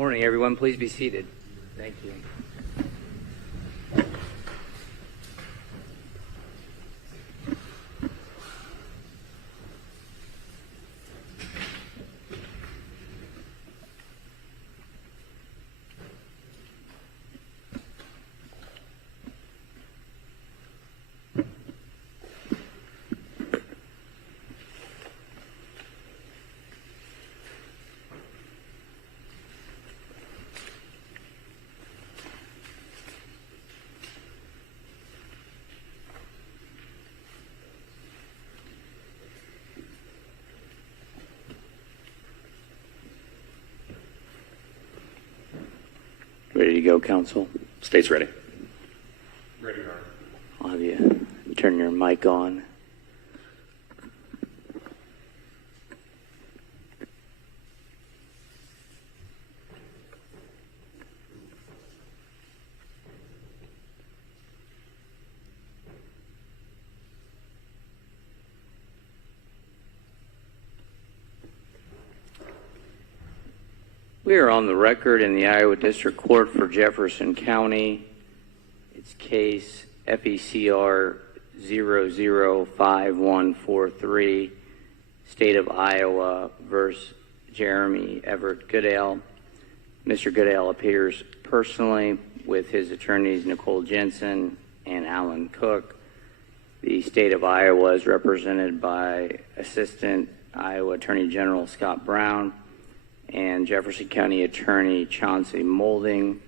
Morning, everyone. Please be seated. Thank you. Ready to go, counsel? State's ready. Ready, Your Honor. I'll have you turn your mic on. We are on the record in the Iowa District Court for Jefferson County. It's case FECR 005143, State of Iowa versus Jeremy Everett Goodale. Mr. Goodale appears personally with his attorneys Nicole Jensen and Alan Cook. The State of Iowa is represented by Assistant Iowa Attorney General Scott Brown and Jefferson County Attorney Chauncey Molding.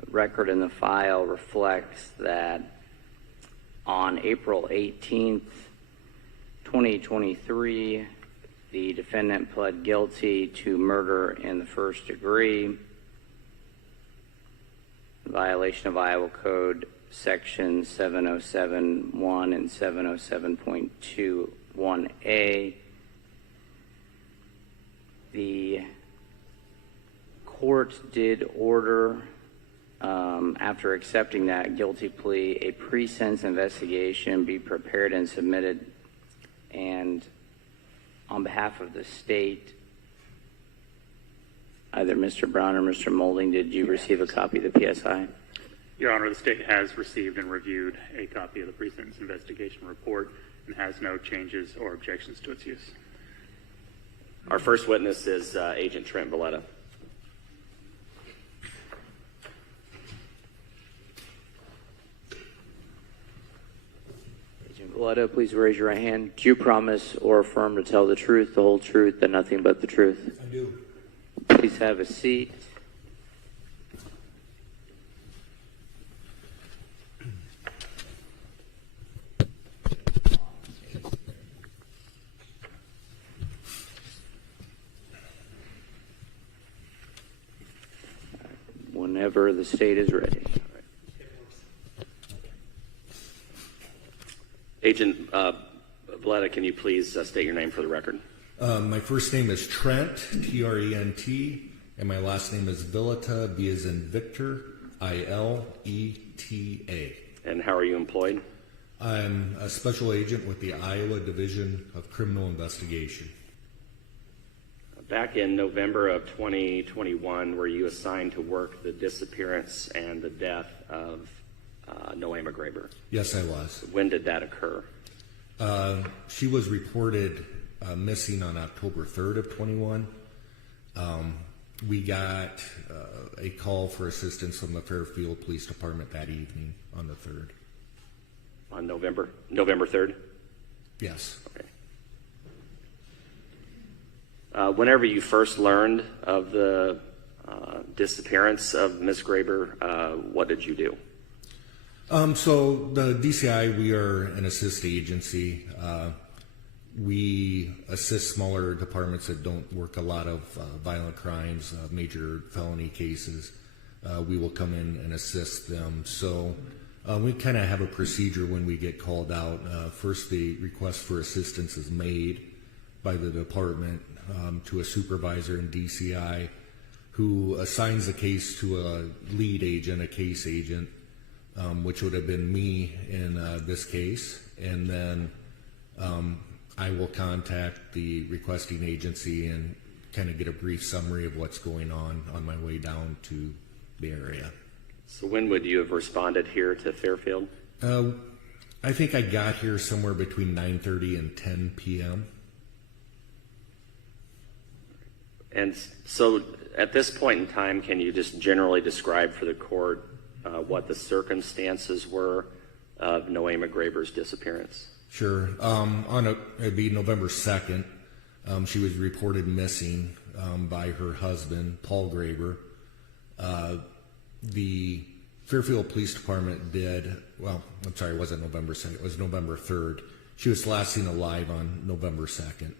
The record in the file reflects that on April 18th, 2023, the defendant pled guilty to murder in the first degree, in violation of Iowa Code Section 707.1 and 707.21a. The court did order, after accepting that guilty plea, a pre-sentence investigation be prepared and submitted. And on behalf of the state, either Mr. Brown or Mr. Molding, did you receive a copy of the PSI? Your Honor, the state has received and reviewed a copy of the pre-sentence investigation report and has no changes or objections to its use. Our first witness is Agent Trent Valletta. Agent Valletta, please raise your right hand. Do you promise or affirm to tell the truth, the whole truth, and nothing but the truth? I do. Please have a seat. Whenever the state is ready. Agent Valletta, can you please state your name for the record? My first name is Trent, T-R-E-N-T, and my last name is Villeta, V as in Victor, I-L-E-T-A. And how are you employed? I'm a special agent with the Iowa Division of Criminal Investigation. Back in November of 2021, were you assigned to work the disappearance and the death of Nohema Graber? Yes, I was. When did that occur? She was reported missing on October 3rd of 21. We got a call for assistance from the Fairfield Police Department that evening on the 3rd. On November 3rd? Yes. Okay. Whenever you first learned of the disappearance of Ms. Graber, what did you do? So the DCI, we are an assist agency. We assist smaller departments that don't work a lot of violent crimes, major felony cases. We will come in and assist them. So we kind of have a procedure when we get called out. First, the request for assistance is made by the department to a supervisor in DCI who assigns the case to a lead agent, a case agent, which would have been me in this case. And then I will contact the requesting agency and kind of get a brief summary of what's going on my way down to the area. So when would you have responded here to Fairfield? I think I got here somewhere between 9:30 and 10 p.m. And so at this point in time, can you just generally describe for the court what the circumstances were of Nohema Graber's disappearance? Sure. It'd be November 2nd, she was reported missing by her husband, Paul Graber. The Fairfield Police Department it wasn't November 2nd, it was November 3rd. She was last seen alive on November 2nd.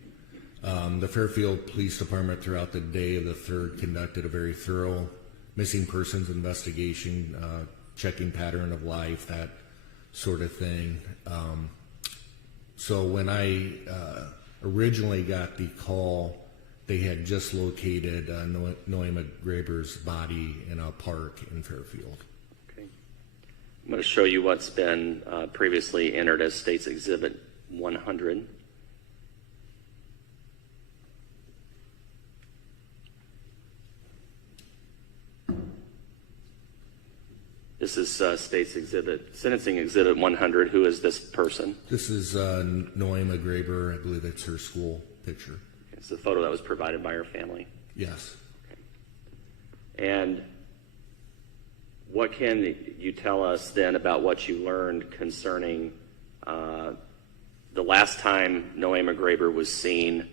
The Fairfield Police Department throughout the day of the 3rd conducted a very thorough missing persons investigation, checking pattern of life, that sort of thing. So when I originally got the call, they had just located Nohema Graber's body in a park in Fairfield. Okay. I'm going to show you what's been previously entered as State's Exhibit 100. This is Sentencing Exhibit 100. Who is this person? This is Nohema Graber. I believe it's her school picture. It's the photo that was provided by her family. Yes. Okay. And what can you tell us then about what you learned concerning the last time Nohema Graber was seen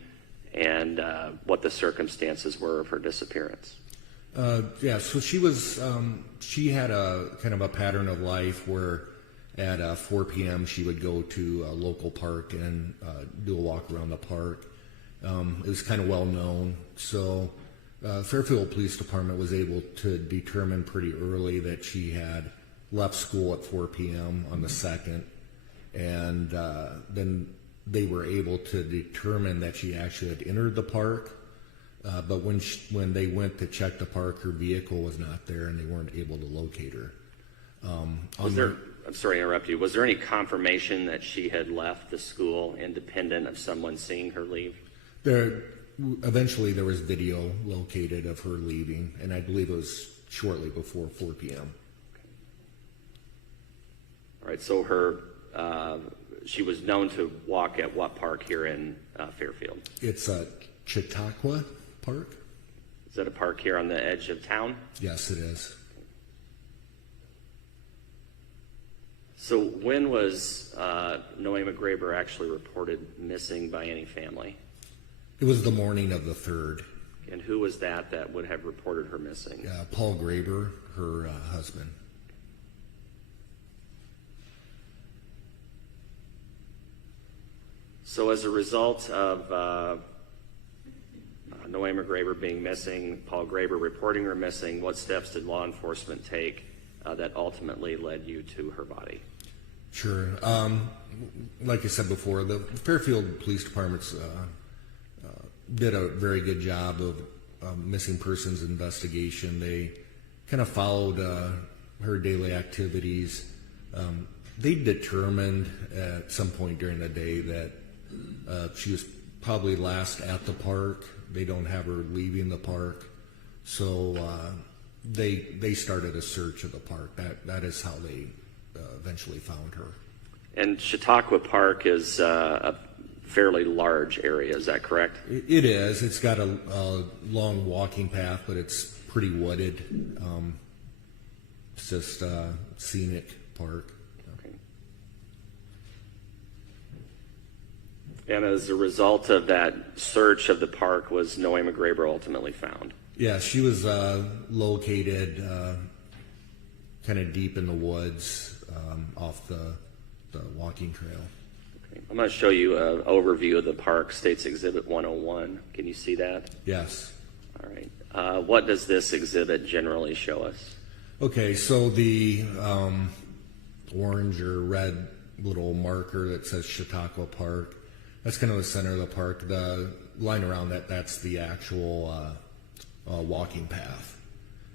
and what the circumstances were of her disappearance? So she had a kind of a pattern of life where at 4 p.m. she would go to a local park and do a walk around the park. It was kind of well known. So Fairfield Police Department was able to determine pretty early that she had left school at 4 p.m. on the 2nd. And then they were able to determine that she actually had entered the park. But when they went to check the park, her vehicle was not there, and they weren't able to locate her. I'm sorry to interrupt you. Was there any confirmation that she had left the school independent of someone seeing her leave? Eventually, there was video located of her leaving, and I believe it was shortly before 4 p.m. Okay. All right. So she was known to walk at what park here in Fairfield? It's Chautauqua Park. Is that a park here on the edge of town? Yes, it is. So when was Nohema Graber actually reported missing by any family? It was the morning of the 3rd. And who was that would have reported her missing? Paul Graber, her husband. So as a result of Nohema Graber being missing, Paul Graber reporting her missing, what steps did law enforcement take that ultimately led you to her body? Sure. Like I said before, the Fairfield Police Department's did a very good job of missing persons investigation. They kind of followed her daily activities. They determined at some point during the day that she was probably last at the park. They don't have her leaving the park, so they started a search of the park. That is how they eventually found her. And Chautauqua Park is a fairly large area, is that correct? It is. It's got a long walking path, but it's pretty wooded. It's just a scenic park. Okay. And as a result of that search of the park, was Nohema Graber ultimately found? Yeah, she was located kind of deep in the woods off the walking trail. Okay. I'm going to show you an overview of the park, State's Exhibit 101. Can you see that? Yes. All right. What does this exhibit generally show us? Okay, so the orange or red little marker that says Chautauqua Park, that's kind of the center of the park. The line around that's the actual walking path.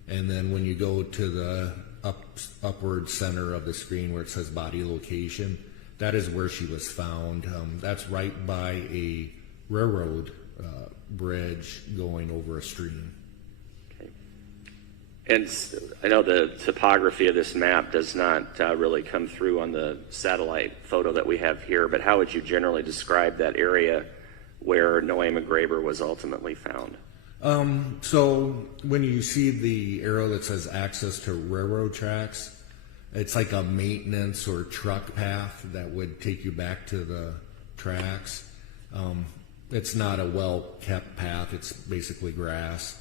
And then when you go to the upward center of the screen where it says body location, that is where she was found. That's right by a railroad bridge going over a stream. Okay. And I know the topography of this map does not really come through on the satellite photo that we have here, but how would you generally describe that area where Nohema Graber was ultimately found? So when you see the arrow that says access to railroad tracks, it's like a maintenance or truck path that would take you back to the tracks. It's not a well-kept path. It's basically grass.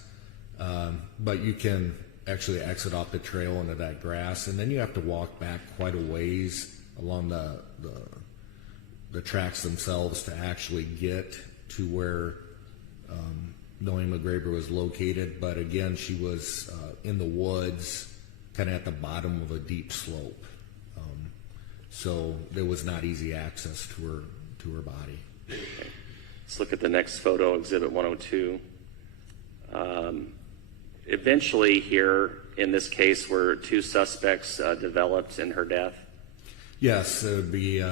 But you can actually exit off the trail into that grass, and then you have to walk back quite a ways along the tracks themselves to actually get to where Nohema Graber was located. But again, she was in the woods, kind of at the bottom of a deep slope. So there was not easy access to her body. Let's look at the next photo, Exhibit 102. Eventually here, in this case, were two suspects developed in her death? Yes, it would be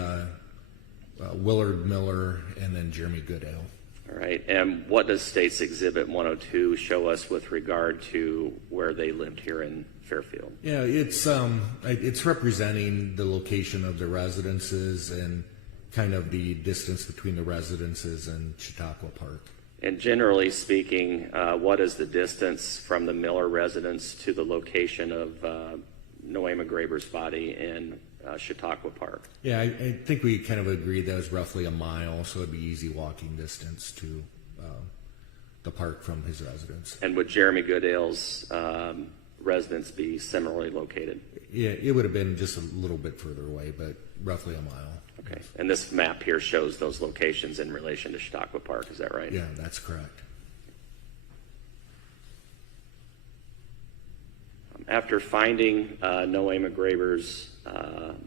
Willard Miller and then Jeremy Goodale. All right, and what does State's Exhibit 102 show us with regard to where they lived here in Fairfield? Yeah, it's representing the location of the residences and kind of the distance between the residences and Chautauqua Park. And generally speaking, what is the distance from the Miller residence to the location of Nohema Graber's body in Chautauqua Park? Yeah, I think we kind of agreed that was roughly a mile, so it'd be easy walking distance to the park from his residence. And would Jeremy Goodale's residence be similarly located? Yeah, it would have been just a little bit further away, but roughly a mile. Okay, and this map here shows those locations in relation to Chautauqua Park, is that right? Yeah, that's correct. After finding Nohema Graber's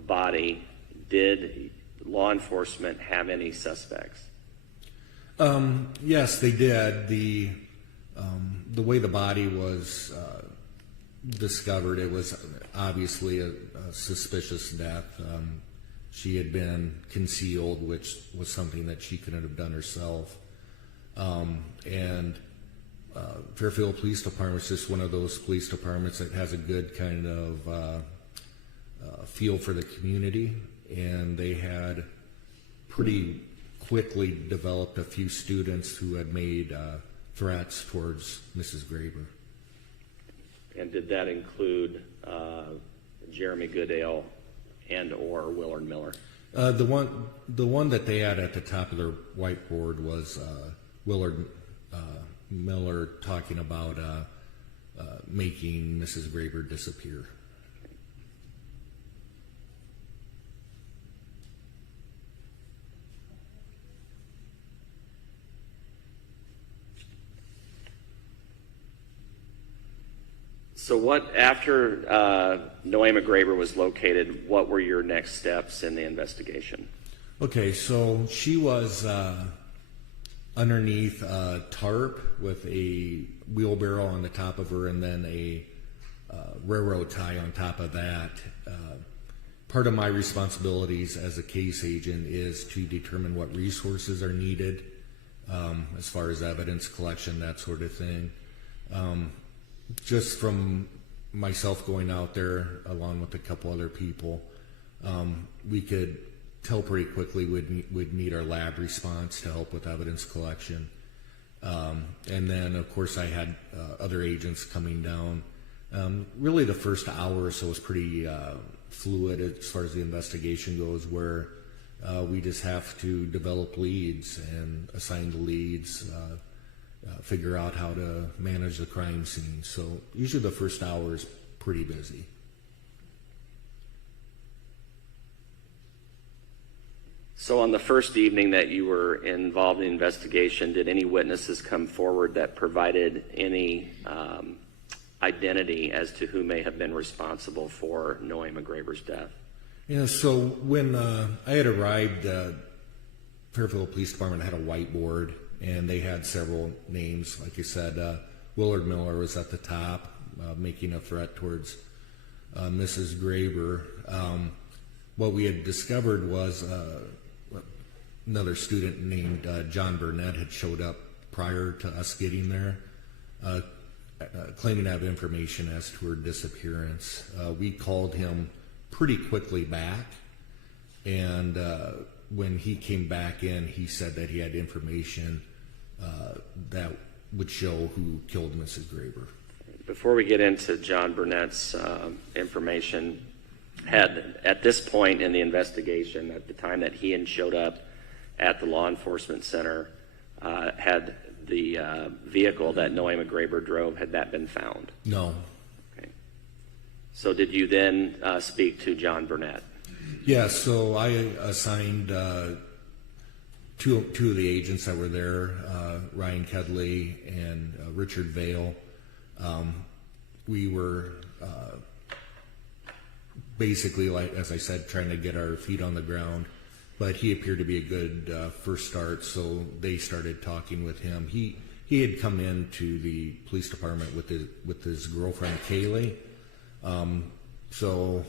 body, did law enforcement have any suspects? Yes, they did. The way the body was discovered, it was obviously a suspicious death. She had been concealed, which was something that she couldn't have done herself. And Fairfield Police Department is just one of those police departments that has a good kind of feel for the community, and they had pretty quickly developed a few students who had made threats towards Mrs. Graber. And did that include Jeremy Goodale and or Willard Miller? The one that they had at the top of their whiteboard was Willard Miller talking about making Mrs. Graber disappear. So what, after Nohema Graber was located, what were your next steps in the investigation? Okay, so she was underneath a tarp with a wheelbarrow on the top of her and then a railroad tie on top of that. Part of my responsibilities as a case agent is to determine what resources are needed as far as evidence collection, that sort of thing. Just from myself going out there along with a couple other people, we could tell pretty quickly we'd need our lab response to help with evidence collection. And then, of course, I had other agents coming down. Really, the first hour or so was pretty fluid as far as the investigation goes, where we just have to develop leads and assign the leads, figure out how to manage the crime scene. So usually the first hour is pretty busy. So on the first evening that you were involved in the investigation, did any witnesses come forward that provided any identity as to who may have been responsible for Nohema Graber's death? Yeah, so when I had arrived, Fairfield Police Department had a whiteboard, and they had several names. Like you said, Willard Miller was at the top, making a threat towards Mrs. Graber. What we had discovered was another student named John Burnett had showed up prior to us getting there, claiming to have information as to her disappearance. We called him pretty quickly back, and when he came back in, he said that he had information that would show who killed Mrs. Graber. Before we get into John Burnett's information, had at this point in the investigation, at the time that he showed up at the law enforcement center, had the vehicle that Nohema Graber drove, had that been found? No. Okay. So did you then speak to John Burnett? Yeah, so I assigned two of the agents that were there, Ryan Kedley and Richard Vale. We were basically, like as I said, trying to get our feet on the ground, but he appeared to be a good first start, so they started talking with him. He had come into the police department with his girlfriend Kaylee, so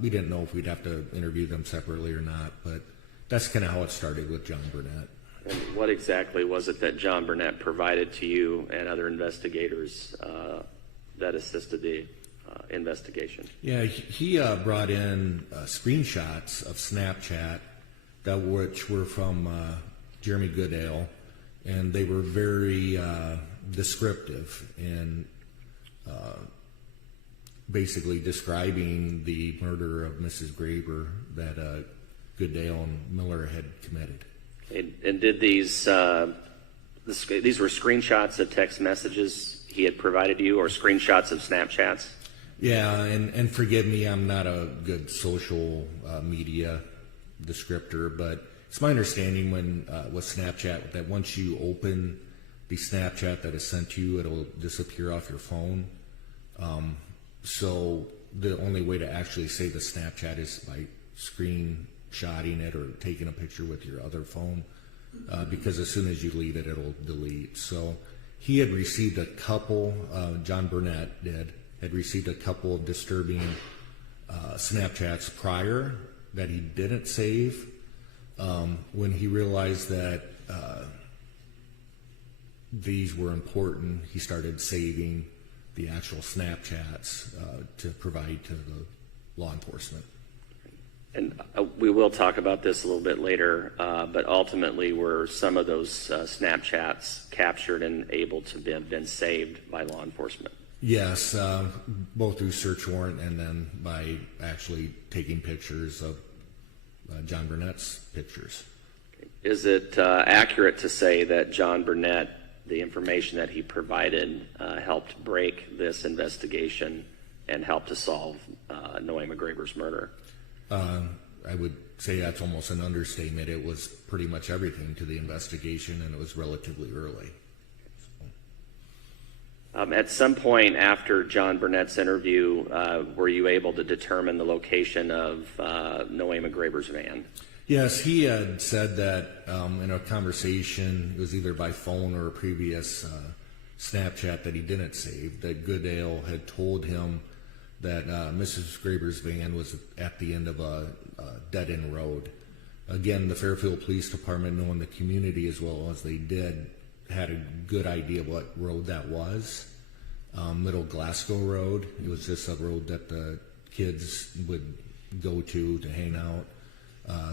we didn't know if we'd have to interview them separately or not, but that's kind of how it started with John Burnett. And what exactly was it that John Burnett provided to you and other investigators that assisted the investigation? Yeah, he brought in screenshots of Snapchat which were from Jeremy Goodale, and they were very descriptive and basically describing the murder of Mrs. Graber that Goodale and Miller had committed. And did these were screenshots of text messages he had provided you, or screenshots of Snapchats? Yeah, and forgive me, I'm not a good social media descriptor, but it's my understanding with Snapchat that once you open the Snapchat that is sent to you, it'll disappear off your phone. So the only way to actually save the Snapchat is by screenshotting it or taking a picture with your other phone, because as soon as you leave it, it'll delete. So he had received a couple, John Burnett had received a couple of disturbing Snapchats prior that he didn't save. When he realized that these were important, he started saving the actual Snapchats to provide to the law enforcement. And we will talk about this a little bit later, but ultimately were some of those Snapchats captured and able to have been saved by law enforcement? Yes, both through search warrant and then by actually taking pictures of John Burnett's pictures. Is it accurate to say that John Burnett, the information that he provided, helped break this investigation and helped to solve Nohema Graber's murder? I would say that's almost an understatement. It was pretty much everything to the investigation, and it was relatively early. At some point after John Burnett's interview, were you able to determine the location of Nohema Graber's van? Yes, he had said that in a conversation, it was either by phone or a previous Snapchat that he didn't save, that Goodale had told him that Mrs. Graber's van was at the end of a dead-end road. Again, the Fairfield Police Department, knowing the community as well as they did, had a good idea of what road that was. Middle Glasgow Road. It was just a road that the kids would go to hang out.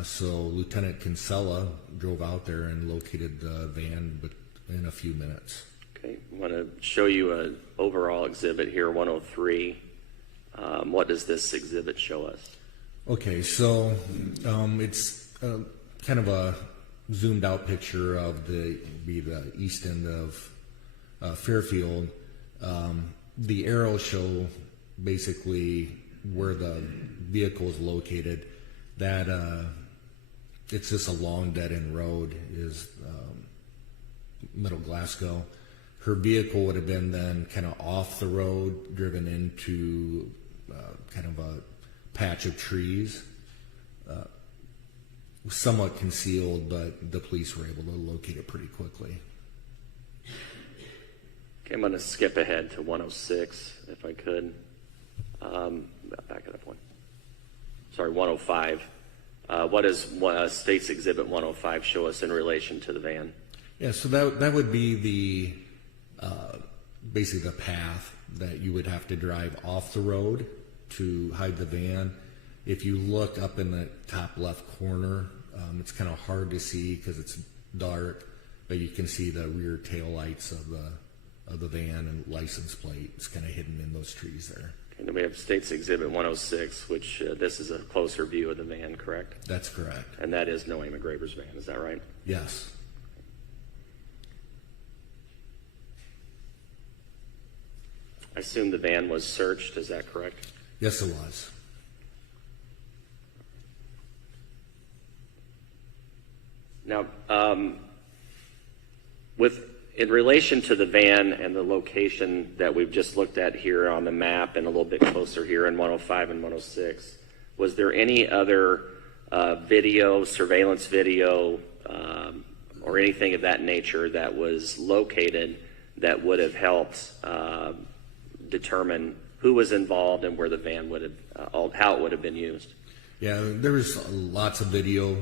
So Lieutenant Kinsella drove out there and located the van in a few minutes. Okay, I want to show you an overall exhibit here, 103. What does this exhibit show us? Okay, so it's kind of a zoomed out picture of the east end of Fairfield. The arrows show basically where the vehicle is located. That it's just a long dead end road is Middle Glasgow. Her vehicle would have been then kind of off the road, driven into kind of a patch of trees, somewhat concealed, but the police were able to locate it pretty quickly. Okay, I'm going to skip ahead to 106, if I could. Back it up one. Sorry, 105. What does State's Exhibit 105 show us in relation to the van? Yeah, so that would be the basically the path that you would have to drive off the road to hide the van. If you look up in the top left corner, it's kind of hard to see because it's dark, but you can see the rear tail lights of the van and license plate. It's kind of hidden in those trees there. And then we have State's Exhibit 106, which this is a closer view of the van, correct? That's correct. And that is Nohema Graber's van, is that right? Yes. I assume the van was searched, is that correct? Yes, it was. Now, in relation to the van and the location that we've just looked at here on the map and a little bit closer here in 105 and 106, was there any other video, surveillance video, or anything of that nature that was located that would have helped determine who was involved and where the van would have, how it would have been used? Yeah, there was lots of video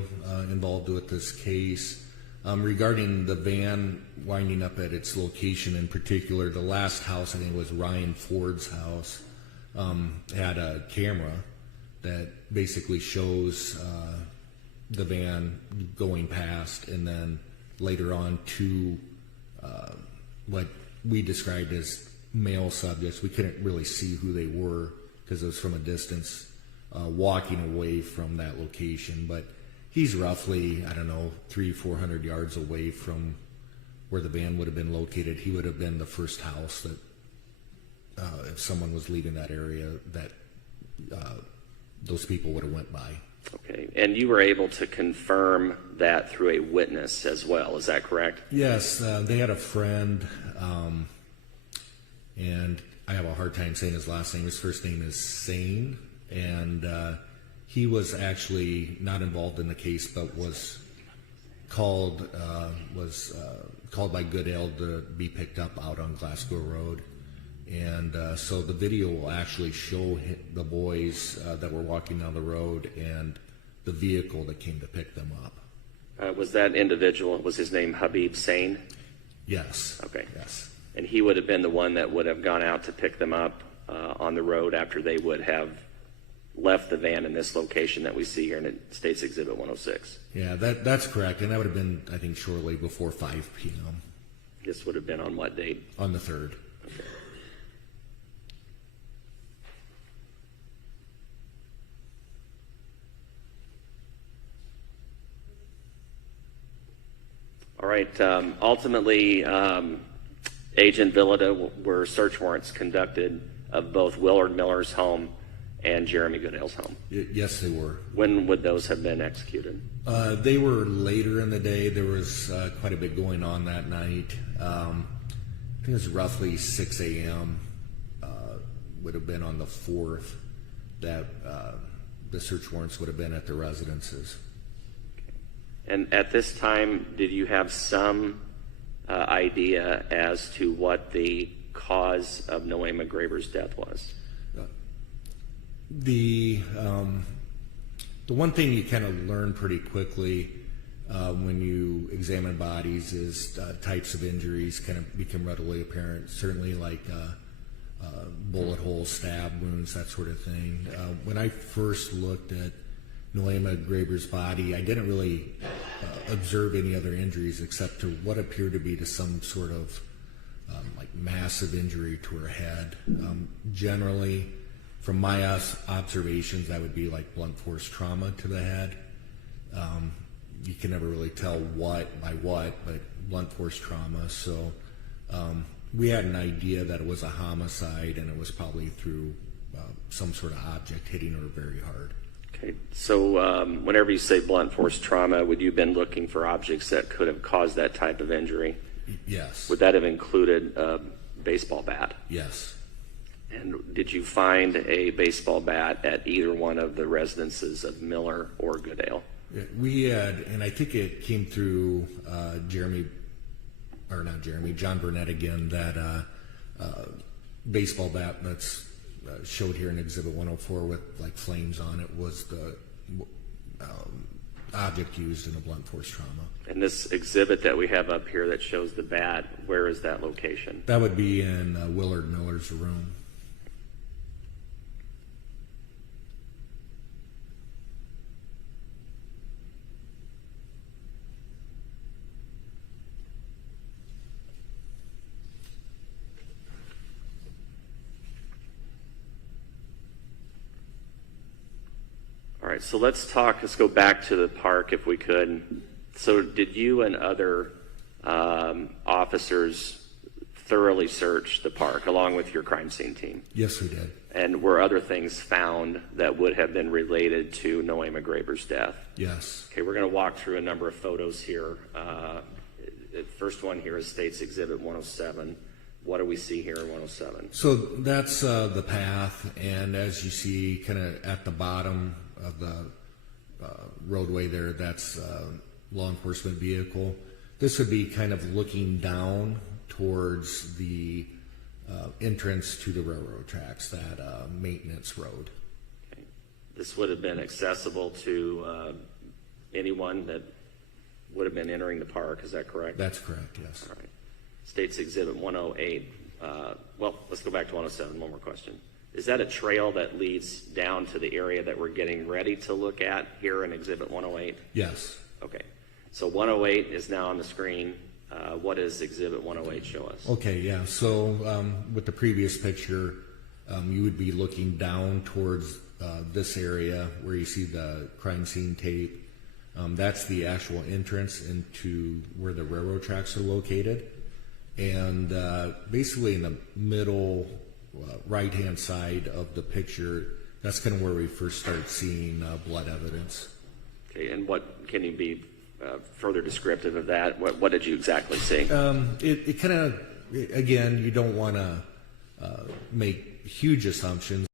involved with this case. Regarding the van winding up at its location in particular, the last house, I think it was Ryan Ford's house, had a camera that basically shows the van going past, and then later on two what we described as male subjects. We couldn't really see who they were because it was from a distance, walking away from that location, but he's roughly, I don't know, 300-400 yards away from where the van would have been located. He would have been the first house that, if someone was leaving that area, that those people would have went by. Okay, and you were able to confirm that through a witness as well, is that correct? Yes, they had a friend, and I have a hard time saying his last name. His first name is Sane, and he was actually not involved in the case, but was called by Goodale to be picked up out on Glasgow Road. And so the video will actually show the boys that were walking down the road and the vehicle that came to pick them up. Was that individual, was his name Habib Sane? Yes. Okay. Yes. And he would have been the one that would have gone out to pick them up on the road after they would have left the van in this location that we see here in State's Exhibit 106. Yeah, that's correct. And that would have been, I think, shortly before 5 p.m. This would have been on what date? on the 3rd. Okay. All right. Ultimately, Agent Villada, were search warrants conducted of both Willard Miller's home and Jeremy Goodale's home? Yes, they were. When would those have been executed? They were later in the day. There was quite a bit going on that night. I think it was roughly 6 a.m. Would have been on the 4th that the search warrants would have been at the residences. And at this time, did you have some idea as to what the cause of Nohema Graber's death was? The one thing you kind of learn pretty quickly when you examine bodies is types of injuries kind of become readily apparent. Certainly, like bullet holes, stab wounds, that sort of thing. When I first looked at Nohema Graber's body, I didn't really observe any other injuries except to what appeared to be to some sort of like massive injury to her head. Generally, from my observations, that would be like blunt force trauma to the head. You can never really tell what by what, but blunt force trauma. So we had an idea that it was a homicide, and it was probably through some sort of object hitting her very hard. Okay, so whenever you say blunt force trauma, would you have been looking for objects that could have caused that type of injury? Yes. Would that have included a baseball bat? Yes. And did you find a baseball bat at either one of the residences of Miller or Goodale? We had, and I think it came through John Burnett again, that baseball bat that's showed here in Exhibit 104 with like flames on it was the object used in a blunt force trauma. And this exhibit that we have up here that shows the bat, where is that location? That would be in Willard Miller's room. All right, so let's go back to the park if we could. So did you and other officers thoroughly search the park along with your crime scene team? Yes, we did. And were other things found that would have been related to Nohema Graber's death? Yes. Okay, we're going to walk through a number of photos here. The first one here is State's Exhibit 107. What do we see here in 107? So that's the path, and as you see kind of at the bottom of the roadway there, that's law enforcement vehicle. This would be kind of looking down towards the entrance to the railroad tracks, that maintenance road. Okay. This would have been accessible to anyone that would have been entering the park, is that correct? That's correct, yes. All right. State's Exhibit 108. Well, let's go back to 107, one more question. Is that a trail that leads down to the area that we're getting ready to look at here in Exhibit 108? Yes. Okay. So 108 is now on the screen. What does Exhibit 108 show us? Okay, yeah. So with the previous picture, you would be looking down towards this area where you see the crime scene tape. That's the actual entrance into where the railroad tracks are located. And basically in the middle right-hand side of the picture, that's kind of where we first start seeing blood evidence. Okay, and what can you be further descriptive of that? What did you exactly see? It kind of, again, you don't want to make huge assumptions.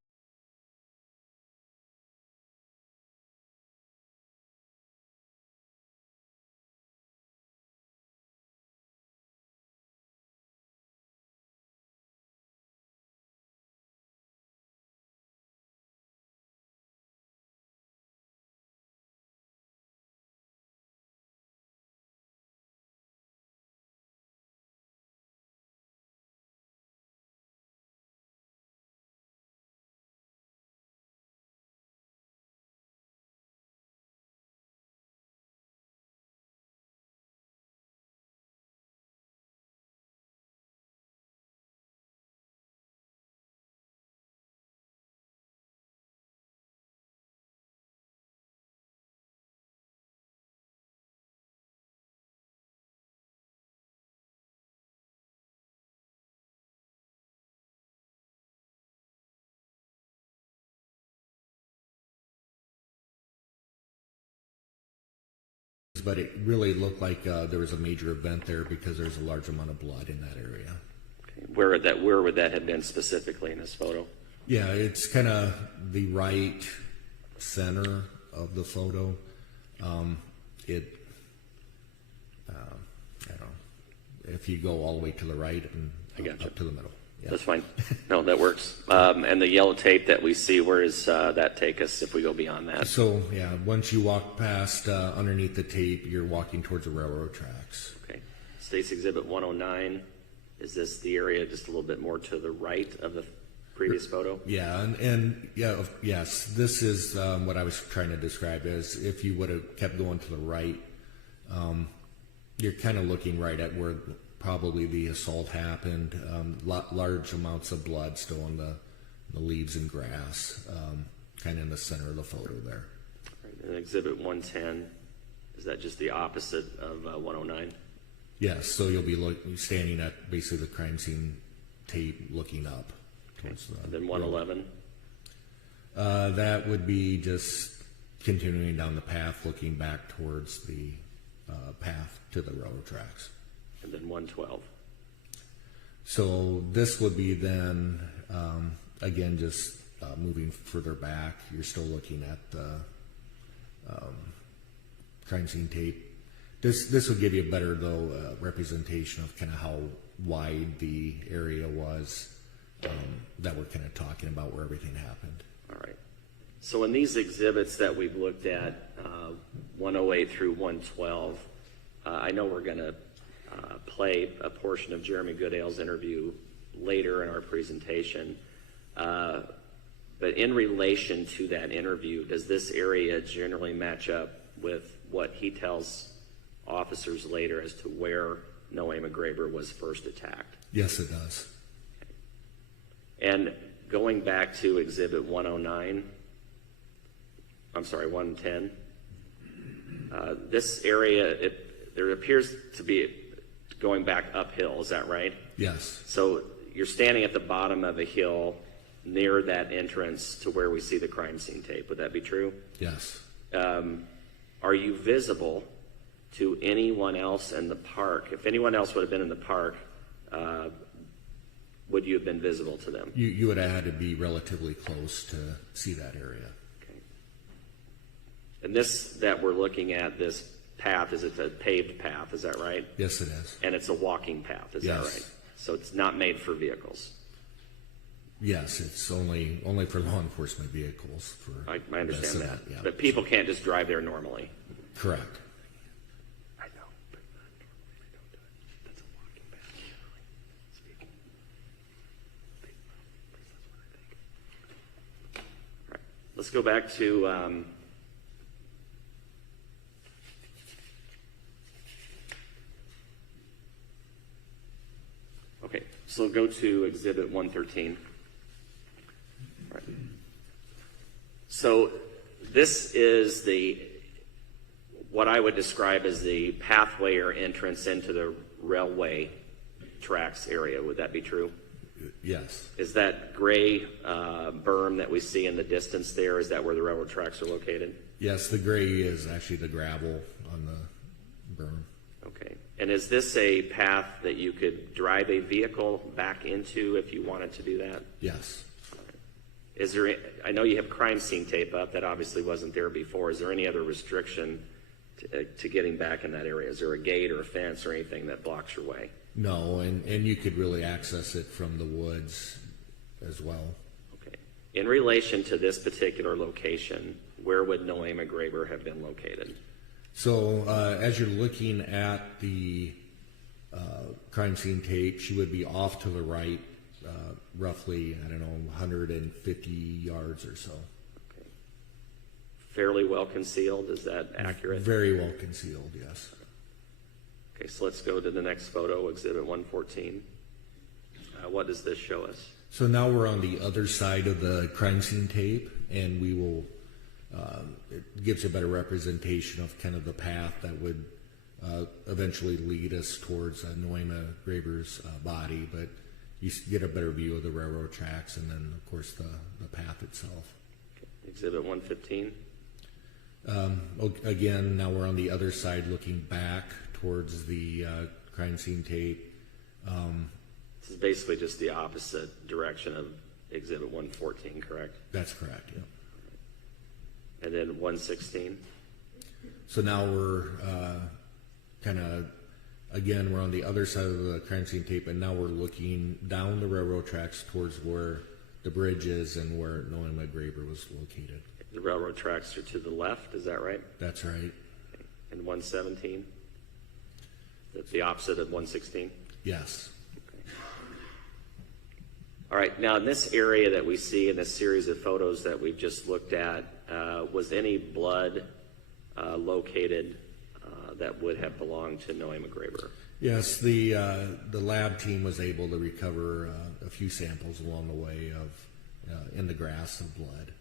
But it really looked like there was a major event there because there's a large amount of blood in that area. Okay. Where would that have been specifically in this photo? Yeah, it's kind of the right center of the photo. I don't know, if you go all the way to the right and up to the middle. Yeah. That's fine. No, that works. And the yellow tape that we see, where does that take us if we go beyond that? So, yeah, once you walk past underneath the tape, you're walking towards the railroad tracks. Okay. State's Exhibit 109, is this the area just a little bit more to the right of the previous photo? Yeah, and yeah, yes, this is what I was trying to describe as if you would have kept going to the right, you're kind of looking right at where probably the assault happened. Large amounts of blood still on the leaves and grass, kind of in the center of the photo there. Right. And Exhibit 110, is that just the opposite of 109? Yes, so you'll be standing at basically the crime scene tape looking up towards the... And then 111? That would be just continuing down the path, looking back towards the path to the railroad tracks. And then 112. So this would be then, again, just moving further back. You're still looking at the crime scene tape. This would give you a better, though, representation of kind of how wide the area was that we're kind of talking about where everything happened. All right. So in these exhibits that we've looked at, 108 through 112, I know we're going to play a portion of Jeremy Goodale's interview later in our presentation. But in relation to that interview, does this area generally match up with what he tells officers later as to where Nohema Graber was first attacked? Yes, it does. And going back to Exhibit 109, I'm sorry, 110, this area, there appears to be going back uphill, is that right? Yes. So you're standing at the bottom of a hill near that entrance to where we see the crime scene tape. Would that be true? Yes. Are you visible to anyone else in the park? If anyone else would have been in the park, would you have been visible to them? You would have had to be relatively close to see that area. Okay. And this that we're looking at, this path, is it a paved path? Is that right? Yes, it is. And it's a walking path, is that right? So it's not made for vehicles. Yes, it's only for law enforcement vehicles. I understand that. Yeah. But people can't just drive there normally. Correct. I know, but normally they don't do it. That's a walking path, generally speaking. That's what I think. All right, let's go back to okay, so go to Exhibit 113. All right. So this is what I would describe as the pathway or entrance into the railway tracks area. Would that be true? Yes. Is that gray berm that we see in the distance there, is that where the railroad tracks are located? Yes, the gray is actually the gravel on the berm. Okay. And is this a path that you could drive a vehicle back into if you wanted to do that? Yes. Is there, I know you have crime scene tape up, that obviously wasn't there before. Is there any other restriction to getting back in that area? Is there a gate or a fence or anything that blocks your way? No, and you could really access it from the woods as well. Okay. In relation to this particular location, where would Nohema Graber have been located? So as you're looking at the crime scene tape, she would be off to the right, roughly, 150 yards or so. Okay. Fairly well concealed, is that accurate? Very well concealed, yes. Okay, so let's go to the next photo, Exhibit 114. What does this show us? So now we're on the other side of the crime scene tape, and we will, it gives a better representation of kind of the path that would eventually lead us towards Nohema Graber's body, but you get a better view of the railroad tracks and then, of course, the path itself. Okay. Exhibit 115. Again, now we're on the other side looking back towards the crime scene tape. This is basically just the opposite direction of Exhibit 114, correct? That's correct, yeah. And then 116. So now we're kind of, again, we're on the other side of the crime scene tape, and now we're looking down the railroad tracks towards where the bridge is and where Nohema Graber was located. The railroad tracks are to the left, is that right? That's right. Okay. And 117? That's the opposite of 116? Yes. Okay. All right, now in this area that we see in this series of photos that we've just looked at, was any blood located that would have belonged to Nohema Graber? Yes, the lab team was able to recover a few samples along the way of in the grass of blood.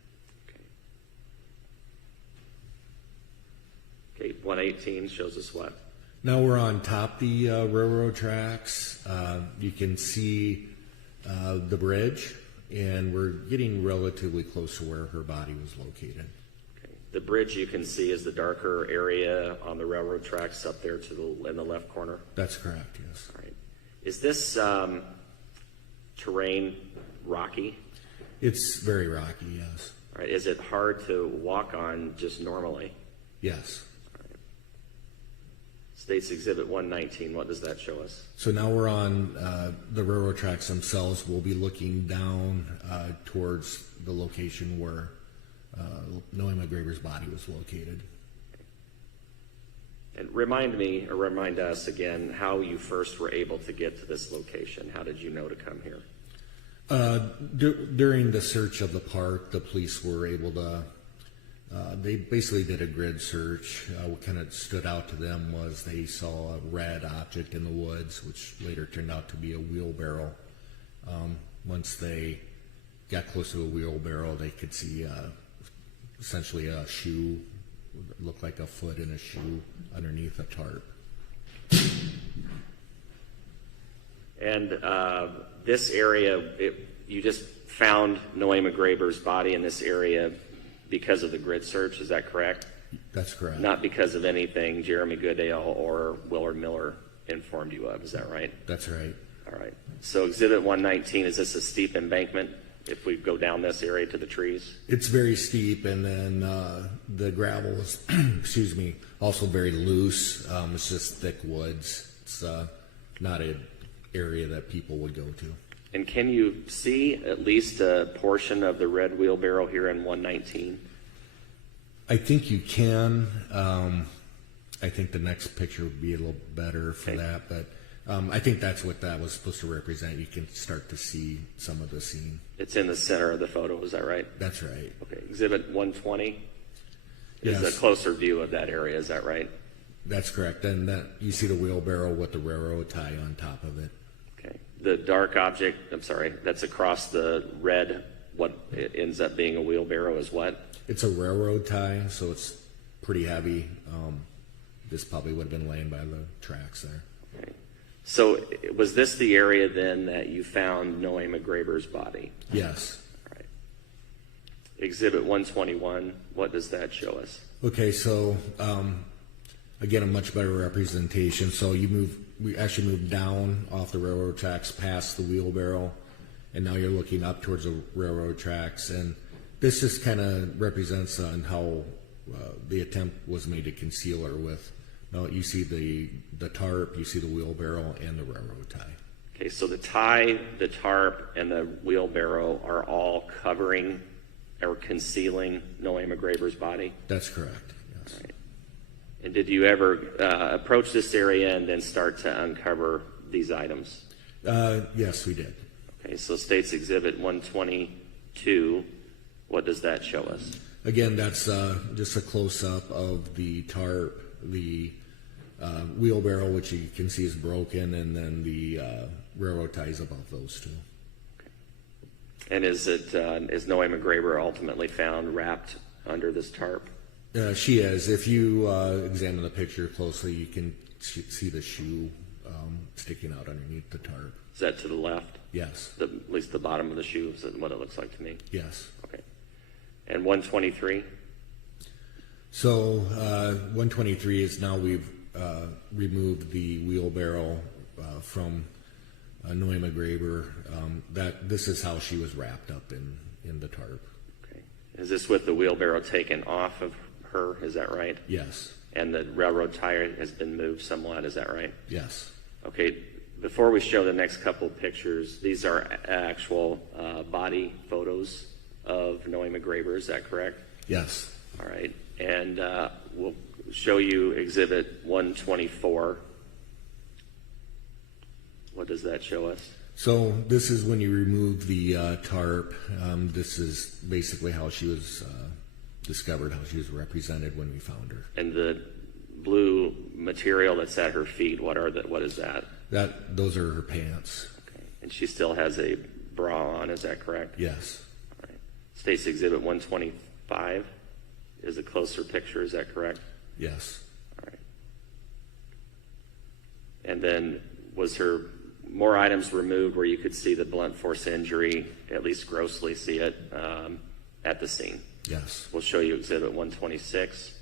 Okay, 118 shows us what? Now we're on top the railroad tracks. You can see the bridge, and we're getting relatively close to where her body was located. Okay. The bridge you can see is the darker area on the railroad tracks up there in the left corner? That's correct, yes. All right. Is this terrain rocky? It's very rocky, yes. All right. Is it hard to walk on just normally? Yes. State's Exhibit 119, what does that show us? So now we're on the railroad tracks themselves. We'll be looking down towards the location where Nohema Graber's body was located. And remind me, or remind us again, how you first were able to get to this location. How did you know to come here? During the search of the park, the police were able to, they basically did a grid search. What kind of stood out to them was they saw a red object in the woods, which later turned out to be a wheelbarrow. Once they got close to a wheelbarrow, they could see essentially a shoe, looked like a foot in a shoe underneath a tarp. And this area, you just found Nohema Graber's body in this area because of the grid search, is that correct? That's correct. Not because of anything Jeremy Goodale or Willard Miller informed you of, is that right? That's right. All right. So Exhibit 119, is this a steep embankment if we go down this area to the trees? It's very steep, and then the gravel is, excuse me, also very loose. It's just thick woods. It's not an area that people would go to. And can you see at least a portion of the red wheelbarrow here in 119? I think you can. I think the next picture would be a little better for that, but I think that's what that was supposed to represent. You can start to see some of the scene. It's in the center of the photo, is that right? That's right. Okay. Exhibit 120 is Yes. a closer view of that area, is that right? That's correct. And that you see the wheelbarrow with the railroad tie on top of it. Okay. The dark object, I'm sorry, that's across the red, what it ends up being a wheelbarrow is what? It's a railroad tie, so it's pretty heavy. This probably would have been laying by the tracks there. Okay. So was this the area then that you found Nohema Graber's body? Yes. All right. Exhibit 121, what does that show us? Okay, so again, a much better representation. So we actually moved down off the railroad tracks past the wheelbarrow, and now you're looking up towards the railroad tracks. And this just kind of represents on how the attempt was made to conceal her with. Now you see the tarp, you see the wheelbarrow, and the railroad tie. Okay, so the tie, the tarp, and the wheelbarrow are all covering or concealing Nohema Graber's body? That's correct, yes. All right. And did you ever approach this area and then start to uncover these items? Yes, we did. Okay, so State's Exhibit 122, what does that show us? Again, that's just a close-up of the tarp, the wheelbarrow, which you can see is broken, and then the railroad ties above those two. And is Nohema Graber ultimately found wrapped under this tarp? She is. If you examine the picture closely, you can see the shoe sticking out underneath the tarp. Is that to the left? Yes. At least the bottom of the shoe is what it looks like to me. Yes. Okay. And 123? So 123 is now we've removed the wheelbarrow from Nohema Graber. This is how she was wrapped up in the tarp. Okay. Is this with the wheelbarrow taken off of her? Is that right? Yes. And the railroad tie has been moved somewhat. Is that right? Yes. Okay. Before we show the next couple pictures, these are actual body photos of Nohema Graber. Is that correct? Yes. All right. And we'll show you Exhibit 124. What does that show us? So this is when you remove the tarp. This is basically how she was discovered, how she was represented when we found her. And the blue material that's at her feet, what is that? Those are her pants. Okay. And she still has a bra on, is that correct? Yes. All right. State's Exhibit 125 is a closer picture, is that correct? Yes. All right. And then was her more items removed where you could see the blunt force injury, at least grossly see it at the scene? Yes. We'll show you Exhibit 126.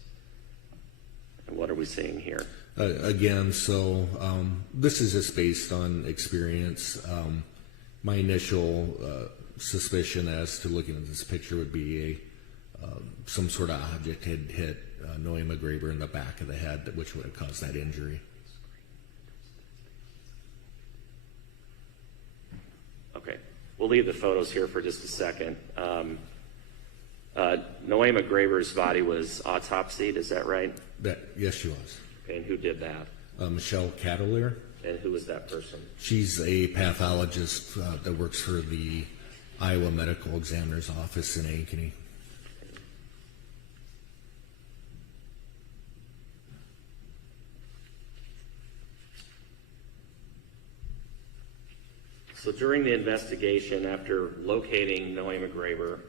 And what are we seeing here? Again, so this is just based on experience. My initial suspicion as to looking at this picture would be some sort of object had hit Nohema Graber in the back of the head, which would have caused that injury. Okay. We'll leave the photos here for just a second. Nohema Graber's body was autopsied, is that right? Yes, she was. And who did that? Michelle Catalier. And who was that person? She's a pathologist that works for the Iowa Medical Examiner's Office in Ankeny. So during the investigation, after locating Nohema Graber,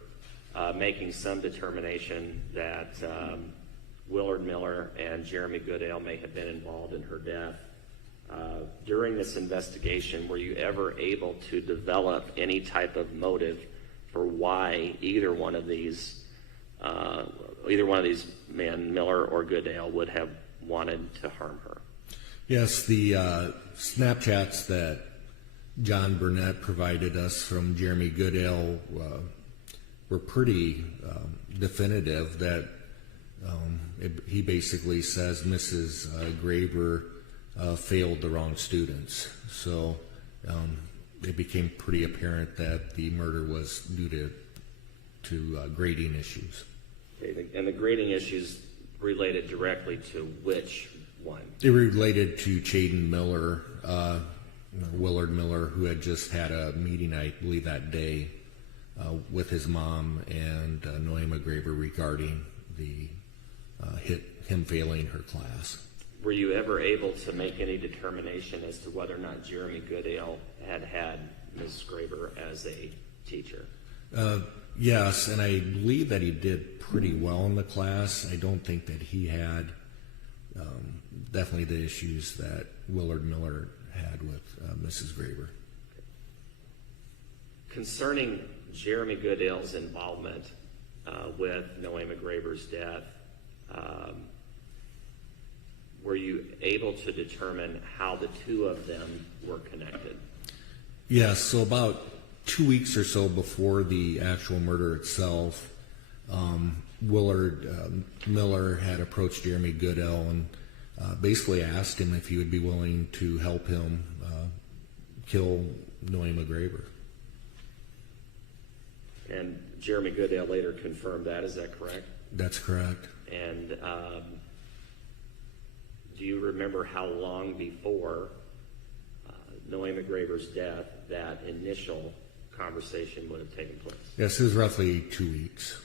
making some determination that Willard Miller and Jeremy Goodale may have been involved in her death, during this investigation, were you ever able to develop any type of motive for why either one of these men, Miller or Goodale, would have wanted to harm her? Yes, the Snapchats that John Burnett provided us from Jeremy Goodale were pretty definitive that he basically says Mrs. Graber failed the wrong students. So it became pretty apparent that the murder was due to grading issues. Okay, and the grading issues related directly to which one? It related to Chaden Miller, Willard Miller, who had just had a meeting, I believe, that day with his mom and Nohema Graber regarding him failing her class. Were you ever able to make any determination as to whether or not Jeremy Goodale had Ms. Graber as a teacher? Yes, and I believe that he did pretty well in the class. I don't think that he had definitely the issues that Willard Miller had with Mrs. Graber. Concerning Jeremy Goodale's involvement with Nohema Graber's death, were you able to determine how the two of them were connected? Yes, so about 2 weeks or so before the actual murder itself, Willard Miller had approached Jeremy Goodale and basically asked him if he would be willing to help him kill Nohema Graber. And Jeremy Goodale later confirmed that, is that correct? That's correct. And do you remember how long before Nohema Graber's death that initial conversation would have taken place? Yes, it was roughly 2 weeks.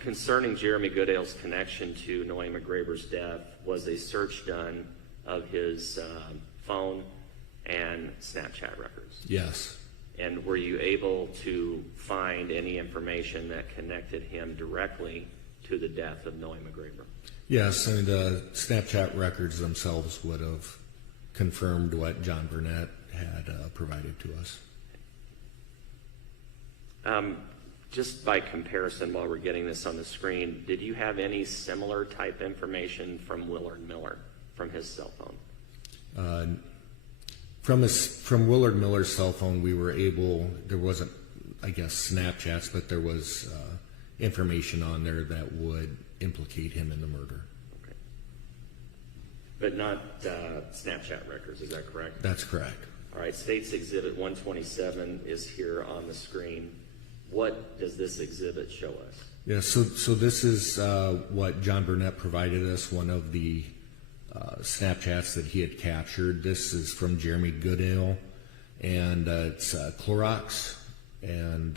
Concerning Jeremy Goodale's connection to Nohema Graber's death, was a search done of his phone and Snapchat records? Yes. And were you able to find any information that connected him directly to the death of Nohema Graber? Yes, and the Snapchat records themselves would have confirmed what John Burnett had provided to us. Just by comparison, while we're getting this on the screen, did you have any similar type information from Willard Miller, from his cell phone? From Willard Miller's cell phone, we were able, there wasn't, I guess, Snapchats, but there was information on there that would implicate him in the murder. Okay. But not Snapchat records, is that correct? That's correct. All right, State's Exhibit 127 is here on the screen. What does this exhibit show us? Yeah, so this is what John Burnett provided us, one of the Snapchats that he had captured. This is from Jeremy Goodale, and it's Clorox, and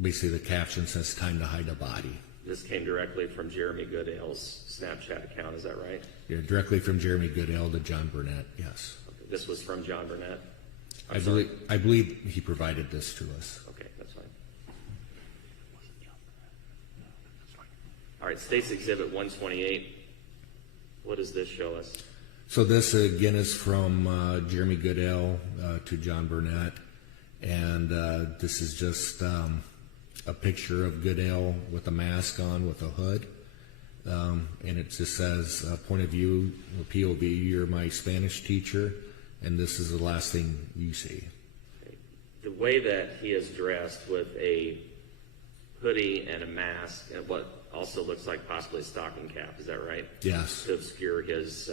basically the caption says, "Time to hide a body." This came directly from Jeremy Goodale's Snapchat account, is that right? Yeah, directly from Jeremy Goodale to John Burnett, yes. Okay. This was from John Burnett? I believe he provided this to us. Okay, that's fine. All right, State's Exhibit 128. What does this show us? So this again is from Jeremy Goodale to John Burnett, and this is just a picture of Goodale with a mask on with a hood, and it just says, point of view, or POV, you're my Spanish teacher, and this is the last thing you see. the way that he is dressed with a hoodie and a mask and what also looks like possibly a stocking cap, is that right? Yes. To obscure his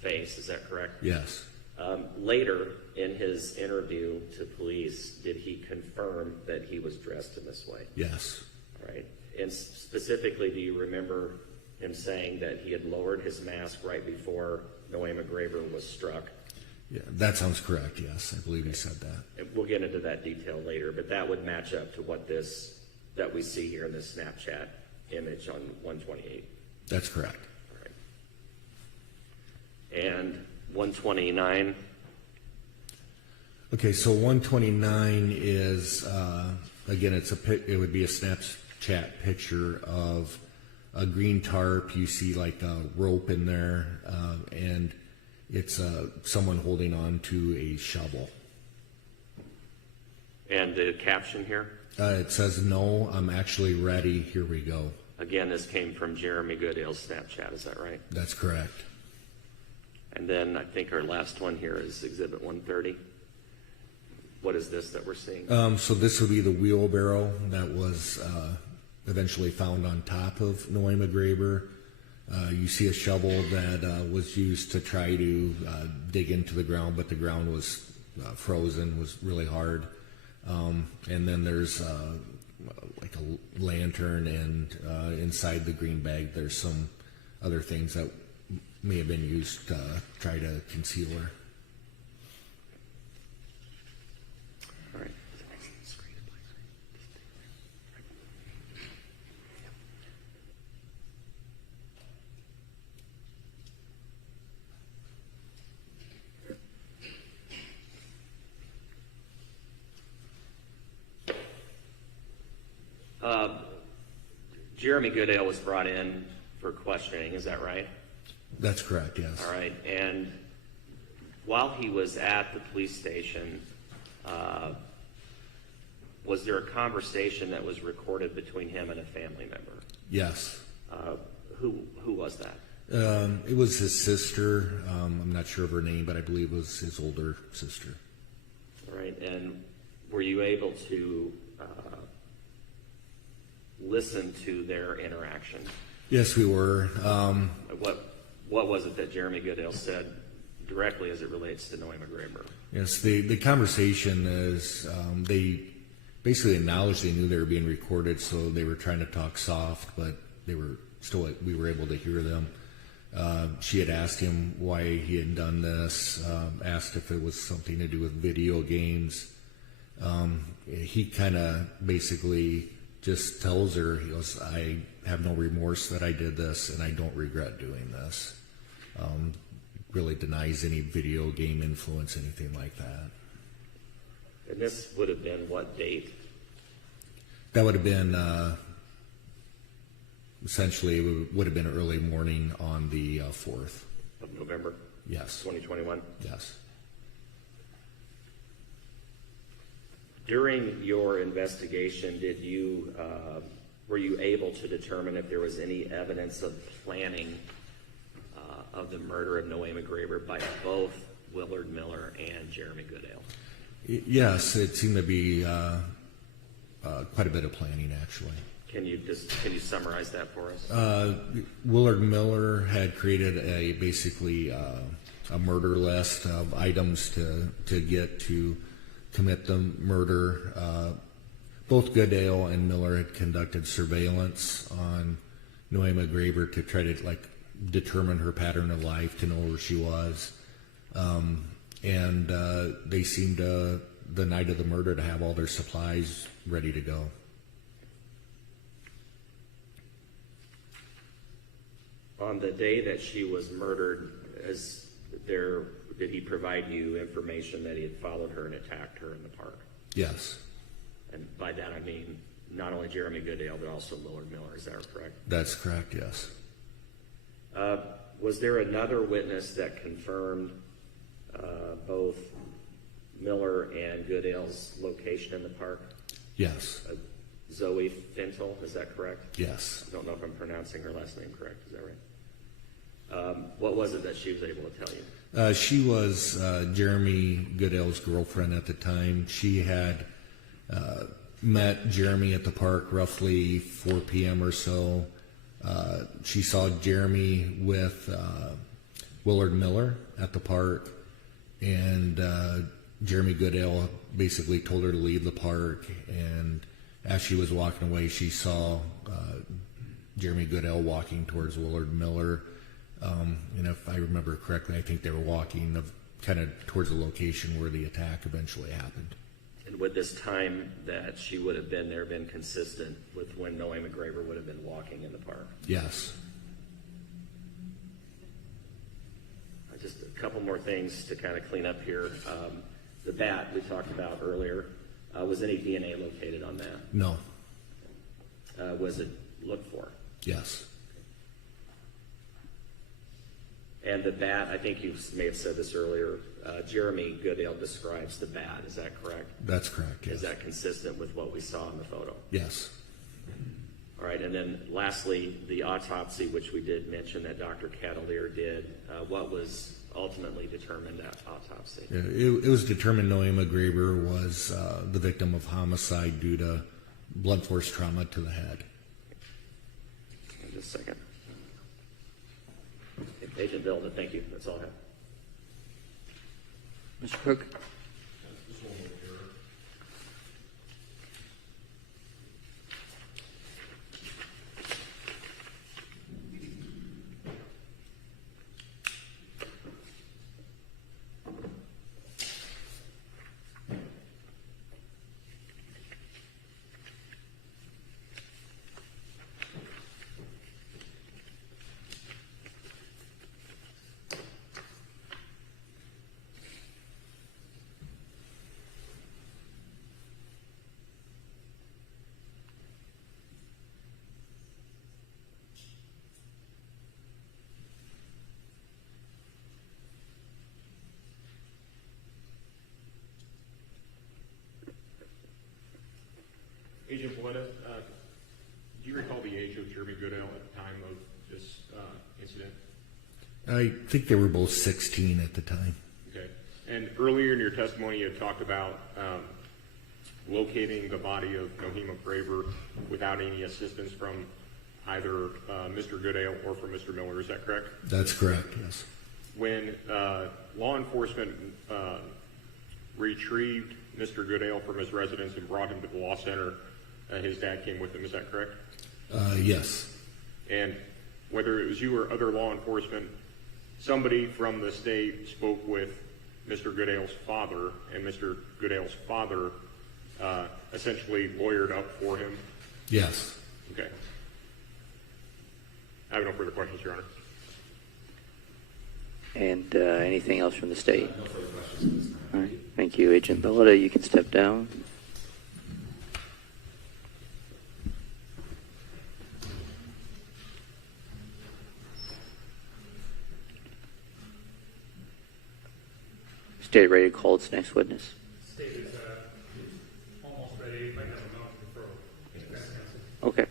face, is that correct? Yes. Later in his interview to police, did he confirm that he was dressed in this way? Yes. All right. And specifically, do you remember him saying that he had lowered his mask right before Nohema Graber was struck? Yeah, that sounds correct. Yes, I believe he said that. And we'll get into that detail later, but that would match up to what that we see here in this Snapchat image on 128. That's correct. All right. And 129. Okay, so 129 is again, it would be a Snapchat picture of a green tarp. You see like a rope in there, and it's someone holding on to a shovel. And the caption here? It says, "No, I'm actually ready. Here we go." Again, this came from Jeremy Goodale's Snapchat, is that right? That's correct. And then I think our last one here is Exhibit 130. What is this that we're seeing? So this would be the wheelbarrow that was eventually found on top of Nohema Graber. You see a shovel that was used to try to dig into the ground, but the ground was frozen, was really hard. And then there's like a lantern, and inside the green bag there's some other things that may have been used to try to conceal her. All right. Jeremy Goodale was brought in for questioning, is that right? That's correct, yes. All right, and while he was at the police station, was there a conversation that was recorded between him and a family member? Yes. Who was that? It was his sister. I'm not sure of her name, but I believe it was his older sister. All right, and were you able to listen to their interaction? Yes, we were. What was it that Jeremy Goodale said directly as it relates to Nohema Graber? Yes, the conversation is they basically acknowledged they knew they were being recorded, so they were trying to talk soft, but we were able to hear them. She had asked him why he had done this, asked if it was something to do with video games. He kind of basically just tells her, he goes, "I have no remorse that I did this, and I don't regret doing this." Really denies any video game influence, anything like that. And this would have been what date? That would have been essentially, it would have been early morning on the 4th. Of November Yes. 2021? Yes. During your investigation, were you able to determine if there was any evidence of planning of the murder of Nohema Graber by both Willard Miller and Jeremy Goodale? Yes, it seemed to be quite a bit of planning, actually. Can you summarize that for us? Willard Miller had created basically a murder list of items to get to commit the murder. Both Goodale and Miller had conducted surveillance on Nohema Graber to try to determine her pattern of life, to know where she was. And they seemed the night of the murder to have all their supplies ready to go. On the day that she was murdered, did he provide you information that he had followed her and attacked her in the park? Yes. And by that I mean not only Jeremy Goodale, but also Willard Miller. Is that correct? That's correct, yes. Was there another witness that confirmed both Miller and Goodale's location in the park? Yes. Zoe Fintel, is that correct? Yes. I don't know if I'm pronouncing her last name correct. Is that right? What was it that she was able to tell you? She was Jeremy Goodale's girlfriend at the time. She had met Jeremy at the park roughly 4 p.m. or so. She saw Jeremy with Willard Miller at the park, and Jeremy Goodale basically told her to leave the park. And as she was walking away, she saw Jeremy Goodale walking towards Willard Miller. And if I remember correctly, I think they were walking kind of towards the location where the attack eventually happened. And would this time that she would have been there been consistent with when Nohema Graber would have been walking in the park? Yes. Just a couple more things to kind of clean up here. The bat we talked about earlier, was any DNA located on that? No. Was it looked for? Yes. And the bat, I think you may have said this earlier, Jeremy Goodale describes the bat, is that correct? That's correct, yes. Is that consistent with what we saw in the photo? Yes. All right, and then lastly, the autopsy, which we did mention that Dr. Cavalier did, what was ultimately determined at autopsy? It was determined Nohema Graber was the victim of homicide due to blunt force trauma to the head. Just a second. Agent Bill, thank you. That's all I have. Mr. Cook? Agent Bludgeoned, do you recall the age of Jeremy Goodale at the time of this incident? I think they were both 16 at the time. Okay. And earlier in your testimony, you had talked about locating the body of Nohema Graber without any assistance from either Mr. Goodale or from Mr. Miller. Is that correct? That's correct, yes. When law enforcement retrieved Mr. Goodale from his residence and brought him to the law center, his dad came with him. Is that correct? Yes. And whether it was you or other law enforcement, somebody from the state spoke with Mr. Goodale's father, and Mr. Goodale's father essentially lawyered up for him? Yes. Okay. I have no further questions, Your Honor. And anything else from the state? No further questions. All right. Thank you, Agent Bellota. You can step down. State ready to call its next witness. State is almost ready. Might have a moment for Okay.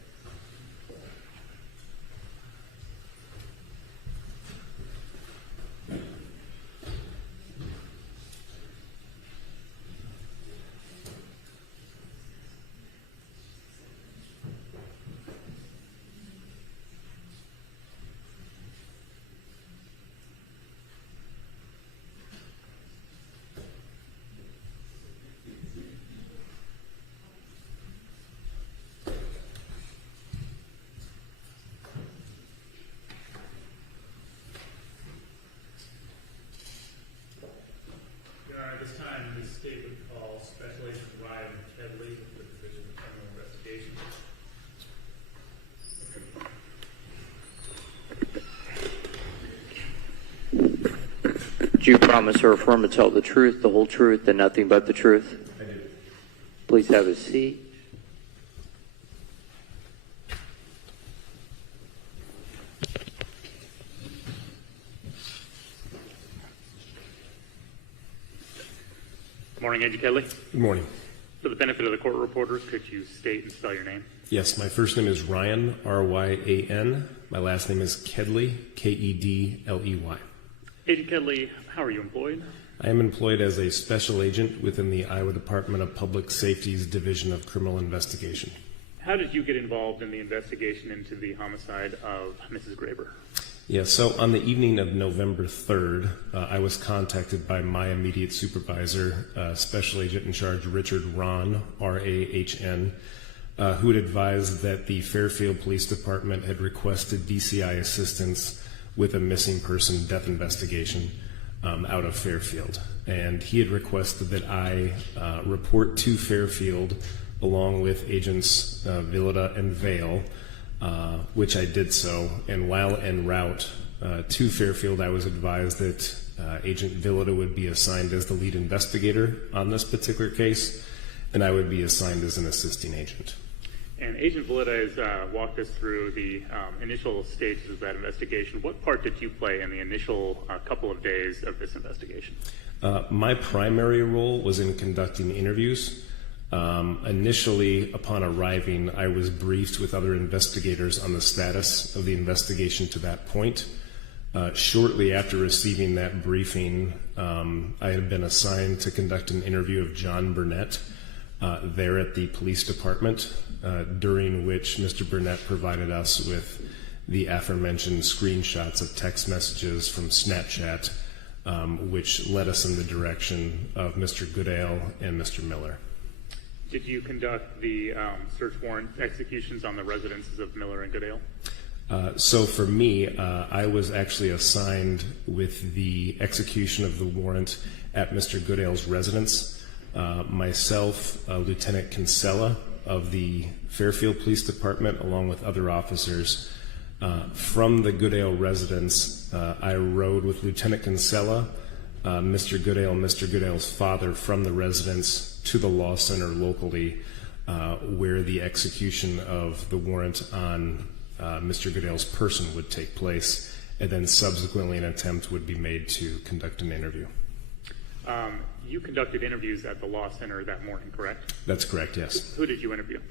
At this time, the state would call Special Agent Ryan Kedley with the Division of Criminal Investigation. Do you promise or affirm to tell the truth, the whole truth, and nothing but the truth? I do. Please have a seat. Good morning, Agent Kedley. Good morning. For the benefit of the court reporters, could you state and spell your name? Yes, my first name is Ryan, R-Y-A-N. My last name is Kedley, K-E-D-L-E-Y. Agent Kedley, how are you employed? I am employed as a special agent within the Iowa Department of Public Safety's Division of Criminal Investigation. How did you get involved in the investigation into the homicide of Mrs. Graber? Yeah, so on the evening of November 3rd, I was contacted by my immediate supervisor, Special Agent in Charge Richard Rahn, R-A-H-N, who had advised that the Fairfield Police Department had requested DCI assistance with a missing person death investigation out of Fairfield. And he had requested that I report to Fairfield along with Agents Willard and Vale, which I did so. And while en route to Fairfield, I was advised that Agent Villada would be assigned as the lead investigator on this particular case, and I would be assigned as an assisting agent. And Agent Villada has walked us through the initial stages of that investigation. What part did you play in the initial couple of days of this investigation? My primary role was in conducting interviews. Initially, upon arriving, I was briefed with other investigators on the status of the investigation to that point. Shortly after receiving that briefing, I had been assigned to conduct an interview of John Burnett there at the police department, during which Mr. Burnett provided us with the aforementioned screenshots of text messages from Snapchat, which led us in the direction of Mr. Goodale and Mr. Miller. Did you conduct the search warrant executions on the residences of Miller and Goodale? So for me, I was actually assigned with the execution of the warrant at Mr. Goodale's residence. Myself, Lieutenant Kinsella of the Fairfield Police Department, along with other officers. From the Goodale residence, I rode with Lieutenant Kinsella, Mr. Goodale, and Mr. Goodale's father from the residence to the law center locally, where the execution of the warrant on Mr. Goodale's person would take place, and then subsequently an attempt would be made to conduct an interview. You conducted interviews at the law center that morning, correct? That's correct, yes. Who did you interview?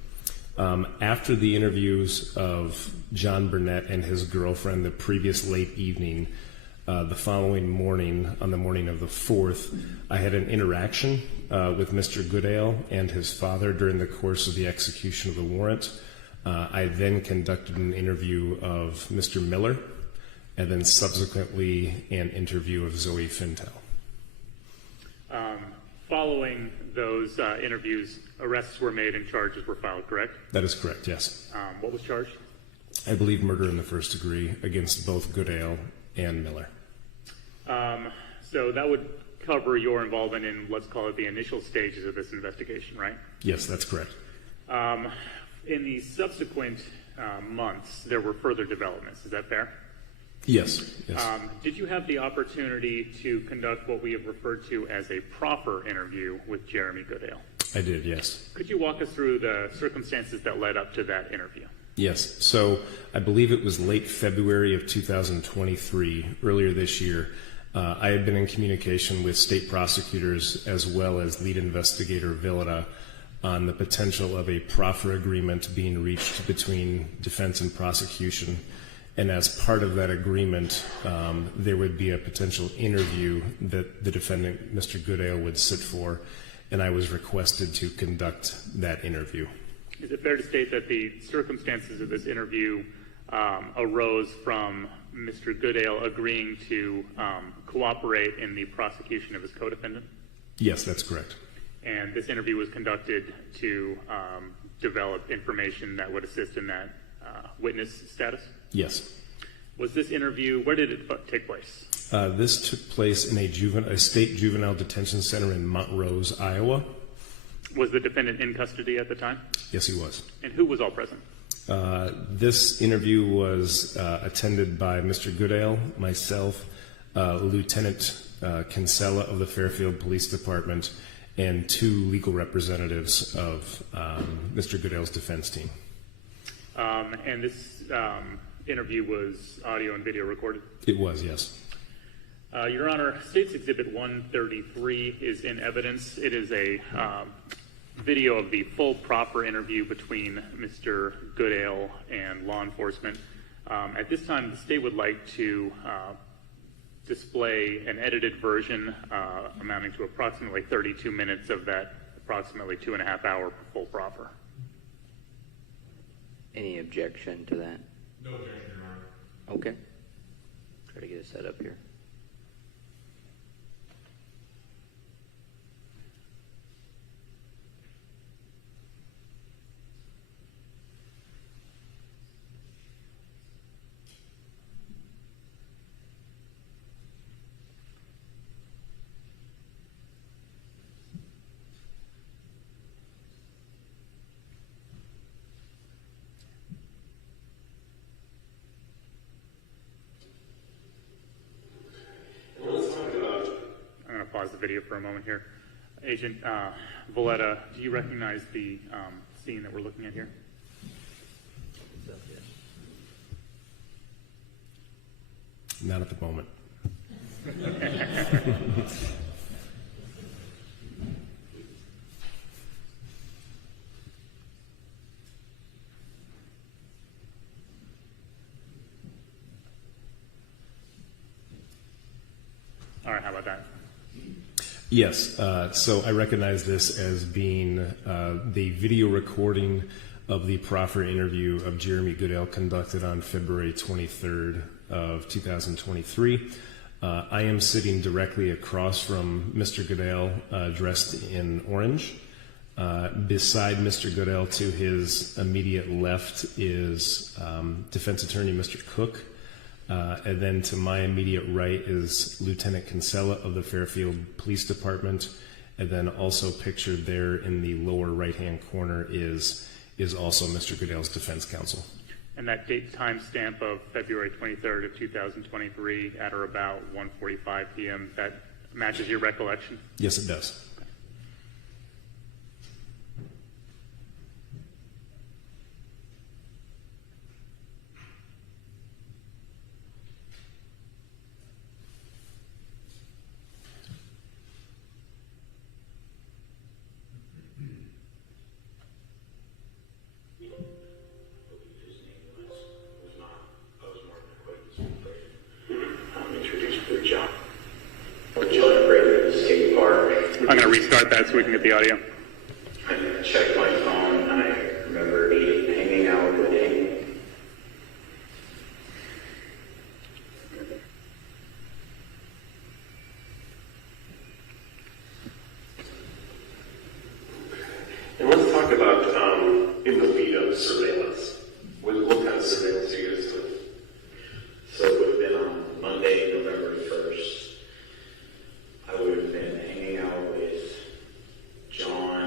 After the interviews of John Burnett and his girlfriend the previous late evening, the following morning, on the morning of the 4th, I had an interaction with Mr. Goodale and his father during the course of the execution of the warrant. I then conducted an interview of Mr. Miller, and then subsequently an interview of Zoe Fintel. Following those interviews, arrests were made and charges were filed, correct? That is correct, yes. What was charged? I believe murder in the first degree against both Goodale and Miller. So that would cover your involvement in, let's call it, the initial stages of this investigation, right? Yes, that's correct. In the subsequent months, there were further developments. Is that fair? Yes, yes. Did you have the opportunity to conduct what we have referred to as a proffer interview with Jeremy Goodale? I did, yes. Could you walk us through the circumstances that led up to that interview? Yes. So I believe it was late February of 2023, earlier this year. I had been in communication with state prosecutors as well as lead investigator Villada on the potential of a proffer agreement being reached between defense and prosecution. And as part of that agreement, there would be a potential interview that the defendant, Mr. Goodale, would sit for, and I was requested to conduct that interview. Is it fair to state that the circumstances of this interview arose from Mr. Goodale agreeing to cooperate in the prosecution of his co-defendant? Yes, that's correct. And this interview was conducted to develop information that would assist in that witness status? Yes. Was this interview, where did it take place? This took place in a state juvenile detention center in Montrose, Iowa. Was the defendant in custody at the time? Yes, he was. And who was all present? This interview was attended by Mr. Goodale, myself, Lieutenant Kinsella of the Fairfield Police Department, and 2 legal representatives of Mr. Goodale's defense team. And this interview was audio and video recorded? It was, yes. Your Honor, State's Exhibit 133 is in evidence. It is a video of the full proper interview between Mr. Goodale and law enforcement. At this time, the state would like to display an edited version amounting to approximately 32 minutes of that approximately 2.5 hour full proper. Any objection to that? No objection, Your Honor. Okay. Try to get it set up here. Pause the video for a moment here. Agent Valletta, do you recognize the scene that we're looking at here? Not at the moment. All right, how about that? Yes, so I recognize this as being the video recording of the proffer interview of Jeremy Goodale conducted on February 23rd of 2023. I am sitting directly across from Mr. Goodale, dressed in orange. Beside Mr. Goodale to his immediate left is defense attorney Mr. Cook. And then to my immediate right is Lieutenant Kinsella of the Fairfield Police Department. And then also pictured there in the lower right-hand corner is also Mr. Goodale's defense counsel. And that date timestamp of February 23rd of 2023 at or about 1:45 p.m., that matches your recollection? Yes, it does. I'm going to restart that so we can get the audio. I checked my phone and I remember hanging out with him. And let's talk about in the lead of surveillance. What kind of surveillance are you guys doing? So it would have been on Monday, November 1st. I would have been hanging out with John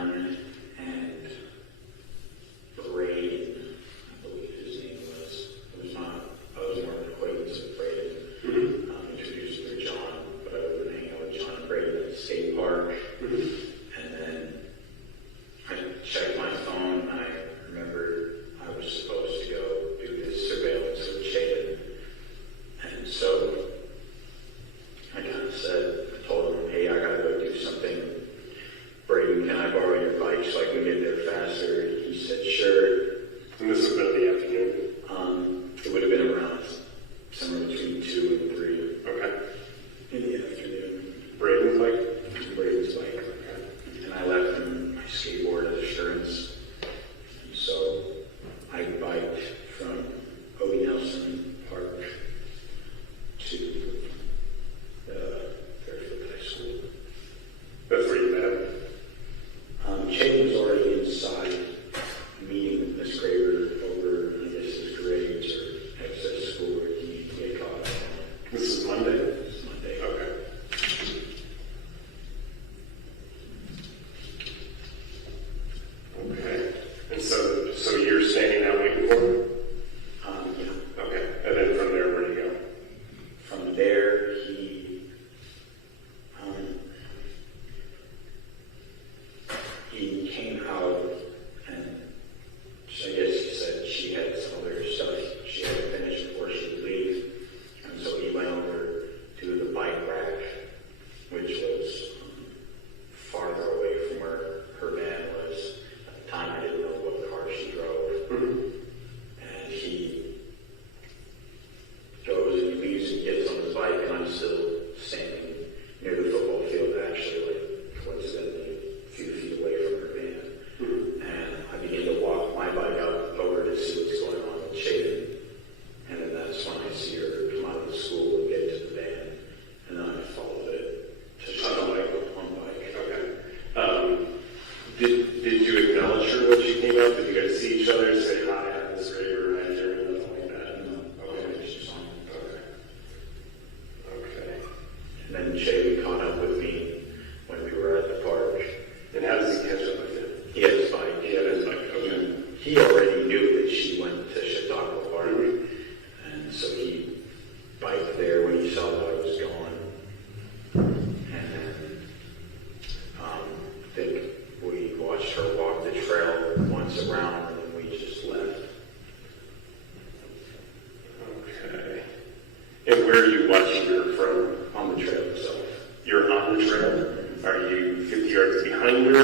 behind her?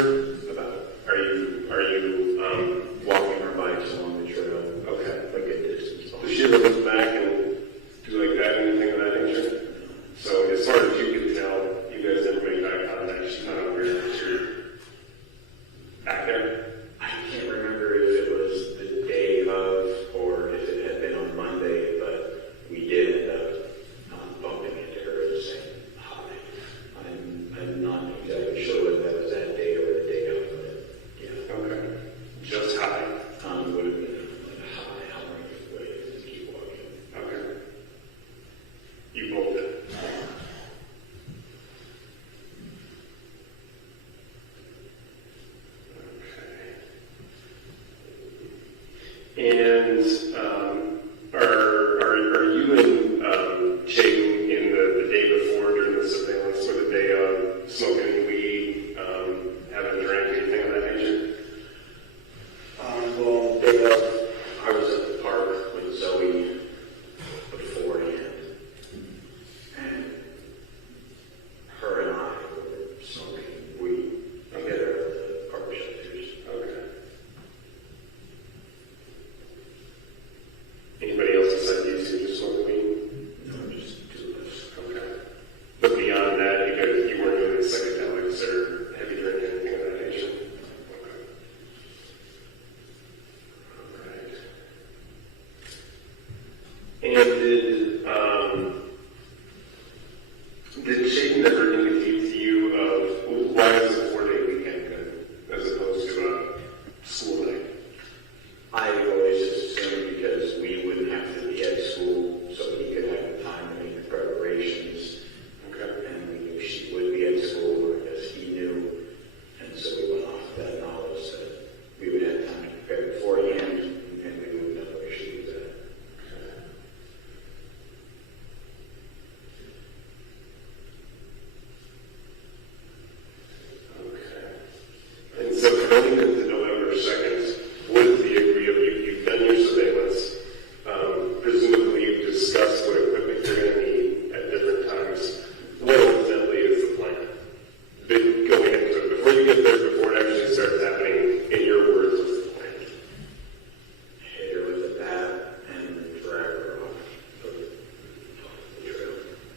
Are you walking her bikes along the trail? Okay. Like a distance. Does she ever look back and do like that, anything of that nature? So as far as you can tell, you guys never made eye contact. She's not aware that you're back there? I can't remember if it was the day of or if it had been on Monday, but we did end up bumping into her and saying hi. I'm not exactly sure whether that was that day or the day of, but yeah. Okay. Just hi. Would have been like hi, how are you? Wave and keep walking. Okay. You both did. And are you and Chayton in the day before during the surveillance or the day of smoking weed, having a drink, anything of that nature? Well, day of, I was at the park with Zoe beforehand, and her and I were smoking weed together at the park shelters. Okay. Anybody else besides you two just smoke weed? No, just two of us. Okay. But beyond that, you weren't doing psychedelics or heavy drinking, anything of that nature? Okay. All right. And did Chayton ever indicate to you of why is a 4-day weekend good as opposed to a school night? I always just assumed because we wouldn't have to be at school, so he could have the time to make the preparations. Okay. And we knew she would be at school, or I guess he knew. And so we went off that knowledge that we would have time to prepare beforehand, and we would know where she was at. Okay. And so going into November 2nd, what is the agree of you've done your surveillance? Presumably you've discussed what equipment you're going to need at different times. What ultimately is the plan? Going into it, before you get there, before it actually starts happening, in your words, what's the plan? Hit her with a bat and drag her off the trail.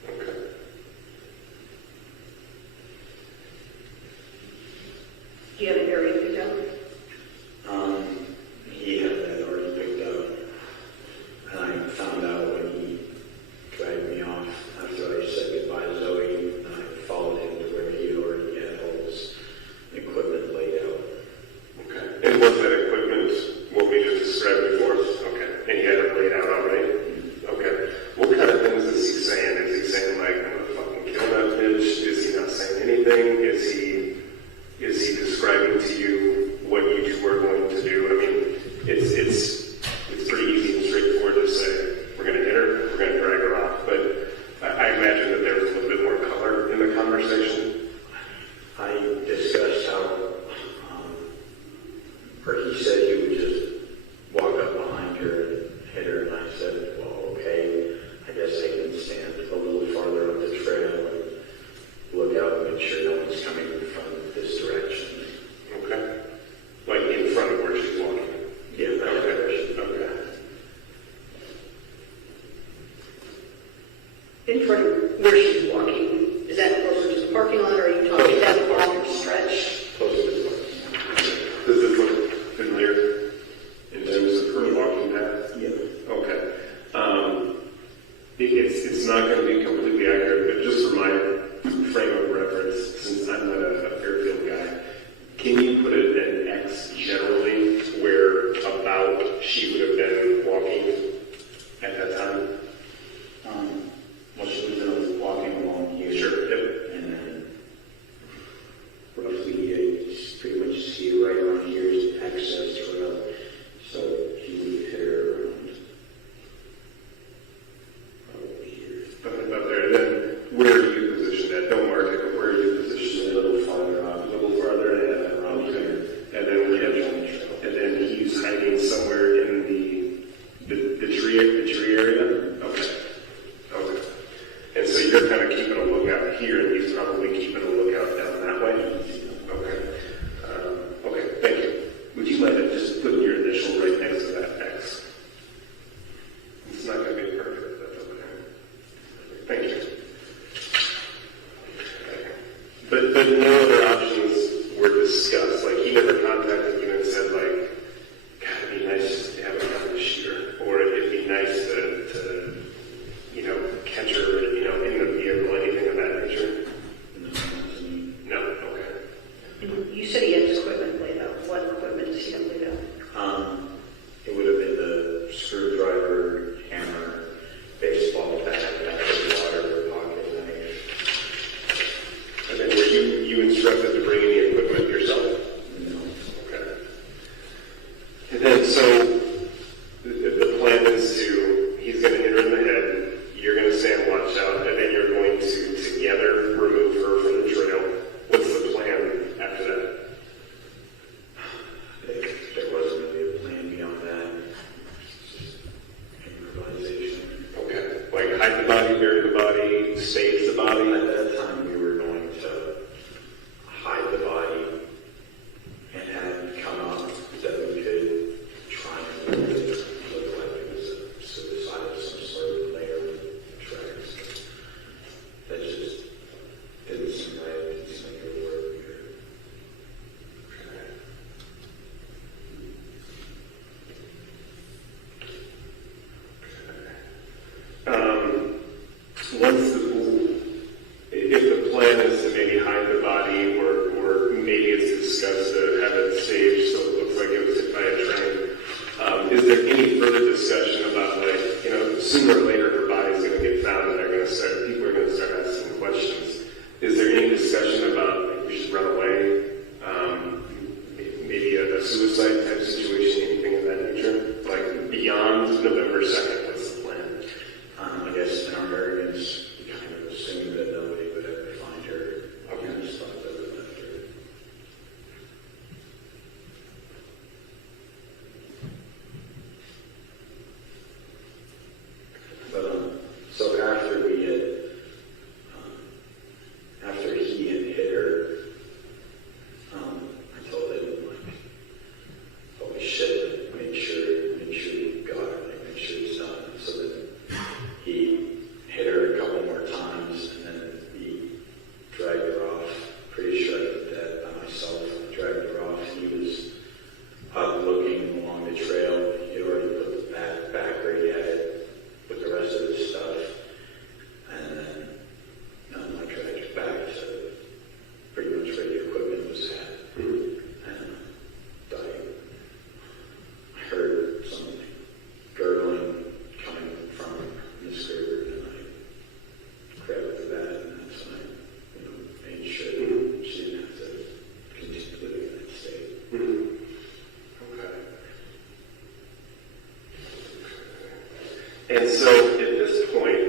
Okay. Do you have an area picked out? He had that already picked out. And I found out when he dragged me off after I said goodbye to Zoe, and I followed him to where he already had all his equipment laid out. Okay. And was that equipment what we just described before? Okay. And he had it laid out already? Okay. What kind of things is he saying? Is he saying like, I'm gonna fucking kill that bitch? Is he not saying anything? Is he describing to you what you two are going to do? I mean, it's pretty easy and straightforward to say, we're gonna hit her, we're gonna drag her off, but I imagine that there was a little bit more color in the conversation. I discussed how, or he said he would just walk up behind her and hit her, and I said, well, okay, I guess I can stand a little farther up the trail and look out and make sure no one's coming from this direction. Okay. Like in front of where she's walking. Yeah, that direction. Okay. In front of where she's walking, is that closer to the parking lot, or are you talking about the longer stretch? Close to the point. Does this look familiar in terms of her walking path? Yeah. Okay. It's not going to be completely accurate, but just for my frame of reference, since I'm not a Fairfield guy, can you put an X generally where about she would have been walking at that time? Well, she was walking along here. Sure. Yep. And then roughly, you pretty much see right around here is access trail. So he would hit her around probably here. About there. Then where are you positioned at? Don't mark it, but where are you positioned? A little farther off. A little farther in. Around here. And then we have, and then he's hiding somewhere in the tree area. Okay. Okay. And so you're kind of keeping a lookout here, and he's probably keeping a lookout down that way. Okay. if the plan is to maybe hide the body, or maybe it's discussed to have it staged so it looks like it was hit by a train, is there any further discussion about, like, sooner or later her body's going to get found and people are going to start asking questions? Is there any discussion about, like, we should run away? Maybe a suicide type situation, anything of that nature? Like, beyond November 2nd, what's the plan? I guess in our arrogance, we kind of assumed that nobody would ever find her. I just thought that we left her. But, so after we had, after he had hit her, I told him, like, holy shit, make sure you got her, like, make sure it's done. So that he hit her a couple more times, and then he dragged her off. Pretty sure I did that by myself. I dragged her off. He was looking along the trail. He had already put the back where he had it with the rest of his stuff. And then I dragged her back to pretty much where the equipment was at. And I heard some gurgling coming from Miss Graber, and I grabbed the bat, and that's when I made sure she didn't have to continue living in that state. Okay. And so at this point,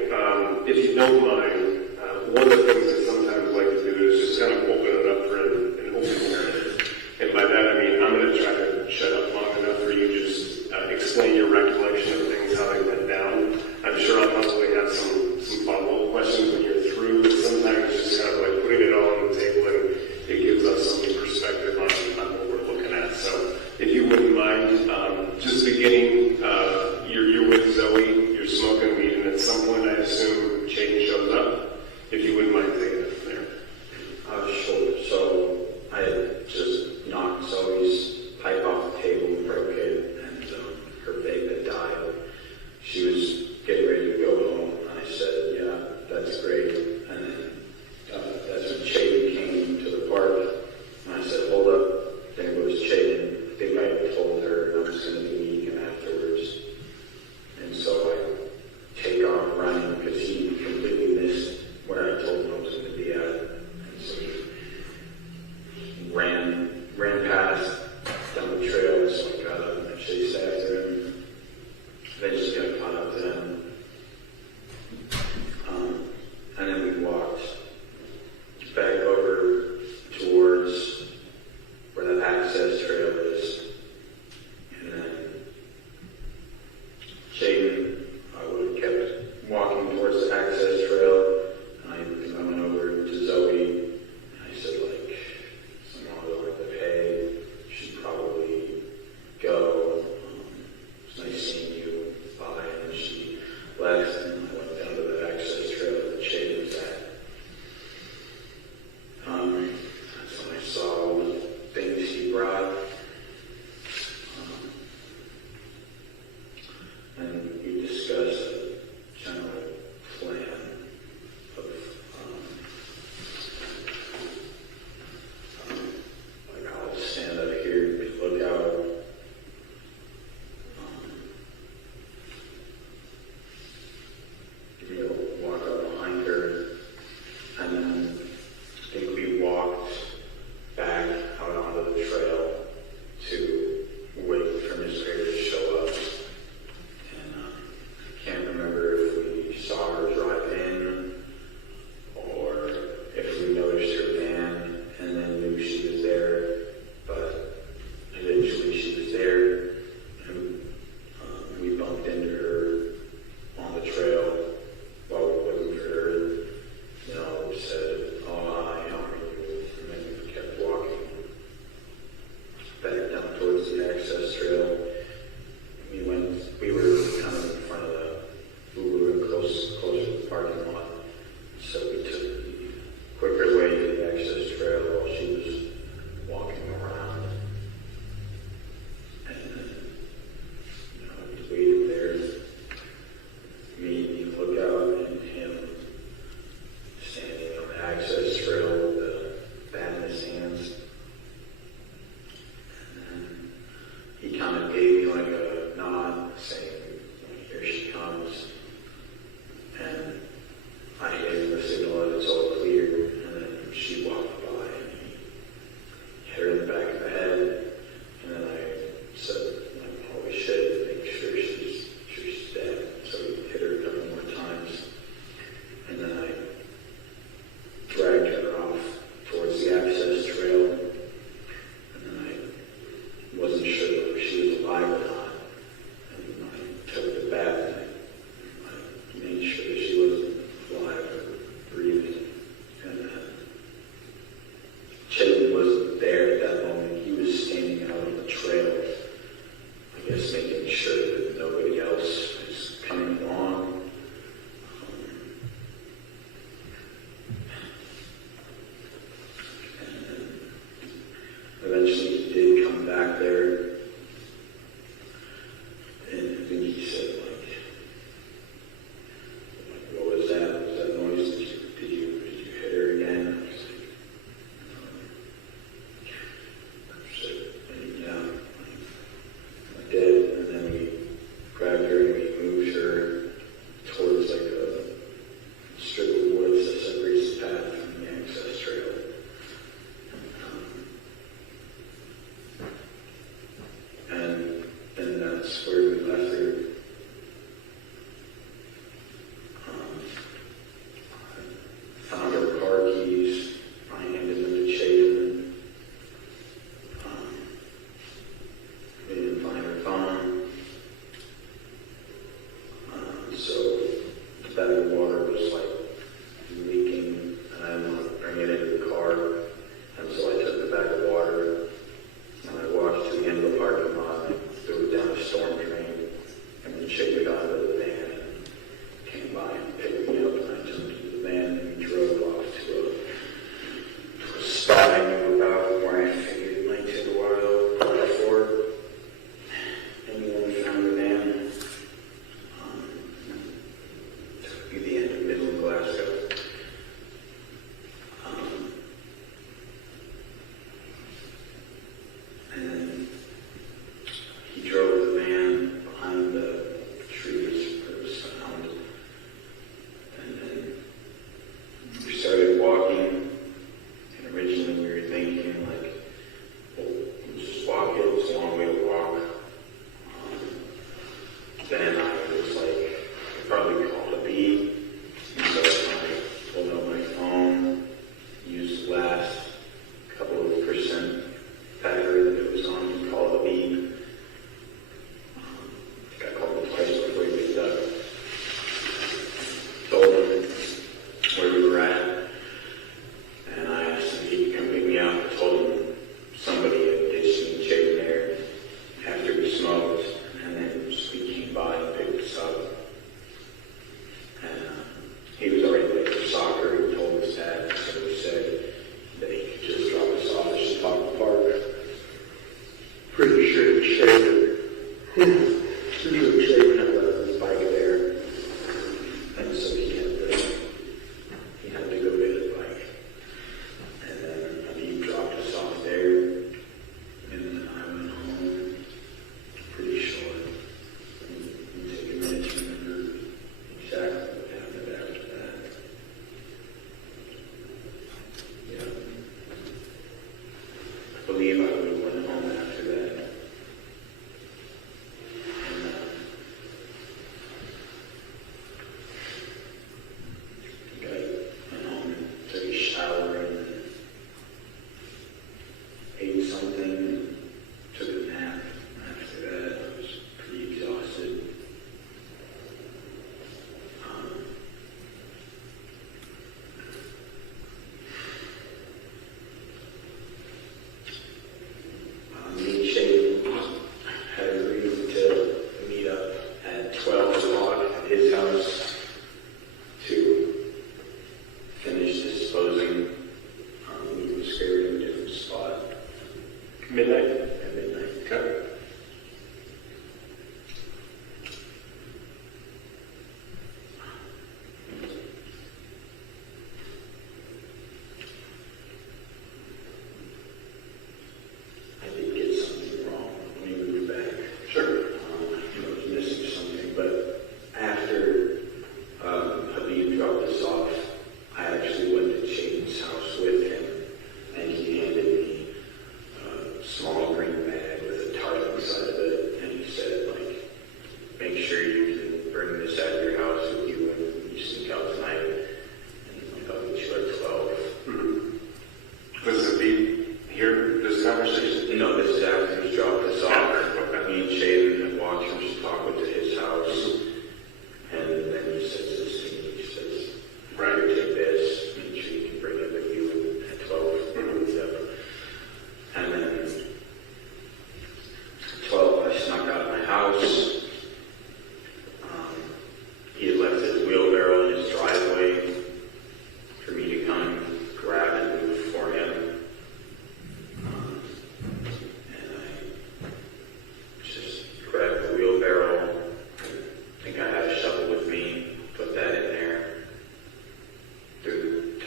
if you don't mind, one of the things I sometimes like to do is just kind of open it up for an open hearing. And by that I mean I'm going to try to shut up long enough for you to just explain your recollection of things, how they went down. I'm sure I'll probably have some follow-up questions when you're through, but sometimes just kind of like putting it all on the table, and it gives us some perspective on what we're looking at. So if you wouldn't mind, just beginning, you're with Zoe, you're smoking weed, and at some point I assume Chayton shows up. If you wouldn't mind taking it from there. Sure. So I had just knocked Zoe's pipe off the table and broke it, and her vape had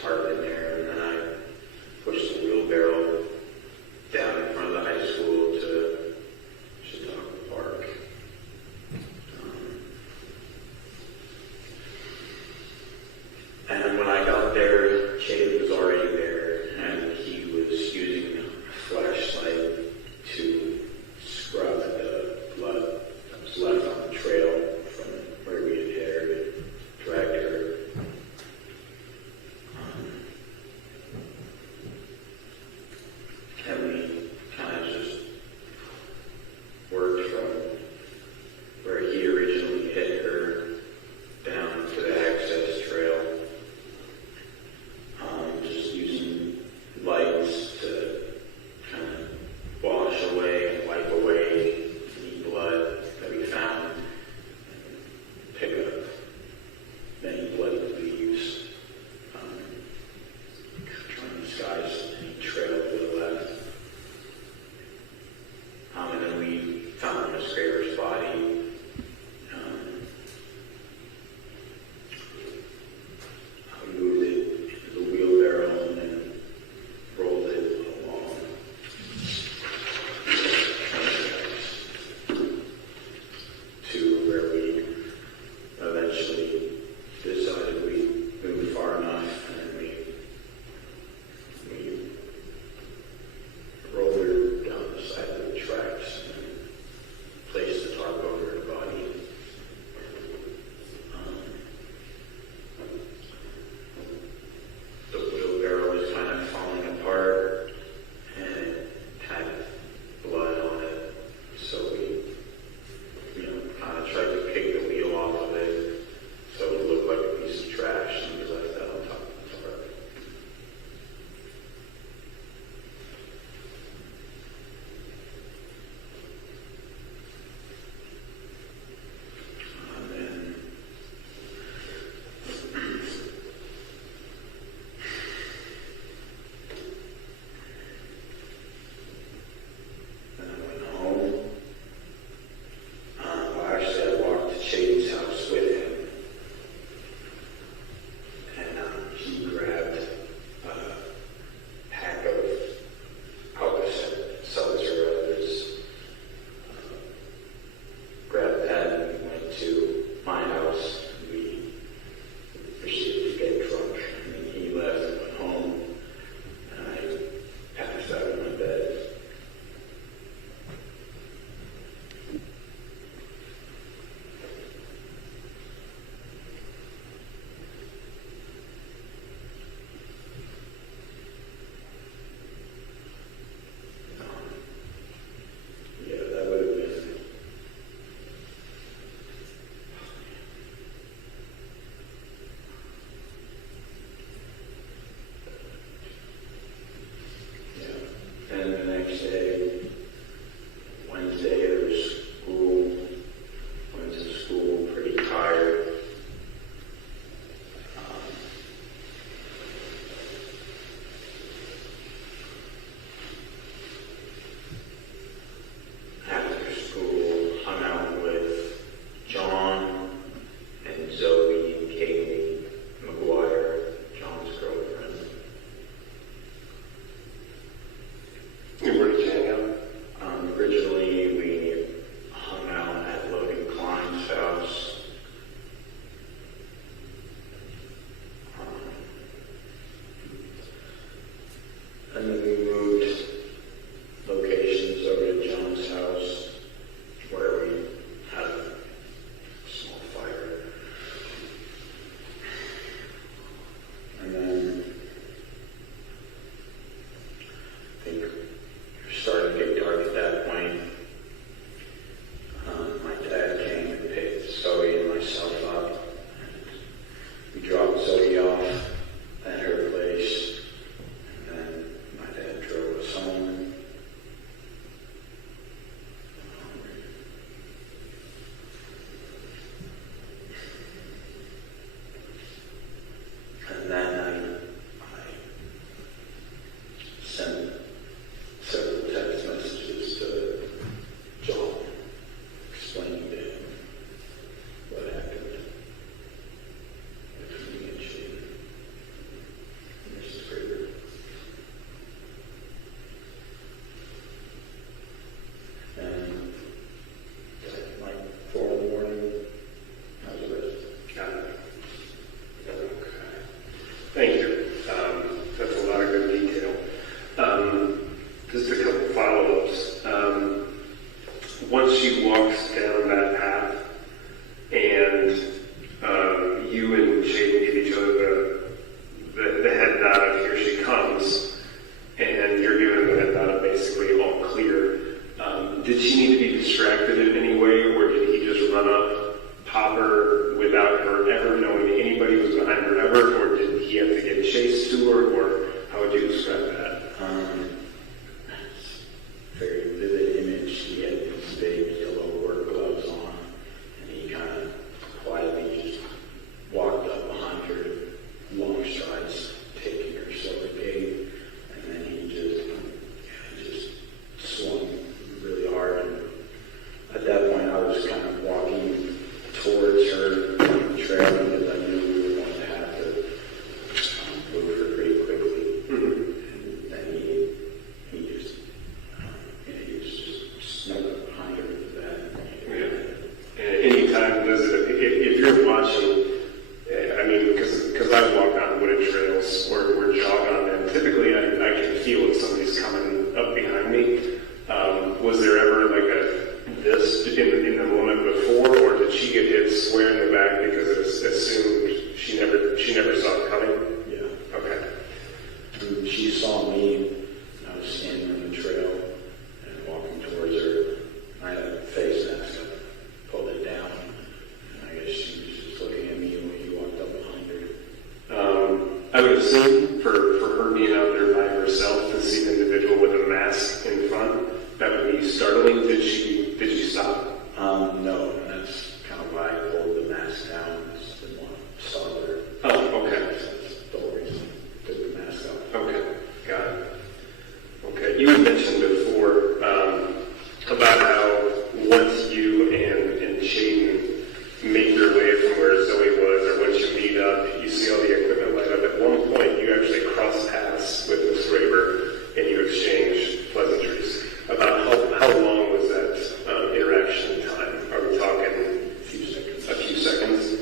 tarp in there, and then I pushed the wheelbarrow down in front of the high school to Chautauqua Park. And when I got there, Chade was already there, and he was using a flashlight to scrub the blood that was left on the trail from where we had hit her and dragged her. And we kind of just worked from where he originally hit her down to the access trail. or jog on them, typically I can feel if somebody's coming up behind me. Was there ever like this in the moment before, or did she get hit square in the back because it's assumed she never saw it coming? Yeah. Okay. And she saw me, and I was standing on the trail and walking towards her. I had a face mask. I pulled it down, and I guess she was just looking at me when he walked up behind her. I would assume for her being out there by herself to see an individual with a mask in front, that would be startling. Did she stop? No, and that's kind of why I pulled the mask down. I just didn't want to startle her. Oh, okay. That's the whole reason I took the mask off. Okay, got it. Okay, you had mentioned before about how once you and Shaden make your way from where Zoe was, or once you meet up, you see all the equipment light up. At one point, you actually cross paths with Ms. Graber and you exchange pleasantries. About how long was that interaction time? Are we talking A few seconds. a few seconds?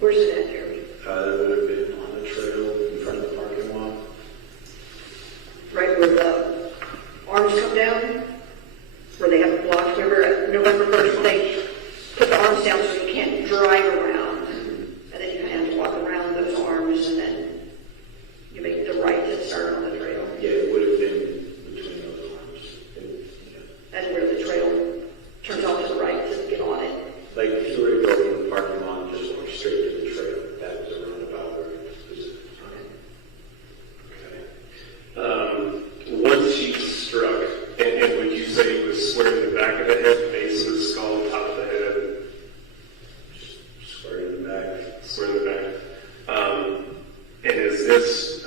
Where's it at, Jeremy? That would have been on the trail in front of the parking lot. Right where the arms come down? Where they have it blocked? Remember at November 1st, they put the arms down so you can't drive around. And then you kind of have to walk around those arms, and then you make the right to start on the trail. Yeah, it would have been between those arms. That's where the trail turns off to the right to get on it. Like if you were to go from the parking lot and just walk straight to the trail, that was a roundabout where it was. Once she struck, and would you say it was square in the back of the head, base of the skull, top of the head? Square in the back. Square in the back. And is this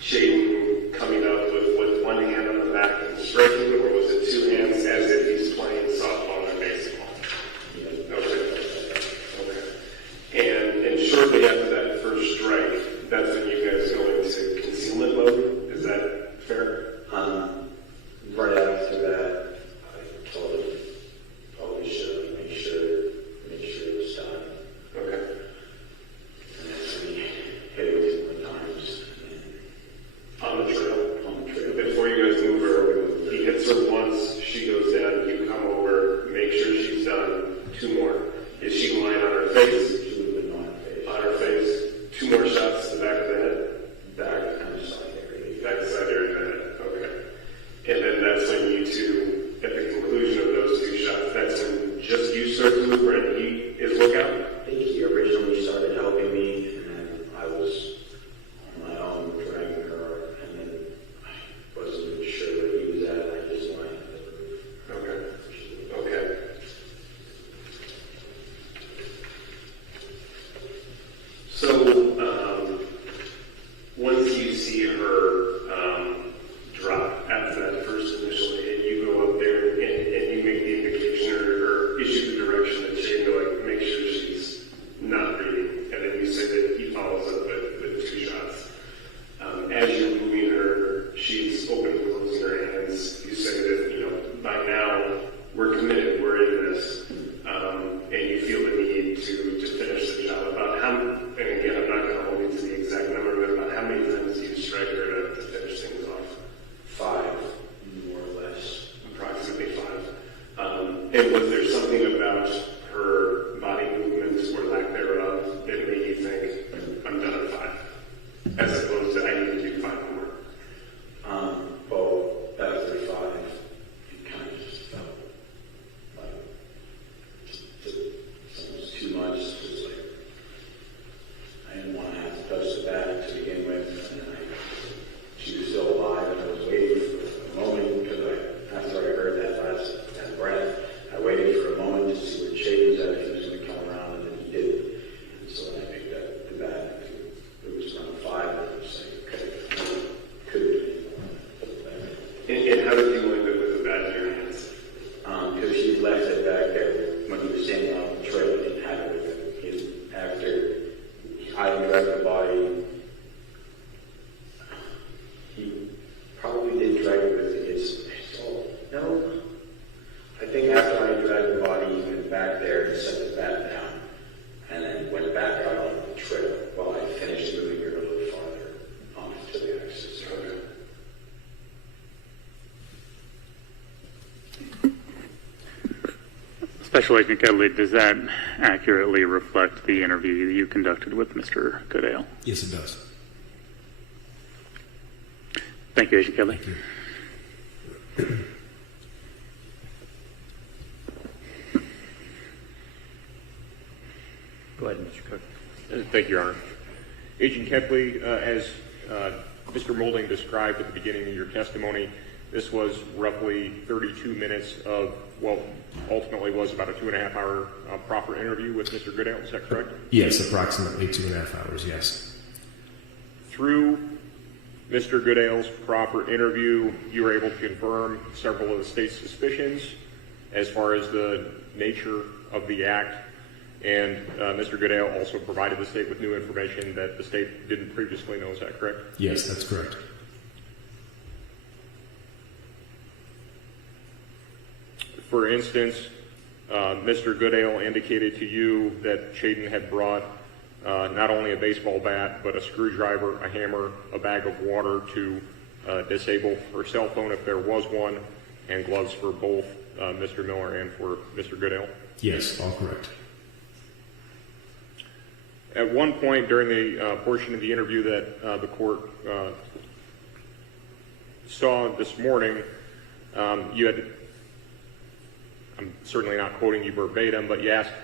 Shaden coming up with one hand on the back and striking, or was it two hands as if he's playing softball or baseball? Okay. And shortly after that first strike, that's when you guys go into concealment mode. Is that fair? Right after that, I told him probably should make sure it was done. Okay. And then we hit it a couple of times. On the trail. On the trail. Before you guys move her, he hits her once, she goes down, you come over, make sure she's done. Two more. Is she lying on her face? She would have been on her face. On her face. Two more shots to the back of the head? Back kind of side area. Back side area of the head. Okay. And then that's when you two, at the conclusion of those two shots, that's when just you start to move her and he is lookout? I think he originally started helping me, and then I was on my own dragging her, and then I wasn't sure where he was at. I just went. Okay. Okay. So, once you see her drop after that first initial hit, you go up there and you make the indication or issue the direction that Shaden to like make sure she's not breathing, and then you say that he follows up with two shots. As you're moving her, she's open and closing her hands. You say that by now we're committed, we're in this, and you feel the need to finish the job. About how, and again, I'm not going to hold you to the exact number, but about how many times do you strike her to finish things off? 5, more or less. Approximately 5. And was there something about her body movements or lack thereof that made you think, I'm done at 5, as opposed to I need to do 5 more? Well, after 5, it kind of just felt like it was too much. It was like I didn't want to have to touch the bat to begin with, and she was still alive, and I was waiting for a moment because after I heard that breath, I waited for a moment to see where Shaden was at, if he was going to come around, and then he did. And so when I picked up the bat, it was around 5, and I was like, okay, couldn't do anything. And how did you wind up with the bat in your hands? Because he left it back there when he was standing on the trail. He didn't have it with him. After I dragged the body, he probably did drag it with his pistol. No. I think after I dragged the body, he went back there and set the bat down, and then went back out on the trail while I finished moving Special Agent Kedley, does that accurately reflect the interview you conducted with Mr. Goodale? Yes, it does. Thank you, Agent Kedley. Thank you. Go ahead, Mr. Cook. Thank you, Your Honor. Agent Kepley, as Mr. Molding described at the beginning of your testimony, this was roughly 32 minutes of what ultimately was about a 2.5-hour proper interview with Mr. Goodale. Is that correct? Yes, approximately 2.5 hours, yes. Through Mr. Goodale's proper interview, you were able to confirm several of the state's suspicions as far as the nature of the act, and Mr. Goodale also provided the state with new information that the state didn't previously know. Is that correct? Yes, that's correct. For instance, Mr. Goodale indicated to you that Chayden had brought not only a baseball bat, but a screwdriver, a hammer, a bag of water to disable her cell phone if there was one, and gloves for both Mr. Miller and for Mr. Goodale. Yes, all correct. At one point during the portion of the interview that the court saw this morning, you had, I'm certainly not quoting you verbatim, but you asked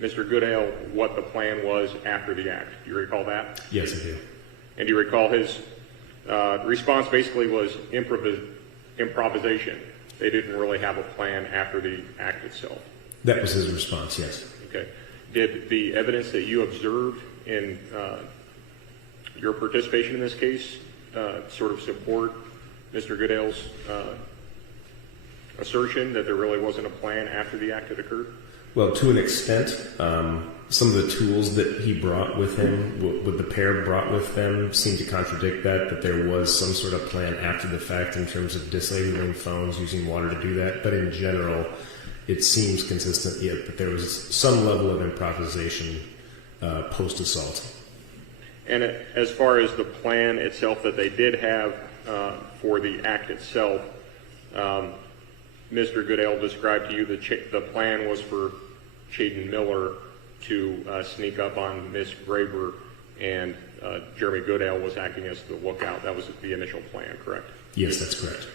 Mr. Goodale what the plan was after the act. Do you recall that? Yes, I do. And do you recall his response basically was improvisation? They didn't really have a plan after the act itself. That was his response, yes. Okay. Did the evidence that you observed in your participation in this case sort of support Mr. Goodale's assertion that there really wasn't a plan after the act had occurred? Well, to an extent, some of the tools that he brought with him, what the pair brought with them, seemed to contradict that there was some sort of plan after the fact in terms of disabling phones, using water to do that. But in general, it seems consistent yet that there was some level of improvisation post-assault. And as far as the plan itself that they did have for the act itself, Mr. Goodale described to you that the plan was for Chayden Miller to sneak up on Miss Graber, and Jeremy Goodale was acting as the lookout. That was the initial plan, correct? Yes, that's correct.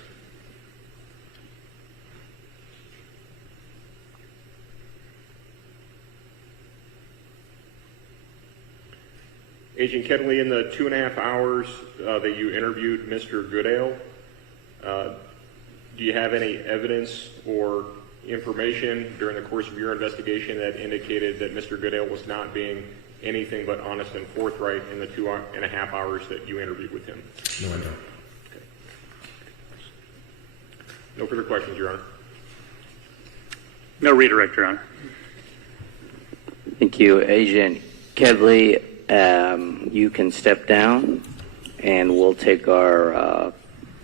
Agent Kedley, in the 2.5 hours that you interviewed Mr. Goodale, do you have any evidence or information during the course of your investigation that indicated that Mr. Goodale was not being anything but honest and forthright in the 2.5 hours that you interviewed with him? No, I don't. Okay. No further questions, Your Honor. No redirect, Your Honor. Thank you, Agent Kedley. You can step down, and we'll take our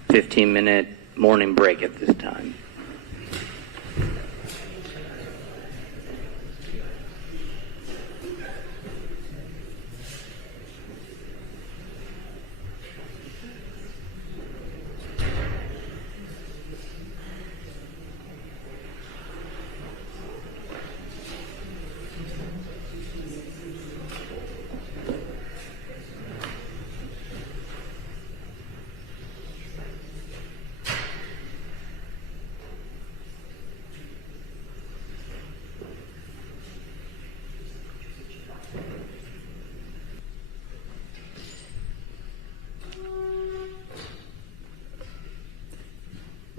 15-minute morning break at this time.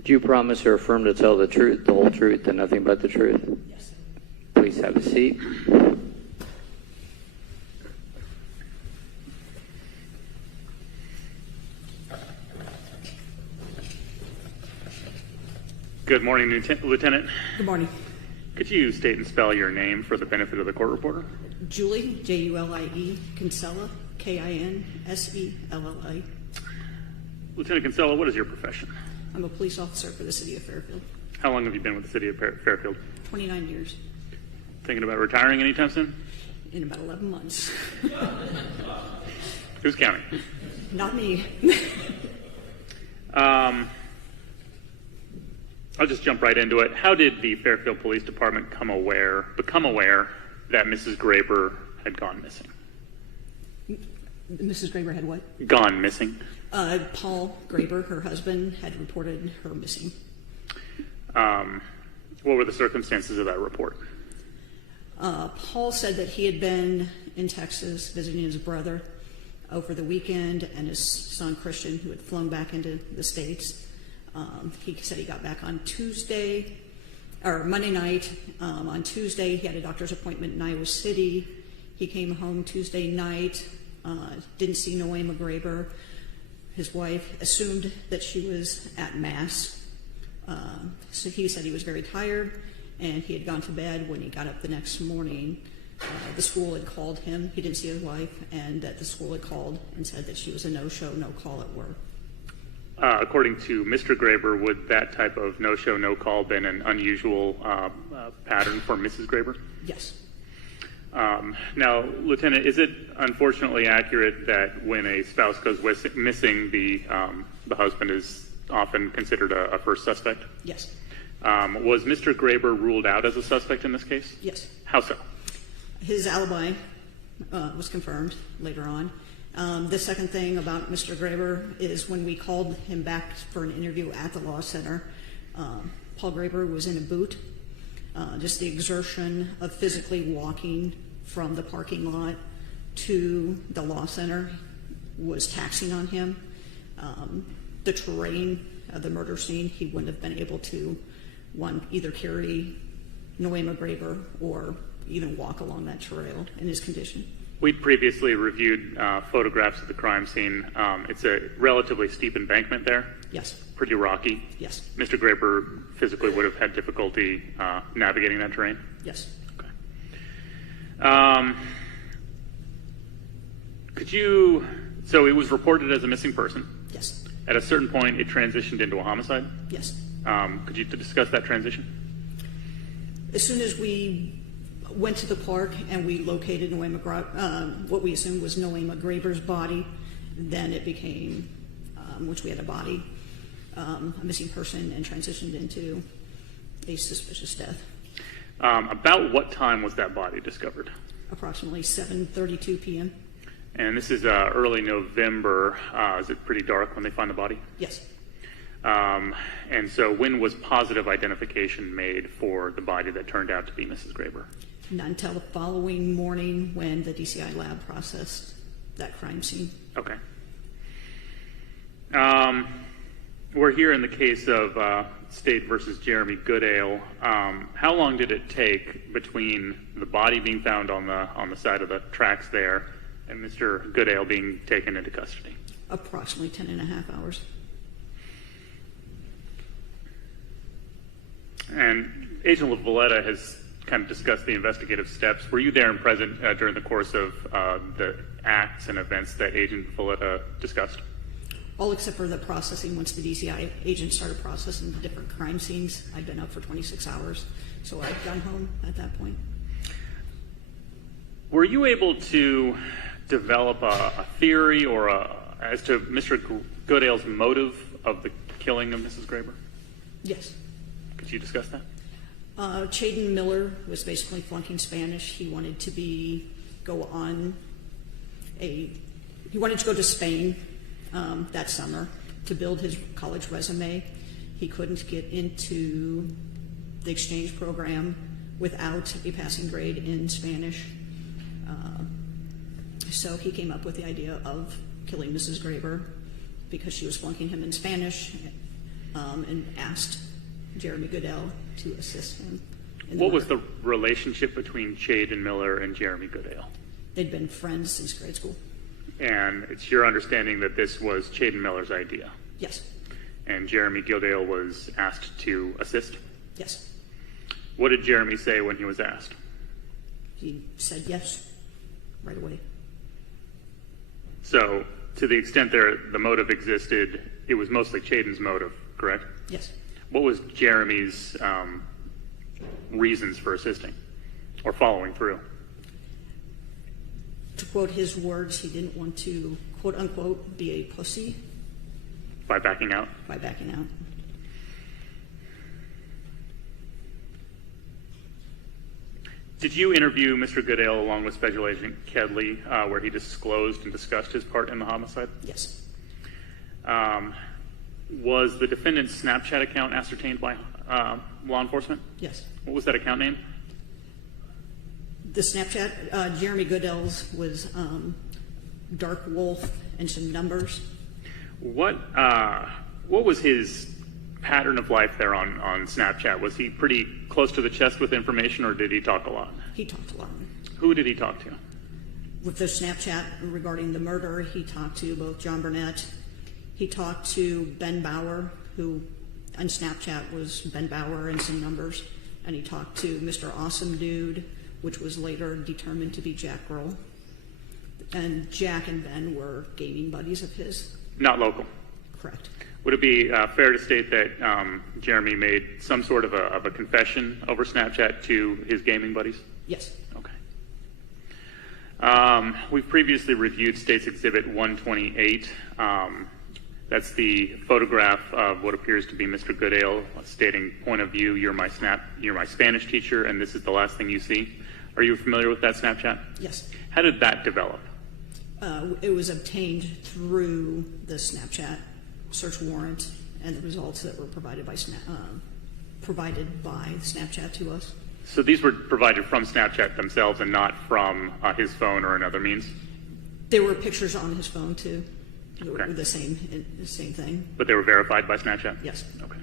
Do you promise or affirm to tell the truth, the whole truth, and nothing but the truth? Yes. Please have a seat. Good morning, Lieutenant. Good morning. Could you state and spell your name for the benefit of the court reporter? Julie, Julie, Kinsella, Kinsella. Lieutenant Kinsella, what is your profession? I'm a police officer for the city of Fairfield. How long have you been with the city of Fairfield? 29 years. Thinking about retiring anytime soon? In about 11 months. Who's counting? Not me. Are I'll just jump right into it. How did the Fairfield Police Department become aware that Mrs. Graber had gone missing? Mrs. Graber had what? Gone missing. Paul Graber, her husband, had reported her missing. What were the circumstances of that report? Paul said that he had been in Texas visiting his brother over the weekend and his son Christian, who had flown back into the States. He said he got back on Monday night. On Tuesday, he had a doctor's appointment in Iowa City. He came home Tuesday night, didn't see Nohema Graber. His wife assumed that she was at Mass. So he said he was very tired and he had gone to bed. When he got up the next morning, the school had called him. He didn't see his wife, and that the school had called and said that she was a no-show, no-call at work. According to Mr. Graber, would that type of no-show, no-call been an unusual pattern for Mrs. Graber? Yes. Now, Lieutenant, is it unfortunately accurate that when a spouse goes missing, the husband is often considered a first suspect? Yes. Was Mr. Graber ruled out as a suspect in this case? Yes. How so? His alibi was confirmed later on. The second thing about Mr. Graber is when we called him back for an interview at the law center, Paul Graber was in a boot. Just the exertion of physically walking from the parking lot to the law center was taxing on him. The terrain of the murder scene, he wouldn't have been able to, either carry Nohema Graber or even walk along that trail in his condition. We'd previously reviewed photographs of the crime scene. It's a relatively steep embankment there. Yes. Pretty rocky. Yes. Mr. Graber physically would have had difficulty navigating that terrain? Yes. Okay. So it was reported as a missing person. Yes. At a certain point, it transitioned into a homicide. Yes. Could you discuss that transition? As soon as we went to the park and we located what we assumed was Nohema Graber's body, then it became, which we had a body, a missing person, and transitioned into a suspicious death. About what time was that body discovered? Approximately 7:32 p.m. And this is early November. Is it pretty dark when they find the body? Yes. And so when was positive identification made for the body that turned out to be Mrs. Graber? Not until the following morning when the DCI lab processed that crime scene. Okay. We're here in the case of State versus Jeremy Goodale. How long did it take between the body being found on the side of the tracks there and Mr. Goodale being taken into custody? Approximately 10 and a half hours. And Agent Valletta has kind of discussed the investigative steps. Were you there and present during the course of the acts and events that Agent Valletta discussed? All except for the processing. Once the DCI agents started processing the different crime scenes, I'd been up for 26 hours, so I'd gone home at that point. Were you able to develop a theory or as to Mr. Goodale's motive of the killing of Mrs. Graber? Yes. Could you discuss that? Chaden Miller was basically flunking Spanish. He wanted to go to Spain that summer to build his college resume. He couldn't get into the exchange program without a passing grade in Spanish. So he came up with the idea of killing Mrs. Graber because she was flunking him in Spanish, and asked Jeremy Goodale to assist him. What was the relationship between Chaden Miller and Jeremy Goodale? They'd been friends since grade school. And it's your understanding that this was Chaden Miller's idea? Yes. And Jeremy Goodale was asked to assist? Yes. What did Jeremy say when he was asked? He said yes right away. So, to the extent the motive existed, it was mostly Chaden's motive, correct? Yes. What was Jeremy's reasons for assisting or following through? To quote his words, he didn't want to, quote unquote, be a pussy. By backing out? By backing out. Did you interview Mr. Goodale along with Special Agent Kedley, where he disclosed and discussed his part in the homicide? Yes. Was the defendant's Snapchat account ascertained by law enforcement? Yes. What was that account name? The Snapchat, Jeremy Goodale's was Dark Wolf and some numbers. What was his pattern of life there on Snapchat? Was he pretty close to the chest with information, or did he talk a lot? He talked a lot. Who did he talk to? With the Snapchat regarding the murder, he talked to both John Burnett. He talked to Ben Bauer, who on Snapchat was Ben Bauer and some numbers. And he talked to Mr. Awesome Dude, which was later determined to be Jack Grohl. And Jack and Ben were gaming buddies of his. Not local. Correct. Would it be fair to state that Jeremy made some sort of a confession over Snapchat to his gaming buddies? Yes. Okay. We've previously reviewed State's Exhibit 128. That's the photograph of what appears to be Mr. Goodale, stating, "Point of view, you're my Spanish teacher, and this is the last thing you see." Are you familiar with that Snapchat? Yes. How did that develop? It was obtained through the Snapchat search warrant and the results that were provided by Snapchat to us. So these were provided from Snapchat themselves and not from his phone or another means? There were pictures on his phone too. They were Okay. the same thing. But they were verified by Snapchat? Yes. Okay.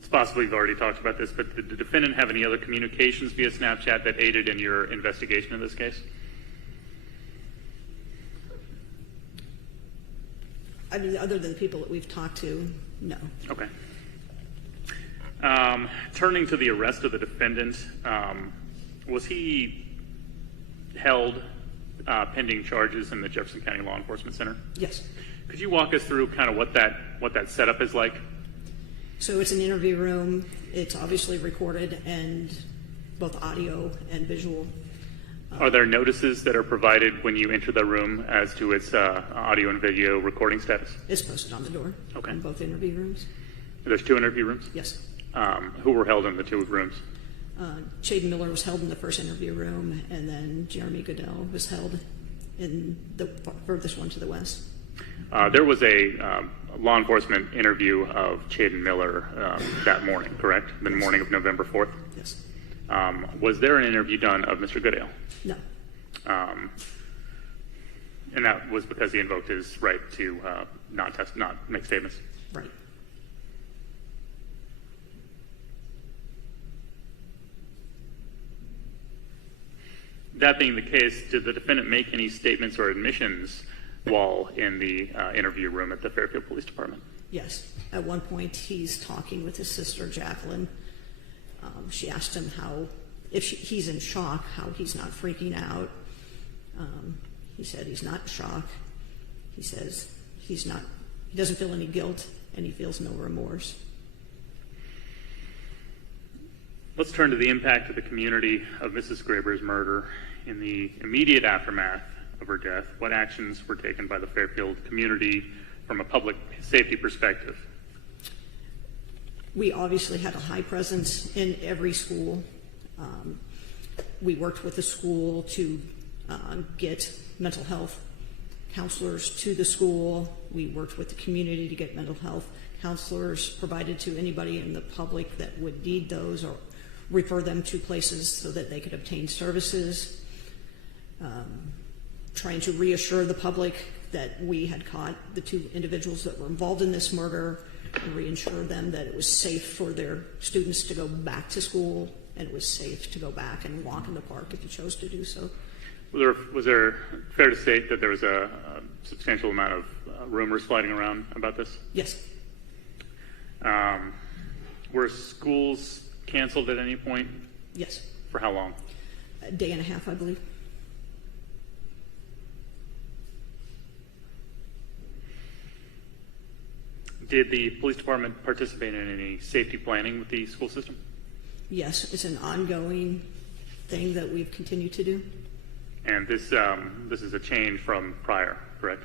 It's possible you've already talked about this, but did the defendant have any other communications via Snapchat that aided in your investigation of this case? I mean, other than the people that we've talked to, no. Okay. Turning to the arrest of the defendant, was he held pending charges in the Jefferson County Law Enforcement Center? Yes. Could you walk us through kind of what that setup is like? So it's an interview room. It's obviously recorded and both audio and visual. Are there notices that are provided when you enter the room as to its audio and video recording status? It's posted on the door. Okay. In both interview rooms. There's 2 interview rooms? Yes. Who were held in the 2 rooms? Willard Miller was held in the first interview room, and then Jeremy Goodale was held in the furthest one to the west. There was a law enforcement interview of Willard Miller that morning, correct? The morning of November 4th? Yes. Was there an interview done of Mr. Goodale? No. And that was because he invoked his right to not make statements? Right. That being the case, did the defendant make any statements or admissions while in the interview room at the Fairfield Police Department? Yes. At one point, he's talking with his sister, Jacqueline. She asked him if he's in shock, how he's not freaking out. He said he's not in shock. He says he doesn't feel any guilt, and he feels no remorse. Let's turn to the impact of the community of Mrs. Graber's murder. In the immediate aftermath of her death, what actions were taken by the Fairfield community from a public safety perspective? We obviously had a high presence in every school. We worked with the school to get mental health counselors to the school. We worked with the community to get mental health counselors provided to anybody in the public that would need those, or refer them to places so that they could obtain services. Trying to reassure the public that we had caught the 2 individuals that were involved in this murder, and reassure them that it was safe for their students to go back to school, and it was safe to go back and walk in the park if you chose to do so. Was there fair to state that there was a substantial amount of rumors floating around about this? Yes. Were schools canceled at any point? Yes. For how long? A day and a half, I believe. Did the police department participate in any safety planning with the school system? Yes, it's an ongoing thing that we've continued to do. And this is a change from prior, correct?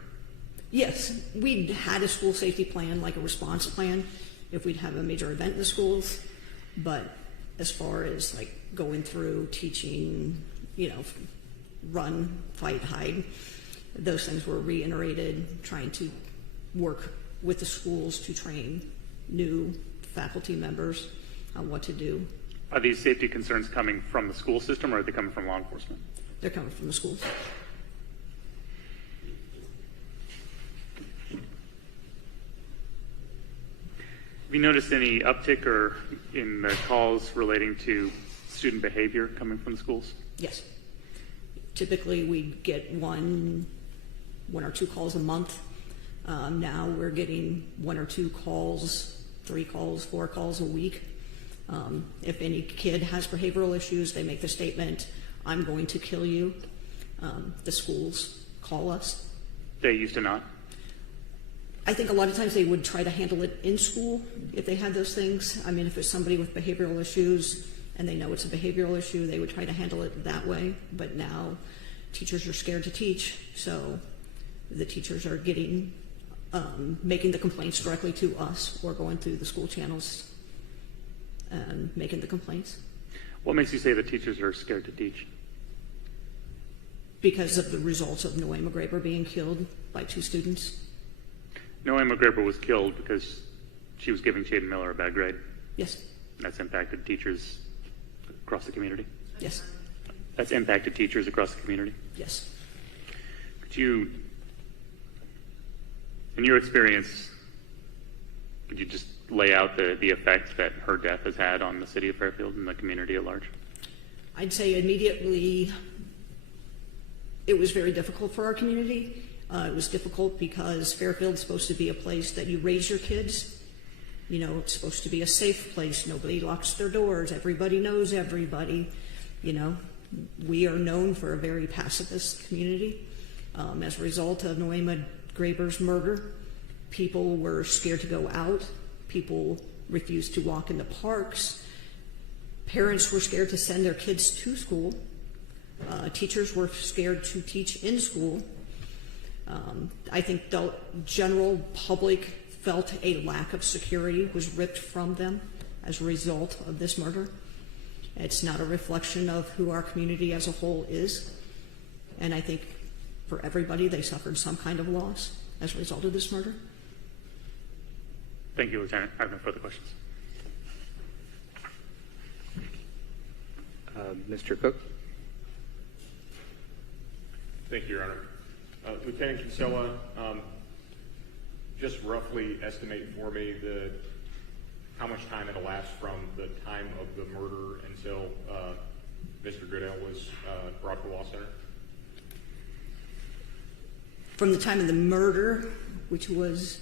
Yes, we had a school safety plan, like a response plan, if we'd have a major event in the schools. But as far as like going through teaching, run, fight, hide, those things were reiterated, trying to work with the schools to train new faculty members on what to do. Are these safety concerns coming from the school system, or are they coming from law enforcement? They're coming from the schools. Have you noticed any uptick or in the calls relating to student behavior coming from the schools? Yes. Typically, we get one or two calls a month. Now we're getting 1 or 2 calls, 3 calls, 4 calls a week. If any kid has behavioral issues, they make the statement, "I'm going to kill you." The schools call us. They used to not. I think a lot of times they would try to handle it in school if they had those things. I mean, if it's somebody with behavioral issues and they know it's a behavioral issue, they would try to handle it that way. But now teachers are scared to teach, so the teachers are making the complaints directly to us or going through the school channels and making the complaints. What makes you say the teachers are scared to teach? Because of the results of Nohema Graber being killed by 2 students. Nohema Graber was killed because she was giving Willard Miller a bad grade. Yes. That's impacted teachers across the community. Yes. That's impacted teachers across the community. Yes. Could you, in your experience, could you just lay out the effect that her death has had on the city of Fairfield and the community at large? I'd say immediately it was very difficult for our community. It was difficult because Fairfield's supposed to be a place that you raise your kids. It's supposed to be a safe place. Nobody locks their doors. Everybody knows everybody. We are known for a very pacifist community. As a result of Nohema Graber's murder, people were scared to go out. People refused to walk in the parks. Parents were scared to send their kids to school. Teachers were scared to teach in school. I think the general public felt a lack of security was ripped from them as a result of this murder. It's not a reflection of who our community as a whole is. And I think for everybody, they suffered some kind of loss as a result of this murder. Thank you, Lieutenant. I have no further questions. Mr. Cook? Thank you, Your Honor. Lieutenant Kinsella, just roughly estimate for me how much time it elapsed from the time of the murder until Mr. Goodale was brought to the law center? From the time of the murder, which was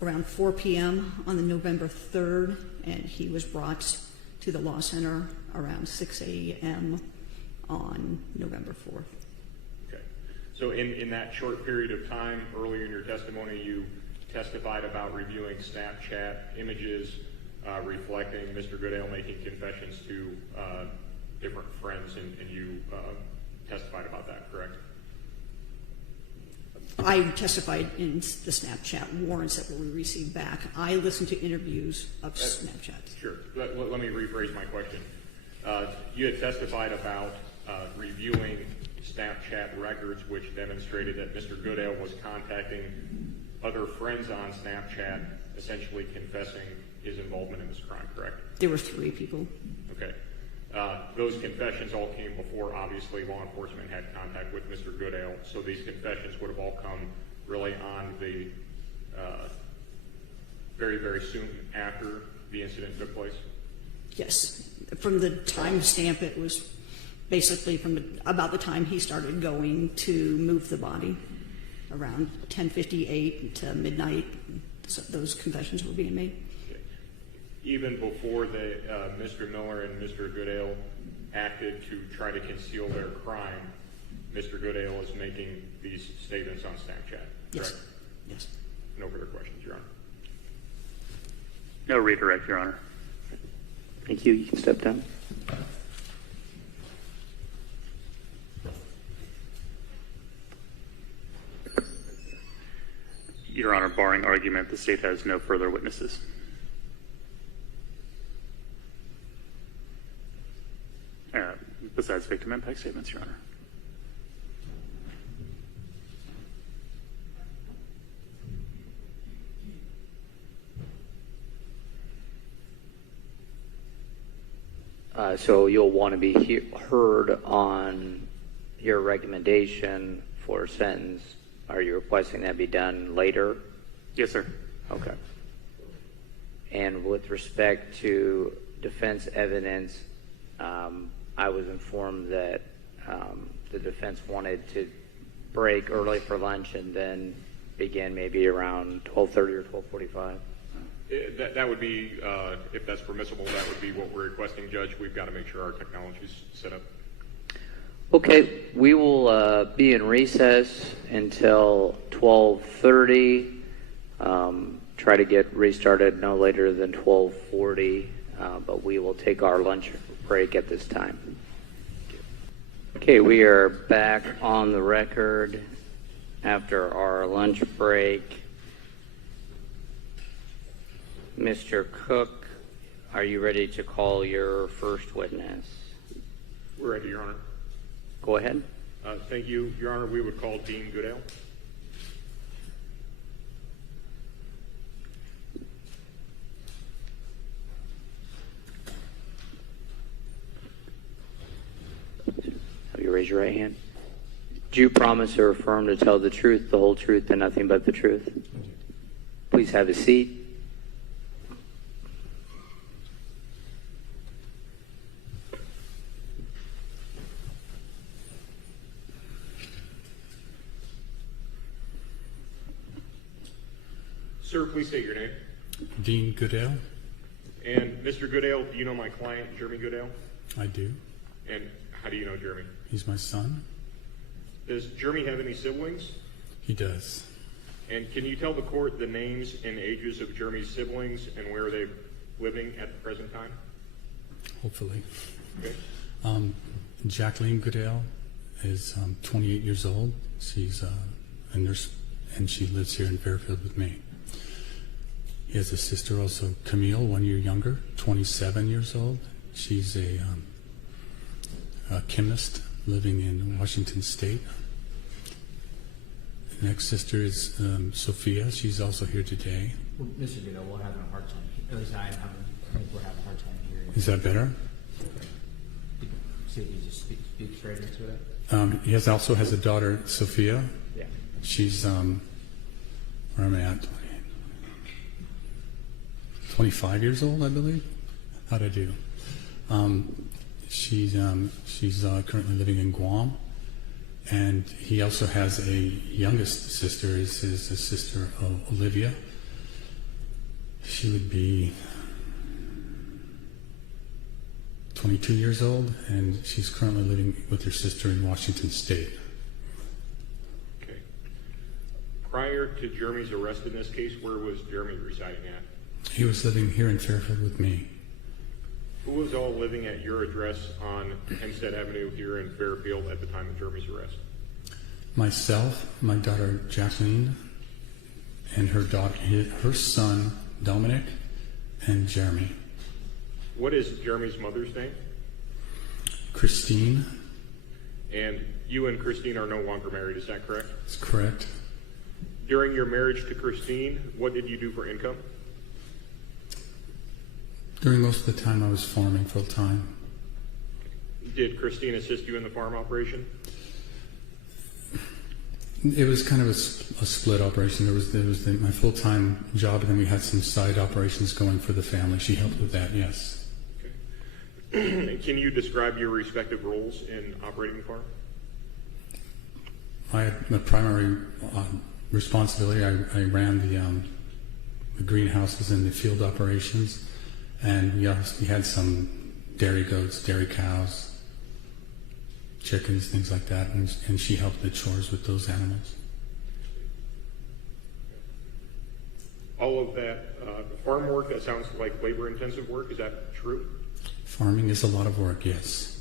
around 4 p.m. on the November 3rd, and he was brought to the law center around 6 a.m. on November 4th. Okay. So in that short period of time, earlier in your testimony, you testified about reviewing Snapchat images reflecting Mr. Goodale making confessions to different friends, and you testified about that, correct? I testified in the Snapchat warrants that we received back. I listened to interviews of Snapchat. Sure. Let me rephrase my question. You had testified about reviewing Snapchat records which demonstrated that Mr. Goodale was contacting other friends on Snapchat, essentially confessing his involvement in this crime, correct? There were 3 people. Okay. Those confessions all came before, obviously, law enforcement had contact with Mr. Goodale, so these confessions would have all come really on the very, very soon after the incident took place? Yes. From the time stamp, it was basically from about the time he started going to move the body, around 10:58 to midnight. So those confessions were being made. Even before Mr. Miller and Mr. Goodale acted to try to conceal their crime, Mr. Goodale is making these statements on Snapchat, Yes. correct? Yes. No further questions, Your Honor. No redirect, Your Honor. Thank you. You can step down. Your Honor, barring argument, the state has no further witnesses. besides victim impact statements, Your Honor. So you'll want to be heard on your recommendation for a sentence. Are you requesting that be done later? Yes, sir. Okay. And with respect to defense evidence, I was informed that the defense wanted to break early for lunch and then begin maybe around 12:30 or 12:45. That would be, if that's permissible, that would be what we're requesting, Judge. We've got to make sure our technology's set up. Okay, we will be in recess until 12:30. Try to get restarted no later than 12:40, but we will take our lunch break at this time. Okay, we are back on the record after our lunch break. Mr. Cook, are you ready to call your first witness? We're ready, Your Honor. Go ahead. Thank you, Your Honor. We would call Dean Goodale. Have you raise your right hand? Do you promise or affirm to tell the truth, the whole truth, and nothing but the truth? Please have a seat. Sir, please state your name. Dean Goodale. And Mr. Goodale, do you know my client, Jeremy Goodale? I do. And how do you know Jeremy? He's my son. Does Jeremy have any siblings? He does. And can you tell the court the names and ages of Jeremy's siblings and where they're living at the present time? Hopefully. Okay. Jacqueline Goodale is 28 years old. She's a nurse, and she lives here in Fairfield with me. He has a sister also, Camille, 1 year younger, 27 years old. She's a chemist living in Washington State. The next sister is Sophia. She's also here today. Well, Mr. Goodale, we're having a hard time. At least I think we're having a hard time hearing. Is that better? See if you just speak straight into it. He also has a daughter, Sophia. Yeah. She's, where am I at? 25 years old, I believe. How'd I do? She's currently living in Guam, and he also has a youngest sister. Is his sister Olivia. She would be 22 years old, and she's currently living with her sister in Washington State. Okay. Prior to Jeremy's arrest in this case, where was Jeremy residing at? He was living here in Fairfield with me. Who was all living at your address on Hempstead Avenue here in Fairfield at the time of Jeremy's arrest? Myself, my daughter Jacqueline, and her son Dominic, and Jeremy. What is Jeremy's mother's name? Christine. And you and Christine are no longer married, is that correct? That's correct. During your marriage to Christine, what did you do for income? During most of the time I was farming full time. Did Christine assist you in the farm operation? It was kind of a split operation. There was my full-time job, and then we had some side operations going for the family. She helped with that, yes. Okay. Can you describe your respective roles in operating the farm? I had the primary responsibility. I ran the greenhouses and the field operations, and we had some dairy goats, dairy cows, chickens, things like that, and she helped the chores with those animals. All of that farm work, that sounds like labor-intensive work. Is that true? Farming is a lot of work, yes.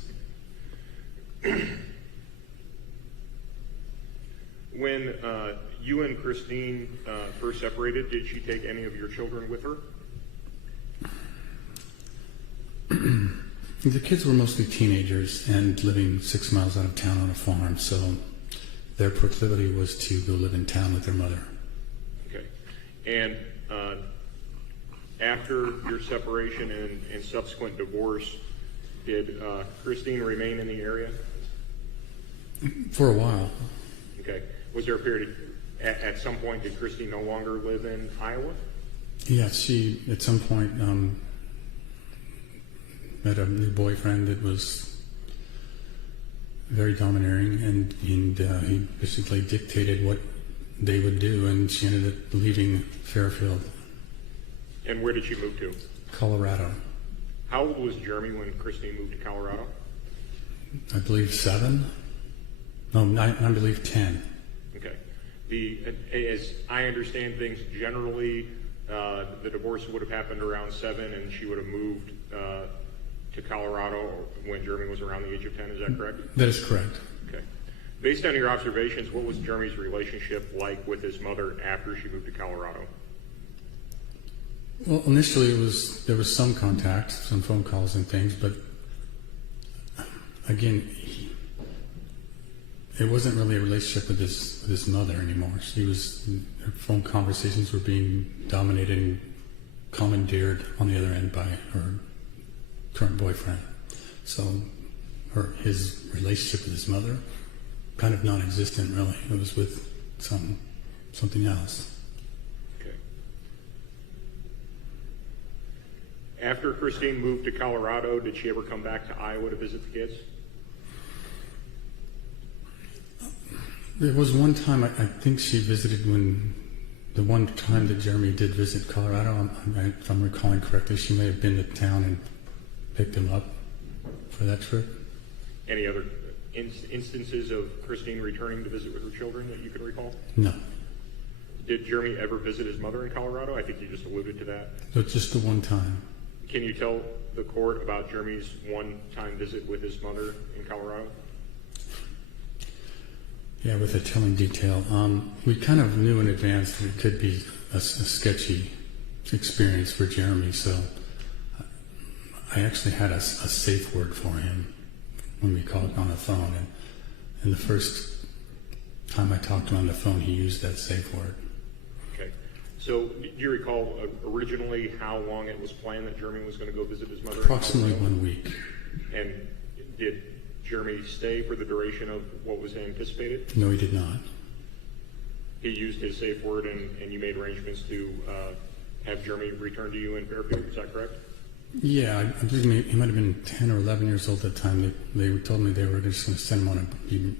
When you and Christine first separated, did she take any of your children with her? The kids were mostly teenagers and living 6 miles out of town on a farm, so their proclivity was to go live in town with their mother. Okay. And after your separation and subsequent divorce, did Christine remain in the area? For a while. Okay. Was there a period, at some point, did Christine no longer live in Iowa? Yes, she at some point met a new boyfriend that was very domineering, and he basically dictated what they would do, and she ended up leaving Fairfield. And where did she move to? Colorado. How old was Jeremy when Christine moved to Colorado? I believe 7. No, I believe 10. Okay. As I understand things, generally the divorce would have happened around 7, and she would have moved to Colorado when Jeremy was around the age of 10. Is that correct? That is correct. Okay. Based on your observations, what was Jeremy's relationship like with his mother after she moved to Colorado? Well, initially there was some contact, some phone calls and things, but again, it wasn't really a relationship with his mother anymore. Her phone conversations were being dominated and commandeered on the other end by her current boyfriend. So his relationship with his mother, kind of non-existent really. It was with something else. Okay. After Christine moved to Colorado, did she ever come back to Iowa to visit the kids? There was one time, I think she visited the one time that Jeremy did visit Colorado, if I'm recalling correctly, she may have been to town and picked him up for that trip. Any other instances of Christine returning to visit with her children that you can recall? No. Did Jeremy ever visit his mother in Colorado? I think you just alluded to that. But just the one time. Can you tell the court about Jeremy's one-time visit with his mother in Colorado? Yeah, with a telling detail. We kind of knew in advance that it could be a sketchy experience for Jeremy, so I actually had a safe word for him when we called on the phone, and the first time I talked to him on the phone, he used that safe word. Okay. So do you recall originally how long it was planned that Jeremy was going to go visit his mother? Approximately 1 week. And did Jeremy stay for the duration of what was anticipated? No, he did not. He used his safe word, and you made arrangements to have Jeremy return to you in Fairfield. Is that correct? Yeah, I believe he might have been 10 or 11 years old at the time. They told me they were just going to send him on a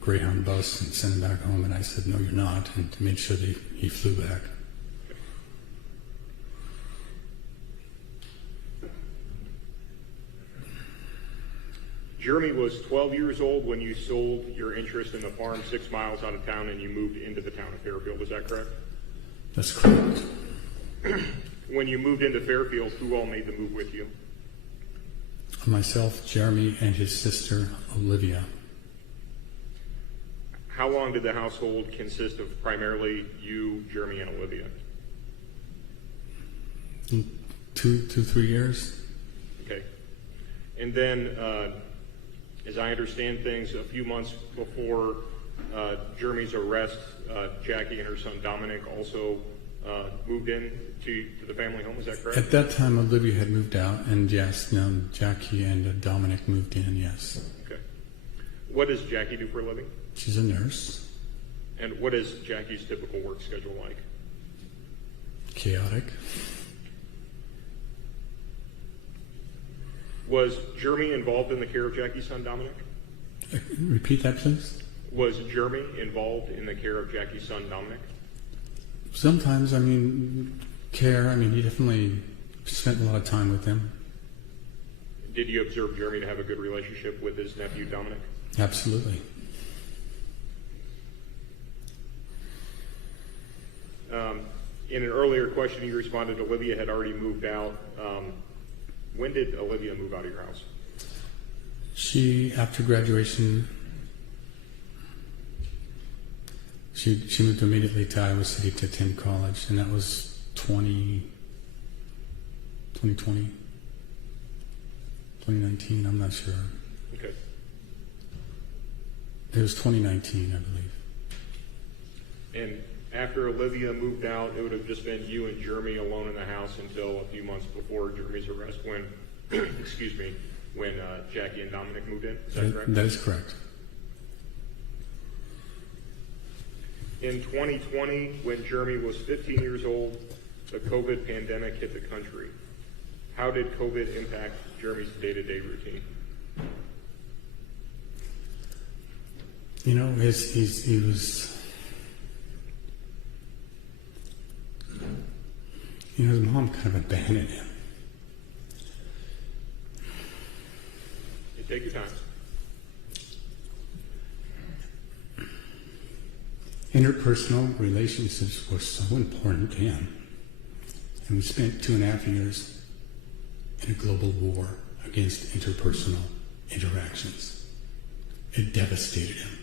Greyhound bus and send him back home, and I said, no, you're not, and to make sure that he flew back. Jeremy was 12 years old when you sold your interest in the farm 6 miles out of town and you moved into the town of Fairfield. Is that correct? That's correct. When you moved into Fairfield, who all made the move with you? Myself, Jeremy, and his sister, Olivia. How long did the household consist of primarily you, Jeremy, and Olivia? 3 years. Okay. And then, as I understand things, a few months before Jeremy's arrest, Jackie and her son Dominic also moved in to the family home. Is that correct? At that time, Olivia had moved out, and yes, now Jackie and Dominic moved in, yes. Okay. What does Jackie do for a living? She's a nurse. And what is Jackie's typical work schedule like? Chaotic. Was Jeremy involved in the care of Jackie's son Dominic? Repeat that, please. Was Jeremy involved in the care of Jackie's son Dominic? Sometimes, care. He definitely spent a lot of time with him. Did you observe Jeremy to have a good relationship with his nephew Dominic? Absolutely. In an earlier question, you responded Olivia had already moved out. When did Olivia move out of your house? She, after graduation, she moved immediately to Iowa City to attend college, and that was 2020. 2019, I'm not sure. Okay. It was 2019, I believe. And after Olivia moved out, it would have just been you and Jeremy alone in the house until a few months before Jeremy's arrest when, excuse me, when Jackie and Dominic moved in. Is that correct? That is correct. In 2020, when Jeremy was 15 years old, the COVID pandemic hit the country. How did COVID impact Jeremy's day-to-day routine? You know, he was, you know, his mom kind of abandoned him. You take your time. Interpersonal relationships were so important to him. And we spent 2.5 years in a global war against interpersonal interactions. It devastated him.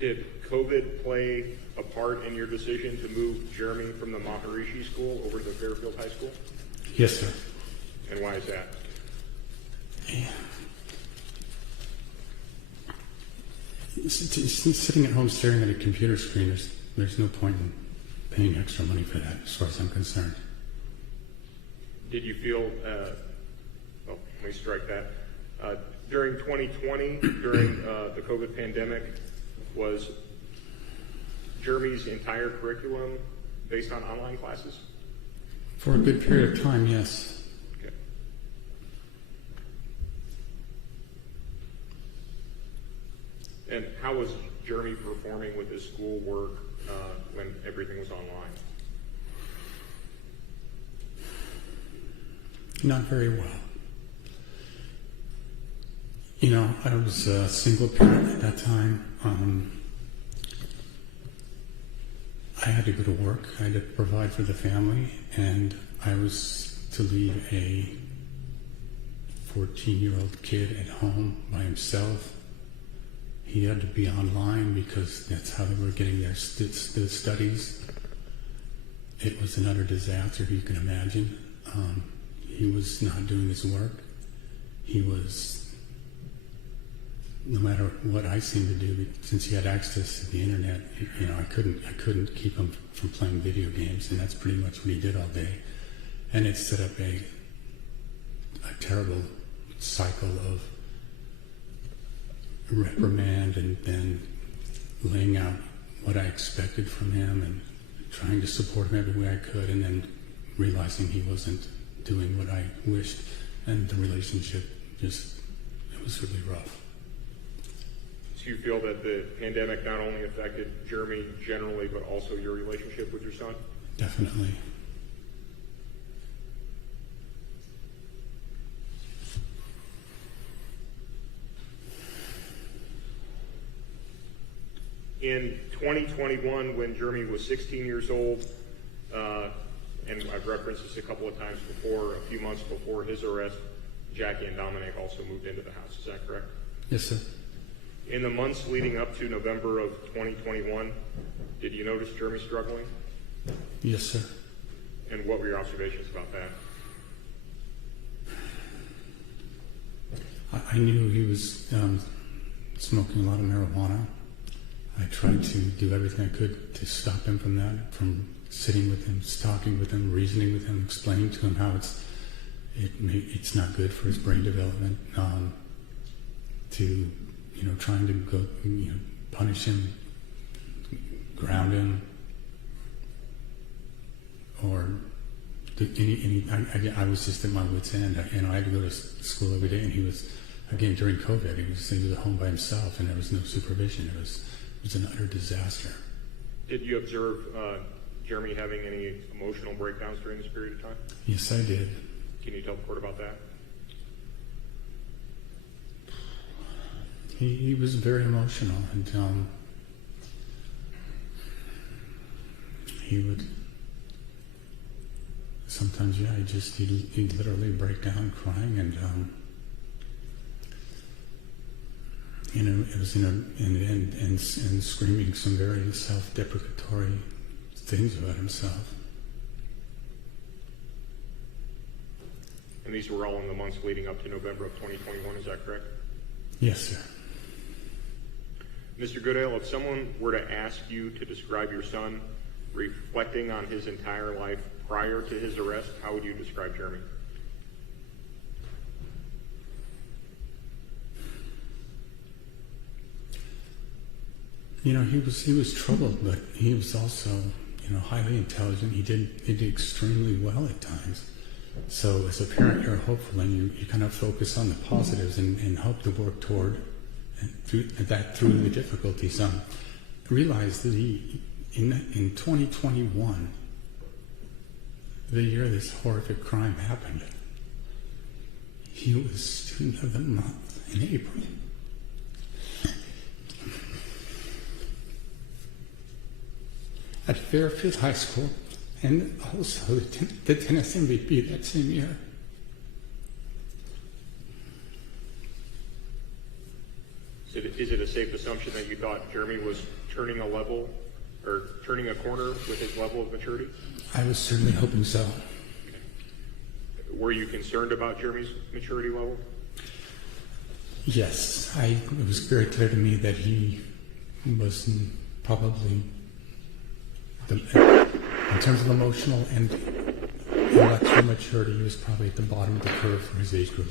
Did COVID play a part in your decision to move Jeremy from the Maharishi School over to the Fairfield High School? Yes, sir. And why is that? Sitting at home staring at a computer screen, there's no point in paying extra money for that, as far as I'm concerned. Did you feel, let me strike that. During 2020, during the COVID pandemic, was Jeremy's entire curriculum based on online classes? For a good period of time, yes. Okay. And how was Jeremy performing with his schoolwork when everything was online? Not very well. You know, I was a single parent at that time. I had to go to work. I had to provide for the family, and I was to leave a 14-year-old kid at home by himself. He had to be online because that's how they were getting their studies. It was an utter disaster, you can imagine. He was not doing his work. He was, no matter what I seemed to do, since he had access to the internet, you know, I couldn't keep him from playing video games, and that's pretty much what he did all day. And it set up a terrible cycle of reprimand and then laying out what I expected from him and trying to support him every way I could, and then realizing he wasn't doing what I wished, and the relationship just, it was really rough. So you feel that the pandemic not only affected Jeremy generally, but also your relationship with your son? Definitely. In 2021, when Jeremy was 16 years old, and I've referenced this a couple of times before, a few months before his arrest, Jackie and Dominic also moved into the house. Is that correct? Yes, sir. In the months leading up to November of 2021, did you notice Jeremy struggling? Yes, sir. And what were your observations about that? I knew he was smoking a lot of marijuana. I tried to do everything I could to stop him from that, from sitting with him, talking with him, reasoning with him, explaining to him how it's not good for his brain development, to, trying to go, punish him, ground him, or I was just at my wit's end. I had to go to school every day, and he was, again, during COVID, he was at home by himself, and there was no supervision. It was an utter disaster. Did you observe Jeremy having any emotional breakdowns during this period of time? Yes, I did. Can you tell the court about that? He was very emotional, and he would sometimes, he'd literally break down crying, and it was and screaming some very self-deprecatory things about himself. And these were all in the months leading up to November of 2021, is that correct? Yes, sir. Mr. Goodale, if someone were to ask you to describe your son reflecting on his entire life prior to his arrest, how would you describe Jeremy? You know, he was troubled, but he was also, you know, highly intelligent. He did extremely well at times. So as a parent, you're hopeful, and you kind of focus on the positives and hope to work toward through the difficulties. Realize that in 2021, the year this horrific crime happened, he was Student of the Month in April. At Fairfield High School, and also the tennis MVP that same year. Is it a safe assumption that you thought Jeremy was turning a level or turning a corner with his level of maturity? I was certainly hoping so. Were you concerned about Jeremy's maturity level? Yes, it was very clear to me that he was probably, in terms of emotional and intellectual maturity, he was probably at the bottom of the curve for his age group.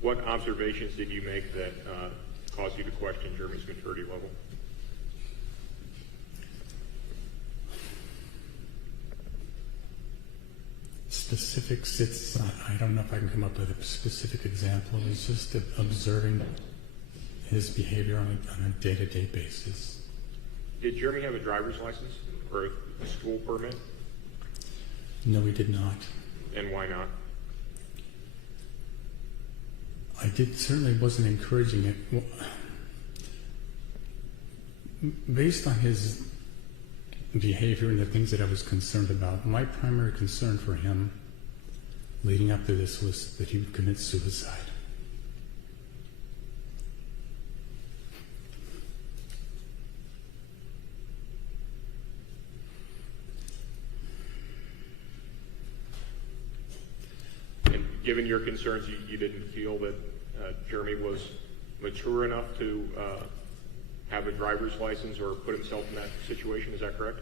What observations did you make that caused you to question Jeremy's maturity level? Specifics, I don't know if I can come up with a specific example. It's just observing his behavior on a day-to-day basis. Did Jeremy have a driver's license or a school permit? No, he did not. And why not? I certainly wasn't encouraging it. Well, based on his behavior and the things that I was concerned about, my primary concern for him leading up to this was that he would commit suicide. And given your concerns, you didn't feel that Jeremy was mature enough to have a driver's license or put himself in that situation, is that correct?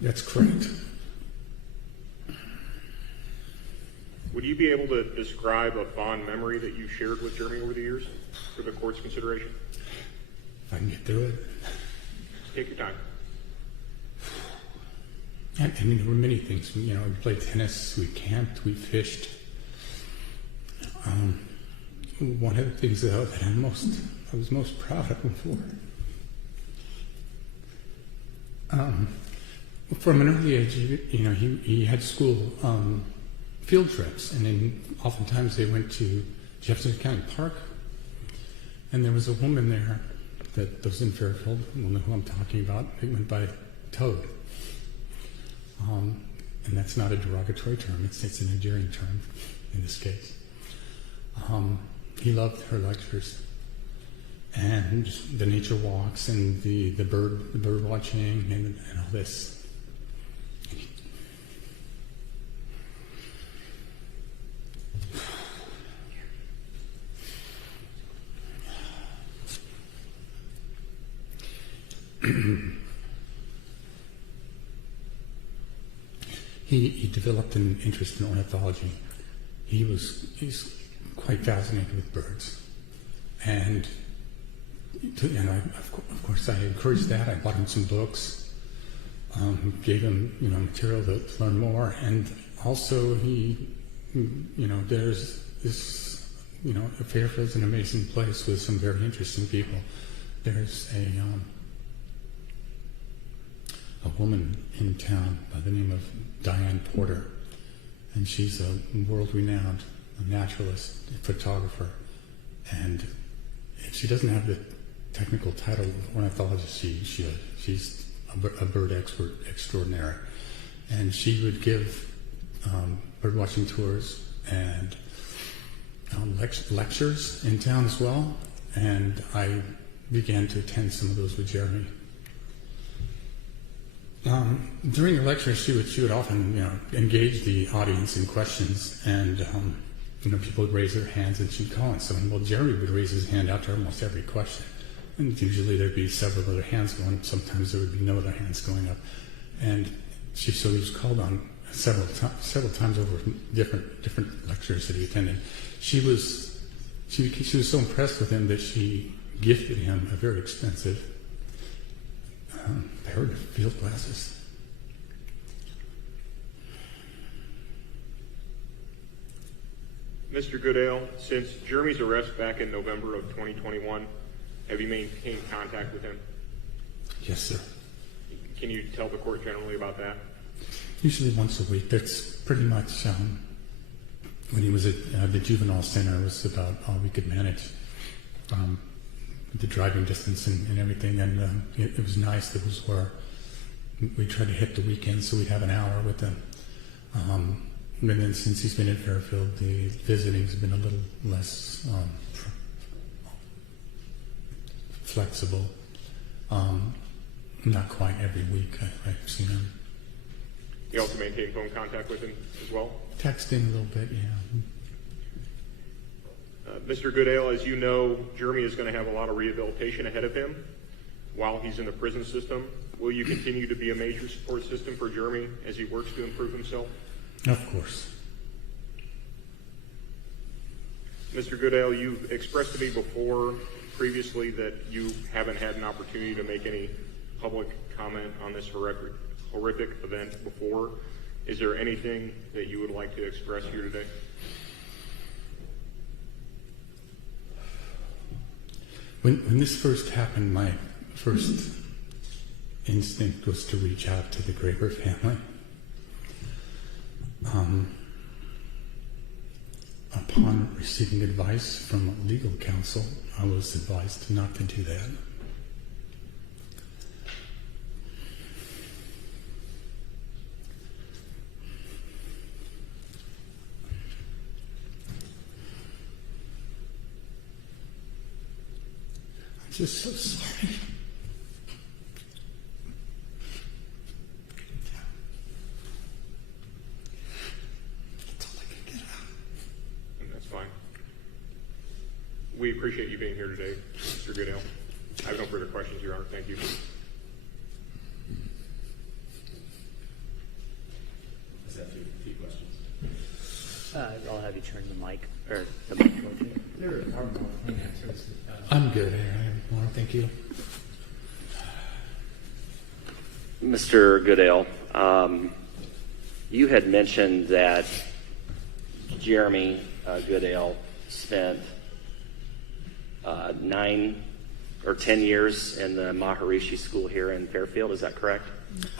That's correct. Would you be able to describe a fond memory that you shared with Jeremy over the years for the court's consideration? If I can get through it. Take your time. I mean, there were many things. You know, we played tennis, we camped, we fished. One of the things, though, that I was most proud of him for. From an early age, you know, he had school field trips, and then oftentimes they went to Jefferson County Park, and there was a woman there that was in Fairfield, will know who I'm talking about. It went by Toad, and that's not a derogatory term; it's an endearing term in this case. He loved her lectures and the nature walks and the bird watching and all this. He developed an interest in ornithology. He's quite fascinated with birds, and of course I encouraged that. I bought him some books, gave him material to learn more, and also there's this Fairfield's an amazing place with some very interesting people. There's a woman in town by the name of Diane Porter, and she's a world-renowned naturalist, photographer, and she doesn't have the technical title of ornithologist. She should. She's a bird expert extraordinary, and she would give bird watching tours and lectures in town as well. And I began to attend some of those with Jeremy. During the lecture, she would often, engage the audience in questions, and people would raise their hands, and she'd call on someone. Well, Jerry would raise his hand after almost every question, and usually there'd be several other hands going up. Sometimes there would be no other hands going up, and so he was called on several times over different lectures that he attended. She was so impressed with him that she gifted him a very expensive pair of field glasses. Mr. Goodale, since Jeremy's arrest back in November of 2021, have you maintained contact with him? Yes, sir. Can you tell the court generally about that? Usually once a week. That's pretty much when he was at the juvenile center, it was about all we could manage. The driving distance and everything, and it was nice. That was where we tried to hit the weekends, so we'd have an hour with them. And then since he's been in Fairfield, the visiting's been a little less flexible. Not quite every week I've seen him. You also maintain phone contact with him as well? Texting a little bit, yeah. Mr. Goodale, as you know, Jeremy is going to have a lot of rehabilitation ahead of him while he's in the prison system. Will you continue to be a major support system for Jeremy as he works to improve himself? Of course. Mr. Goodale, you've expressed to me previously that you haven't had an opportunity to make any public comment on this horrific event before. Is there anything that you would like to express here today? When this first happened, my first instinct was to reach out to the Graber family. Upon receiving advice from legal counsel, I was advised not to do that. I'm just so sorry. We appreciate you being here today, Mr. Goodale. I have no further questions, Your Honor. Thank you. Is that a few questions? I'll have you turn the mic towards you. I'm good, Aaron. Thank you. Mr. Goodale, you had mentioned that Jeremy Goodale spent 9 or 10 years in the Maharishi School here in Fairfield. Is that correct?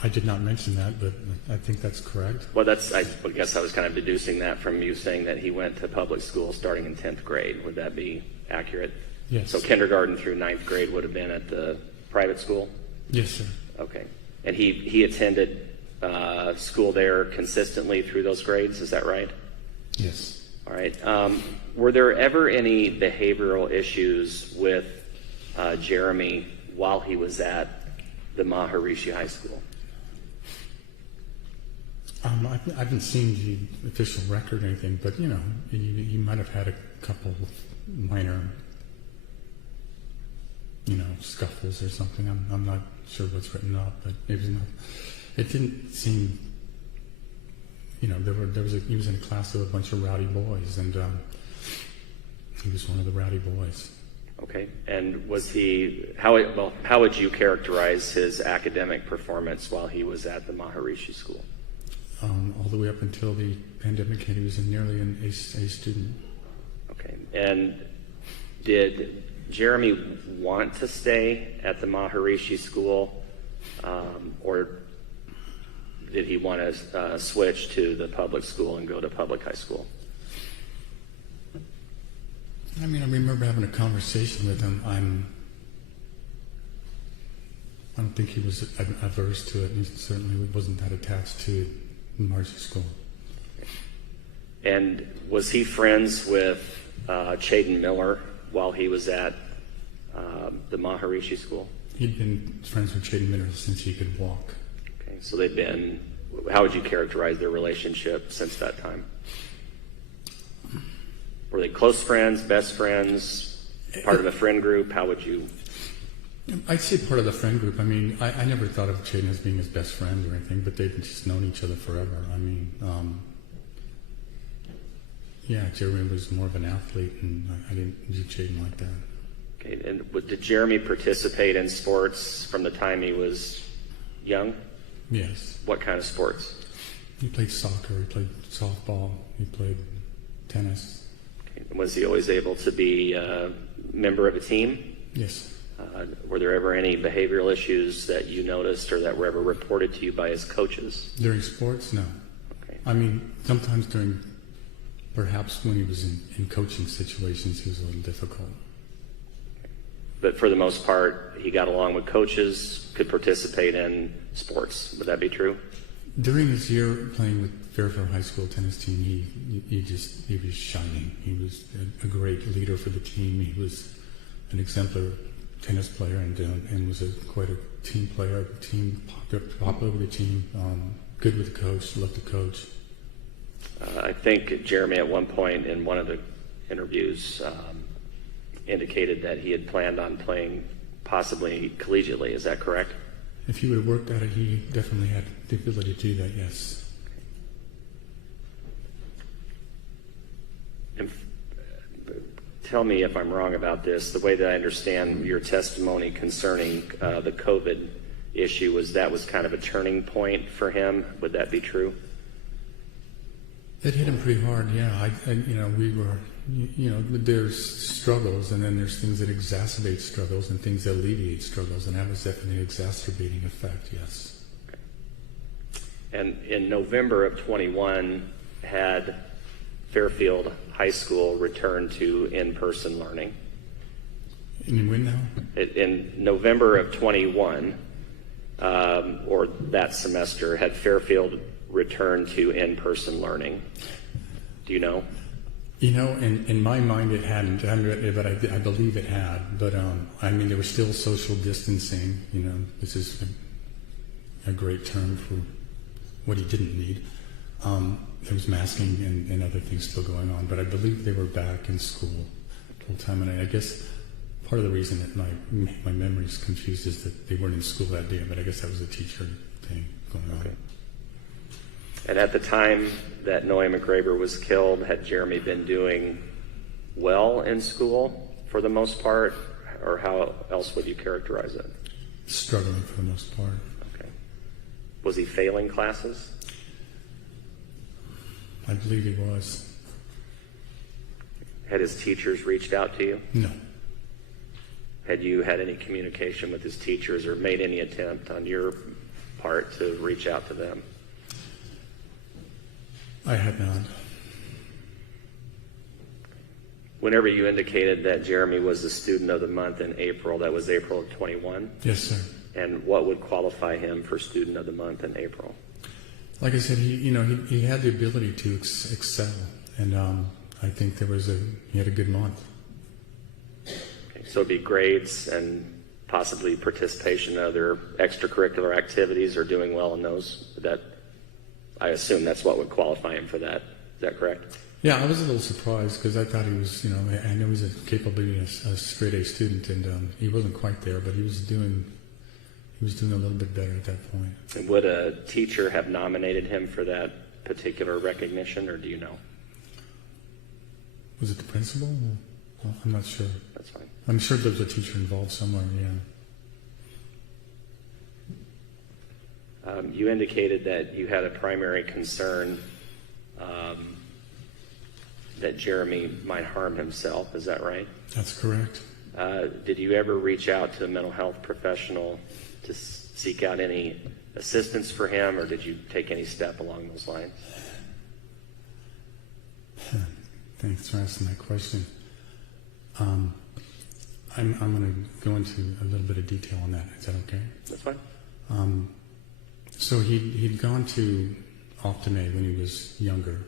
I did not mention that, but I think that's correct. Well, I guess I was kind of deducing that from you saying that he went to public school starting in 10th grade. Would that be accurate? Yes. So kindergarten through 9th grade would have been at the private school? Yes, sir. Okay. And he attended school there consistently through those grades, is that right? Yes. All right. Were there ever any behavioral issues with Jeremy while he was at the Maharishi High School? I haven't seen the official record or anything, but you might have had a couple of minor, scuffles or something. I'm not sure what's written up, but maybe not. It didn't seem. He was in a class of a bunch of rowdy boys, and he was one of the rowdy boys. Okay. And was he? How would you characterize his academic performance while he was at the Maharishi School? All the way up until the pandemic hit, he was nearly an A student. Okay. And did Jeremy want to stay at the Maharishi School, or did he want to switch to the public school and go to public high school? I remember having a conversation with him. I don't think he was averse to it. He certainly wasn't that attached to Maharishi School. And was he friends with Willard Miller while he was at the Maharishi School? He'd been friends with Willard Miller since he could walk. Okay. Okay, so they've been, how would you characterize their relationship since that time? Were they close friends, best friends, part of a friend group? How would you? I'd say part of the friend group. I mean, I never thought of Jaden as being his best friend or anything, but they've just known each other forever. I mean, yeah, Jeremy was more of an athlete, and I didn't view Jaden like that. Okay, and did Jeremy participate in sports from the time he was young? Yes. What kind of sports? He played soccer, he played softball, he played tennis. Okay. Was he always able to be a member of a team? Yes. Were there ever any behavioral issues that you noticed or that were ever reported to you by his coaches? During sports, no. Okay. I mean, sometimes during, perhaps when he was in coaching situations, he was a little difficult. But for the most part, he got along with coaches, could participate in sports. Would that be true? During his year playing with Fairfield High School tennis team, he was shining. He was a great leader for the team. He was an exemplary tennis player and was quite a team player. Popular with the team, good with the coach, loved the coach. I think Jeremy at one point in one of the interviews indicated that he had planned on playing possibly collegiately. Is that correct? If he would have worked at it, he definitely had the ability to do that, yes. And tell me if I'm wrong about this. The way that I understand your testimony concerning the COVID issue was that was kind of a turning point for him. Would that be true? It hit him pretty hard, yeah. We were, there's struggles, and then there's things that exacerbate struggles and things that alleviate struggles, and that was definitely an exacerbating effect, yes. Okay. And in November of 21, had Fairfield High School returned to in-person learning? And when now? In November of 21, or that semester, had Fairfield returned to in-person learning? Do you know? In my mind it hadn't. I haven't read it, but I believe it had. But there was still social distancing. This is a great term for what he didn't need. There was masking and other things still going on. But I believe they were back in school full time. And I guess part of the reason that my memory is confused is that they weren't in school that day. But I guess that was a teacher thing going on. Okay. And at the time that Nohema Graber was killed, had Jeremy been doing well in school for the most part, or how else would you characterize it? Struggling for the most part. Okay. Was he failing classes? I believe he was. Had his teachers reached out to you? No. Had you had any communication with his teachers or made any attempt on your part to reach out to them? I had not. Whenever you indicated that Jeremy was the student of the month in April, that was April of 21? Yes, sir. And what would qualify him for student of the month in April? Like I said, he had the ability to excel, and I think he had a good month. Okay, so it'd be grades and possibly participation in other extracurricular activities or doing well in those. I assume that's what would qualify him for that. Is that correct? Yeah, I was a little surprised because I thought he was, I know he's capable of being a straight A student, and he wasn't quite there, but he was doing a little bit better at that point. And would a teacher have nominated him for that particular recognition, or do you know? Was it the principal? Well, I'm not sure. That's fine. I'm sure there was a teacher involved somewhere, yeah. You indicated that you had a primary concern that Jeremy might harm himself. Is that right? That's correct. Did you ever reach out to a mental health professional to seek out any assistance for him, or did you take any step along those lines? Thanks for asking that question. I'm going to go into a little bit of detail on that. Is that okay? That's fine. So he'd gone to Optime when he was younger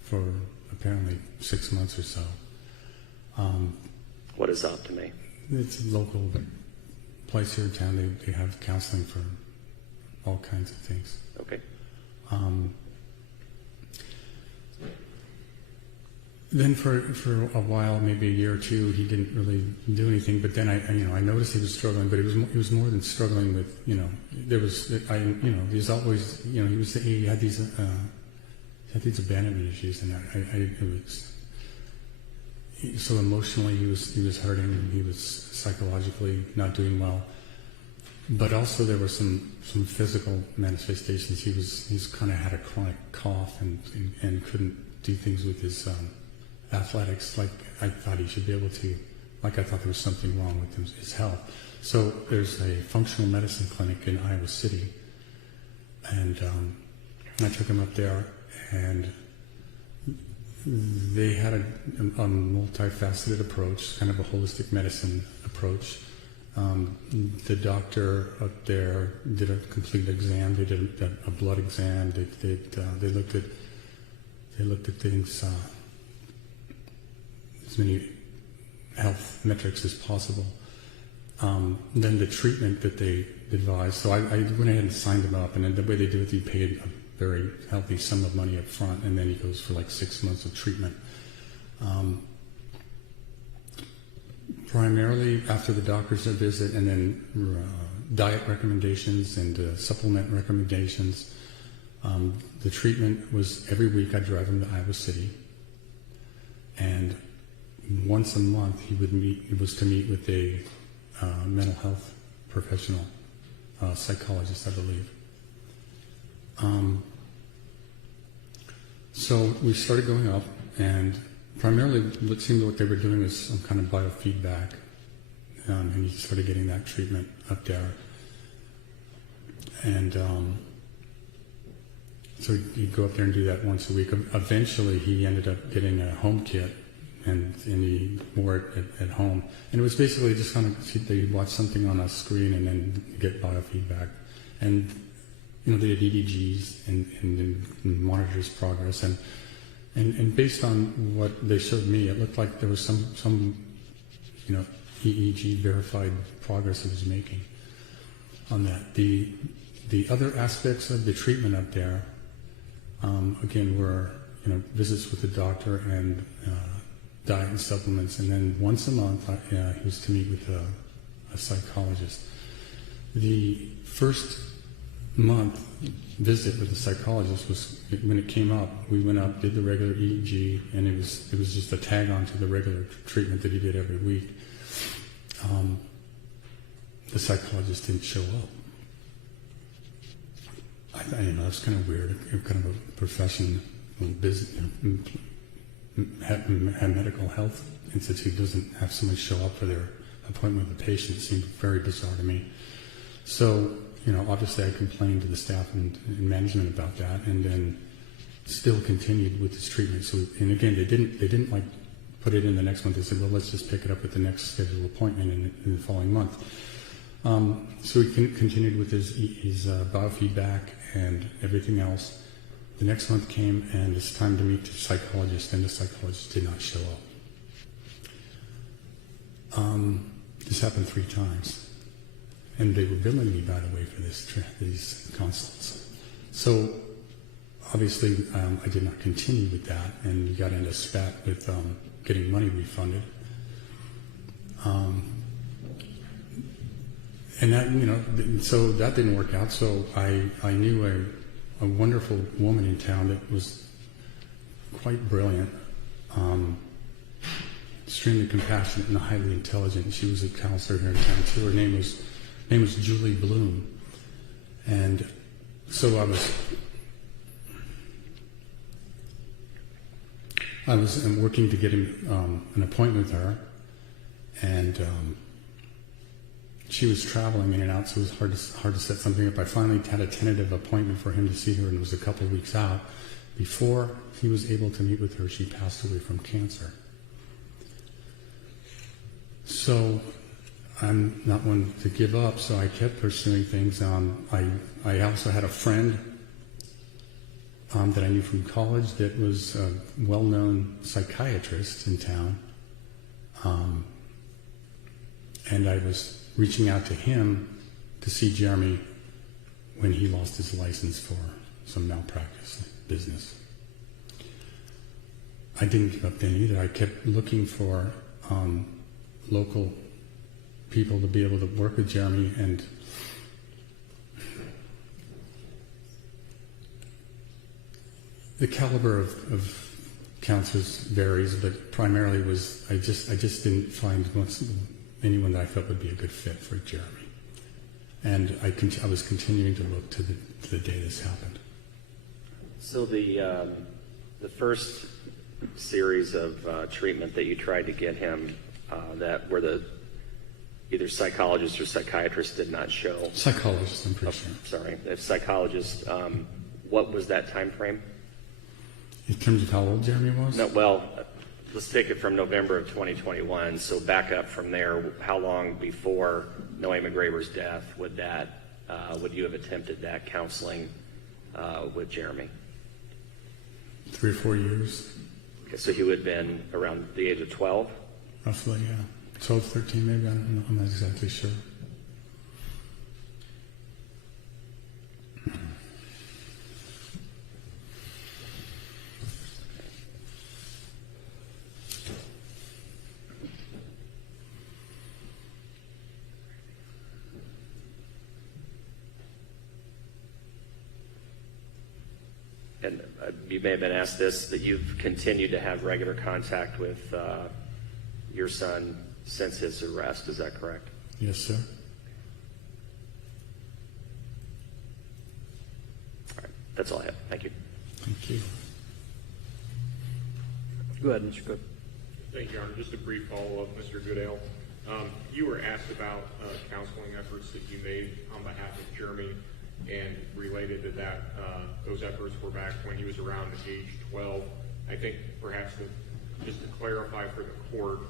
for apparently 6 months or so. What is Optime? It's a local place here in town. They have counseling for all kinds of things. Okay. Then for a while, maybe a year or two, he didn't really do anything. But then I noticed he was struggling. But it was more than struggling with, there was he was always, he had these abandonment issues, and so emotionally he was hurting. He was psychologically not doing well. But also there were some physical manifestations. He's kind of had a chronic cough and couldn't do things with his athletics like I thought he should be able to. Like I thought there was something wrong with his health. So there's a functional medicine clinic in Iowa City, and I took him up there, and they had a multifaceted approach, kind of a holistic medicine approach. The doctor up there did a complete exam. They did a blood exam. They looked at things, as many health metrics as possible. Then the treatment that they advised. So I went ahead and signed him up, and then the way they do it, he paid a very healthy sum of money up front, and then he goes for like 6 months of treatment. Primarily after the doctor's visit, and then diet recommendations and supplement recommendations. The treatment was every week I'd drive him to Iowa City, and once a month he was to meet with a mental health professional, psychologist, I believe. So we started going up, and primarily what seemed what they were doing was some kind of biofeedback, and he started getting that treatment up there. And so he'd go up there and do that once a week. Eventually he ended up getting a home kit, and he wore it at home. And it was basically just kind of, they'd watch something on a screen and then get biofeedback. And they had EEGs and monitor his progress. And based on what they showed me, it looked like there was some EEG verified progress he was making on that. The other aspects of the treatment up there, again, were visits with the doctor and diet and supplements, and then once a month he was to meet with a psychologist. The first month visit with the psychologist was when it came up. We went up, did the regular EEG, and it was just a tag on to the regular treatment that he did every week. The psychologist didn't show up. It's kind of weird. Kind of a profession, business, medical health institute doesn't have someone show up for their appointment with a patient. It seemed very bizarre to me. So, obviously I complained to the staff and management about that, and then still continued with this treatment. So, and again, they didn't like put it in the next month. They said, well, let's just pick it up at the next scheduled appointment in the following month. So he continued with his biofeedback and everything else. The next month came, and it's time to meet the psychologist, and the psychologist did not show up. This happened 3 times, and they were billing me, by the way, for these consults. So obviously I did not continue with that, and we got into a spat with getting money refunded. And that, so that didn't work out. So I knew a wonderful woman in town that was quite brilliant, extremely compassionate and highly intelligent. She was a counselor here in town too. Her name was Julie Bloom. And so I was working to get him an appointment with her, and she was traveling in and out, so it was hard to set something up. I finally had a tentative appointment for him to see her, and it was a couple of weeks out. Before he was able to meet with her, she passed away from cancer. So I'm not one to give up, so I kept pursuing things. I also had a friend that I knew from college that was a well-known psychiatrist in town, and I was reaching out to him to see Jeremy when he lost his license for some malpractice business. I didn't give up then either. I kept looking for local people to be able to work with Jeremy, and the caliber of counselors varies, but primarily was I just didn't find anyone that I felt would be a good fit for Jeremy, and I was continuing to look to the day this happened. So the first series of treatment that you tried to get him, that where the either psychologist or psychiatrist did not show. Psychologist, I'm pretty sure. Sorry, the psychologist. What was that time frame? In terms of how old Jeremy was? No, well, let's take it from November of 2021. So back up from there. How long before Nohema Graber's death would you have attempted that counseling with Jeremy? 3 or 4 years. Okay, so he would have been around the age of 12? Roughly, yeah. 12, 13 maybe, I don't know, I'm not exactly sure. And you may have been asked this, that you've continued to have regular contact with your son since his arrest. Is that correct? Yes, sir. All right. That's all I have. Thank you. Thank you. Go ahead, Mr. Cook. Thank you, Your Honor. Just a brief follow-up, Mr. Goodale. You were asked about counseling efforts that you made on behalf of Jeremy, and related to that, those efforts were back when he was around age 12. I think perhaps just to clarify for the court,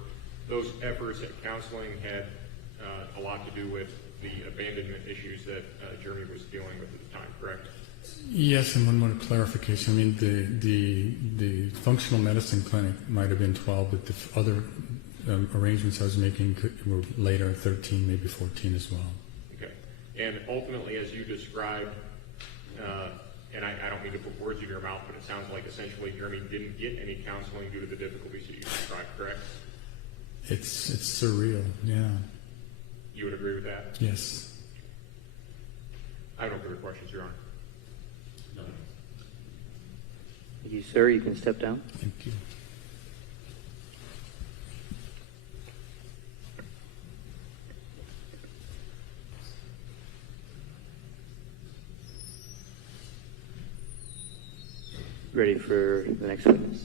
those efforts at counseling had a lot to do with the abandonment issues that Jeremy was dealing with at the time, correct? Yes, and one more clarification. I mean, the functional medicine clinic might have been 12, but the other arrangements I was making were later, 13, maybe 14 as well. Okay. And ultimately, as you described, and I don't mean to put words in your mouth, but it sounds like essentially Jeremy didn't get any counseling due to the difficulties that you described, correct? It's surreal, yeah. You would agree with that? Yes. I have no further questions, Your Honor. No. Thank you, sir. You can step down. Thank you. Ready for the next witness?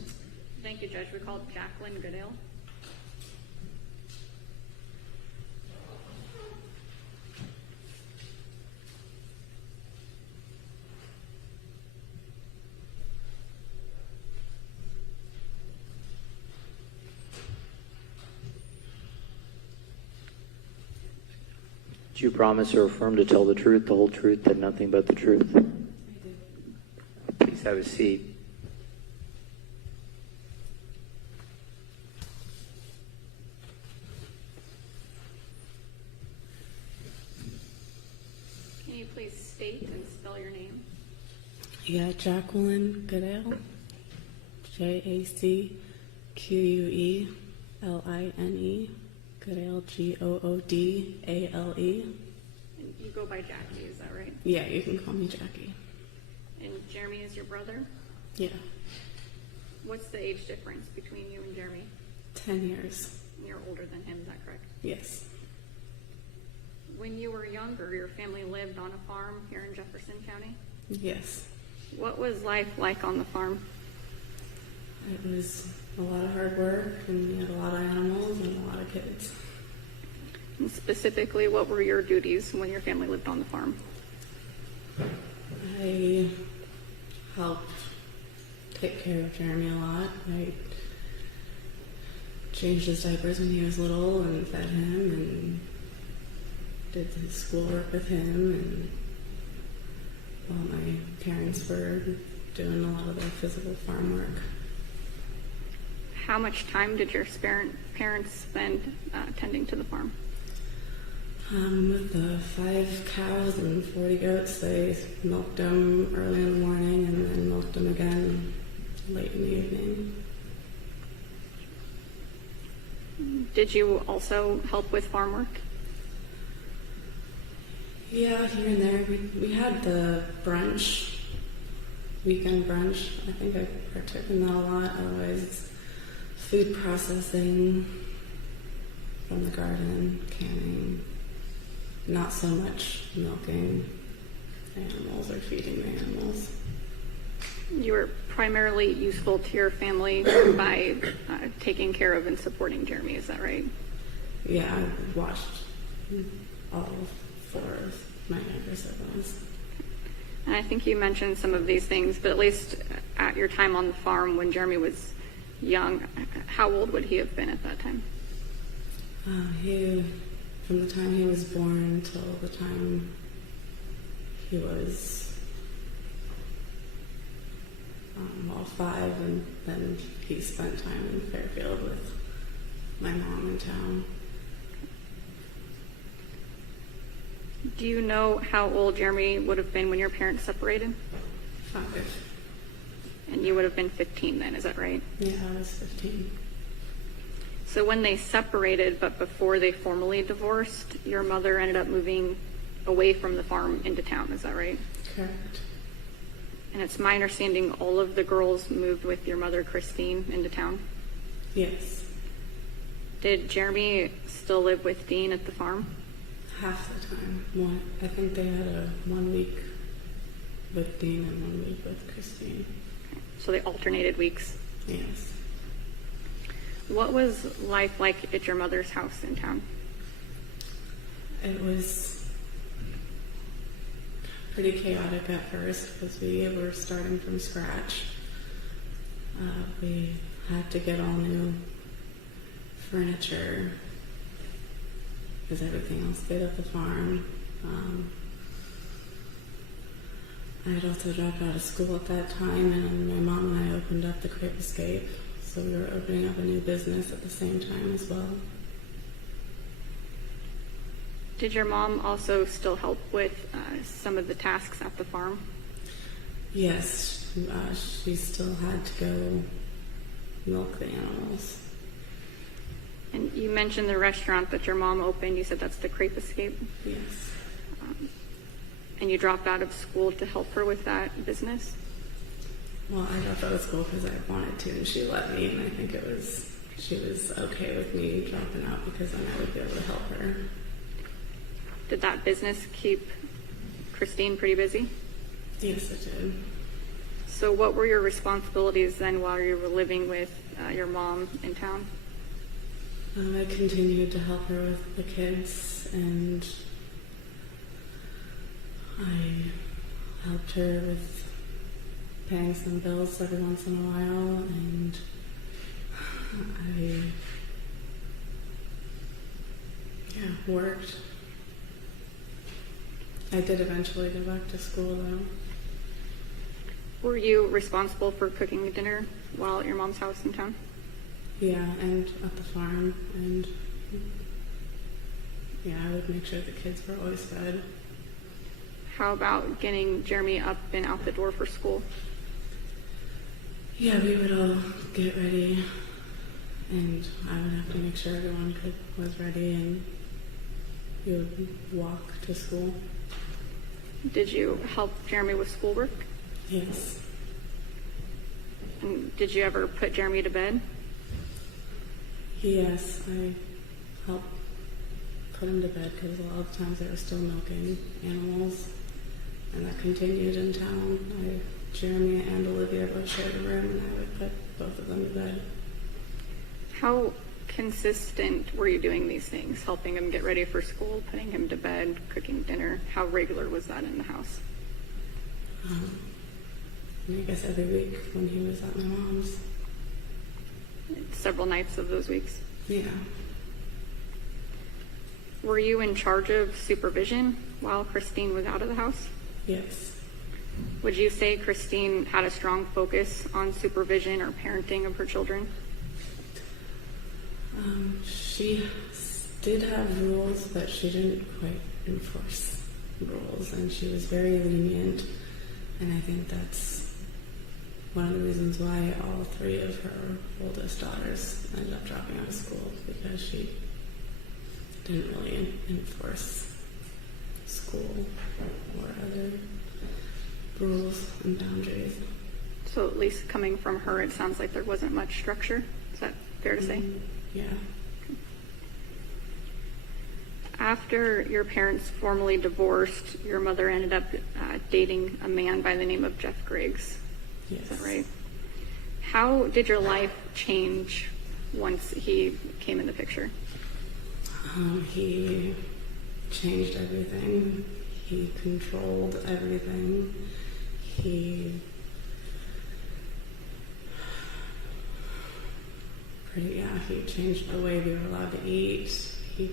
Thank you, Judge. We call Jacqueline Goodale. Do you promise or affirm to tell the truth, the whole truth, and nothing but the truth? I do. Please have a seat. Can you please state and spell your name? Yeah, Jacqueline Goodale. JACQUELINE. Goodale, GOODALE. And you go by Jackie, is that right? Yeah, you can call me Jackie. And Jeremy is your brother? Yeah. What's the age difference between you and Jeremy? 10 years. You're older than him, is that correct? Yes. When you were younger, your family lived on a farm here in Jefferson County? Yes. What was life like on the farm? It was a lot of hard work, and we had a lot of animals and a lot of kids. And specifically, what were your duties when your family lived on the farm? I helped take care of Jeremy a lot. I changed his diapers when he was little and fed him and did his schoolwork with him, and while my parents were doing a lot of the physical farm work. How much time did your parents spend tending to the farm? With the 5 cows and 40 goats, they milked them early in the morning and then milked them again late in the evening. Did you also help with farm work? Yeah, here and there. We had the brunch, weekend brunch. I think I partook in that a lot. Otherwise, food processing from the garden, canning. Not so much milking animals or feeding the animals. You were primarily useful to your family by taking care of and supporting Jeremy, is that right? Yeah, I watched all 4 of my younger siblings. And I think you mentioned some of these things, but at least at your time on the farm when Jeremy was young, how old would he have been at that time? From the time he was born till the time he was 5, and then he spent time in Fairfield with my mom in town. Do you know how old Jeremy would have been when your parents separated? 5. And you would have been 15 then, is that right? Yeah, I was 15. So when they separated, but before they formally divorced, your mother ended up moving away from the farm into town, is that right? Correct. And it's my understanding all of the girls moved with your mother, Christine, into town? Yes. Did Jeremy still live with Dean at the farm? Half the time. I think they had a 1 week with Dean and 1 week with Christine. So they alternated weeks? Yes. What was life like at your mother's house in town? It was pretty chaotic at first because we were starting from scratch. We had to get all new furniture because everything else stayed at the farm. I had also dropped out of school at that time, and my mom and I opened up the Crepe Escape. So we were opening up a new business at the same time as well. Did your mom also still help with some of the tasks at the farm? Yes, she still had to go milk the animals. And you mentioned the restaurant that your mom opened. You said that's the Crepe Escape? Yes. And you dropped out of school to help her with that business? Well, I dropped out of school because I wanted to, and she let me, and I think she was okay with me dropping out because then I would be able to help her. Did that business keep Christine pretty busy? Yes, it did. So what were your responsibilities then while you were living with your mom in town? I continued to help her with the kids, and I helped her with paying some bills every once in a while, and I worked. I did eventually go back to school though. Were you responsible for cooking dinner while at your mom's house in town? Yeah, and at the farm, and yeah, I would make sure the kids were always fed. How about getting Jeremy up and out the door for school? Yeah, we would all get ready, and I would have to make sure everyone was ready, and we would walk to school. Did you help Jeremy with schoolwork? Yes. And did you ever put Jeremy to bed? Yes, I helped put him to bed because a lot of times they were still milking animals, and that continued in town. Jeremy and Olivia both shared a room, and I would put both of them to bed. How consistent were you doing these things? Helping him get ready for school, putting him to bed, cooking dinner? How regular was that in the house? I guess every week when he was at my mom's. Several nights of those weeks? Yeah. Were you in charge of supervision while Christine was out of the house? Yes. Would you say Christine had a strong focus on supervision or parenting of her children? She did have rules, but she didn't quite enforce rules, and she was very lenient. And I think that's one of the reasons why all three of her oldest daughters ended up dropping out of school, because she didn't really enforce school or other rules and boundaries. So at least coming from her, it sounds like there wasn't much structure. Is that fair to say? Yeah. After your parents formally divorced, your mother ended up dating a man by the name of Jeff Griggs. Yes. Is that right? How did your life change once he came in the picture? He changed everything. He controlled everything. He changed the way we were allowed to eat. He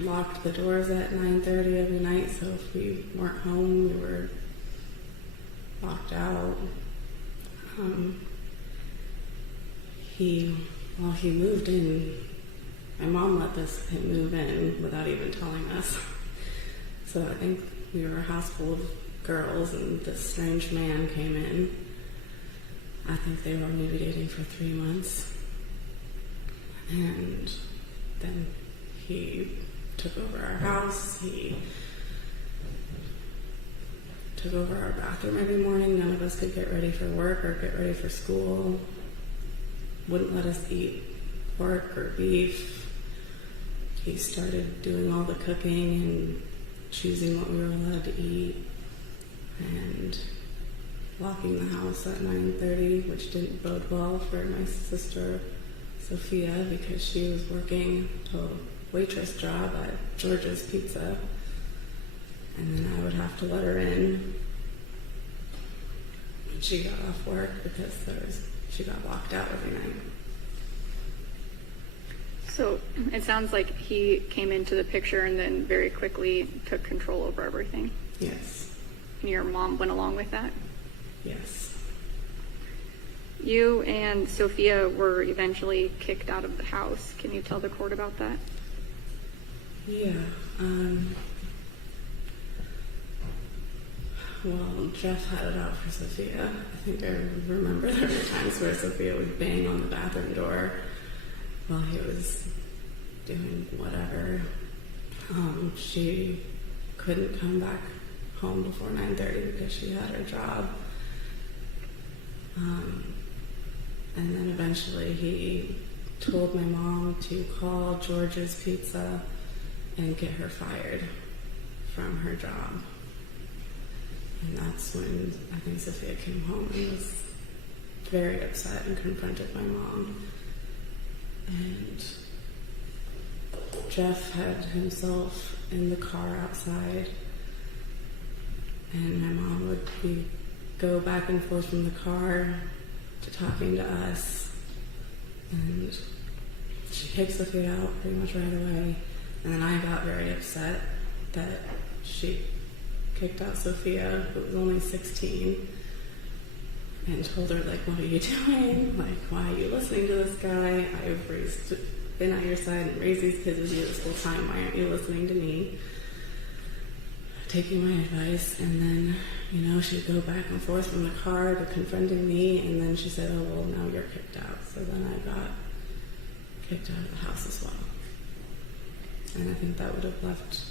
locked the doors at 9:30 every night, so if we weren't home, we were locked out. He moved in. My mom let him move in without even telling us. So I think we were a house full of girls, and this strange man came in. I think they were maybe dating for 3 months. And then he took over our house. He took over our bathroom every morning. None of us could get ready for work or get ready for school. Wouldn't let us eat pork or beef. He started doing all the cooking and choosing what we were allowed to eat, and locking the house at 9:30, which didn't bode well for my sister Sophia, because she was working a waitress job at George's Pizza, and then I would have to let her in when she got off work, because she got locked out every night. So it sounds like he came into the picture and then very quickly took control over everything. Yes. And your mom went along with that? Yes. You and Sophia were eventually kicked out of the house. Can you tell the court about that? Yeah. Well, Jeff had it out for Sophia. I think I remember there were times where Sophia would bang on the bathroom door while he was doing whatever. She couldn't come back home before 9:30 because she had her job. And then eventually he told my mom to call George's Pizza and get her fired from her job. And that's when I think Sophia came home and was very upset and confronted my mom. And Jeff had himself in the car outside, and my mom would go back and forth from the car to talking to us, and she kicked Sophia out pretty much right away. And then I got very upset that she kicked out Sophia, who was only 16, and told her, like, what are you doing? Like, why are you listening to this guy? I've been at your side and raised these kids with you this whole time. Why aren't you listening to me? Taking my advice. And then, she'd go back and forth from the car to confronting me, and then she said, oh, well, now you're kicked out. So then I got kicked out of the house as well. And I think that would have left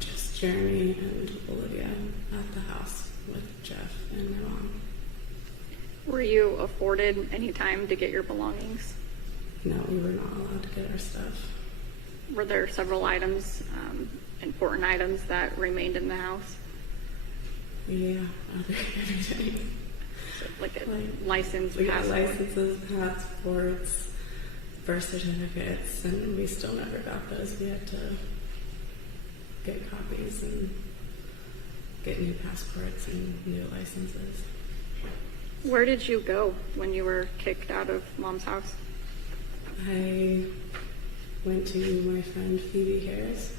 just Jeremy and Olivia at the house with Jeff and my mom. Were you afforded any time to get your belongings? No, we were not allowed to get our stuff. Were there several items, important items that remained in the house? Yeah, everything. So like a license, we got passport? licenses, passports, birth certificates, and we still never got those. We had to get copies and get new passports and new licenses. Where did you go when you were kicked out of Mom's house? I went to my friend Phoebe Harris,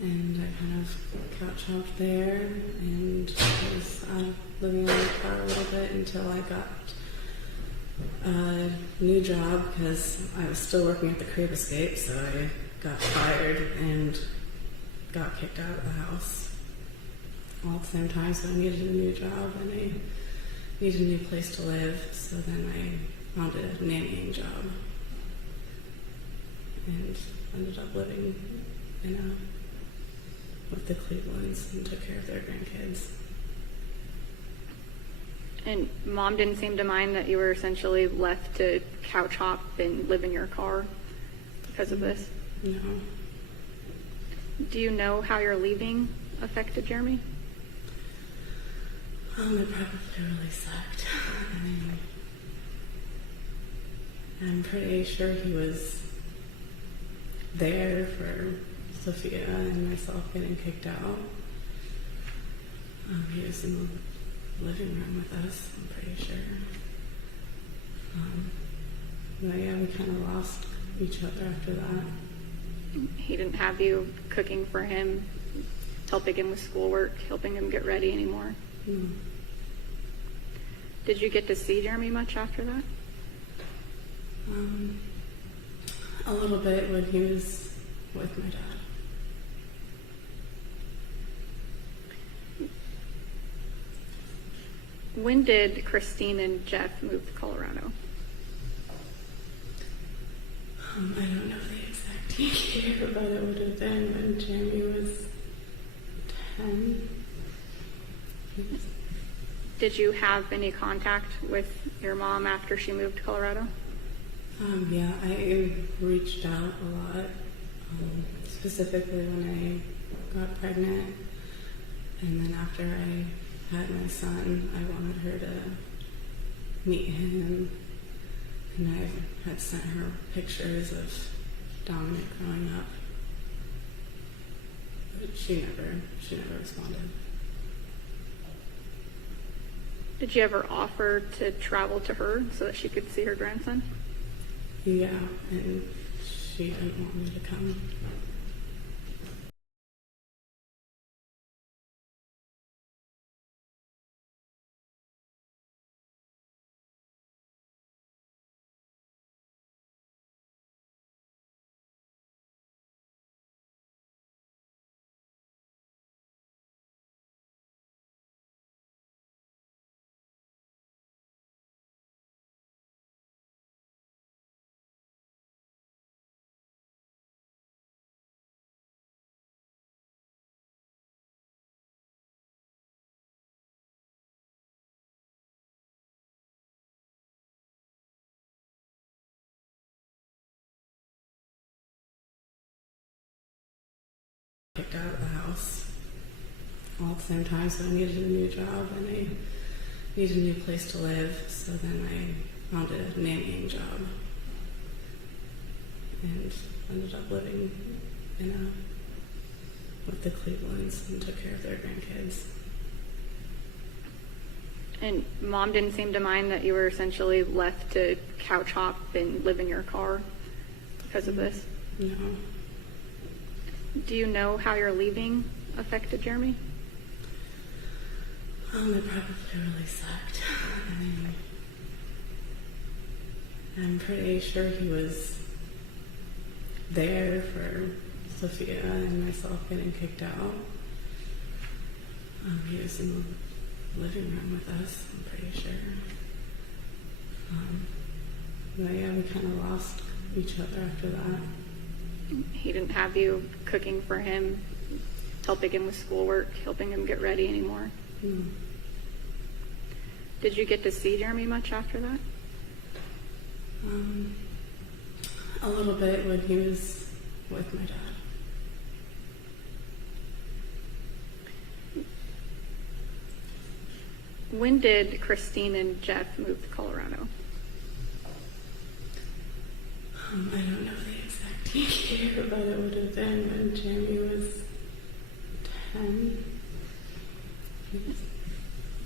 and I kind of couch hopped there, and I was living in the car a little bit until I got New job because I was still working at the Crave Escape, so I got fired and got kicked out of the house all at the same time. So I needed a new job and I needed a new place to live. So then I found a nannying job and ended up living with the Clevelands and took care of their grandkids. And Mom didn't seem to mind that you were essentially left to couch hop and live in your car because of this? No. Do you know how your leaving affected Jeremy? It probably really sucked. I mean, I'm pretty sure he was there for Sophia and myself getting kicked out. He was in the living room with us, I'm pretty sure. But yeah, we kind of lost each other after that. He didn't have you cooking for him, helping him with schoolwork, helping him get ready anymore? No. Did you get to see Jeremy much after that? A little bit when he was with my dad. When did Christine and Jeff move to Colorado? I don't know the exact year, but it would have been when Jeremy was 10. Did you have any contact with your mom after she moved to Colorado? Yeah, I reached out a lot, specifically when I got pregnant. And then after I had my son, I wanted her to meet him. And I had sent her pictures of Dominic growing up. But she never responded. Did you ever offer to travel to her so that she could see her grandson? Yeah, and she didn't want me to come. Kicked out of the house all at the same time, so I needed a new job and I needed a new place to live. So then I found a nannying job and ended up living with the Clevelands and took care of their grandkids. And Mom didn't seem to mind that you were essentially left to couch hop and live in your car because of this? No. Do you know how your leaving affected Jeremy? It probably really sucked. I mean, I'm pretty sure he was there for Sophia and myself getting kicked out. He was in the living room with us, I'm pretty sure. But yeah, we kind of lost each other after that. He didn't have you cooking for him, helping him with schoolwork, helping him get ready anymore? No. Did you get to see Jeremy much after that? A little bit when he was with my dad. When did Christine and Jeff move to Colorado? I don't know the exact year, but it would have been when Jeremy was 10.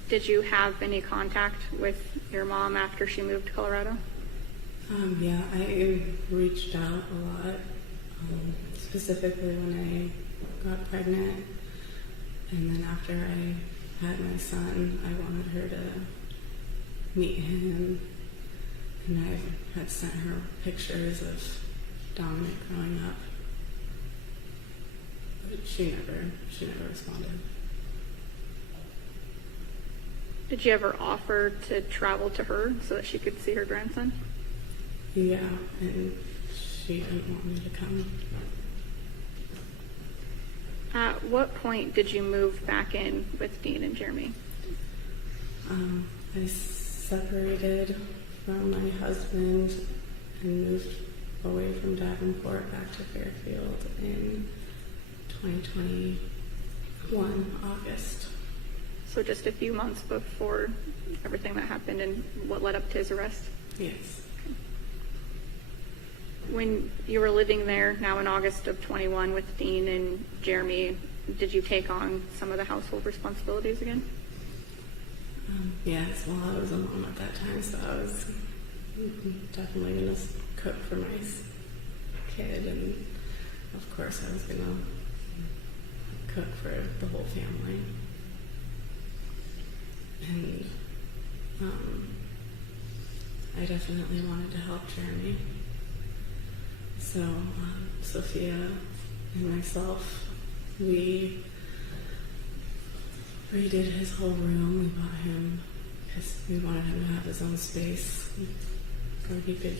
Did you have any contact with your mom after she moved to Colorado? Yeah, I reached out a lot, specifically when I got pregnant. And then after I had my son, I wanted her to meet him. And I had sent her pictures of Dominic growing up, but she never responded. Did you ever offer to travel to her so that she could see her grandson? Yeah, and she didn't want me to come. At what point did you move back in with Dean and Jeremy? I separated from my husband and moved away from Davenport back to Fairfield in 2021, August. So just a few months before everything that happened and what led up to his arrest? Yes. When you were living there now in August of 21 with Dean and Jeremy, did you take on some of the household responsibilities again? Yes, well, I was a mom at that time, so I was definitely going to cook for my kid, and of course I was going to cook for the whole family. And I definitely wanted to help Jeremy. So Sophia and myself, we redid his whole room. We bought him, because we wanted him to have his own space where he could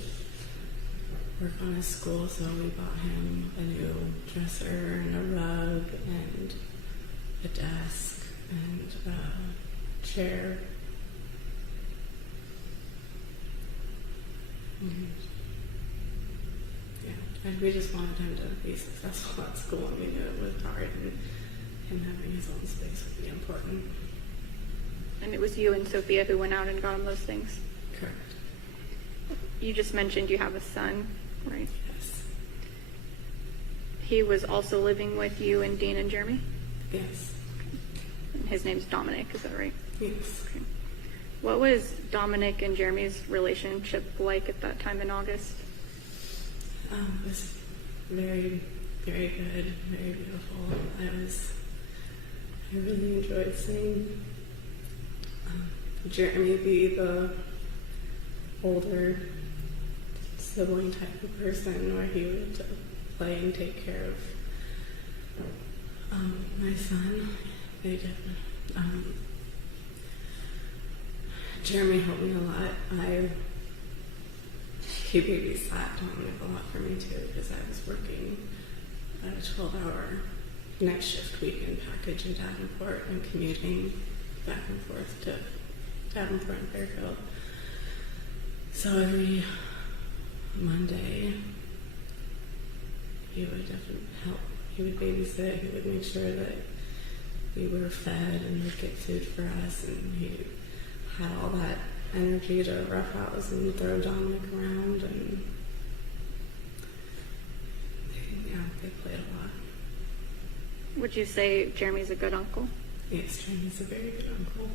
work on his school. So we bought him a new dresser and a rug and a desk and a chair. And we just wanted him to be successful at school, and we knew it was hard, and him having his own space would be important. And it was you and Sophia who went out and got him those things? Correct. You just mentioned you have a son, right? Yes. He was also living with you and Dean and Jeremy? Yes. And his name's Dominic, is that right? Yes. Okay. What was Dominic and Jeremy's relationship like at that time in August? It was very, very good, very beautiful. I really enjoyed seeing Jeremy be the older sibling type of person where he would play and take care of my son. They did. Jeremy helped me a lot. He babysat Dominic a lot for me too, because I was working a 12-hour night shift weekend package in Davenport and commuting back and forth to Davenport and Fairfield. So every Monday, he would definitely help. He would babysit. He would make sure that we were fed and would get food for us, and he had all that energy to roughhouse and throw Dominic around, and they played a lot. Would you say Jeremy's a good uncle? Yes, Jeremy's a very good uncle.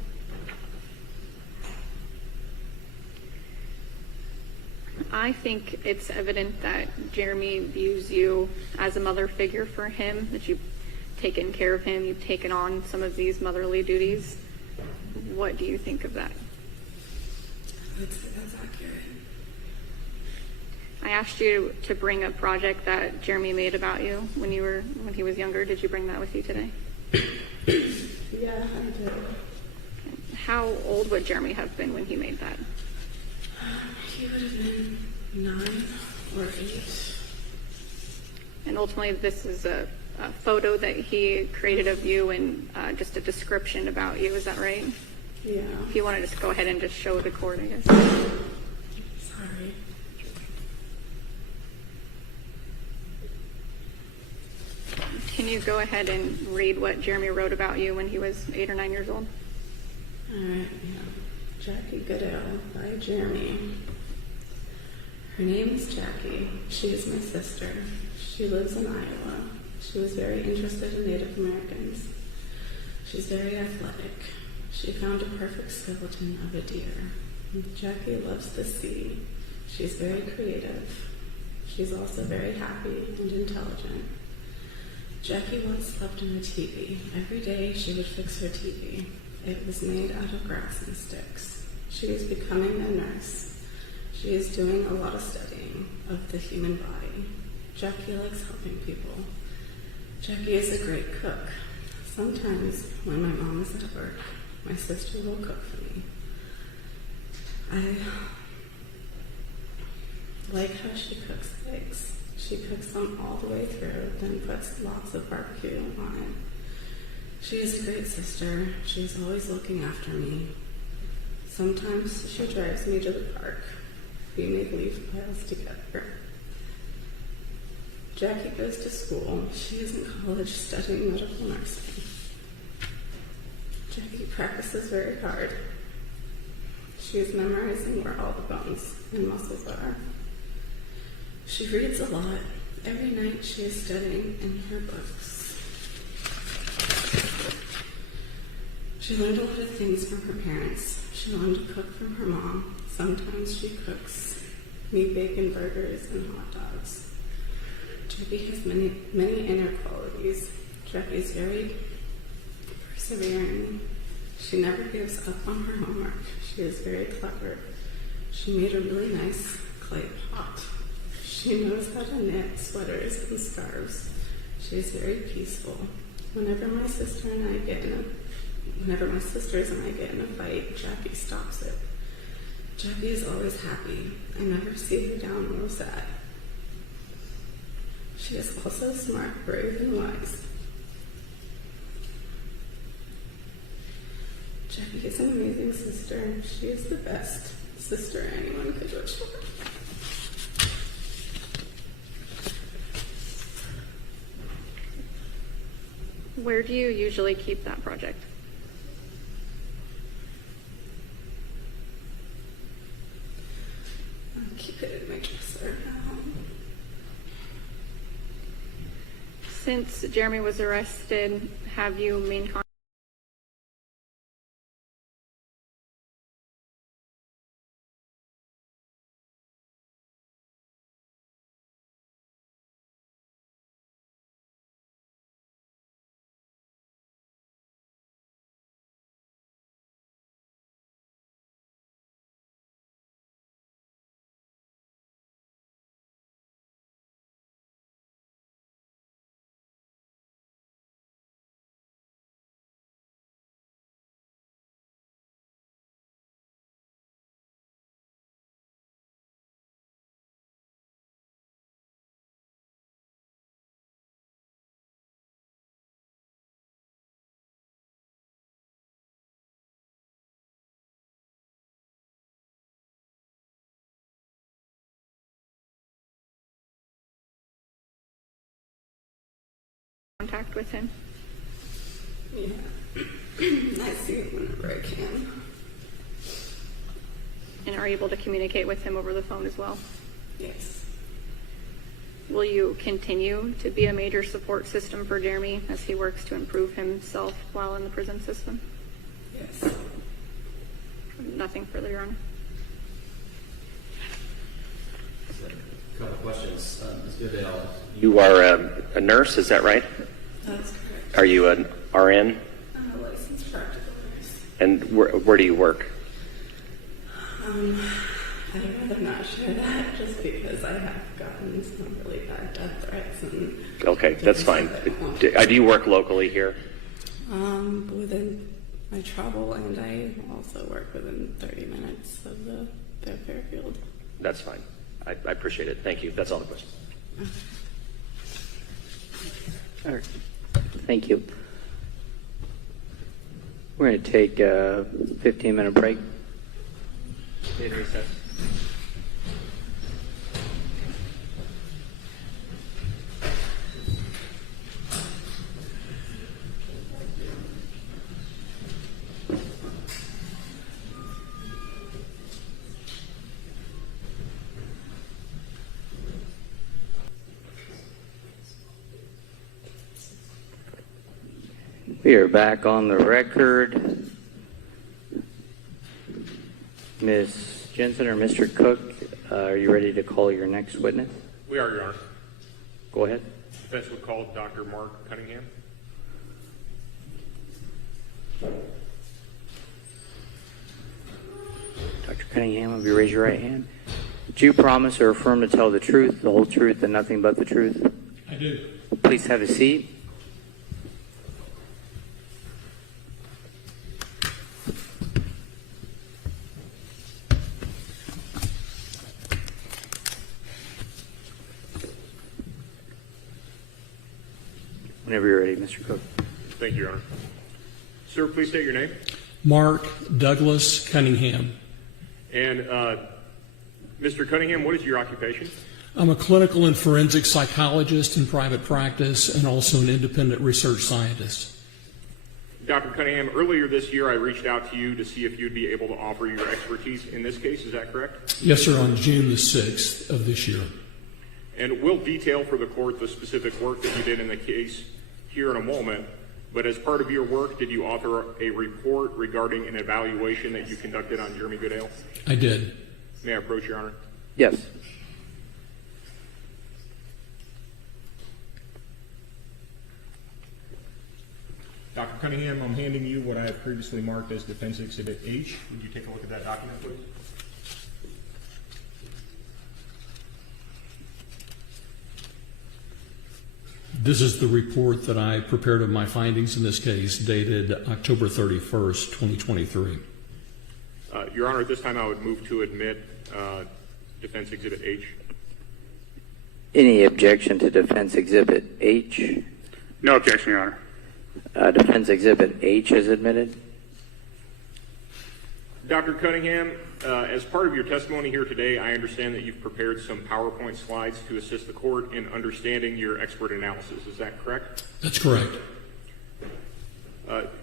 I think it's evident that Jeremy views you as a mother figure for him, that you've taken care of him, you've taken on some of these motherly duties. What do you think of that? That's accurate. I asked you to bring a project that Jeremy made about you when he was younger. Did you bring that with you today? Yeah, I did. How old would Jeremy have been when he made that? He would have been 9 or 8. And ultimately, this is a photo that he created of you and just a description about you. Is that right? Yeah. If you want to just go ahead and just show the court, I guess. Sorry. Can you go ahead and read what Jeremy wrote about you when he was 8 or 9 years old? All right. Yeah. Jackie Goodale by Jeremy. Her name is Jackie. She is my sister. She lives in Iowa. She was very interested in Native Americans. She's very athletic. She found a perfect skeleton of a deer. Jackie loves the sea. She's very creative. She's also very happy and intelligent. Jackie once slept in a teepee. Every day she would fix her teepee. It was made out of grass and sticks. She was becoming a nurse. She is doing a lot of studying of the human body. Jackie likes helping people. Jackie is a great cook. Sometimes when my mom is at work, my sister will cook for me. I like how she cooks eggs. She cooks them all the way through, then puts lots of barbecue on it. She is a great sister. She's always looking after me. Sometimes she drives me to the park. We make leaf piles together. Jackie goes to school. She is in college studying medical nursing. Jackie practices very hard. She is memorizing where all the bones and muscles are. She reads a lot. Every night she is studying in her books. She learned a lot of things from her parents. She learned to cook from her mom. Sometimes she cooks me bacon burgers and hot dogs. Jackie has many inner qualities. Jackie is very persevering. She never gives up on her homework. She is very clever. She made a really nice clay pot. She knows how to knit sweaters and scarves. She is very peaceful. Whenever my sisters and I get in a fight, Jackie stops it. Jackie is always happy. I never see her down or sad. She is also smart, brave, and wise. Jackie is an amazing sister. She is the best sister anyone could wish for. Where do you usually keep that project? I'll keep it in my dresser. Since Jeremy was arrested, have you maintained contact with him? Yeah. I see him whenever I can. And are able to communicate with him over the phone as well? Yes. Will you continue to be a major support system for Jeremy as he works to improve himself while in the prison system? Yes. Nothing further, Your Honor. A couple of questions. Ms. Goodale, you are a nurse, is that right? That's correct. Are you an RN? I'm a licensed practical nurse. And where do you work? I'd rather not share that just because I have gotten some really bad death threats. And Okay, that's fine. Do you work locally here? I travel and I also work within 30 minutes of the Fairfield. That's fine. I appreciate it. Thank you. That's all the questions. All right. Thank you. We're going to take a 15-minute break. Paid recess. We are back on the record. Ms. Jensen or Mr. Cook, are you ready to call your next witness? We are, Your Honor. Go ahead. Defense would call Dr. Mark Cunningham. Dr. Cunningham, will you raise your right hand? Do you promise or affirm to tell the truth, the whole truth, and nothing but the truth? I do. Please have a seat. Whenever you're ready, Mr. Cook. Thank you, Your Honor. Sir, please state your name. Mark Douglas Cunningham. And Mr. Cunningham, what is your occupation? I'm a clinical and forensic psychologist in private practice and also an independent research scientist. Dr. Cunningham, earlier this year I reached out to you to see if you'd be able to offer your expertise in this case. Is that correct? Yes, sir, on June the 6th of this year. And we'll detail for the court the specific work that you did in the case here in a moment. But as part of your work, did you author a report regarding an evaluation that you conducted on Jeremy Goodale? I did. May I approach, Your Honor? Yes. Dr. Cunningham, I'm handing you what I have previously marked as Defense Exhibit H. Would you take a look at that document, please? This is the report that I prepared of my findings in this case, dated October 31st, 2023. Your Honor, at this time I would move to admit Defense Exhibit H. Any objection to Defense Exhibit H? No objection, Your Honor. Defense Exhibit H is admitted. Dr. Cunningham, as part of your testimony here today, I understand that you've prepared some PowerPoint slides to assist the court in understanding your expert analysis. Is that correct? That's correct.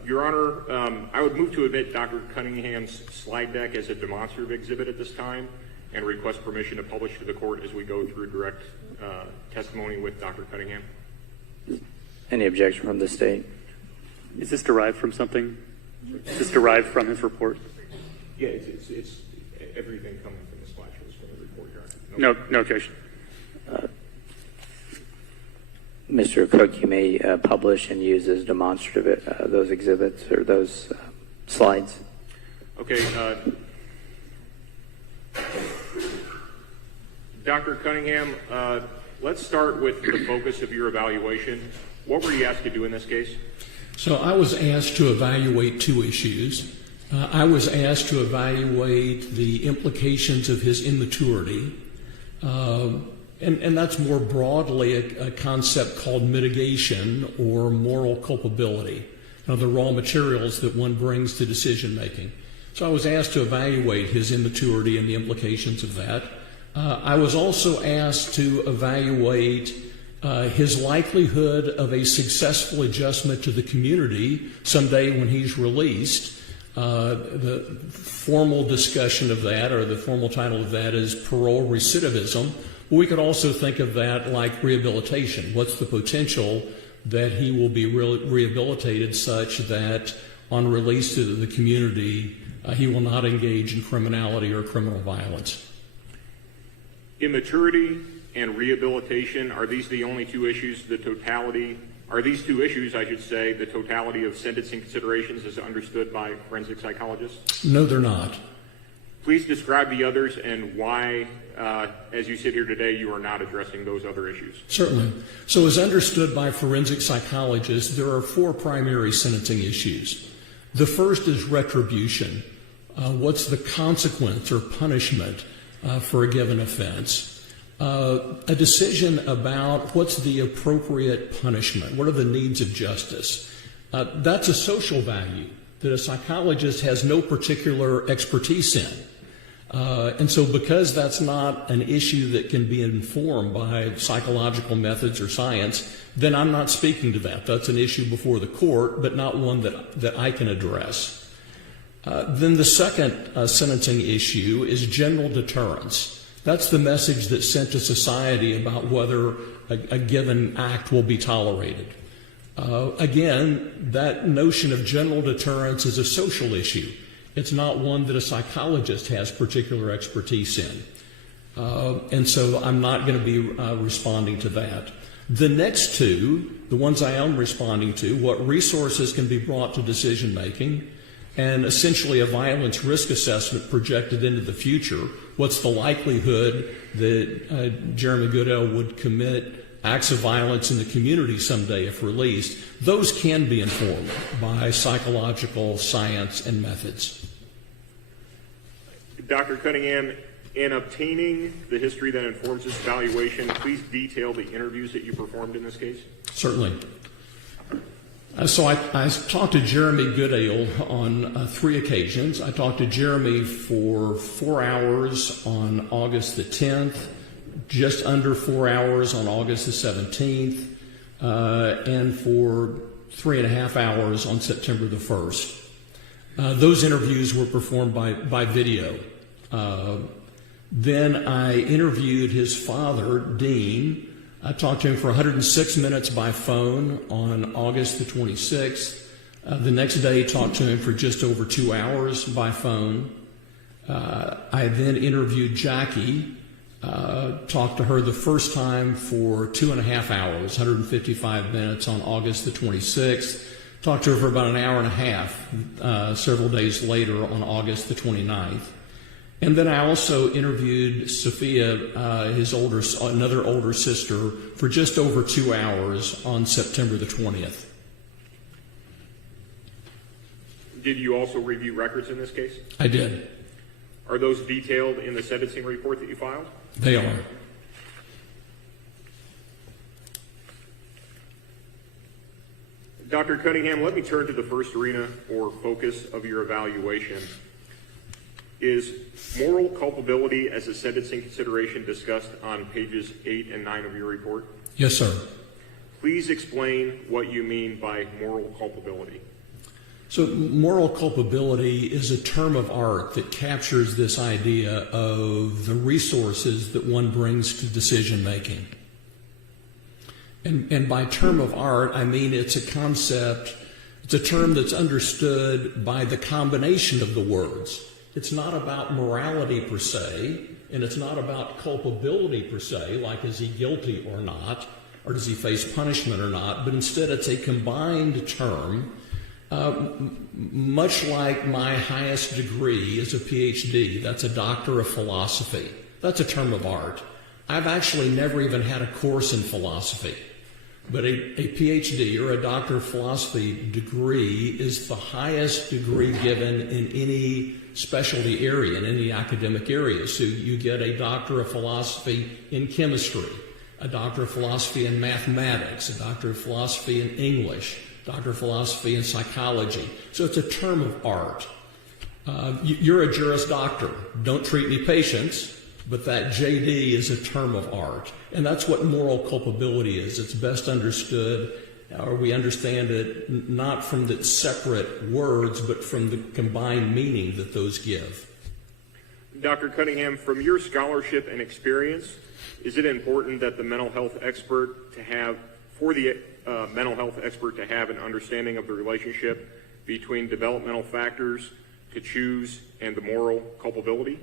Your Honor, I would move to admit Dr. Cunningham's slide deck as a demonstrative exhibit at this time and request permission to publish to the court as we go through direct testimony with Dr. Cunningham. Any objection from the state? Is this derived from something? Is this derived from his report? Yeah, it's everything coming from the slide shows from the report, Your Honor. No objection. Mr. Cook, you may publish and use as demonstrative those exhibits or those slides. Okay. Dr. Cunningham, let's start with the focus of your evaluation. What were you asked to do in this case? So I was asked to evaluate two issues. I was asked to evaluate the implications of his immaturity, and that's more broadly a concept called mitigation or moral culpability, the raw materials that one brings to decision making. So I was asked to evaluate his immaturity and the implications of that. I was also asked to evaluate his likelihood of a successful adjustment to the community someday when he's released. The formal discussion of that, or the formal title of that, is parole recidivism. We could also think of that like rehabilitation. What's the potential that he will be rehabilitated such that on release to the community, he will not engage in criminality or criminal violence? Immaturity and rehabilitation, are these the only two issues? Are these two issues, I should say, the totality of sentencing considerations as understood by forensic psychologists? No, they're not. Please describe the others and why, as you sit here today, you are not addressing those other issues. Certainly. So as understood by forensic psychologists, there are four primary sentencing issues. The first is retribution. What's the consequence or punishment for a given offense? A decision about what's the appropriate punishment. What are the needs of justice? That's a social value that a psychologist has no particular expertise in. And so because that's not an issue that can be informed by psychological methods or science, then I'm not speaking to that. That's an issue before the court, but not one that I can address. Then the second sentencing issue is general deterrence. That's the message that's sent to society about whether a given act will be tolerated. Again, that notion of general deterrence is a social issue. It's not one that a psychologist has particular expertise in. And so I'm not going to be responding to that. The next two, the ones I am responding to, what resources can be brought to decision making, and essentially a violence risk assessment projected into the future. What's the likelihood that Jeremy Goodale would commit acts of violence in the community someday if released? Those can be informed by psychological science and methods. Dr. Cunningham, in obtaining the history that informs this evaluation, please detail the interviews that you performed in this case. Certainly. So I talked to Jeremy Goodale on 3 occasions. I talked to Jeremy for 4 hours on August the 10th, just under 4 hours on August the 17th, and for 3.5 hours on September the 1st. Those interviews were performed by video. Then I interviewed his father, Dean. I talked to him for 106 minutes by phone on August the 26th. The next day, talked to him for just over 2 hours by phone. I then interviewed Jackie, talked to her the first time for 2.5 hours, 155 minutes on August the 26th. Talked to her for about an hour and a half several days later on August the 29th. And then I also interviewed Sophia, another older sister, for just over 2 hours on September the 20th. Did you also review records in this case? I did. Are those detailed in the sentencing report that you filed? They are. Dr. Cunningham, let me turn to the first arena or focus of your evaluation. Is moral culpability as a sentencing consideration discussed on pages 8 and 9 of your report? Yes, sir. Please explain what you mean by moral culpability. So moral culpability is a term of art that captures this idea of the resources that one brings to decision making. And by term of art, I mean it's a concept, it's a term that's understood by the combination of the words. It's not about morality per se, and it's not about culpability per se, like is he guilty or not, or does he face punishment or not, but instead it's a combined term, much like my highest degree is a PhD. That's a doctor of philosophy. That's a term of art. I've actually never even had a course in philosophy. But a PhD or a doctor of philosophy degree is the highest degree given in any specialty area, in any academic area. So you get a doctor of philosophy in chemistry, a doctor of philosophy in mathematics, a doctor of philosophy in English, doctor of philosophy in psychology. So it's a term of art. You're a Juris Doctor. Don't treat me patients. But that JD is a term of art. And that's what moral culpability is. It's best understood, or we understand it not from the separate words, but from the combined meaning that those give. Dr. Cunningham, from your scholarship and experience, is it important that the mental health expert to have, mental health expert to have an understanding of the relationship between developmental factors to choose and the moral culpability?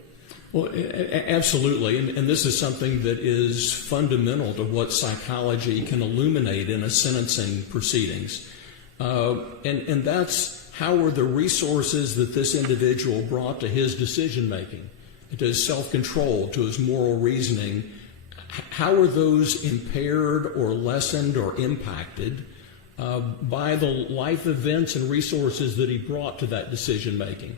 Well, absolutely, and this is something that is fundamental to what psychology can illuminate in a sentencing proceedings. And that's how were the resources that this individual brought to his decision-making, to his self-control, to his moral reasoning, how are those impaired or lessened or impacted by the life events and resources that he brought to that decision-making?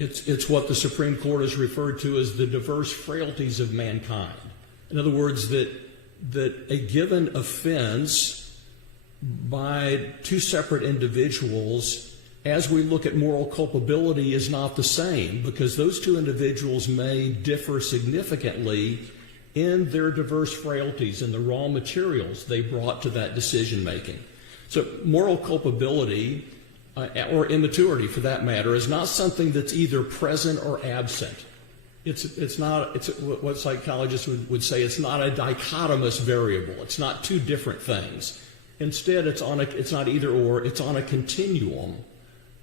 It's what the Supreme Court has referred to as the diverse frailties of mankind. In other words, that a given offense by two separate individuals, as we look at moral culpability, is not the same, because those two individuals may differ significantly in their diverse frailties and the raw materials they brought to that decision making. So moral culpability, or immaturity for that matter, is not something that's either present or absent. It's what psychologists would say, it's not a dichotomous variable. It's not two different things. Instead, it's not either or, it's on a continuum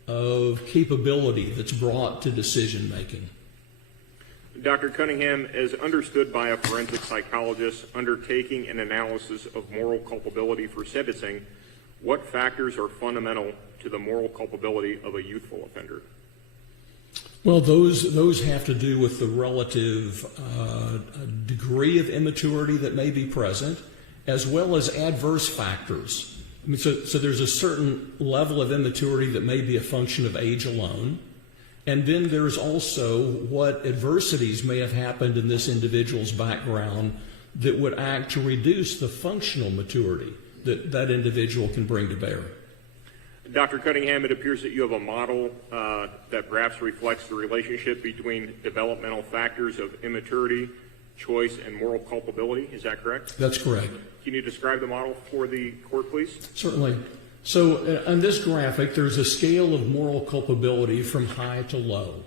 of capability that's brought to decision making. Dr. Cunningham, as understood by a forensic psychologist undertaking an analysis of moral culpability for sentencing, what factors are fundamental to the moral culpability of a youthful offender? Well, those have to do with the relative degree of immaturity that may be present, as well as adverse factors. I mean, so there's a certain level of immaturity that may be a function of age alone. And then there's also what adversities may have happened in this individual's background that would act to reduce the functional maturity that that individual can bring to bear. Dr. Cunningham, it appears that you have a model that perhaps reflects the relationship between developmental factors of immaturity, choice, and moral culpability. Is that correct? That's correct. Can you describe the model for the court, please? Certainly. So on this graphic, there's a scale of moral culpability from high to low.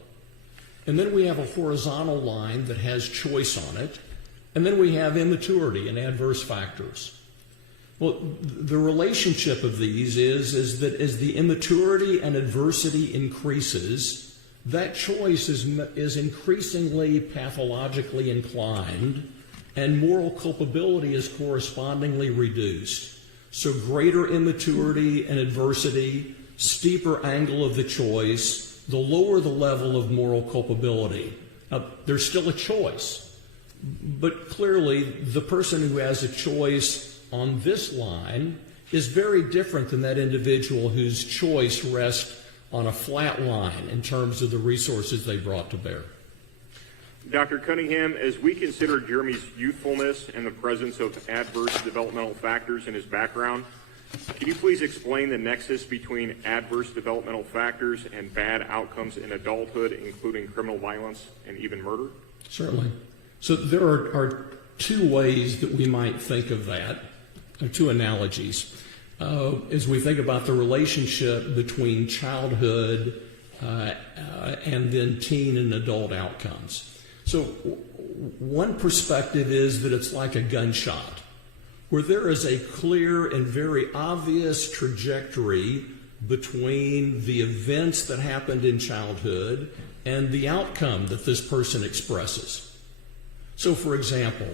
And then we have a horizontal line that has choice on it. And then we have immaturity and adverse factors. Well, the relationship of these is that as the immaturity and adversity increases, that choice is increasingly pathologically inclined, and moral culpability is correspondingly reduced. So greater immaturity and adversity, steeper angle of the choice, the lower the level of moral culpability. Now, there's still a choice, but clearly the person who has a choice on this line is very different than that individual whose choice rests on a flat line in terms of the resources they brought to bear. Dr. Cunningham, as we consider Jeremy's youthfulness and the presence of adverse developmental factors in his background, can you please explain the nexus between adverse developmental factors and bad outcomes in adulthood, including criminal violence and even murder? Certainly. So there are two ways that we might think of that, two analogies. As we think about the relationship between childhood and then teen and adult outcomes. So one perspective is that it's like a gunshot, where there is a clear and very obvious trajectory between the events that happened in childhood and the outcome that this person expresses. So, for example,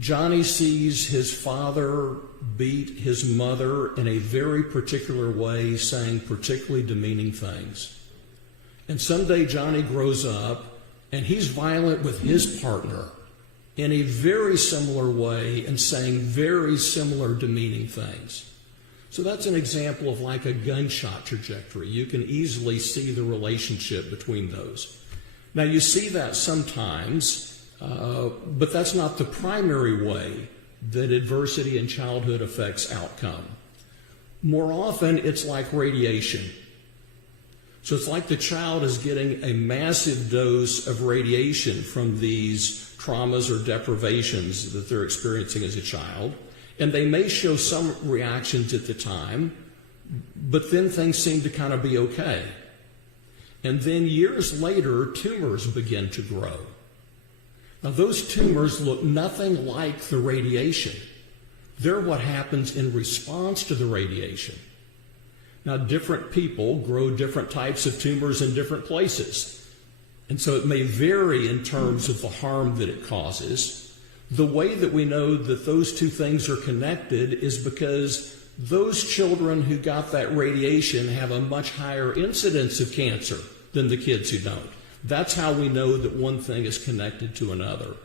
Johnny sees his father beat his mother in a very particular way, saying particularly demeaning things. And someday Johnny grows up and he's violent with his partner in a very similar way and saying very similar demeaning things. So that's an example of like a gunshot trajectory. You can easily see the relationship between those. Now you see that sometimes, but that's not the primary way that adversity in childhood affects outcome. More often it's like radiation. So it's like the child is getting a massive dose of radiation from these traumas or deprivations that they're experiencing as a child, and they may show some reactions at the time, but then things seem to kind of be okay. And then years later, tumors begin to grow. Now those tumors look nothing like the radiation. They're what happens in response to the radiation. Now, different people grow different types of tumors in different places. And so it may vary in terms of the harm that it causes. The way that we know that those two things are connected is because those children who got that radiation have a much higher incidence of cancer than the kids who don't. That's how we know that one thing is connected to another.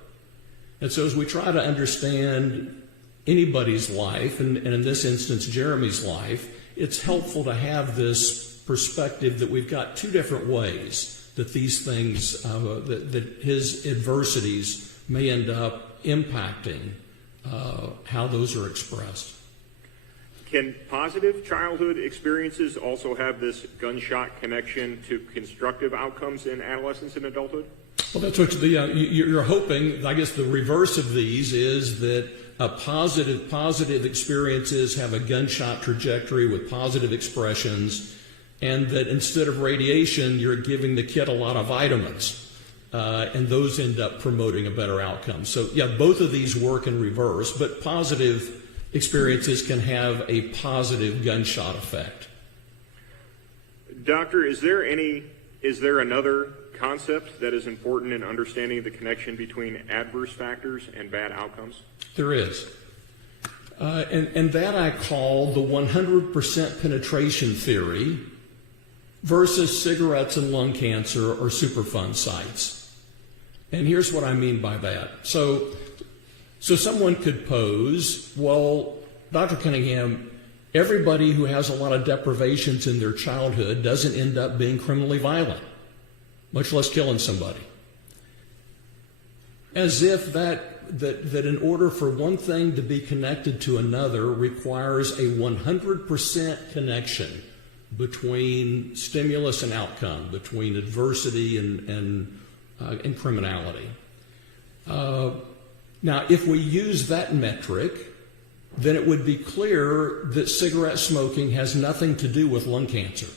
And so as we try to understand anybody's life, and in this instance, Jeremy's life, it's helpful to have this perspective that we've got two different ways that these things, that his adversities may end up impacting how those are expressed. Can positive childhood experiences also have this gunshot connection to constructive outcomes in adolescence and adulthood? Well, that's what you're hoping. I guess the reverse of these is that positive experiences have a gunshot trajectory with positive expressions, and that instead of radiation, you're giving the kid a lot of vitamins, and those end up promoting a better outcome. So, yeah, both of these work in reverse, but positive experiences can have a positive gunshot effect. Doctor, is there another concept that is important in understanding the connection between adverse factors and bad outcomes? There is. And that I call the 100% penetration theory versus cigarettes and lung cancer or Superfund sites. And here's what I mean by that. So someone could pose, well, Dr. Cunningham, everybody who has a lot of deprivations in their childhood doesn't end up being criminally violent, much less killing somebody. As if that in order for one thing to be connected to another requires a 100% connection between stimulus and outcome, between adversity and criminality. Now, if we use that metric, then it would be clear that cigarette smoking has nothing to do with lung cancer.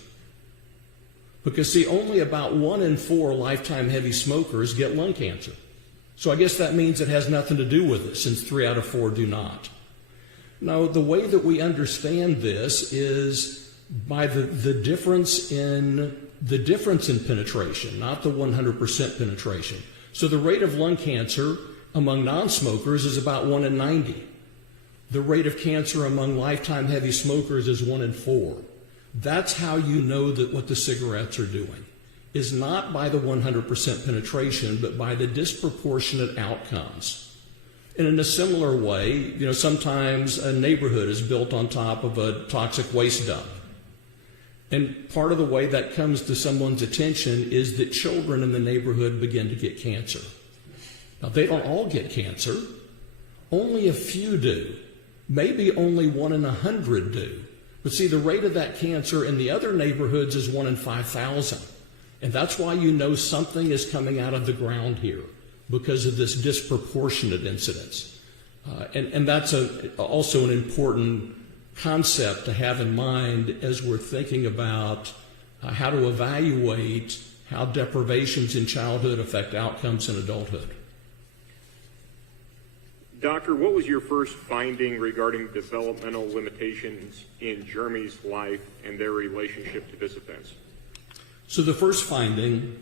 Because, see, only about 1 in 4 lifetime heavy smokers get lung cancer. So I guess that means it has nothing to do with it, since 3 out of 4 do not. Now, the way that we understand this is by the difference in penetration, not the 100% penetration. So the rate of lung cancer among non-smokers is about 1 in 90. The rate of cancer among lifetime heavy smokers is 1 in 4. That's how you know that what the cigarettes are doing is not by the 100% penetration, but by the disproportionate outcomes. And in a similar way, sometimes a neighborhood is built on top of a toxic waste dump. And part of the way that comes to someone's attention is that children in the neighborhood begin to get cancer. Now, they don't all get cancer. Only a few do. Maybe only 1 in 100 do. But see, the rate of that cancer in the other neighborhoods is 1 in 5,000. And that's why you know something is coming out of the ground here, because of this disproportionate incidence. And that's also an important concept to have in mind as we're thinking about how to evaluate how deprivations in childhood affect outcomes in adulthood. Doctor, what was your first finding regarding developmental limitations in Jeremy's life and their relationship to this offense? So the first finding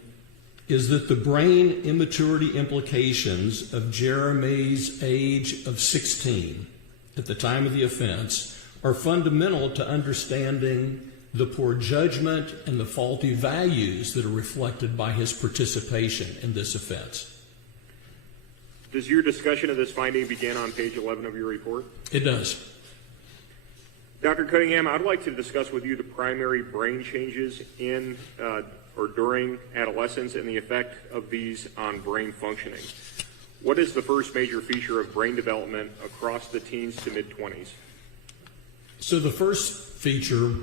is that the brain immaturity implications of Jeremy's age of 16 at the time of the offense are fundamental to understanding the poor judgment and the faulty values that are reflected by his participation in this offense. Does your discussion of this finding begin on page 11 of your report? It does. Dr. Cunningham, I'd like to discuss with you the primary brain changes in or during adolescence and the effect of these on brain functioning. What is the first major feature of brain development across the teens to mid-20s? So the first feature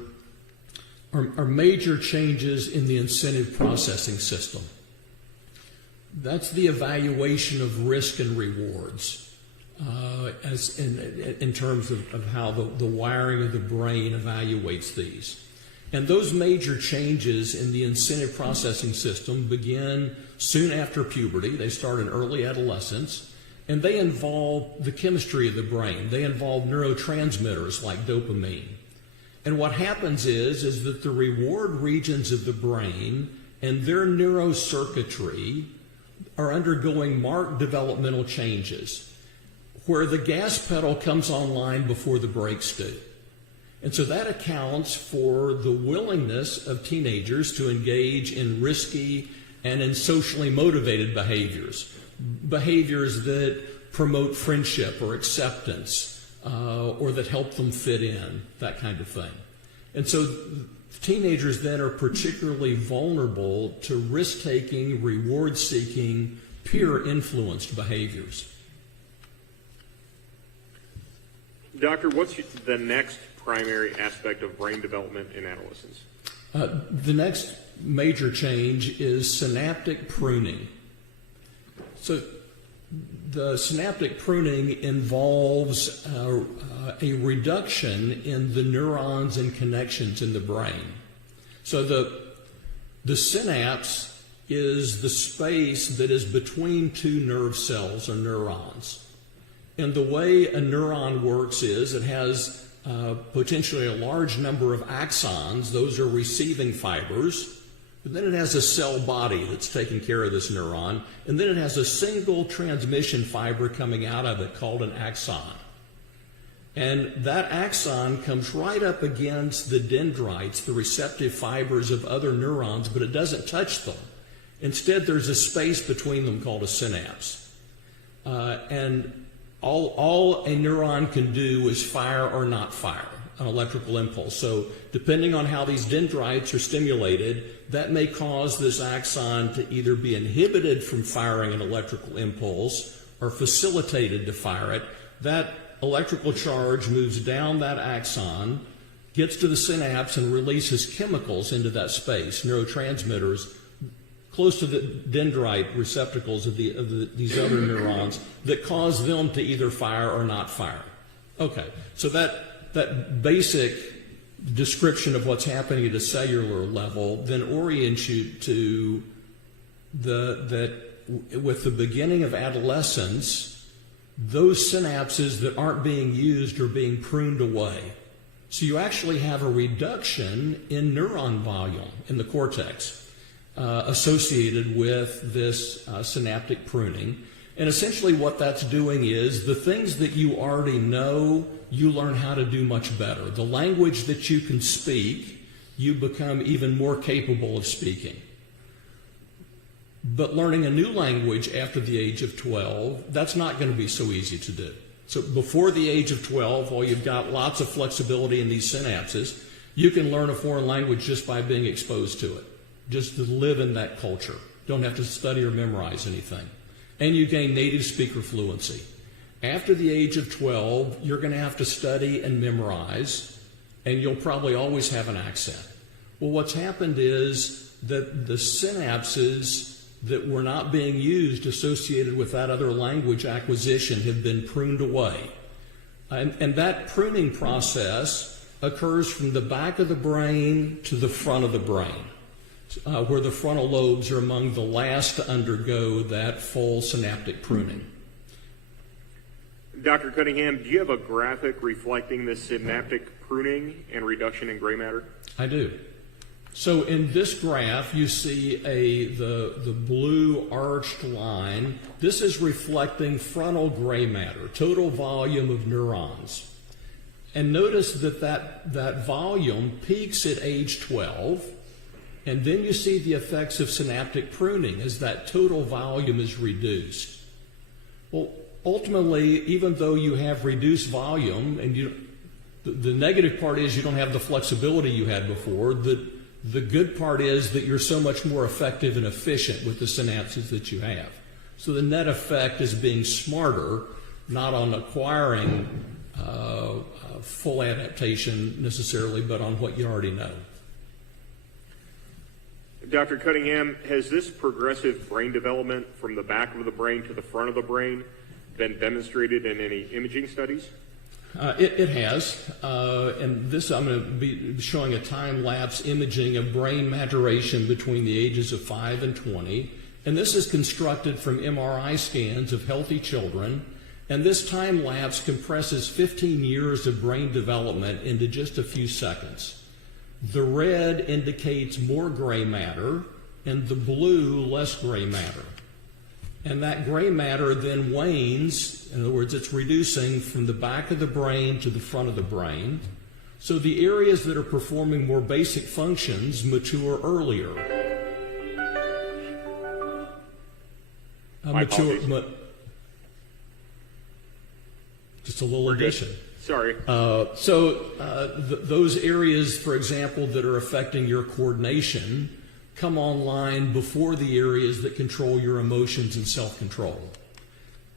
are major changes in the incentive processing system. That's the evaluation of risk and rewards. As in terms of how the wiring of the brain evaluates these. And those major changes in the incentive processing system begin soon after puberty. They start in early adolescence, and they involve the chemistry of the brain. They involve neurotransmitters like dopamine. And what happens is that the reward regions of the brain and their neurocircuitry are undergoing marked developmental changes, where the gas pedal comes online before the brakes do. And so that accounts for the willingness of teenagers to engage in risky and in socially motivated behaviors that promote friendship or acceptance, or that help them fit in, that kind of thing. And so teenagers then are particularly vulnerable to risk-taking, reward-seeking, peer-influenced behaviors. Doctor, what's the next primary aspect of brain development in adolescence? The next major change is synaptic pruning. So the synaptic pruning involves a reduction in the neurons and connections in the brain. So the synapse is the space that is between two nerve cells or neurons. And the way a neuron works is it has potentially a large number of axons. Those are receiving fibers. But then it has a cell body that's taking care of this neuron. And then it has a single transmission fiber coming out of it called an axon. And that axon comes right up against the dendrites, the receptive fibers of other neurons, but it doesn't touch them. Instead, there's a space between them called a synapse. And all a neuron can do is fire or not fire an electrical impulse. So depending on how these dendrites are stimulated, that may cause this axon to either be inhibited from firing an electrical impulse or facilitated to fire it. That electrical charge moves down that axon, gets to the synapse, and releases chemicals into that space, neurotransmitters, close to the dendrite receptacles of these other neurons that cause them to either fire or not fire. Okay, so that basic description of what's happening at a cellular level then orients you to that with the beginning of adolescence, those synapses that aren't being used are being pruned away. So you actually have a reduction in neuron volume in the cortex associated with this synaptic pruning. And essentially what that's doing is the things that you already know, you learn how to do much better. The language that you can speak, you become even more capable of speaking. But learning a new language after the age of 12, that's not going to be so easy to do. So before the age of 12, while you've got lots of flexibility in these synapses, you can learn a foreign language just by being exposed to it, just to live in that culture. Don't have to study or memorize anything. And you gain native speaker fluency. After the age of 12, you're going to have to study and memorize, and you'll probably always have an accent. Well, what's happened is that the synapses that were not being used associated with that other language acquisition have been pruned away. And that pruning process occurs from the back of the brain to the front of the brain, where the frontal lobes are among the last to undergo that full synaptic pruning. Dr. Cunningham, do you have a graphic reflecting this synaptic pruning and reduction in gray matter? I do. So in this graph, you see the blue arched line. This is reflecting frontal gray matter, total volume of neurons. And notice that volume peaks at age 12, and then you see the effects of synaptic pruning as that total volume is reduced. Well, ultimately, even though you have reduced volume, and the negative part is you don't have the flexibility you had before, the good part is that you're so much more effective and efficient with the synapses that you have. So the net effect is being smarter, not on acquiring full adaptation necessarily, but on what you already know. Dr. Cunningham, has this progressive brain development from the back of the brain to the front of the brain been demonstrated in any imaging studies? It has, and this I'm going to be showing a time-lapse imaging of brain maturation between the ages of 5 and 20, and this is constructed from MRI scans of healthy children, and this time-lapse compresses 15 years of brain development into just a few seconds. The red indicates more gray matter, and the blue less gray matter. And that gray matter then wanes, in other words, it's reducing from the back of the brain to the front of the brain. So the areas that are performing more basic functions mature earlier. Just a little addition. Sorry. Those areas, for example, that are affecting your coordination come online before the areas that control your emotions and self-control.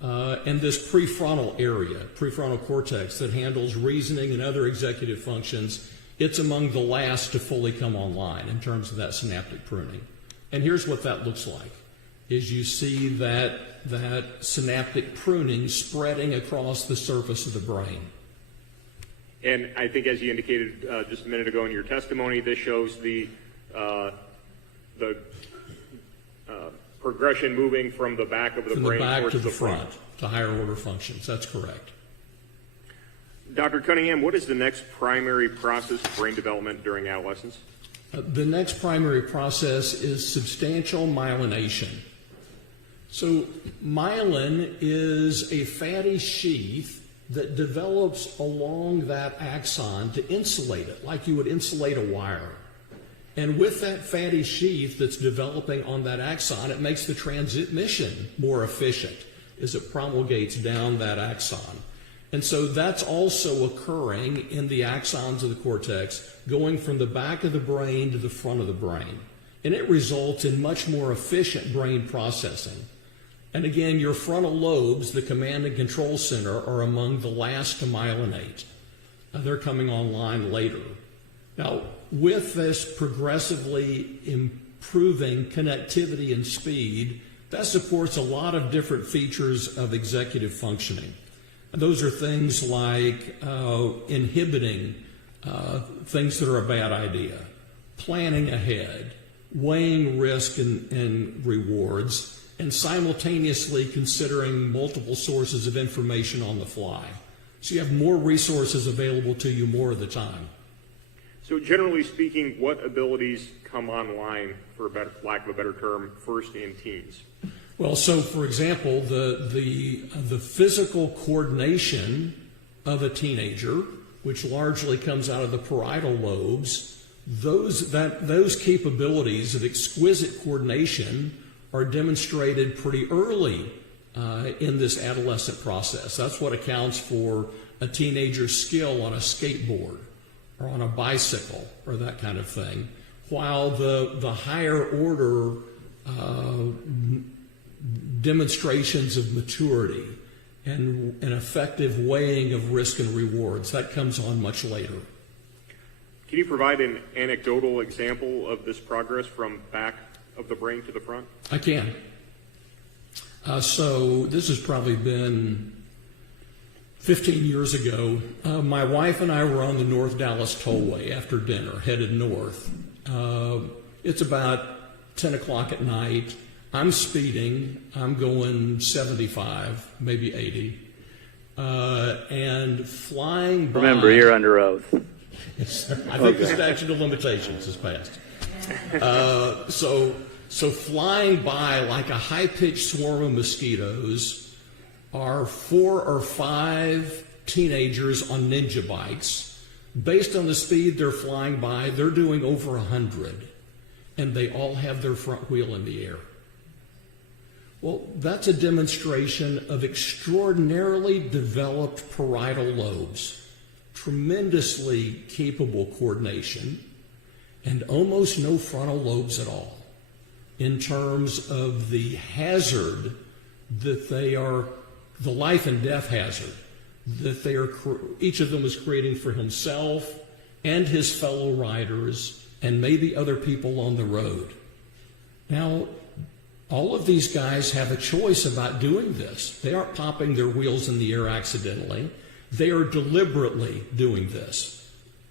And this prefrontal area, prefrontal cortex, that handles reasoning and other executive functions, it's among the last to fully come online in terms of that synaptic pruning. And here's what that looks like, is you see that synaptic pruning spreading across the surface of the brain. And I think, as you indicated just a minute ago in your testimony, this shows the progression moving from the back of the brain towards to the front to higher order functions. That's correct. Dr. Cunningham, what is the next primary process of brain development during adolescence? The next primary process is substantial myelination. So myelin is a fatty sheath that develops along that axon to insulate it, like you would insulate a wire. And with that fatty sheath that's developing on that axon, it makes the transmission more efficient as it promulgates down that axon. And so that's also occurring in the axons of the cortex, going from the back of the brain to the front of the brain. And it results in much more efficient brain processing. And again, your frontal lobes, the command and control center, are among the last to myelinate. They're coming online later. Now, with this progressively improving connectivity and speed, that supports a lot of different features of executive functioning. And those are things like inhibiting things that are a bad idea, planning ahead, weighing risk and rewards, and simultaneously considering multiple sources of information on the fly. So you have more resources available to you more of the time. So generally speaking, what abilities come online, for lack of a better term, first in teens? Well, so for example, the physical coordination of a teenager, which largely comes out of the parietal lobes, those capabilities of exquisite coordination are demonstrated pretty early in this adolescent process. That's what accounts for a teenager's skill on a skateboard or on a bicycle or that kind of thing, while the higher order demonstrations of maturity and an effective weighing of risk and rewards, that comes on much later. Can you provide an anecdotal example of this progress from back of the brain to the front? I can. So this has probably been 15 years ago. My wife and I were on the North Dallas Tollway after dinner, headed north. It's about 10 o'clock at night. I'm speeding. I'm going 75, maybe 80. And flying by... Remember, you're under oath. I think the statute of limitations has passed. So flying by like a high-pitched swarm of mosquitoes are 4 or 5 teenagers on ninja bikes. Based on the speed they're flying by, they're doing over 100, and they all have their front wheel in the air. Well, that's a demonstration of extraordinarily developed parietal lobes, tremendously capable coordination, and almost no frontal lobes at all in terms of the hazard that they are, the life and death hazard that they are, each of them is creating for himself and his fellow riders and maybe other people on the road. Now, all of these guys have a choice about doing this. They aren't popping their wheels in the air accidentally. They are deliberately doing this,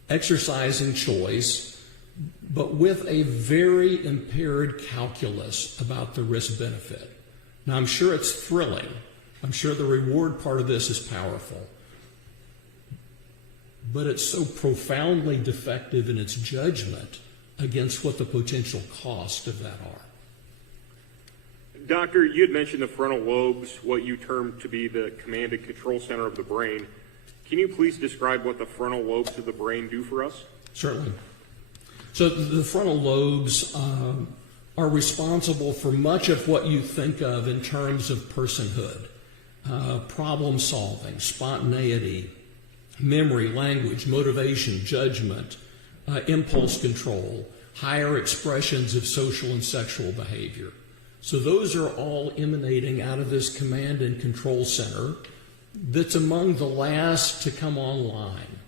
exercising choice, but with a very impaired calculus about the risk-benefit. Now, I'm sure it's thrilling. I'm sure the reward part of this is powerful. But it's so profoundly defective in its judgment against what the potential cost of that are. Doctor, you had mentioned the frontal lobes, what you termed to be the command and control center of the brain. Can you please describe what the frontal lobes of the brain do for us? Certainly. So the frontal lobes are responsible for much of what you think of in terms of personhood, problem solving, spontaneity, memory, language, motivation, judgment, impulse control, higher expressions of social and sexual behavior. So those are all emanating out of this command and control center that's among the last to come online.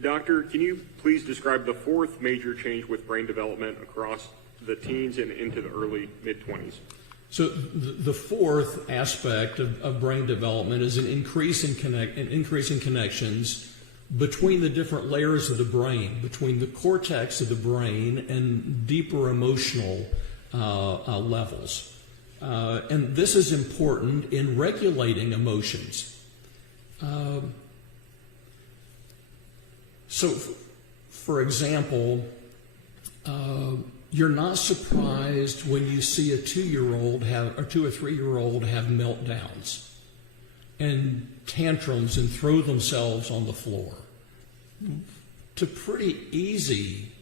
Doctor, can you please describe the fourth major change with brain development across the teens and into the early mid-20s? So the fourth aspect of brain development is an increase in connections between the different layers of the brain, between the cortex of the brain and deeper emotional levels. And this is important in regulating emotions. So, for example, you're not surprised when you see a 2-year-old or 2 or 3-year-old have meltdowns. and tantrums and throw themselves on the floor, to pretty easy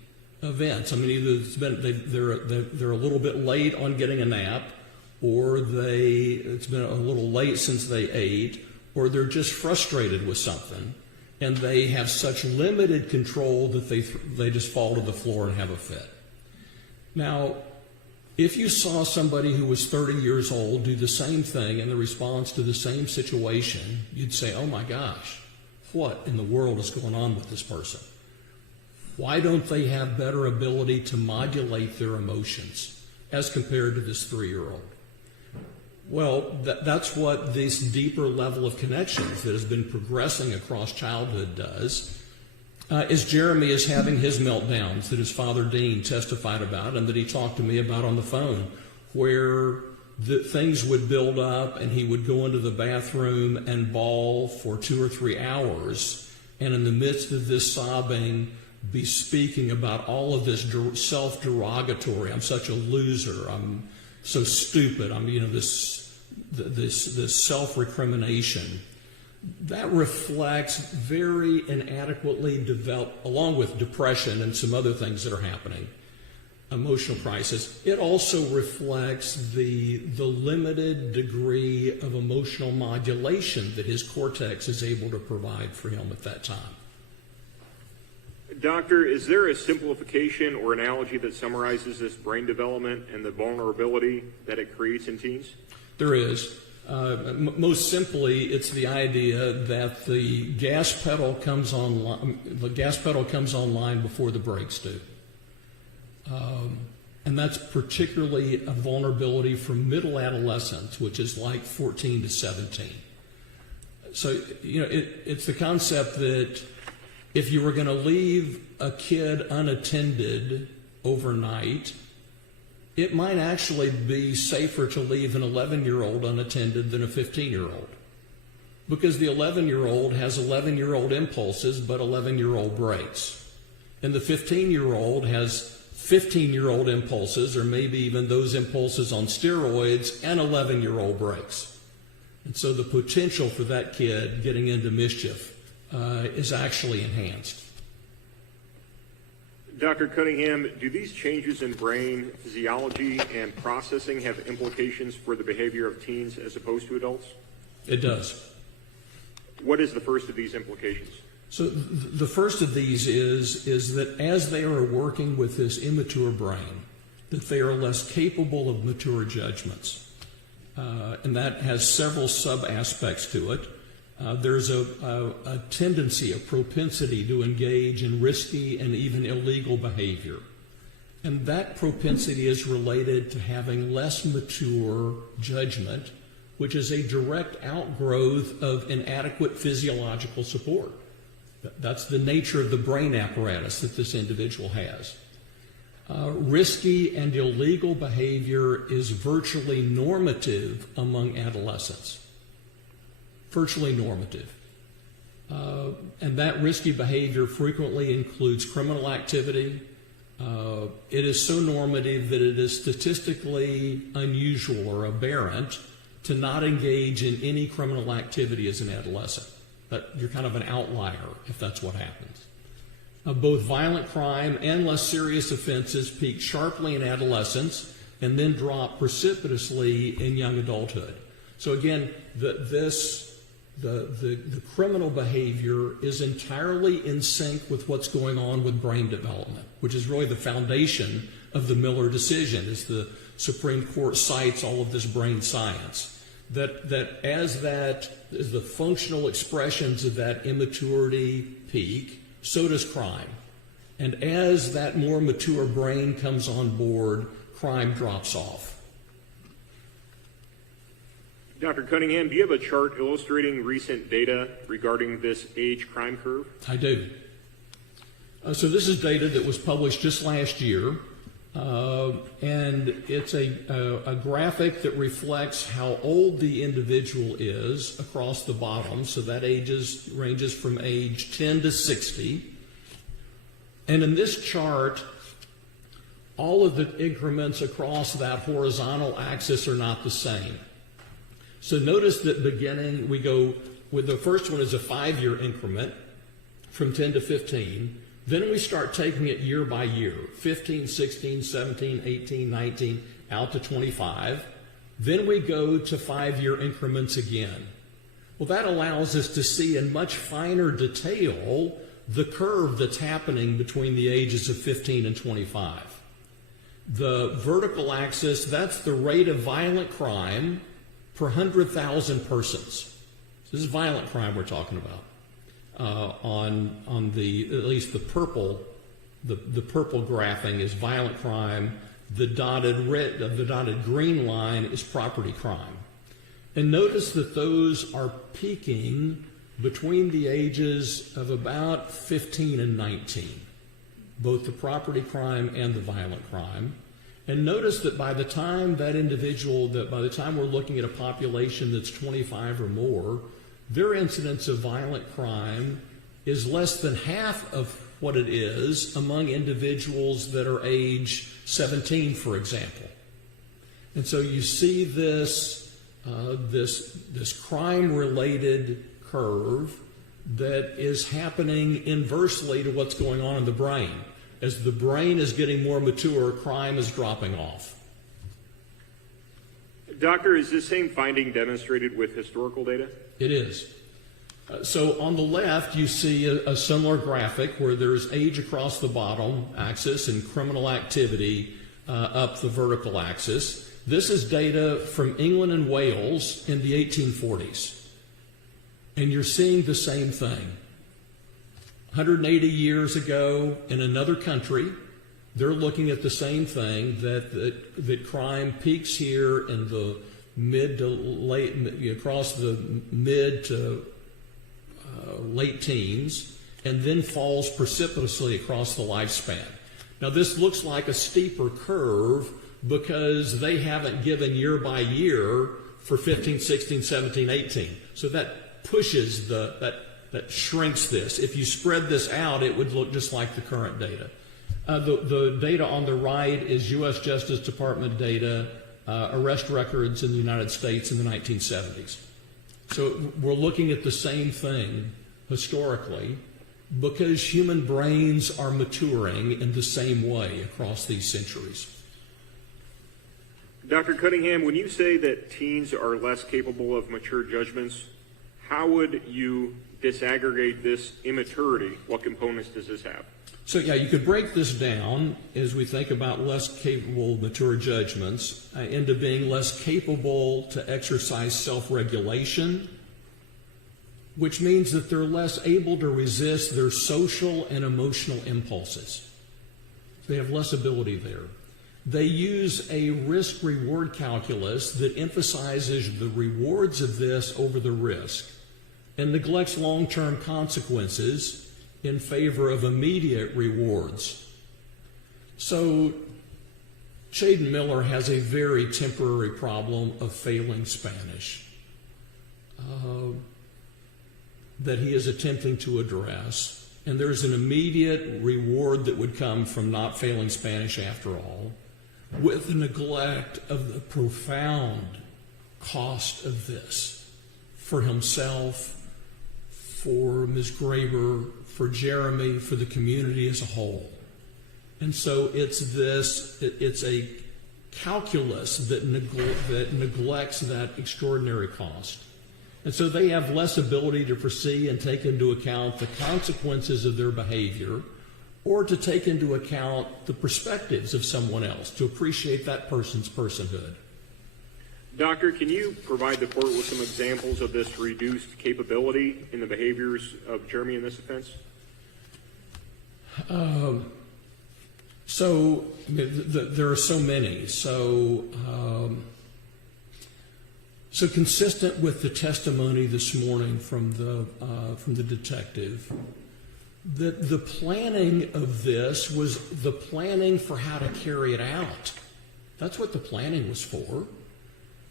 events. I mean, either they're a little bit late on getting a nap, or it's been a little late since they ate, or they're just frustrated with something, and they have such limited control that they just fall to the floor and have a fit. Now, if you saw somebody who was 30 years old do the same thing in the response to the same situation, you'd say, oh my gosh, what in the world is going on with this person? Why don't they have better ability to modulate their emotions as compared to this 3-year-old? Well, that's what this deeper level of connections that has been progressing across childhood does. As Jeremy is having his meltdowns that his father Dean testified about and that he talked to me about on the phone, where things would build up and he would go into the bathroom and bawl for 2 or 3 hours, and in the midst of this sobbing be speaking about all of this self-derogatory, I'm such a loser, I'm so stupid, I'm, this self-recrimination. That reflects very inadequately developed, along with depression and some other things that are happening, emotional crisis. It also reflects the limited degree of emotional modulation that his cortex is able to provide for him at that time. Doctor, is there a simplification or analogy that summarizes this brain development and the vulnerability that it creates in teens? There is. Most simply, it's the idea that the gas pedal comes online. The gas pedal comes online before the brakes do, and that's particularly a vulnerability for middle adolescence, which is like 14 to 17. So it's the concept that if you were going to leave a kid unattended overnight, it might actually be safer to leave an 11-year-old unattended than a 15-year-old, because the 11-year-old has 11-year-old impulses but 11-year-old brakes, and the 15-year-old has 15-year-old impulses, or maybe even those impulses on steroids, and 11-year-old brakes. And so the potential for that kid getting into mischief is actually enhanced. Dr. Cunningham, do these changes in brain physiology and processing have implications for the behavior of teens as opposed to adults? It does. What is the first of these implications? So the first of these is that as they are working with this immature brain, that they are less capable of mature judgments. And that has several sub-aspects to it. There's a tendency, a propensity to engage in risky and even illegal behavior. And that propensity is related to having less mature judgment, which is a direct outgrowth of inadequate physiological support. That's the nature of the brain apparatus that this individual has. Risky and illegal behavior is virtually normative among adolescents. Virtually normative. And that risky behavior frequently includes criminal activity. It is so normative that it is statistically unusual or aberrant to not engage in any criminal activity as an adolescent. But you're kind of an outlier if that's what happens. Both violent crime and less serious offenses peak sharply in adolescence and then drop precipitously in young adulthood. So again, the criminal behavior is entirely in sync with what's going on with brain development, which is really the foundation of the Miller decision, as the Supreme Court cites all of this brain science. That as the functional expressions of that immaturity peak, so does crime. And as that more mature brain comes on board, crime drops off. Dr. Cunningham, do you have a chart illustrating recent data regarding this age crime curve? I do. So this is data that was published just last year, and it's a graphic that reflects how old the individual is across the bottom. So that ranges from age 10 to 60. And in this chart, all of the increments across that horizontal axis are not the same. So notice that beginning, we go with the first one is a 5-year increment from 10 to 15. Then we start taking it year by year, 15, 16, 17, 18, 19, out to 25. Then we go to 5-year increments again. Well, that allows us to see in much finer detail the curve that's happening between the ages of 15 and 25. The vertical axis, that's the rate of violent crime per 100,000 persons. This is violent crime we're talking about. On the, at least the purple graphing is violent crime. The dotted green line is property crime. And notice that those are peaking between the ages of about 15 and 19, both the property crime and the violent crime. And notice that by the time by the time we're looking at a population that's 25 or more, their incidence of violent crime is less than half of what it is among individuals that are age 17, for example. And so you see this crime-related curve that is happening inversely to what's going on in the brain. As the brain is getting more mature, crime is dropping off. Doctor, is this same finding demonstrated with historical data? It is. So on the left, you see a similar graphic where there's age across the bottom axis and criminal activity up the vertical axis. This is data from England and Wales in the 1840s. And you're seeing the same thing. 180 years ago in another country, they're looking at the same thing, that crime peaks here in the mid to late, across the mid to late teens, and then falls precipitously across the lifespan. Now this looks like a steeper curve because they haven't given year by year for 15, 16, 17, 18. So that pushes that shrinks this. If you spread this out, it would look just like the current data. The data on the right is U.S. Justice Department data, arrest records in the United States in the 1970s. So we're looking at the same thing historically because human brains are maturing in the same way across these centuries. Dr. Cunningham, when you say that teens are less capable of mature judgments, how would you disaggregate this immaturity? What components does this have? So yeah, you could break this down as we think about less capable mature judgments into being less capable to exercise self-regulation, which means that they're less able to resist their social and emotional impulses. They have less ability there. They use a risk-reward calculus that emphasizes the rewards of this over the risk and neglects long-term consequences in favor of immediate rewards. So Shaden Miller has a very temporary problem of failing Spanish that he is attempting to address. And there's an immediate reward that would come from not failing Spanish after all, with the neglect of the profound cost of this for himself, for Ms. Graber, for Jeremy, for the community as a whole. And so it's a calculus that neglects that extraordinary cost. And so they have less ability to foresee and take into account the consequences of their behavior, or to take into account the perspectives of someone else, to appreciate that person's personhood. Doctor, can you provide the court with some examples of this reduced capability in the behaviors of Jeremy in this offense? There are so many. So consistent with the testimony this morning from the detective, that the planning of this was the planning for how to carry it out. That's what the planning was for.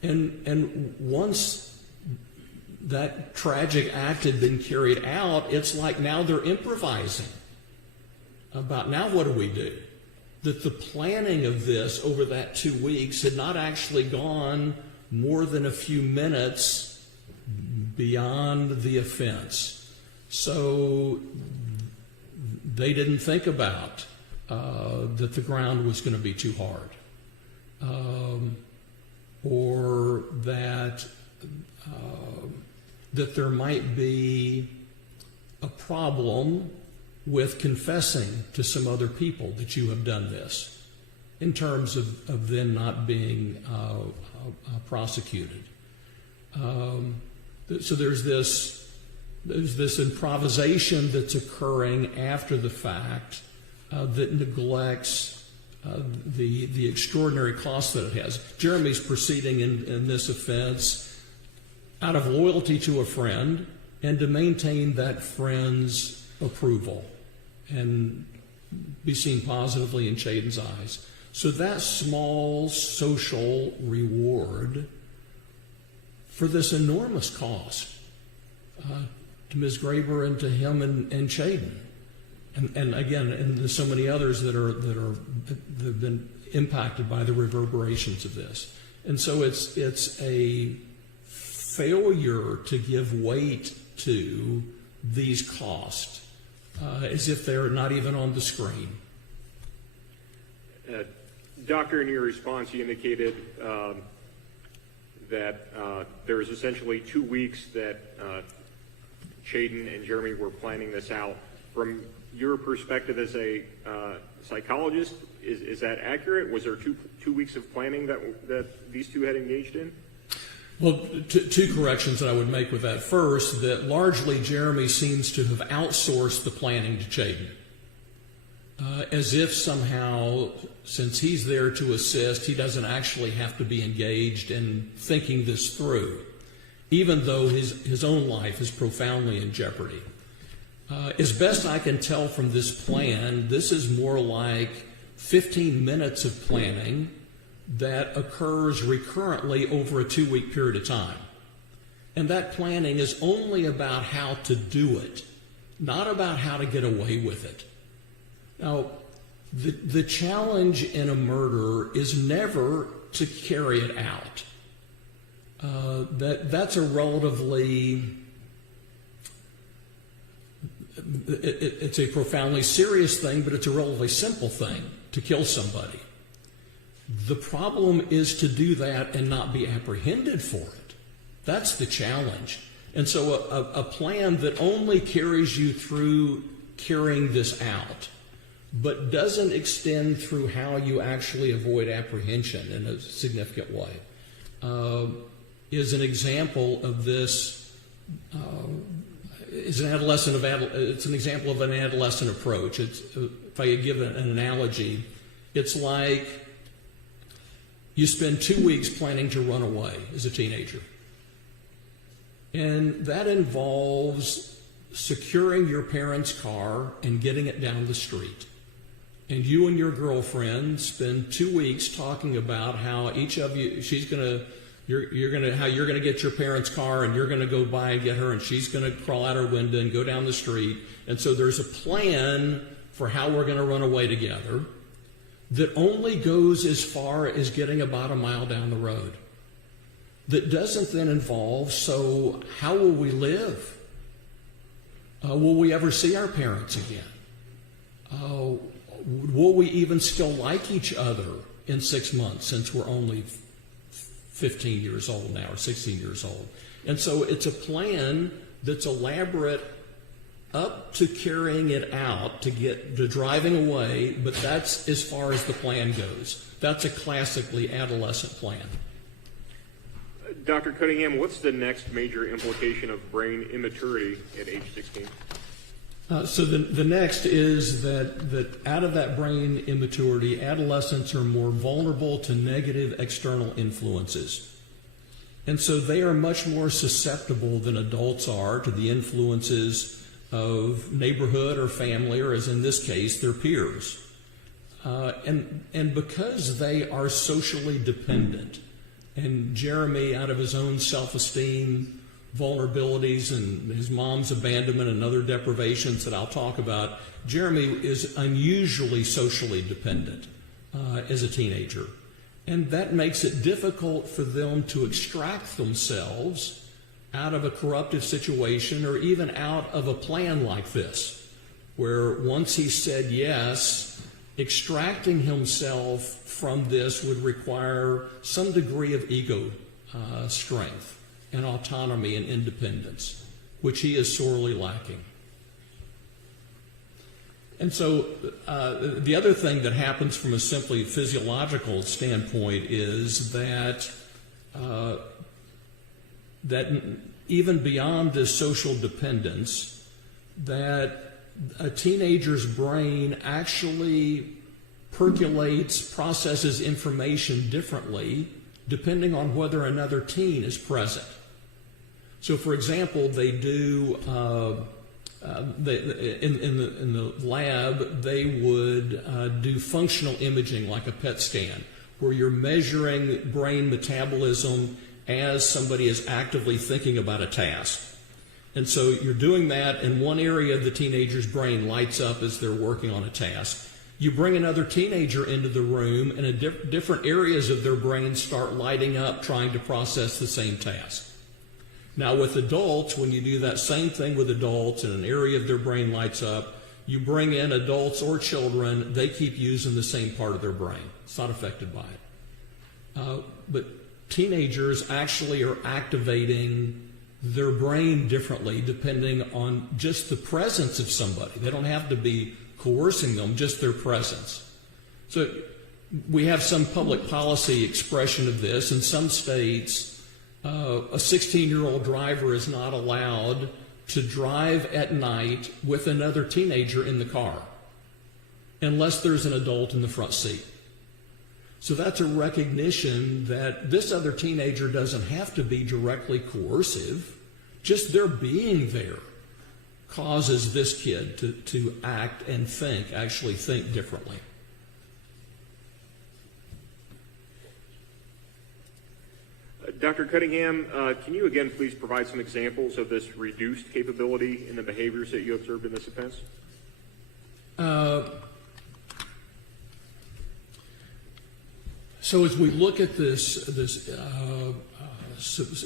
And once that tragic act had been carried out, it's like now they're improvising about now what do we do? That the planning of this over that 2 weeks had not actually gone more than a few minutes beyond the offense. So they didn't think about that the ground was going to be too hard, or that there might be a problem with confessing to some other people that you have done this, in terms of then not being prosecuted. So there's this improvisation that's occurring after the fact that neglects the extraordinary cost that it has. Jeremy's proceeding in this offense out of loyalty to a friend and to maintain that friend's approval and be seen positively in Chaden's eyes. So that small social reward for this enormous cost to Ms. Graber and to him and Chaden, and again, and there's so many others that have been impacted by the reverberations of this. And so it's a failure to give weight to these costs as if they're not even on the screen. Doctor, in your response, you indicated that there was essentially 2 weeks that Chaden and Jeremy were planning this out. From your perspective as a psychologist, is that accurate? Was there two weeks of planning that these two had engaged in? Well, two corrections that I would make with that. First, that largely Jeremy seems to have outsourced the planning to Chaden, as if somehow, since he's there to assist, he doesn't actually have to be engaged in thinking this through, even though his own life is profoundly in jeopardy. As best I can tell from this plan, this is more like 15 minutes of planning that occurs recurrently over a 2-week period of time. And that planning is only about how to do it, not about how to get away with it. Now, the challenge in a murder is never to carry it out. That's a relatively, it's a profoundly serious thing, but it's a relatively simple thing to kill somebody. The problem is to do that and not be apprehended for it. That's the challenge. And so a plan that only carries you through carrying this out, but doesn't extend through how you actually avoid apprehension in a significant way, is an example of this. It's an example of an adolescent approach. If I could give an analogy, it's like you spend 2 weeks planning to run away as a teenager. And that involves securing your parents' car and getting it down the street. And you and your girlfriend spend 2 weeks talking about how each of you, how you're gonna get your parents' car, and you're gonna go by and get her, and she's gonna crawl out her window and go down the street. And so there's a plan for how we're gonna run away together that only goes as far as getting about a mile down the road. That doesn't then involve, so how will we live? Will we ever see our parents again? Will we even still like each other in 6 months, since we're only 15 years old now, or 16 years old? And so it's a plan that's elaborate up to carrying it out, to get to driving away, but that's as far as the plan goes. That's a classically adolescent plan. Dr. Cunningham, what's the next major implication of brain immaturity at age 16? So the next is that out of that brain immaturity, adolescents are more vulnerable to negative external influences. And so they are much more susceptible than adults are to the influences of neighborhood or family, or as in this case, their peers. And because they are socially dependent, and Jeremy, out of his own self-esteem, vulnerabilities, and his mom's abandonment and other deprivations that I'll talk about, Jeremy is unusually socially dependent as a teenager. And that makes it difficult for them to extract themselves out of a corruptive situation or even out of a plan like this, where once he said yes, extracting himself from this would require some degree of ego strength and autonomy and independence, which he is sorely lacking. And so the other thing that happens from a simply physiological standpoint is that that even beyond this social dependence, that a teenager's brain actually percolates, processes information differently depending on whether another teen is present. So, for example, they do in the lab, they would do functional imaging like a PET scan, where you're measuring brain metabolism as somebody is actively thinking about a task. And so you're doing that, and one area of the teenager's brain lights up as they're working on a task. You bring another teenager into the room, and different areas of their brain start lighting up trying to process the same task. Now with adults, when you do that same thing with adults and an area of their brain lights up, you bring in adults or children, they keep using the same part of their brain. It's not affected by it. But teenagers actually are activating their brain differently depending on just the presence of somebody. They don't have to be coercing them, just their presence. So we have some public policy expression of this. In some states, a 16-year-old driver is not allowed to drive at night with another teenager in the car unless there's an adult in the front seat. So that's a recognition that this other teenager doesn't have to be directly coercive. Just their being there causes this kid to act and actually think differently. Dr. Cunningham, can you again please provide some examples of this reduced capability in the behaviors that you observed in this offense? So as we look at this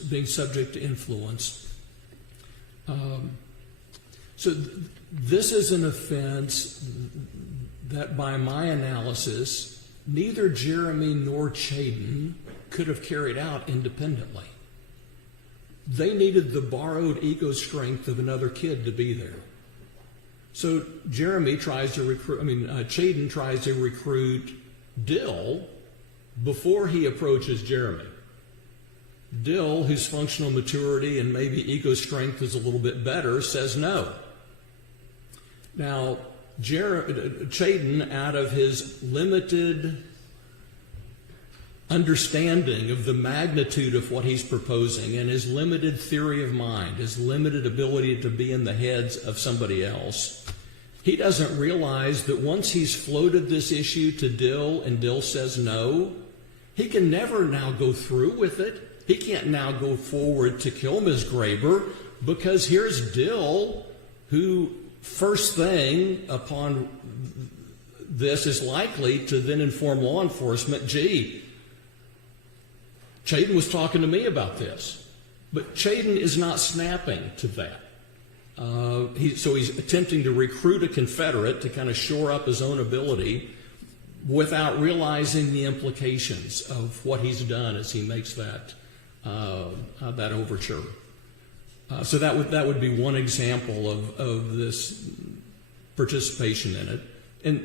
being subject to influence, this is an offense that by my analysis, neither Jeremy nor Chaden could have carried out independently. They needed the borrowed ego strength of another kid to be there. So Chaden tries to recruit Dill before he approaches Jeremy. Dill, whose functional maturity and maybe ego strength is a little bit better, says no. Now, Chaden, out of his limited understanding of the magnitude of what he's proposing and his limited theory of mind, his limited ability to be in the heads of somebody else, he doesn't realize that once he's floated this issue to Dill and Dill says no, he can never now go through with it. He can't now go forward to kill Ms. Graber because here's Dill, who first thing upon this is likely to then inform law enforcement, gee, Chaden was talking to me about this. But Chaden is not snapping to that. So he's attempting to recruit a Confederate to kind of shore up his own ability without realizing the implications of what he's done as he makes that overture. So that would be one example of this participation in it.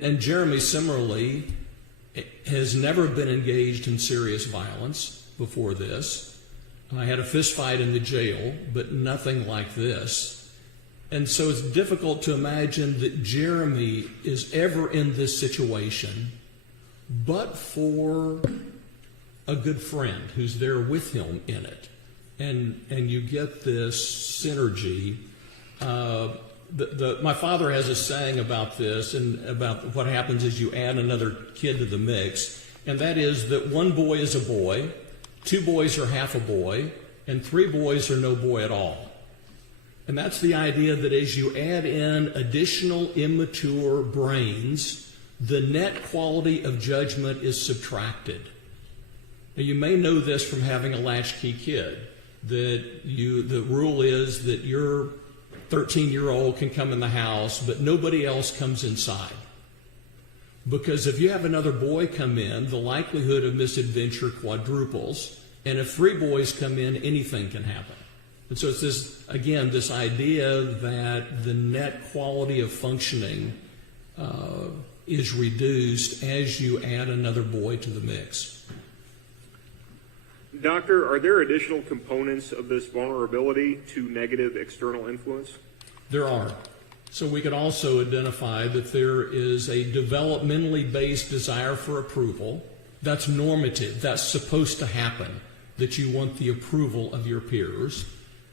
And Jeremy similarly has never been engaged in serious violence before this. I had a fist fight in the jail, but nothing like this. And so it's difficult to imagine that Jeremy is ever in this situation but for a good friend who's there with him in it. And you get this synergy. My father has a saying about this and about what happens is you add another kid to the mix, and that is that one boy is a boy, two boys are half a boy, and three boys are no boy at all. And that's the idea that as you add in additional immature brains, the net quality of judgment is subtracted. Now, you may know this from having a latchkey kid, that the rule is that your 13-year-old can come in the house, but nobody else comes inside. Because if you have another boy come in, the likelihood of misadventure quadruples, and if 3 boys come in, anything can happen. And so it's this, again, this idea that the net quality of functioning is reduced as you add another boy to the mix. Doctor, are there additional components of this vulnerability to negative external influence? There are. So we could also identify that there is a developmentally based desire for approval. That's normative. That's supposed to happen, that you want the approval of your peers.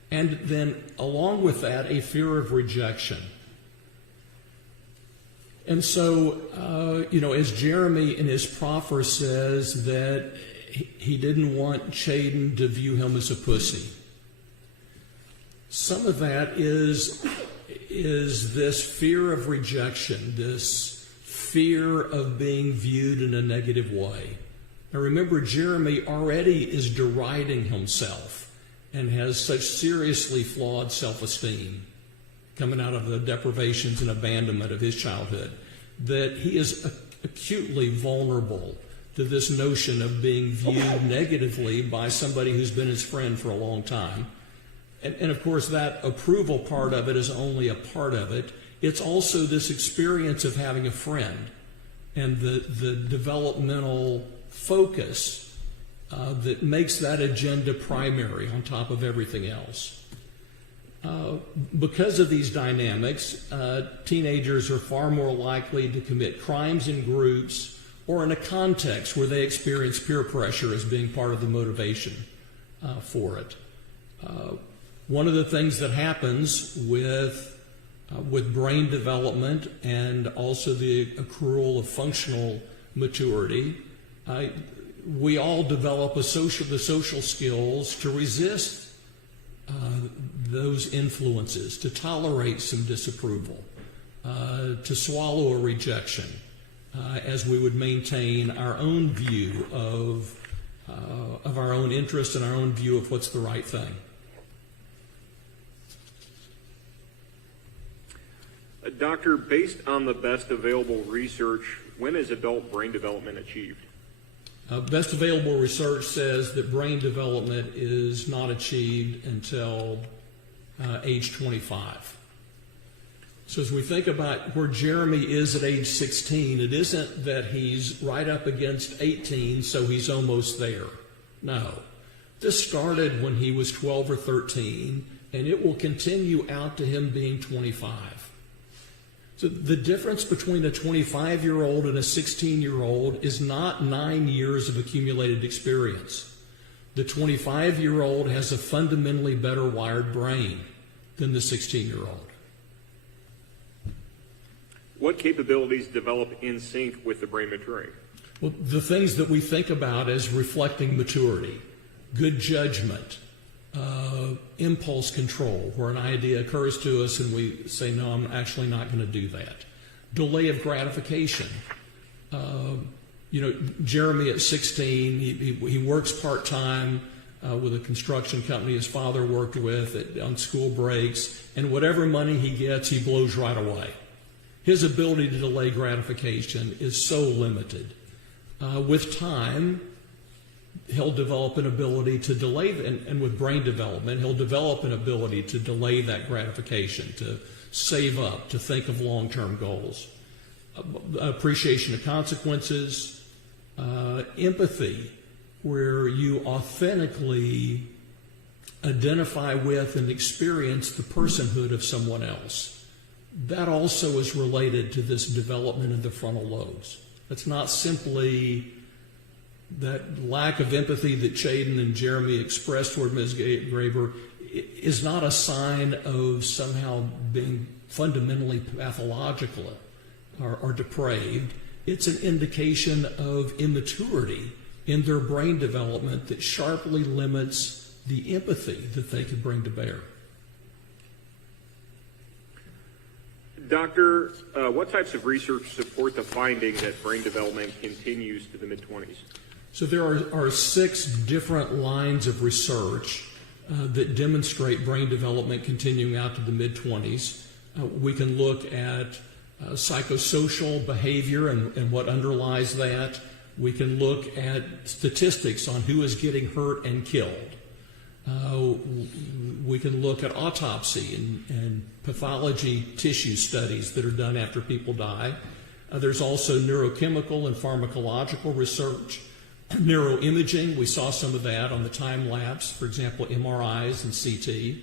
And then along with that, a fear of rejection. And so, as Jeremy in his proffer says that he didn't want Chaden to view him as a pussy. Some of that is this fear of rejection, this fear of being viewed in a negative way. Now remember, Jeremy already is deriding himself and has such seriously flawed self-esteem coming out of the deprivations and abandonment of his childhood that he is acutely vulnerable to this notion of being viewed negatively by somebody who's been his friend for a long time. And of course, that approval part of it is only a part of it. It's also this experience of having a friend and the developmental focus that makes that agenda primary on top of everything else. Because of these dynamics, teenagers are far more likely to commit crimes in groups or in a context where they experience peer pressure as being part of the motivation for it. One of the things that happens with brain development and also the accrual of functional maturity, we all develop the social skills to resist those influences, to tolerate some disapproval, to swallow a rejection, as we would maintain our own view of our own interests and our own view of what's the right thing. Doctor, based on the best available research, when is adult brain development achieved? Best available research says that brain development is not achieved until age 25. So as we think about where Jeremy is at age 16, it isn't that he's right up against 18, so he's almost there. No. This started when he was 12 or 13, and it will continue out to him being 25. So the difference between a 25-year-old and a 16-year-old is not 9 years of accumulated experience. The 25-year-old has a fundamentally better wired brain than the 16-year-old. What capabilities develop in sync with the brain maturing? Well, the things that we think about as reflecting maturity, good judgment, impulse control, where an idea occurs to us and we say, no, I'm actually not going to do that. Delay of gratification. Jeremy at 16, he works part-time with a construction company his father worked with on school breaks, and whatever money he gets, he blows right away. His ability to delay gratification is so limited. With time, he'll develop an ability to delay, and with brain development, he'll develop an ability to delay that gratification, to save up, to think of long-term goals. Appreciation of consequences, empathy, where you authentically identify with and experience the personhood of someone else. That also is related to this development of the frontal lobes. It's not simply that lack of empathy that Chaden and Jeremy expressed toward Ms. Graber is not a sign of somehow being fundamentally pathological or depraved. It's an indication of immaturity in their brain development that sharply limits the empathy that they could bring to bear. Doctor, what types of research support the finding that brain development continues to the mid-20s? So there are 6 different lines of research that demonstrate brain development continuing out to the mid-20s. We can look at psychosocial behavior and what underlies that. We can look at statistics on who is getting hurt and killed. We can look at autopsy and pathology tissue studies that are done after people die. There's also neurochemical and pharmacological research. Neuroimaging, we saw some of that on the time lapse, for example, MRIs and CT.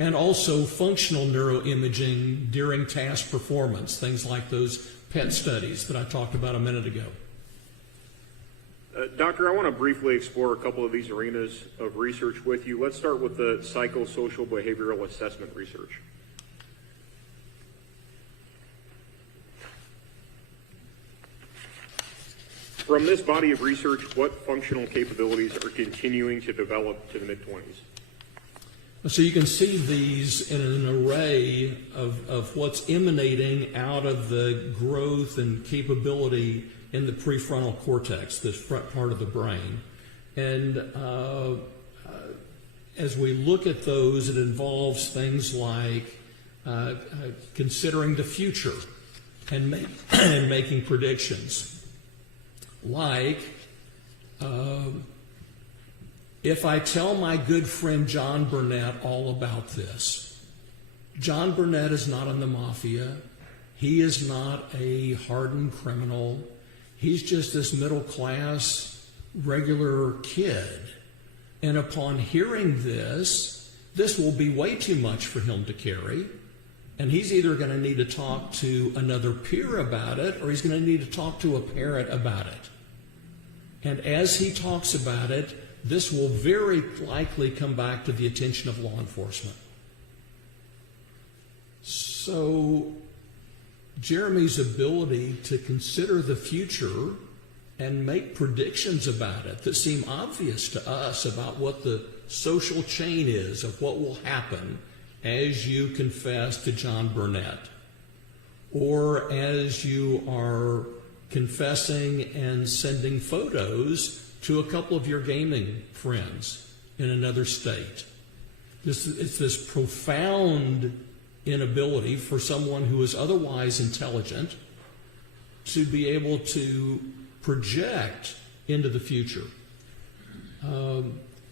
And also functional neuroimaging during task performance, things like those PET studies that I talked about a minute ago. Doctor, I want to briefly explore a couple of these arenas of research with you. Let's start with the psychosocial behavioral assessment research. From this body of research, what functional capabilities are continuing to develop to the mid-20s? So you can see these in an array of what's emanating out of the growth and capability in the prefrontal cortex, this front part of the brain. And as we look at those, it involves things like considering the future and making predictions. Like, if I tell my good friend John Burnett all about this, John Burnett is not in the mafia. He is not a hardened criminal. He's just this middle-class, regular kid. And upon hearing this, this will be way too much for him to carry. And he's either going to need to talk to another peer about it, or he's going to need to talk to a parent about it. And as he talks about it, this will very likely come back to the attention of law enforcement. So Jeremy's ability to consider the future and make predictions about it that seem obvious to us about what the social chain is of what will happen as you confess to John Burnett, or as you are confessing and sending photos to a couple of your gaming friends in another state. It's this profound inability for someone who is otherwise intelligent to be able to project into the future.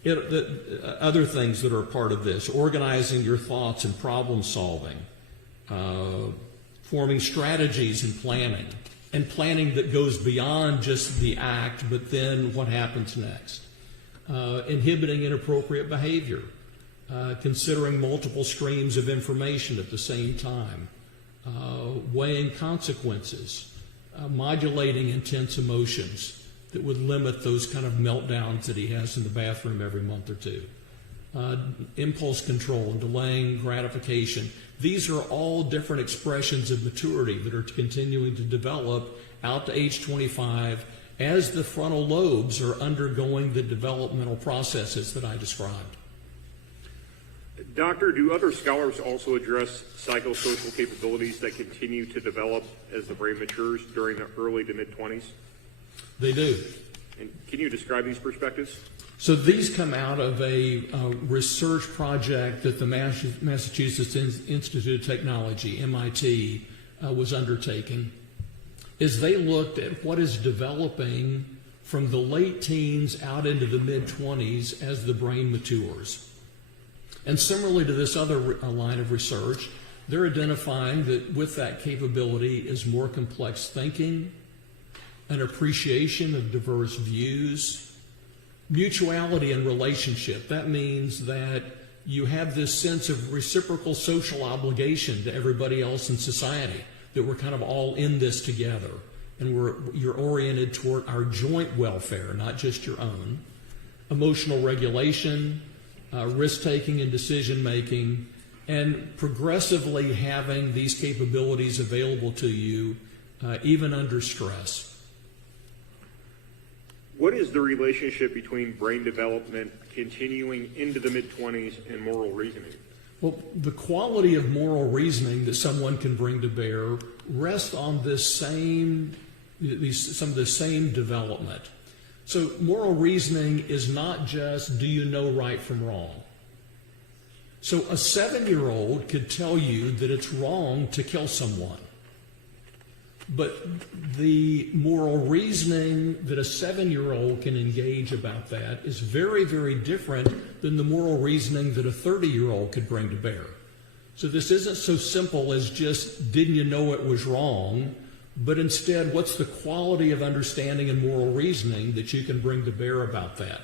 Other things that are a part of this: organizing your thoughts and problem solving, forming strategies and planning that goes beyond just the act, but then what happens next. Inhibiting inappropriate behavior, considering multiple streams of information at the same time, weighing consequences, modulating intense emotions that would limit those kind of meltdowns that he has in the bathroom every month or two. Impulse control and delaying gratification. These are all different expressions of maturity that are continuing to develop out to age 25 as the frontal lobes are undergoing the developmental processes that I described. Doctor, do other scholars also address psychosocial capabilities that continue to develop as the brain matures during the early to mid-20s? They do. And can you describe these perspectives? So these come out of a research project that the Massachusetts Institute of Technology, MIT, was undertaking, is they looked at what is developing from the late teens out into the mid-20s as the brain matures. And similarly to this other line of research, they're identifying that with that capability is more complex thinking, an appreciation of diverse views, mutuality in relationship. That means that you have this sense of reciprocal social obligation to everybody else in society, that we're kind of all in this together, and you're oriented toward our joint welfare, not just your own. Emotional regulation, risk-taking and decision-making, and progressively having these capabilities available to you even under stress. What is the relationship between brain development continuing into the mid-20s and moral reasoning? Well, the quality of moral reasoning that someone can bring to bear rests on some of the same development. So moral reasoning is not just, do you know right from wrong? So a 7-year-old could tell you that it's wrong to kill someone. But the moral reasoning that a 7-year-old can engage about that is very, very different than the moral reasoning that a 30-year-old could bring to bear. So this isn't so simple as just, didn't you know it was wrong? But instead, what's the quality of understanding and moral reasoning that you can bring to bear about that?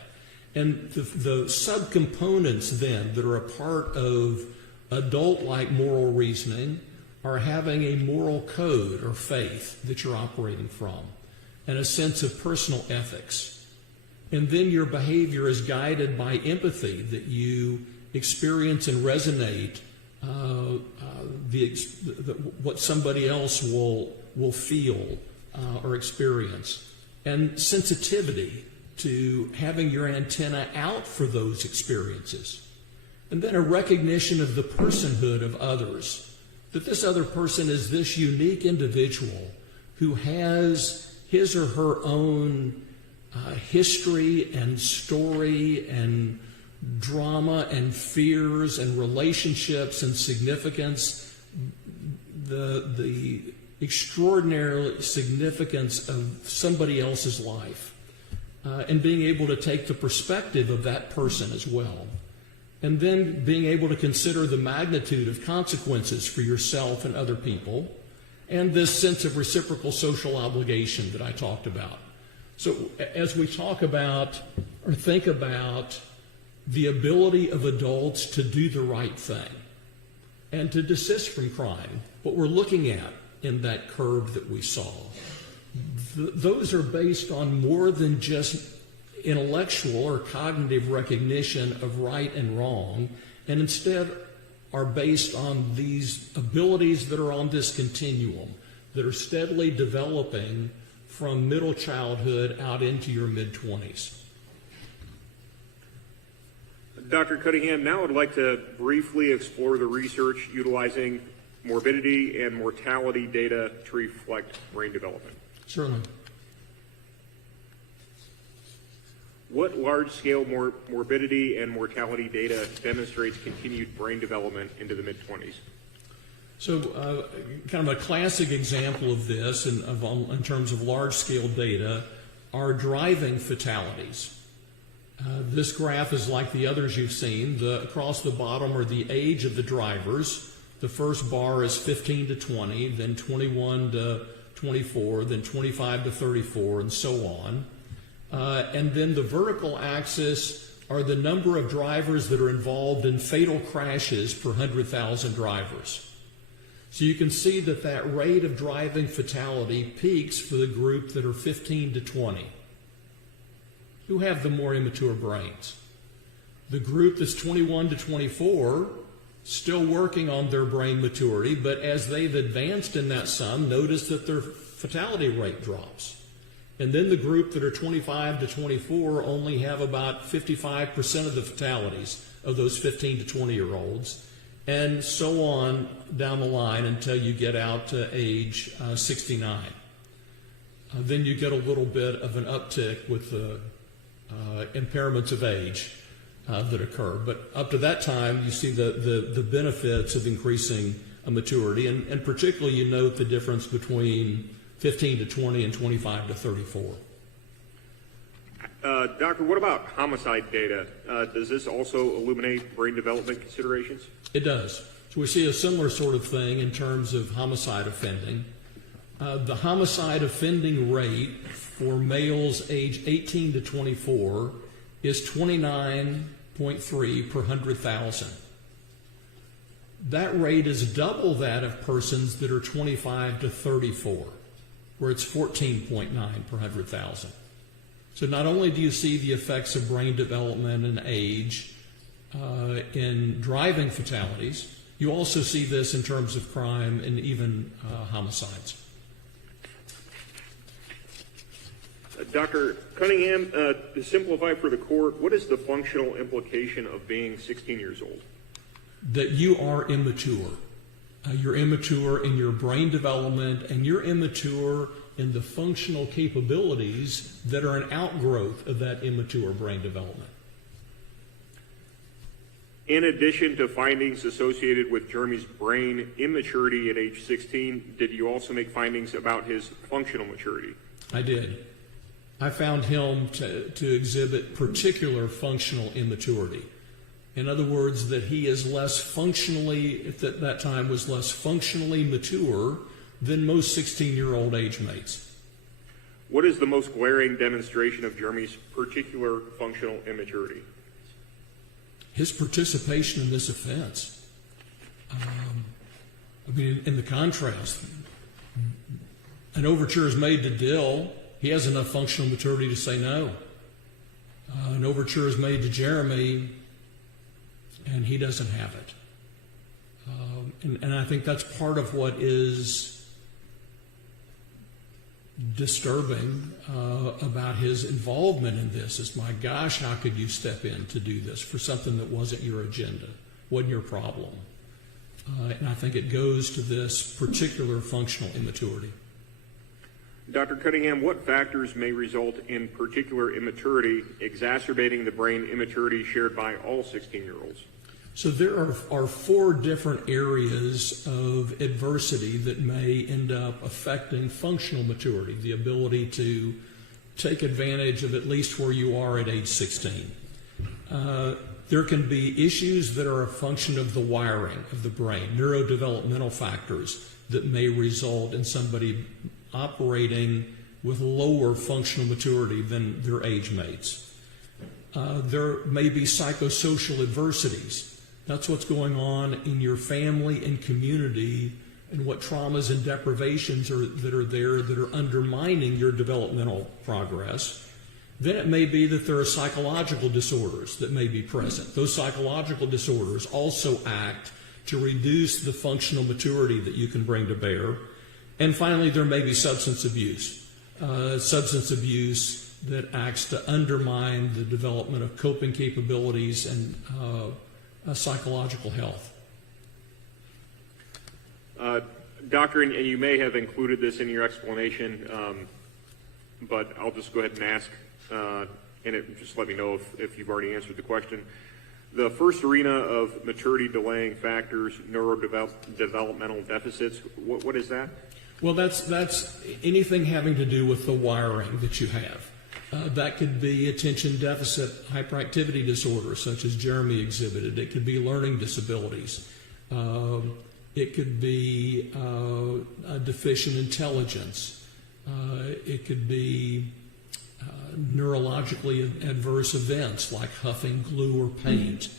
And the subcomponents then that are a part of adult-like moral reasoning are having a moral code or faith that you're operating from, and a sense of personal ethics. And then your behavior is guided by empathy that you experience and resonate what somebody else will feel or experience, and sensitivity to having your antenna out for those experiences. And then a recognition of the personhood of others, that this other person is this unique individual who has his or her own history and story and drama and fears and relationships and significance, the extraordinary significance of somebody else's life, and being able to take the perspective of that person as well. And then being able to consider the magnitude of consequences for yourself and other people, and this sense of reciprocal social obligation that I talked about. So as we talk about or think about the ability of adults to do the right thing and to desist from crime, what we're looking at in that curve that we saw, those are based on more than just intellectual or cognitive recognition of right and wrong, and instead are based on these abilities that are on this continuum that are steadily developing from middle childhood out into your mid-20s. Dr. Cunningham, now I'd like to briefly explore the research utilizing morbidity and mortality data to reflect brain development. Certainly. What large-scale morbidity and mortality data demonstrates continued brain development into the mid-20s? So kind of a classic example of this in terms of large-scale data are driving fatalities. This graph is like the others you've seen. Across the bottom are the age of the drivers. The first bar is 15 to 20, then 21 to 24, then 25 to 34, and so on. And then the vertical axis are the number of drivers that are involved in fatal crashes per 100,000 drivers. So you can see that that rate of driving fatality peaks for the group that are 15 to 20, who have the more immature brains. The group that's 21 to 24, still working on their brain maturity, but as they've advanced in that sum, notice that their fatality rate drops. And then the group that are 25 to 24 only have about 55% of the fatalities of those 15 to 20-year-olds, and so on down the line until you get out to age 69. Then you get a little bit of an uptick with the impairments of age that occur. But up to that time, you see the benefits of increasing maturity, and particularly you note the difference between 15 to 20 and 25 to 34. Doctor, what about homicide data? Does this also illuminate brain development considerations? It does. So we see a similar sort of thing in terms of homicide offending. The homicide offending rate for males age 18 to 24 is 29.3 per 100,000. That rate is double that of persons that are 25 to 34, where it's 14.9 per 100,000. So not only do you see the effects of brain development and age in driving fatalities, you also see this in terms of crime and even homicides. Dr. Cunningham, to simplify for the court, what is the functional implication of being 16 years old? That you are immature. You're immature in your brain development, and you're immature in the functional capabilities that are an outgrowth of that immature brain development. In addition to findings associated with Jeremy's brain immaturity at age 16, did you also make findings about his functional maturity? I did. I found him to exhibit particular functional immaturity. In other words, that he is less functionally, at that time, was less functionally mature than most 16-year-old age mates. What is the most glaring demonstration of Jeremy's particular functional immaturity? His participation in this offense. I mean, in the contrast, an overture is made to Dill. He has enough functional maturity to say no. An overture is made to Jeremy, and he doesn't have it. And I think that's part of what is disturbing about his involvement in this is, my gosh, how could you step in to do this for something that wasn't your agenda, wasn't your problem? And I think it goes to this particular functional immaturity. Dr. Cunningham, what factors may result in particular immaturity exacerbating the brain immaturity shared by all 16-year-olds? So there are four different areas of adversity that may end up affecting functional maturity, the ability to take advantage of at least where you are at age 16. There can be issues that are a function of the wiring of the brain, neurodevelopmental factors that may result in somebody operating with lower functional maturity than their age mates. There may be psychosocial adversities. That's what's going on in your family and community, and what traumas and deprivations that are there that are undermining your developmental progress. Then it may be that there are psychological disorders that may be present. Those psychological disorders also act to reduce the functional maturity that you can bring to bear. And finally, there may be substance abuse that acts to undermine the development of coping capabilities and psychological health. Doctor, and you may have included this in your explanation, but I'll just go ahead and ask, just let me know if you've already answered the question. The first arena of maturity delaying factors, neurodevelopmental deficits, what is that? Well, that's anything having to do with the wiring that you have. That could be attention deficit hyperactivity disorder, such as Jeremy exhibited. It could be learning disabilities. It could be a deficient intelligence. It could be neurologically adverse events like huffing glue or paint,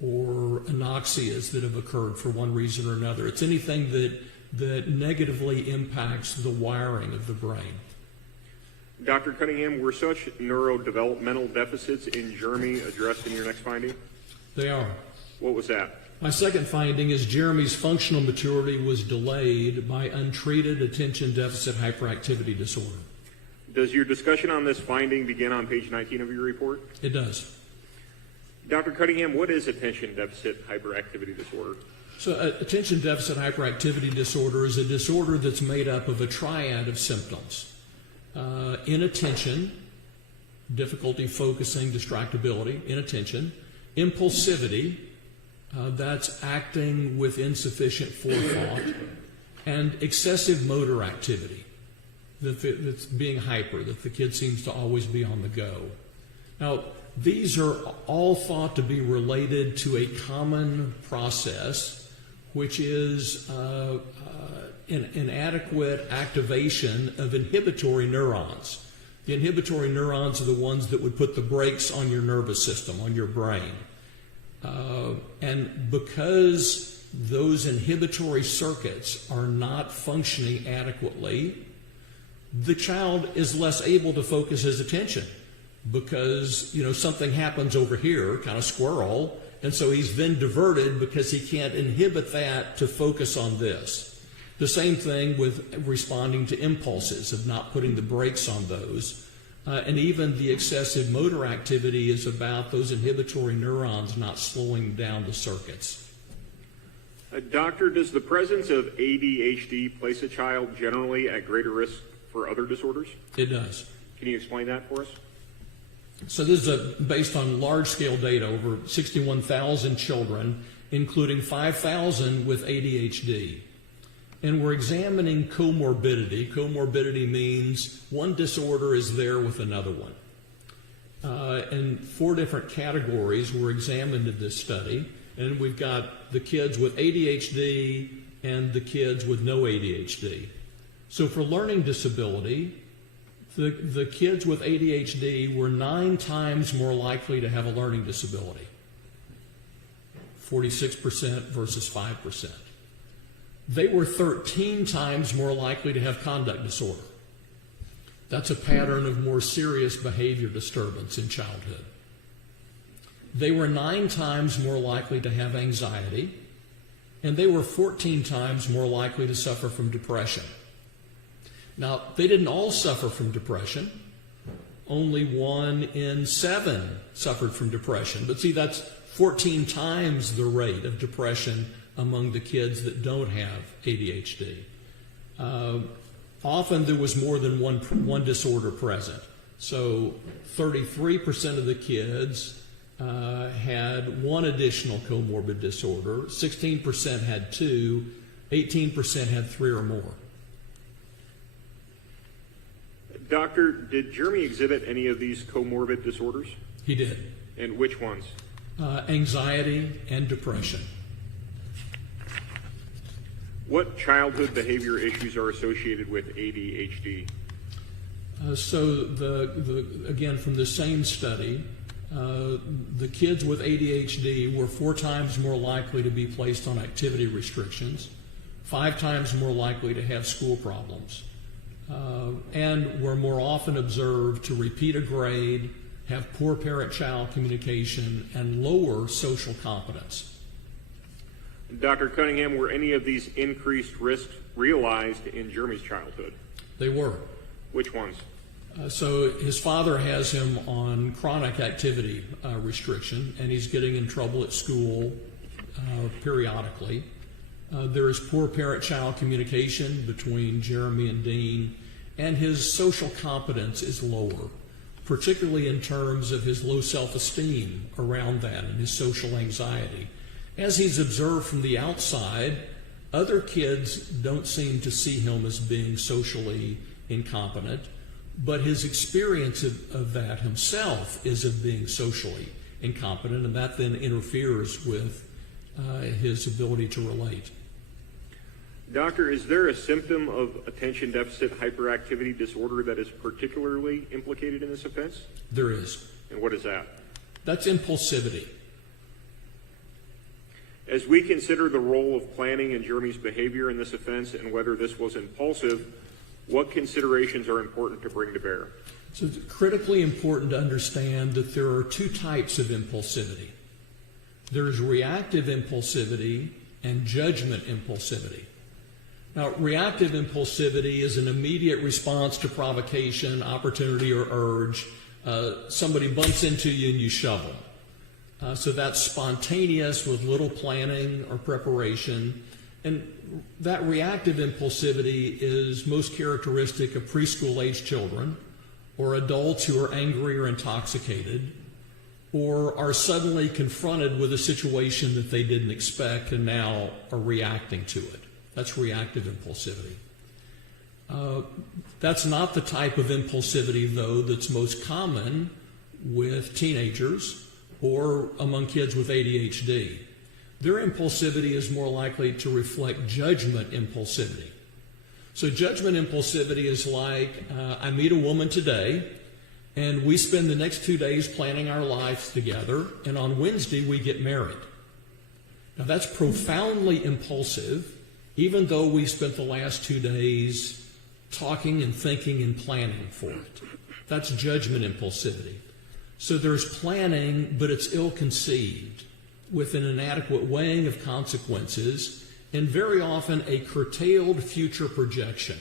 or anoxias that have occurred for one reason or another. It's anything that negatively impacts the wiring of the brain. Dr. Cunningham, were such neurodevelopmental deficits in Jeremy addressed in your next finding? They are. What was that? My second finding is Jeremy's functional maturity was delayed by untreated attention deficit hyperactivity disorder. Does your discussion on this finding begin on page 19 of your report? It does. Dr. Cunningham, what is attention deficit hyperactivity disorder? So attention deficit hyperactivity disorder is a disorder that's made up of a triad of symptoms. Inattention, difficulty focusing, distractibility, inattention, impulsivity, that's acting with insufficient forethought, and excessive motor activity, that's being hyper, that the kid seems to always be on the go. Now, these are all thought to be related to a common process, which is inadequate activation of inhibitory neurons. The inhibitory neurons are the ones that would put the brakes on your nervous system, on your brain. And because those inhibitory circuits are not functioning adequately, the child is less able to focus his attention because, something happens over here, kind of squirrel, and so he's then diverted because he can't inhibit that to focus on this. The same thing with responding to impulses, of not putting the brakes on those. And even the excessive motor activity is about those inhibitory neurons not slowing down the circuits. Doctor, does the presence of ADHD place a child generally at greater risk for other disorders? It does. Can you explain that for us? So this is based on large-scale data, over 61,000 children, including 5,000 with ADHD. And we're examining comorbidity. Comorbidity means one disorder is there with another one. And 4 different categories were examined in this study. And we've got the kids with ADHD and the kids with no ADHD. So for learning disability, the kids with ADHD were 9 times more likely to have a learning disability, 46% versus 5%. They were 13 times more likely to have conduct disorder. That's a pattern of more serious behavior disturbance in childhood. They were 9 times more likely to have anxiety, and they were 14 times more likely to suffer from depression. Now, they didn't all suffer from depression. Only 1 in 7 suffered from depression. But see, that's 14 times the rate of depression among the kids that don't have ADHD. Often there was more than one disorder present. So 33% of the kids had 1 additional comorbid disorder, 16% had 2, 18% had 3 or more. Doctor, did Jeremy exhibit any of these comorbid disorders? He did. And which ones? Anxiety and depression. What childhood behavior issues are associated with ADHD? So again, from the same study, the kids with ADHD were 4 times more likely to be placed on activity restrictions, 5 times more likely to have school problems, and were more often observed to repeat a grade, have poor parent-child communication, and lower social competence. Dr. Cunningham, were any of these increased risks realized in Jeremy's childhood? They were. Which ones? So his father has him on chronic activity restriction, and he's getting in trouble at school periodically. There is poor parent-child communication between Jeremy and Dean, and his social competence is lower, particularly in terms of his low self-esteem around that and his social anxiety. As he's observed from the outside, other kids don't seem to see him as being socially incompetent, but his experience of that himself is of being socially incompetent, and that then interferes with his ability to relate. Doctor, is there a symptom of attention deficit hyperactivity disorder that is particularly implicated in this offense? There is. And what is that? That's impulsivity. As we consider the role of planning in Jeremy's behavior in this offense and whether this was impulsive, what considerations are important to bring to bear? So it's critically important to understand that there are 2 types of impulsivity. There's reactive impulsivity and judgment impulsivity. Now, reactive impulsivity is an immediate response to provocation, opportunity, or urge. Somebody bumps into you and you shove them. So that's spontaneous with little planning or preparation. And that reactive impulsivity is most characteristic of preschool-age children or adults who are angry or intoxicated or are suddenly confronted with a situation that they didn't expect and now are reacting to it. That's reactive impulsivity. That's not the type of impulsivity, though, that's most common with teenagers or among kids with ADHD. Their impulsivity is more likely to reflect judgment impulsivity. So judgment impulsivity is like, I meet a woman today, and we spend the next 2 days planning our lives together, and on Wednesday we get married. Now that's profoundly impulsive, even though we spent the last 2 days talking and thinking and planning for it. That's judgment impulsivity. So there's planning, but it's ill-conceived, with an inadequate weighing of consequences, and very often a curtailed future projection.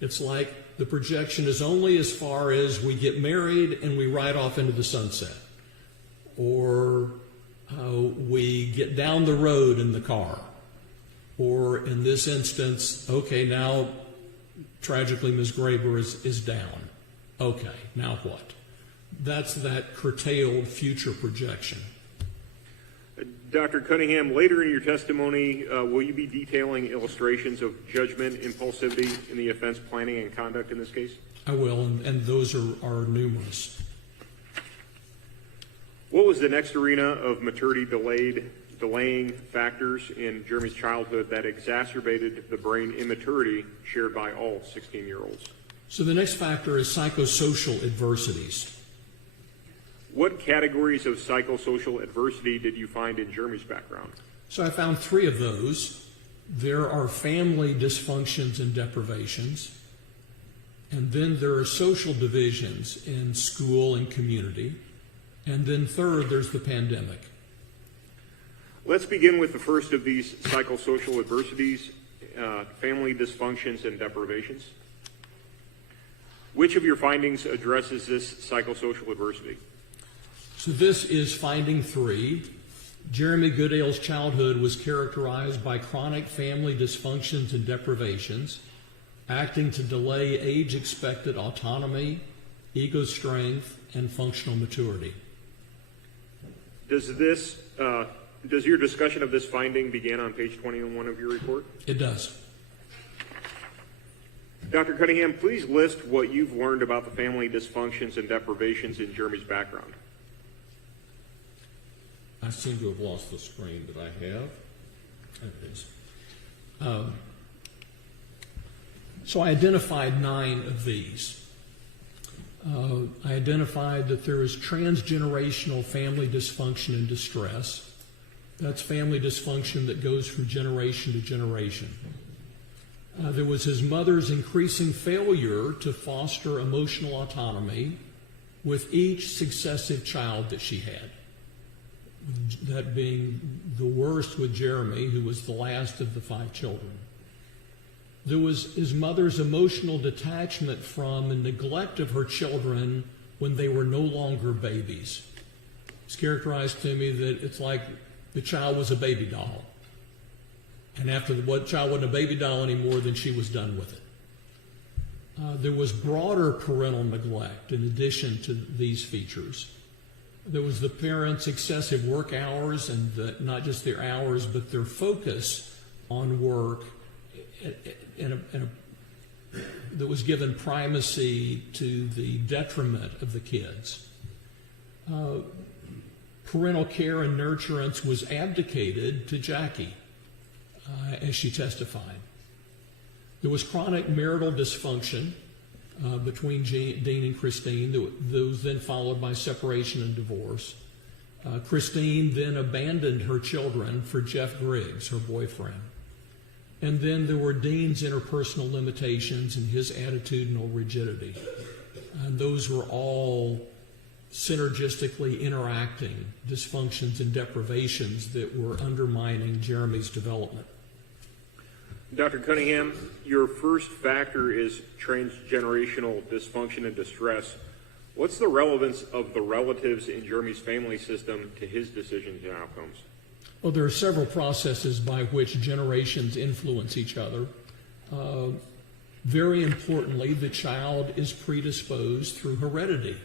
It's like the projection is only as far as we get married and we ride off into the sunset, or we get down the road in the car, or in this instance, okay, now tragically, Ms. Graber is down. Okay, now what? That's that curtailed future projection. Dr. Cunningham, later in your testimony, will you be detailing illustrations of judgment, impulsivity in the offense planning and conduct in this case? I will, and those are numerous. What was the next arena of maturity delaying factors in Jeremy's childhood that exacerbated the brain immaturity shared by all 16-year-olds? So the next factor is psychosocial adversities. What categories of psychosocial adversity did you find in Jeremy's background? So I found 3 of those. There are family dysfunctions and deprivations, and then there are social divisions in school and community, and then third, there's the pandemic. Let's begin with the first of these psychosocial adversities, family dysfunctions and deprivations. Which of your findings addresses this psychosocial adversity? So this is finding 3. Jeremy Goodale's childhood was characterized by chronic family dysfunctions and deprivations, acting to delay age-expected autonomy, ego strength, and functional maturity. Does your discussion of this finding begin on page 21 of your report? It does. Dr. Cunningham, please list what you've learned about the family dysfunctions and deprivations in Jeremy's background. I seem to have lost the screen that I have. There it is. So I identified 9 of these. I identified that there is transgenerational family dysfunction and distress. That's family dysfunction that goes from generation to generation. There was his mother's increasing failure to foster emotional autonomy with each successive child that she had. That being the worst with Jeremy, who was the last of the 5 children. There was his mother's emotional detachment from and neglect of her children when they were no longer babies. It's characterized to me that it's like the child was a baby doll. And after the child wasn't a baby doll anymore, then she was done with it. There was broader parental neglect in addition to these features. There was the parents' excessive work hours, and not just their hours, but their focus on work that was given primacy to the detriment of the kids. Parental care and nurturance was abdicated to Jackie, as she testified. There was chronic marital dysfunction between Dean and Christine. Those then followed by separation and divorce. Christine then abandoned her children for Jeff Griggs, her boyfriend. And then there were Dean's interpersonal limitations and his attitudinal rigidity. And those were all synergistically interacting dysfunctions and deprivations that were undermining Jeremy's development. Dr. Cunningham, your first factor is transgenerational dysfunction and distress. What's the relevance of the relatives in Jeremy's family system to his decisions and outcomes? Well, there are several processes by which generations influence each other. Very importantly, the child is predisposed through heredity.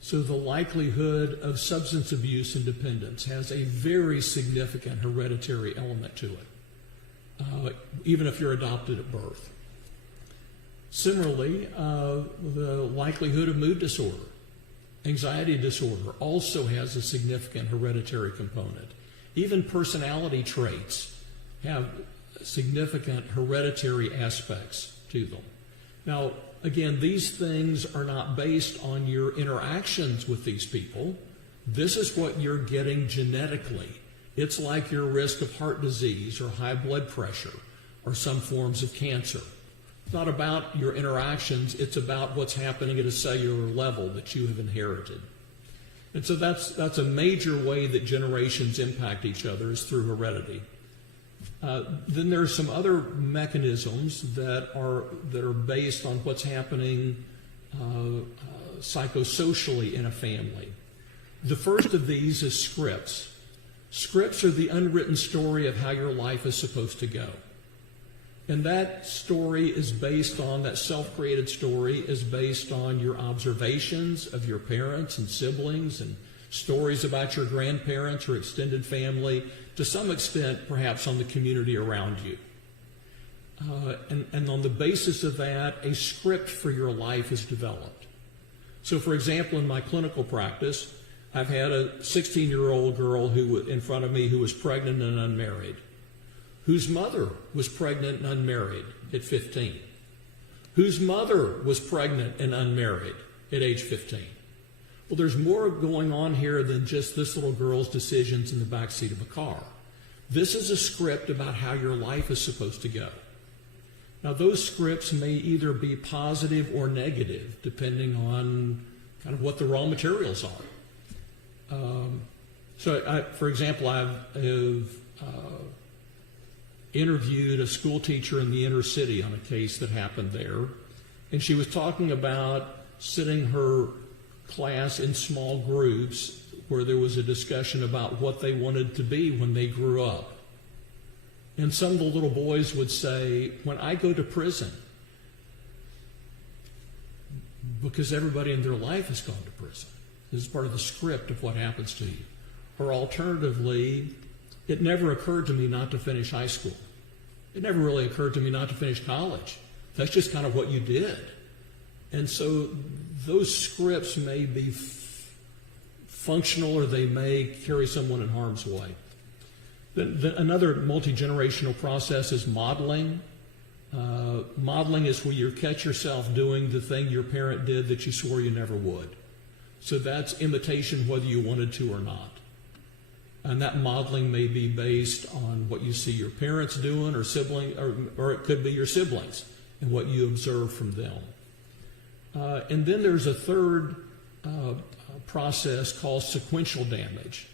So the likelihood of substance abuse and dependence has a very significant hereditary element to it, even if you're adopted at birth. Similarly, the likelihood of mood disorder, anxiety disorder also has a significant hereditary component. Even personality traits have significant hereditary aspects to them. Now, again, these things are not based on your interactions with these people. This is what you're getting genetically. It's like your risk of heart disease or high blood pressure or some forms of cancer. It's not about your interactions, it's about what's happening at a cellular level that you have inherited. And so that's a major way that generations impact each other is through heredity. Then there are some other mechanisms that are based on what's happening psychosocially in a family. The first of these is scripts. Scripts are the unwritten story of how your life is supposed to go. And that story is based on, that self-created story is based on your observations of your parents and siblings and stories about your grandparents or extended family, to some extent perhaps on the community around you. And on the basis of that, a script for your life is developed. So for example, in my clinical practice, I've had a 16-year-old girl in front of me who was pregnant and unmarried, whose mother was pregnant and unmarried at 15, whose mother was pregnant and unmarried at age 15. Well, there's more going on here than just this little girl's decisions in the backseat of a car. This is a script about how your life is supposed to go. Now, those scripts may either be positive or negative, depending on kind of what the raw materials are. For example, I have interviewed a school teacher in the inner city on a case that happened there, and she was talking about sitting her class in small groups where there was a discussion about what they wanted to be when they grew up. And some of the little boys would say, when I go to prison, because everybody in their life has gone to prison. This is part of the script of what happens to you. Or alternatively, it never occurred to me not to finish high school. It never really occurred to me not to finish college. That's just kind of what you did. And so those scripts may be functional, or they may carry someone in harm's way. Another multi-generational process is modeling. Modeling is where you catch yourself doing the thing your parent did that you swore you never would. So that's imitation whether you wanted to or not. And that modeling may be based on what you see your parents doing or or it could be your siblings and what you observe from them. And then there's a third process called sequential damage.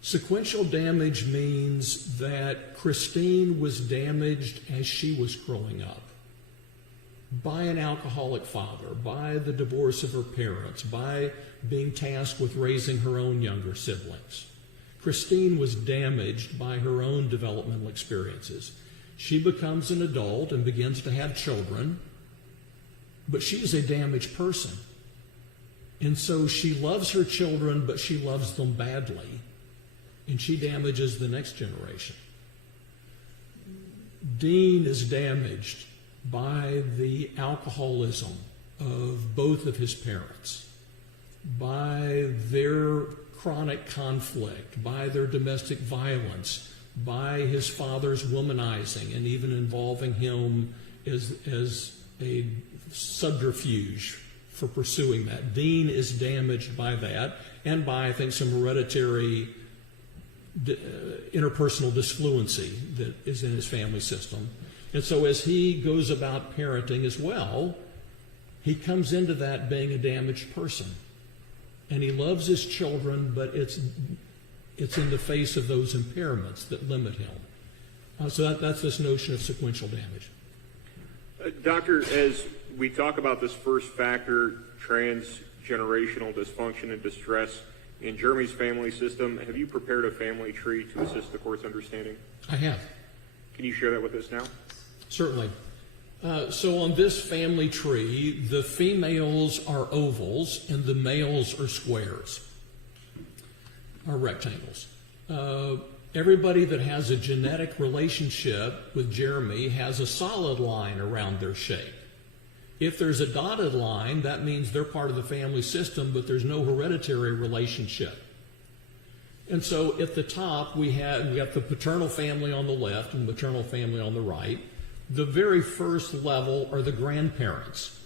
Sequential damage means that Christine was damaged as she was growing up by an alcoholic father, by the divorce of her parents, by being tasked with raising her own younger siblings. Christine was damaged by her own developmental experiences. She becomes an adult and begins to have children, but she is a damaged person. And so she loves her children, but she loves them badly. And she damages the next generation. Dean is damaged by the alcoholism of both of his parents, by their chronic conflict, by their domestic violence, by his father's womanizing and even involving him as a subterfuge for pursuing that. Dean is damaged by that and by, I think, some hereditary interpersonal disfluency that is in his family system. And so as he goes about parenting as well, he comes into that being a damaged person. And he loves his children, but it's in the face of those impairments that limit him. So that's this notion of sequential damage. Doctor, as we talk about this first factor, transgenerational dysfunction and distress in Jeremy's family system, have you prepared a family tree to assist the court's understanding? I have. Can you share that with us now? Certainly. So on this family tree, the females are ovals and the males are squares, or rectangles. Everybody that has a genetic relationship with Jeremy has a solid line around their shape. If there's a dotted line, that means they're part of the family system, but there's no hereditary relationship. And so at the top, we got the paternal family on the left and the maternal family on the right. The very first level are the grandparents.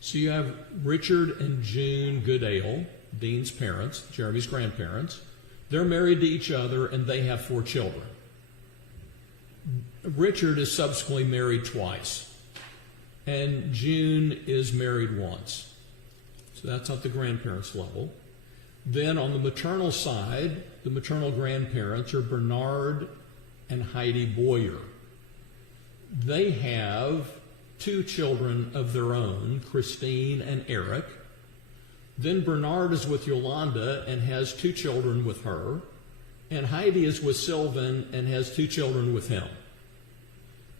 So you have Richard and June Goodale, Dean's parents, Jeremy's grandparents. They're married to each other and they have 4 children. Richard is subsequently married twice. And June is married once. So that's at the grandparents level. Then on the maternal side, the maternal grandparents are Bernard and Heidi Boyer. They have 2 children of their own, Christine and Eric. Then Bernard is with Yolanda and has 2 children with her. And Heidi is with Sylvan and has 2 children with him.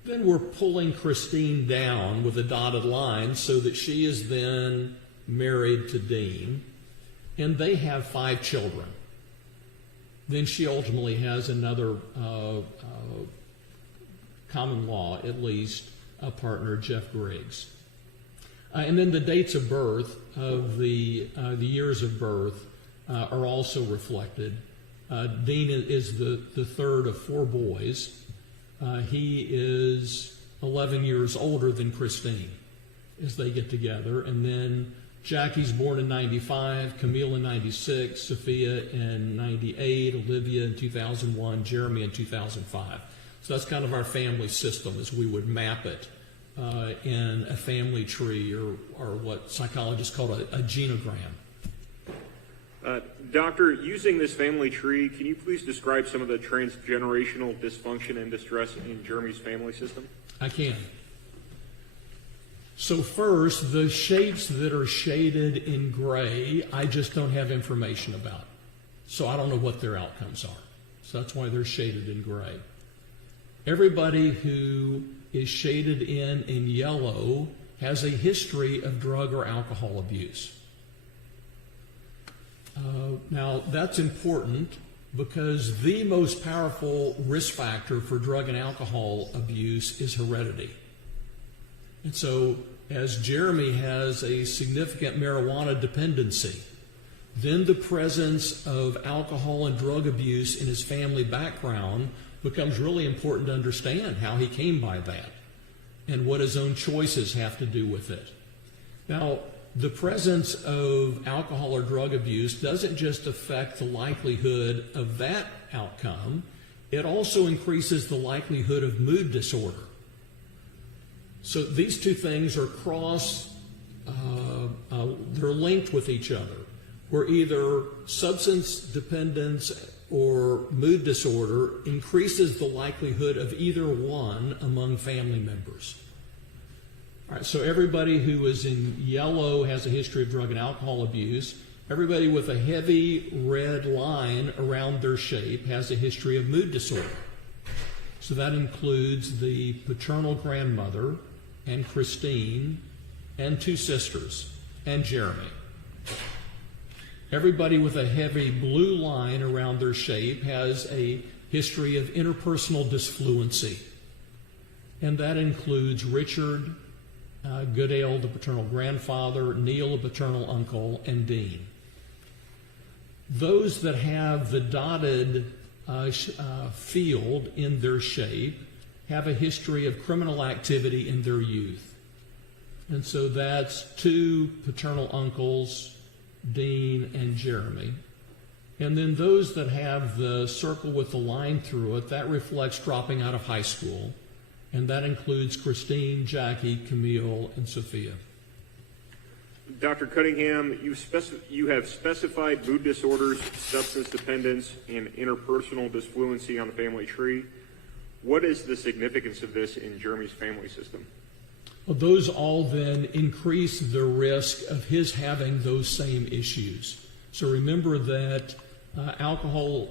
Then we're pulling Christine down with a dotted line so that she is then married to Dean, and they have 5 children. Then she ultimately has another common law, at least, a partner, Jeff Griggs. And then the dates of birth of the years of birth are also reflected. Dean is the third of 4 boys. He is 11 years older than Christine as they get together. And then Jackie's born in 95, Camille in 96, Sophia in 98, Olivia in 2001, Jeremy in 2005. So that's kind of our family system as we would map it in a family tree or what psychologists call a genogram. Doctor, using this family tree, can you please describe some of the transgenerational dysfunction and distress in Jeremy's family system? I can. So first, the shapes that are shaded in gray, I just don't have information about. So I don't know what their outcomes are. So that's why they're shaded in gray. Everybody who is shaded in yellow has a history of drug or alcohol abuse. Now, that's important because the most powerful risk factor for drug and alcohol abuse is heredity. And so, as Jeremy has a significant marijuana dependency, then the presence of alcohol and drug abuse in his family background becomes really important to understand how he came by that and what his own choices have to do with it. Now, the presence of alcohol or drug abuse doesn't just affect the likelihood of that outcome, it also increases the likelihood of mood disorder. So these two things are they're linked with each other, where either substance dependence or mood disorder increases the likelihood of either one among family members. All right, so everybody who is in yellow has a history of drug and alcohol abuse. Everybody with a heavy red line around their shape has a history of mood disorder. So that includes the paternal grandmother and Christine and 2 sisters and Jeremy. Everybody with a heavy blue line around their shape has a history of interpersonal disfluency. And that includes Richard, Goodale, the paternal grandfather, Neil, the paternal uncle, and Dean. Those that have the dotted field in their shape have a history of criminal activity in their youth. And so that's 2 paternal uncles, Dean and Jeremy. And then those that have the circle with the line through it, that reflects dropping out of high school. And that includes Christine, Jackie, Camille, and Sophia. Dr. Cunningham, you have specified mood disorders, substance dependence, and interpersonal disfluency on the family tree. What is the significance of this in Jeremy's family system? Well, those all then increase the risk of his having those same issues. So remember that alcohol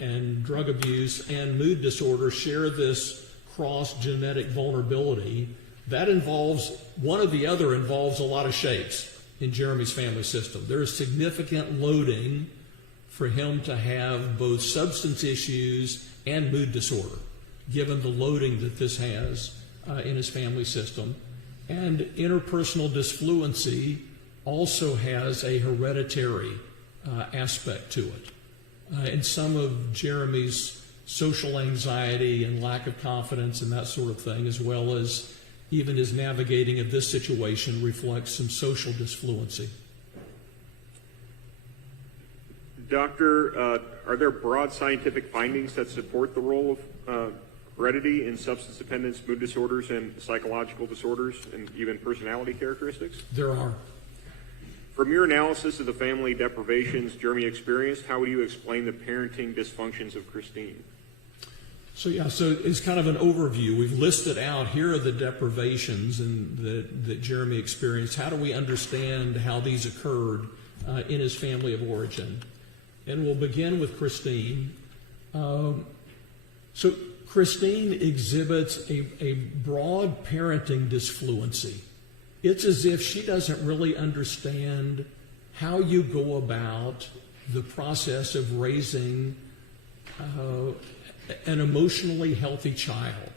and drug abuse and mood disorder share this cross-genetic vulnerability. That involves, one or the other involves a lot of shapes in Jeremy's family system. There is significant loading for him to have both substance issues and mood disorder, given the loading that this has in his family system. And interpersonal disfluency also has a hereditary aspect to it. And some of Jeremy's social anxiety and lack of confidence and that sort of thing, as well as even his navigating of this situation, reflects some social disfluency. Doctor, are there broad scientific findings that support the role of heredity in substance dependence, mood disorders, and psychological disorders, and even personality characteristics? There are. From your analysis of the family deprivations Jeremy experienced, how would you explain the parenting dysfunctions of Christine? So it's kind of an overview. We've listed out, here are the deprivations that Jeremy experienced. How do we understand how these occurred in his family of origin? And we'll begin with Christine. So Christine exhibits a broad parenting disfluency. It's as if she doesn't really understand how you go about the process of raising an emotionally healthy child,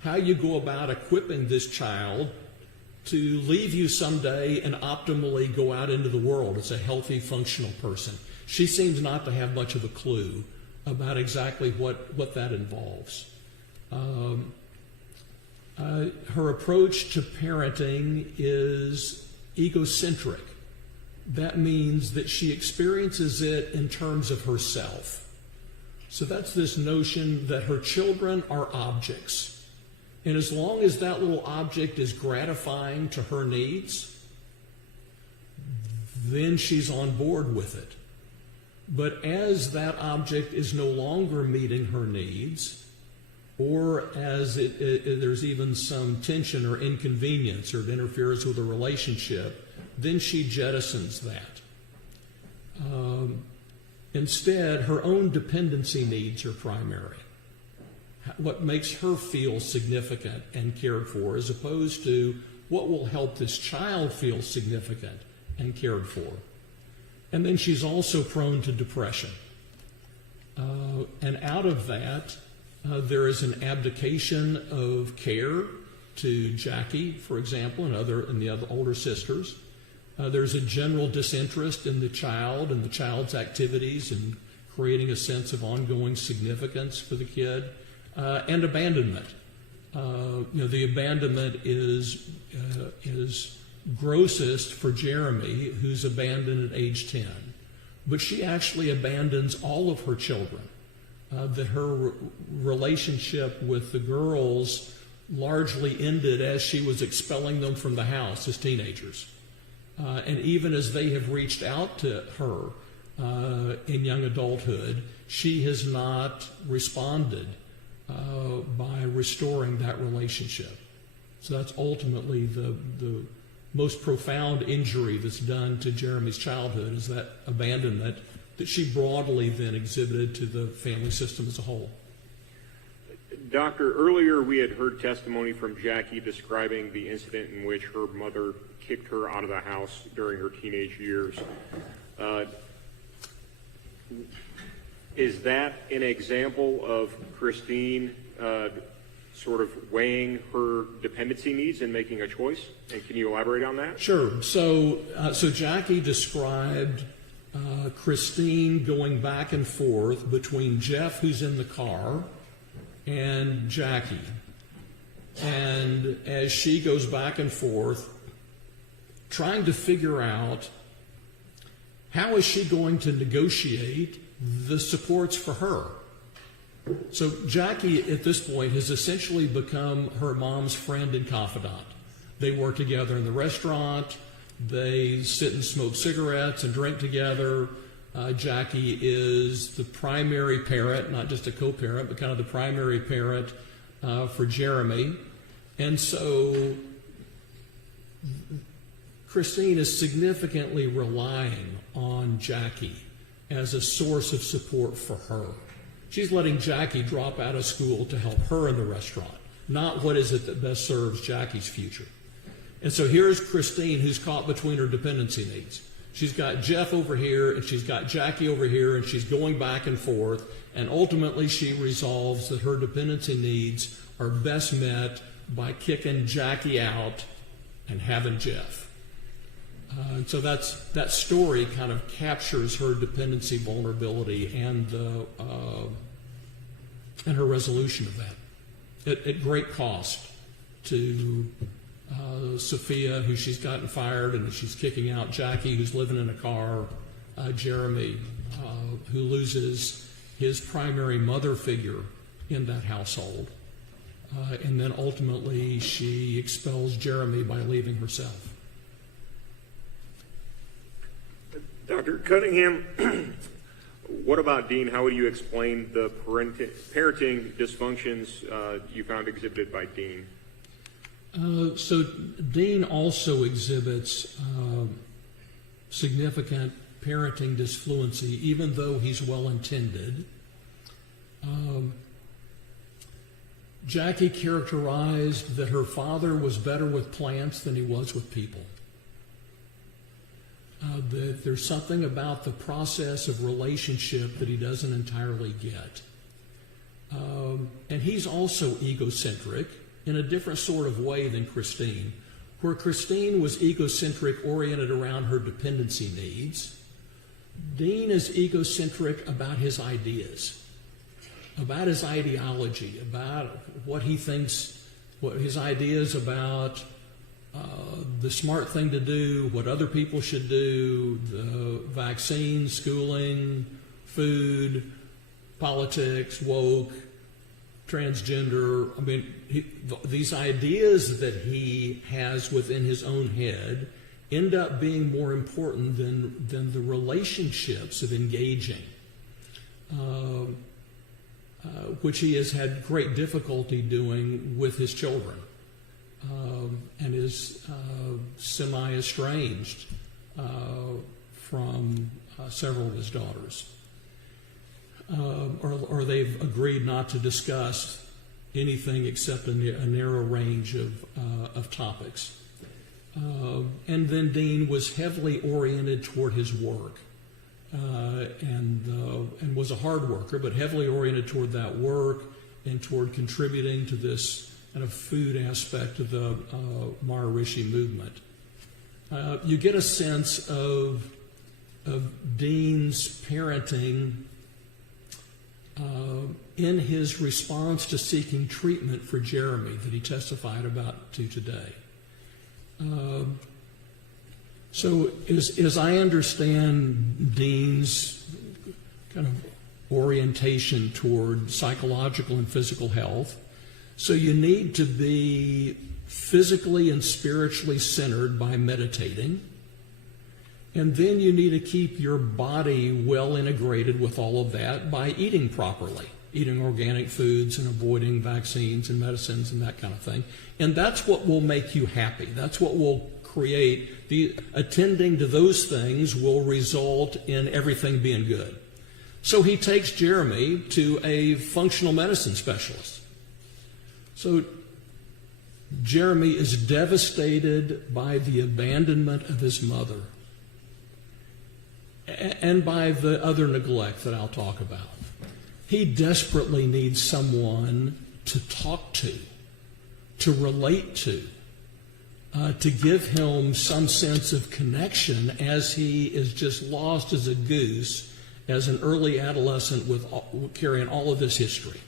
how you go about equipping this child to leave you someday and optimally go out into the world as a healthy, functional person. She seems not to have much of a clue about exactly what that involves. Her approach to parenting is egocentric. That means that she experiences it in terms of herself. So that's this notion that her children are objects. And as long as that little object is gratifying to her needs, then she's on board with it. But as that object is no longer meeting her needs, or as there's even some tension or inconvenience or it interferes with a relationship, then she jettisons that. Instead, her own dependency needs are primary. What makes her feel significant and cared for, as opposed to what will help this child feel significant and cared for. And then she's also prone to depression. And out of that, there is an abdication of care to Jackie, for example, and the other older sisters. There's a general disinterest in the child and the child's activities and creating a sense of ongoing significance for the kid. And abandonment. The abandonment is grossest for Jeremy, who's abandoned at age 10. But she actually abandons all of her children. That her relationship with the girls largely ended as she was expelling them from the house as teenagers. And even as they have reached out to her in young adulthood, she has not responded by restoring that relationship. So that's ultimately the most profound injury that's done to Jeremy's childhood, is that abandonment that she broadly then exhibited to the family system as a whole. Doctor, earlier we had heard testimony from Jackie describing the incident in which her mother kicked her out of the house during her teenage years. Is that an example of Christine sort of weighing her dependency needs and making a choice? And can you elaborate on that? Sure. So Jackie described Christine going back and forth between Jeff, who's in the car, and Jackie. And as she goes back and forth, trying to figure out how is she going to negotiate the supports for her. So Jackie, at this point, has essentially become her mom's friend and confidant. They work together in the restaurant. They sit and smoke cigarettes and drink together. Jackie is the primary parent, not just a co-parent, but kind of the primary parent for Jeremy. And so Christine is significantly relying on Jackie as a source of support for her. She's letting Jackie drop out of school to help her in the restaurant, not what is it that best serves Jackie's future. And so here's Christine, who's caught between her dependency needs. She's got Jeff over here, and she's got Jackie over here, and she's going back and forth, and ultimately she resolves that her dependency needs are best met by kicking Jackie out and having Jeff. And so that story kind of captures her dependency vulnerability and her resolution of that at great cost to Sophia, who she's gotten fired and she's kicking out, Jackie, who's living in a car, Jeremy, who loses his primary mother figure in that household. And then ultimately she expels Jeremy by leaving herself. Dr. Cunningham, what about Dean? How would you explain the parenting dysfunctions you found exhibited by Dean? So Dean also exhibits significant parenting disfluency, even though he's well-intended. Jackie characterized that her father was better with plants than he was with people. That there's something about the process of relationship that he doesn't entirely get. And he's also egocentric in a different sort of way than Christine. Where Christine was egocentric, oriented around her dependency needs, Dean is egocentric about his ideas, about his ideology, about what he thinks, what his ideas about the smart thing to do, what other people should do, the vaccine, schooling, food, politics, woke, transgender. I mean, these ideas that he has within his own head end up being more important than the relationships of engaging, which he has had great difficulty doing with his children, and is semi-estranged from several of his daughters. Or they've agreed not to discuss anything except a narrow range of topics. And then Dean was heavily oriented toward his work, and was a hard worker, but heavily oriented toward that work and toward contributing to this kind of food aspect of the Maharishi movement. You get a sense of Dean's parenting in his response to seeking treatment for Jeremy that he testified about to today. So as I understand Dean's kind of orientation toward psychological and physical health, so you need to be physically and spiritually centered by meditating, and then you need to keep your body well integrated with all of that by eating properly, eating organic foods and avoiding vaccines and medicines and that kind of thing. And that's what will make you happy. That's what will create, attending to those things will result in everything being good. So he takes Jeremy to a functional medicine specialist. So Jeremy is devastated by the abandonment of his mother and by the other neglect that I'll talk about. He desperately needs someone to talk to relate to give him some sense of connection as he is just lost as a goose as an early adolescent with carrying all of this history.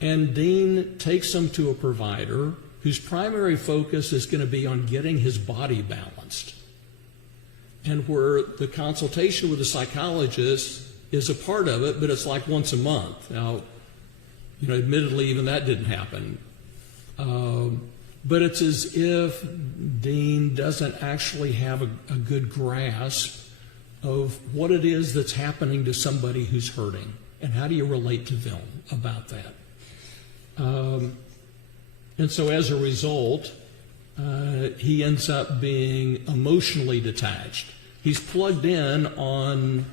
And Dean takes him to a provider whose primary focus is going to be on getting his body balanced, and where the consultation with the psychologist is a part of it, but it's like once a month. Now, admittedly, even that didn't happen. But it's as if Dean doesn't actually have a good grasp of what it is that's happening to somebody who's hurting, and how do you relate to them about that. And so as a result, he ends up being emotionally detached. He's plugged in on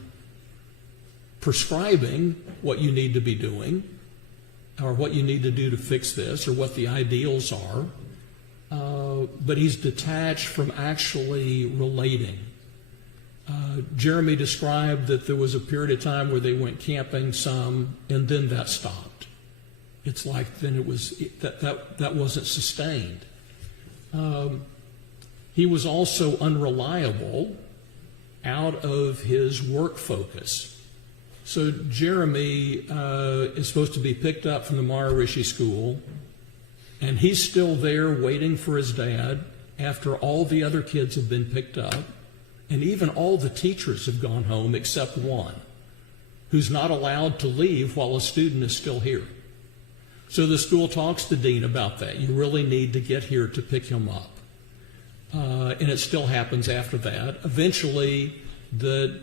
prescribing what you need to be doing, or what you need to do to fix this, or what the ideals are, but he's detached from actually relating. Jeremy described that there was a period of time where they went camping some, and then that stopped. It's like then it was that wasn't sustained. He was also unreliable out of his work focus. So Jeremy is supposed to be picked up from the Maharishi school, and he's still there waiting for his dad after all the other kids have been picked up, and even all the teachers have gone home except one, who's not allowed to leave while a student is still here. So the school talks to Dean about that. You really need to get here to pick him up. And it still happens after that. Eventually, the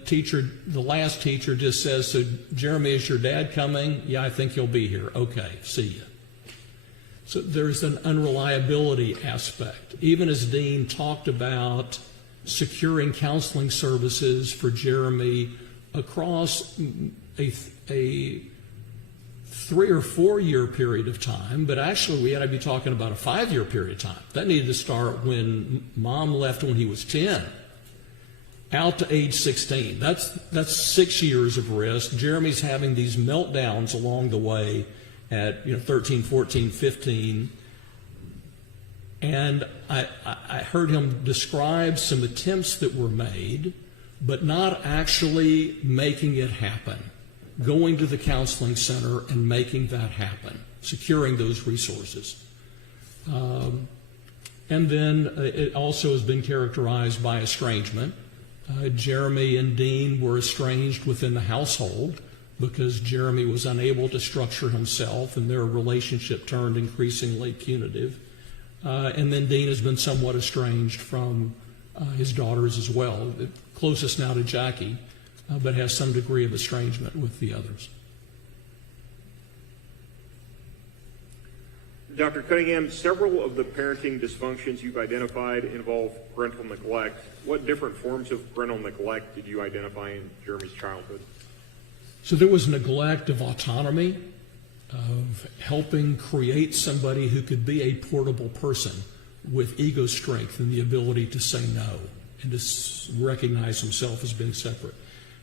last teacher just says, "So Jeremy, is your dad coming?" "Yeah, I think he'll be here." "Okay, see you." So there's an unreliability aspect. Even as Dean talked about securing counseling services for Jeremy across a 3 or 4 year period of time, but actually we had to be talking about a 5-year period of time. That needed to start when Mom left when he was 10, out to age 16. That's 6 years of risk. Jeremy's having these meltdowns along the way at 13, 14, 15. And I heard him describe some attempts that were made, but not actually making it happen. Going to the counseling center and making that happen, securing those resources. And then it also has been characterized by estrangement. Jeremy and Dean were estranged within the household because Jeremy was unable to structure himself, and their relationship turned increasingly punitive. And then Dean has been somewhat estranged from his daughters as well, closest now to Jackie, but has some degree of estrangement with the others. Dr. Cunningham, several of the parenting dysfunctions you've identified involve parental neglect. What different forms of parental neglect did you identify in Jeremy's childhood? So there was neglect of autonomy, of helping create somebody who could be a portable person with ego strength and the ability to say no and to recognize himself as being separate.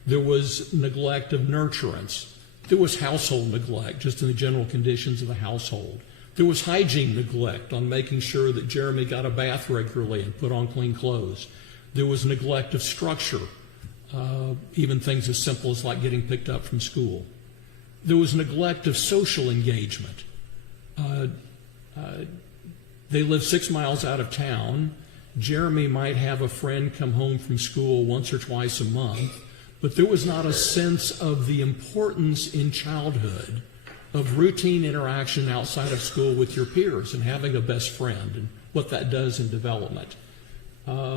There was neglect of nurturance. There was household neglect, just in the general conditions of the household. There was hygiene neglect on making sure that Jeremy got a bath regularly and put on clean clothes. There was neglect of structure, even things as simple as like getting picked up from school. There was neglect of social engagement. They lived 6 miles out of town. Jeremy might have a friend come home from school once or twice a month, but there was not a sense of the importance in childhood of routine interaction outside of school with your peers and having a best friend and what that does in development.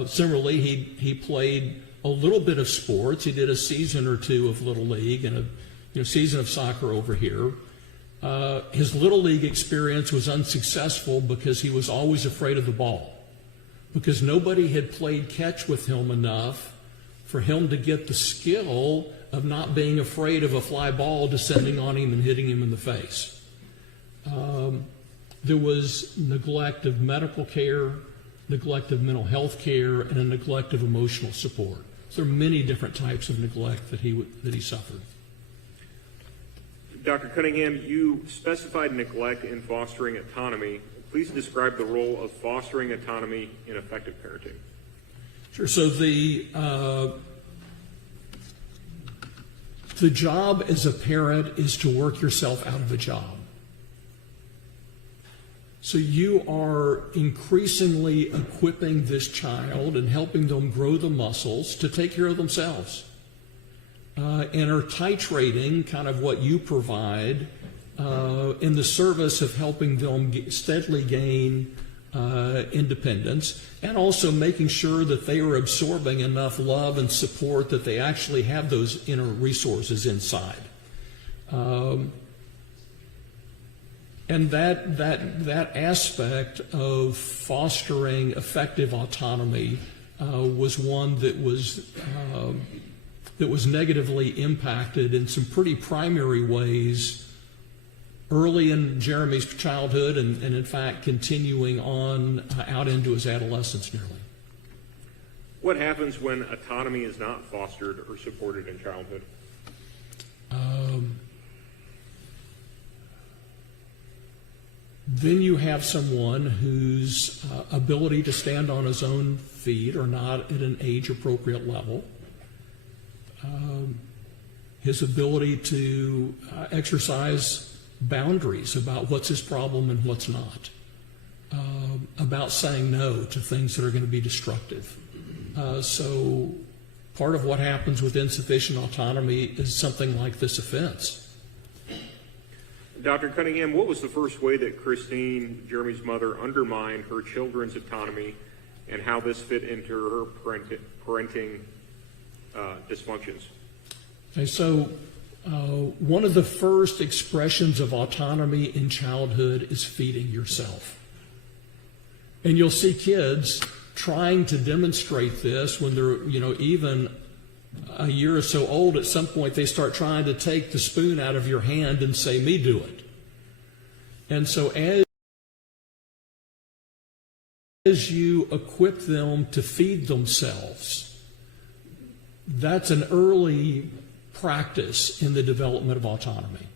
Similarly, he played a little bit of sports. He did a season or two of Little League and a season of soccer over here. His Little League experience was unsuccessful because he was always afraid of the ball, because nobody had played catch with him enough for him to get the skill of not being afraid of a fly ball descending on him and hitting him in the face. There was neglect of medical care, neglect of mental health care, and a neglect of emotional support. So there are many different types of neglect that he suffered. Dr. Cunningham, you specified neglect in fostering autonomy. Please describe the role of fostering autonomy in effective parenting. Sure. So the job as a parent is to work yourself out of a job. So you are increasingly equipping this child and helping them grow the muscles to take care of themselves. And are titrating kind of what you provide in the service of helping them steadily gain independence, and also making sure that they are absorbing enough love and support that they actually have those inner resources inside. And that aspect of fostering effective autonomy was one that was negatively impacted in some pretty primary ways early in Jeremy's childhood and in fact continuing on out into his adolescence nearly. What happens when autonomy is not fostered or supported in childhood? Then you have someone whose ability to stand on his own feet are not at an age-appropriate level. His ability to exercise boundaries about what's his problem and what's not, about saying no to things that are going to be destructive. So part of what happens with insufficient autonomy is something like this offense. Dr. Cunningham, what was the first way that Christine, Jeremy's mother, undermined her children's autonomy, and how this fit into her parenting dysfunctions? Okay, so one of the first expressions of autonomy in childhood is feeding yourself. And you'll see kids trying to demonstrate this when they're, even a year or so old, at some point they start trying to take the spoon out of your hand and say, "Me do it." And so as you equip them to feed themselves, that's an early practice in the development of autonomy.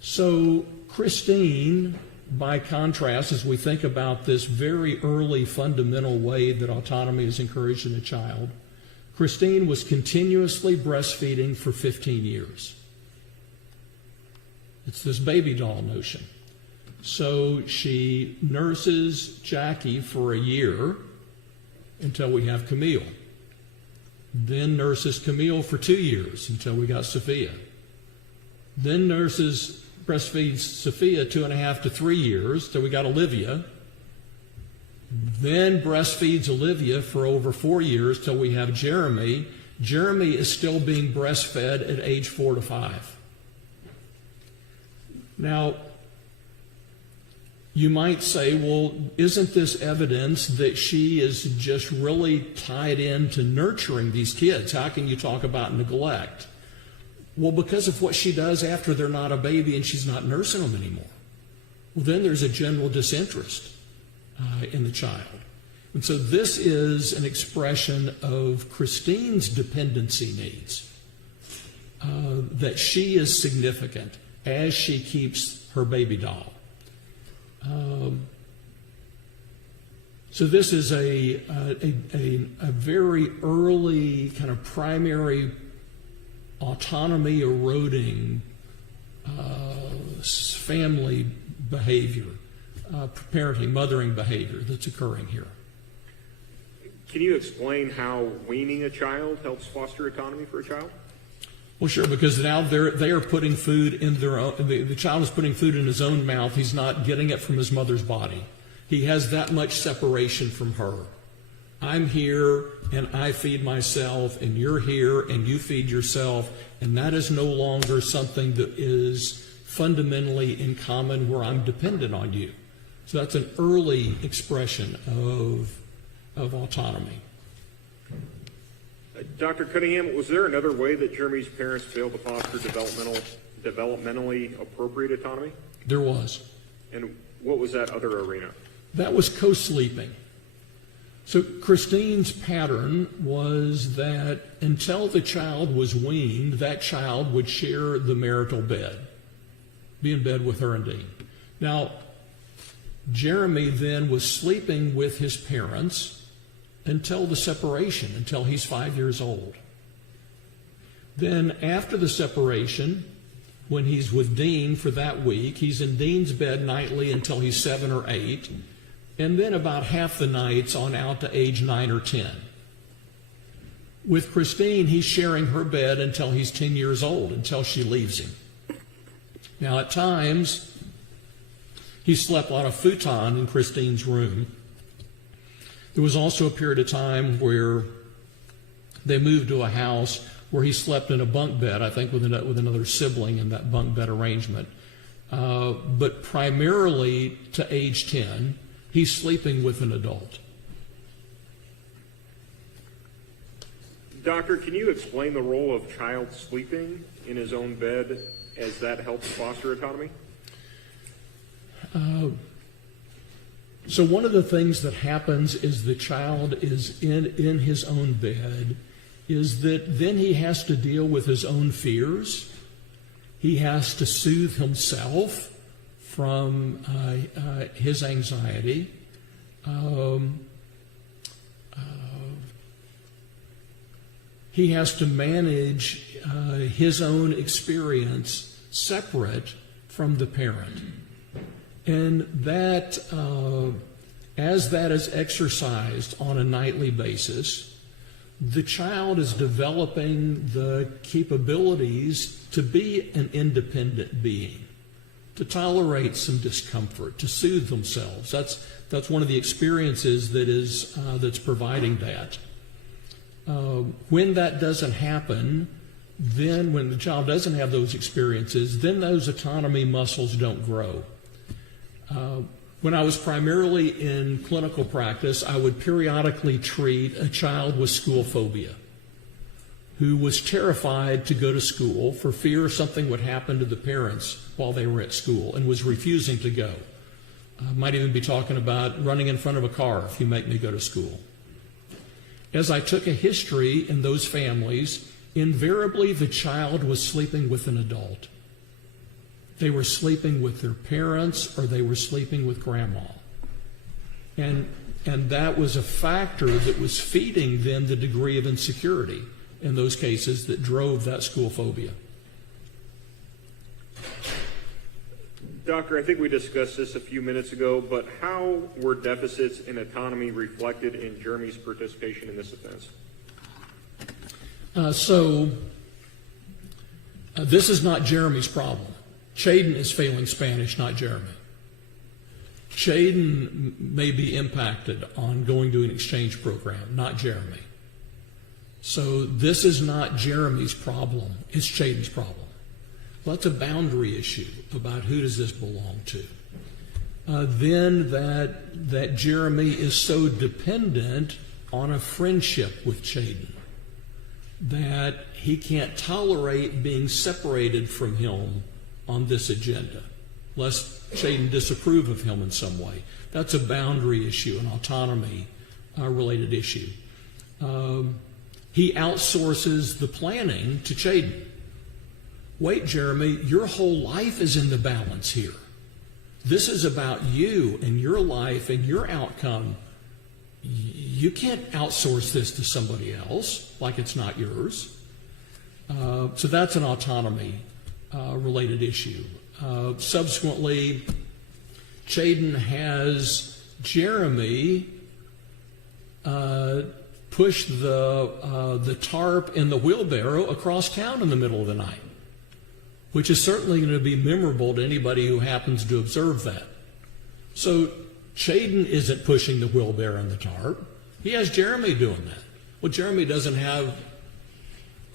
So Christine, by contrast, as we think about this very early fundamental way that autonomy is encouraged in a child, Christine was continuously breastfeeding for 15 years. It's this baby doll notion. So she nurses Jackie for a year until we have Camille. Then nurses Camille for 2 years until we got Sophia. Then breastfeeds Sophia 2.5 to 3 years till we got Olivia. Then breastfeeds Olivia for over 4 years till we have Jeremy. Jeremy is still being breastfed at age 4 to 5. Now, you might say, well, isn't this evidence that she is just really tied into nurturing these kids? How can you talk about neglect? Well, because of what she does after they're not a baby and she's not nursing them anymore. Well, then there's a general disinterest in the child. And so this is an expression of Christine's dependency needs, that she is significant as she keeps her baby doll. So this is a very early kind of primary autonomy eroding family behavior, parenting, mothering behavior that's occurring here. Can you explain how weaning a child helps foster autonomy for a child? Well, sure, because now they are putting food in their own, the child is putting food in his own mouth. He's not getting it from his mother's body. He has that much separation from her. I'm here and I feed myself, and you're here and you feed yourself, and that is no longer something that is fundamentally in common where I'm dependent on you. So that's an early expression of autonomy. Dr. Cunningham, was there another way that Jeremy's parents failed to foster developmentally appropriate autonomy? There was. And what was that other arena? That was co-sleeping. So Christine's pattern was that until the child was weaned, that child would share the marital bed, be in bed with her and Dean. Now, Jeremy then was sleeping with his parents until the separation, until he's 5 years old. Then after the separation, when he's with Dean for that week, he's in Dean's bed nightly until he's 7 or 8, and then about half the nights on out to age 9 or 10. With Christine, he's sharing her bed until he's 10 years old, until she leaves him. Now, at times, he slept on a futon in Christine's room. There was also a period of time where they moved to a house where he slept in a bunk bed, I think with another sibling in that bunk bed arrangement. But primarily to age 10, he's sleeping with an adult. Doctor, can you explain the role of child sleeping in his own bed as that helps foster autonomy? So one of the things that happens is the child is in his own bed, is that then he has to deal with his own fears. He has to soothe himself from his anxiety. He has to manage his own experience separate from the parent. And that, as that is exercised on a nightly basis, the child is developing the capabilities to be an independent being, to tolerate some discomfort, to soothe themselves. That's one of the experiences that is that's providing that. When that doesn't happen, then when the child doesn't have those experiences, then those autonomy muscles don't grow. When I was primarily in clinical practice, I would periodically treat a child with school phobia. who was terrified to go to school for fear something would happen to the parents while they were at school and was refusing to go. Might even be talking about running in front of a car if you make me go to school. As I took a history in those families, invariably the child was sleeping with an adult. They were sleeping with their parents or they were sleeping with grandma. And that was a factor that was feeding then the degree of insecurity in those cases that drove that school phobia. Doctor, I think we discussed this a few minutes ago, but how were deficits in autonomy reflected in Jeremy's participation in this offense? This is not Jeremy's problem. Chaden is failing Spanish, not Jeremy. Chaden may be impacted on going to an exchange program, not Jeremy. So this is not Jeremy's problem, it's Chaden's problem. Well, that's a boundary issue about who does this belong to. Then that Jeremy is so dependent on a friendship with Chaden that he can't tolerate being separated from him on this agenda, lest Chaden disapprove of him in some way. That's a boundary issue, an autonomy related issue. He outsources the planning to Chaden. Wait, Jeremy, your whole life is in the balance here. This is about you and your life and your outcome. You can't outsource this to somebody else like it's not yours. So that's an autonomy related issue. Subsequently, Chaden has Jeremy push the tarp in the wheelbarrow across town in the middle of the night, which is certainly going to be memorable to anybody who happens to observe that. So Chaden isn't pushing the wheelbarrow and the tarp. He has Jeremy doing that. Well, Jeremy doesn't have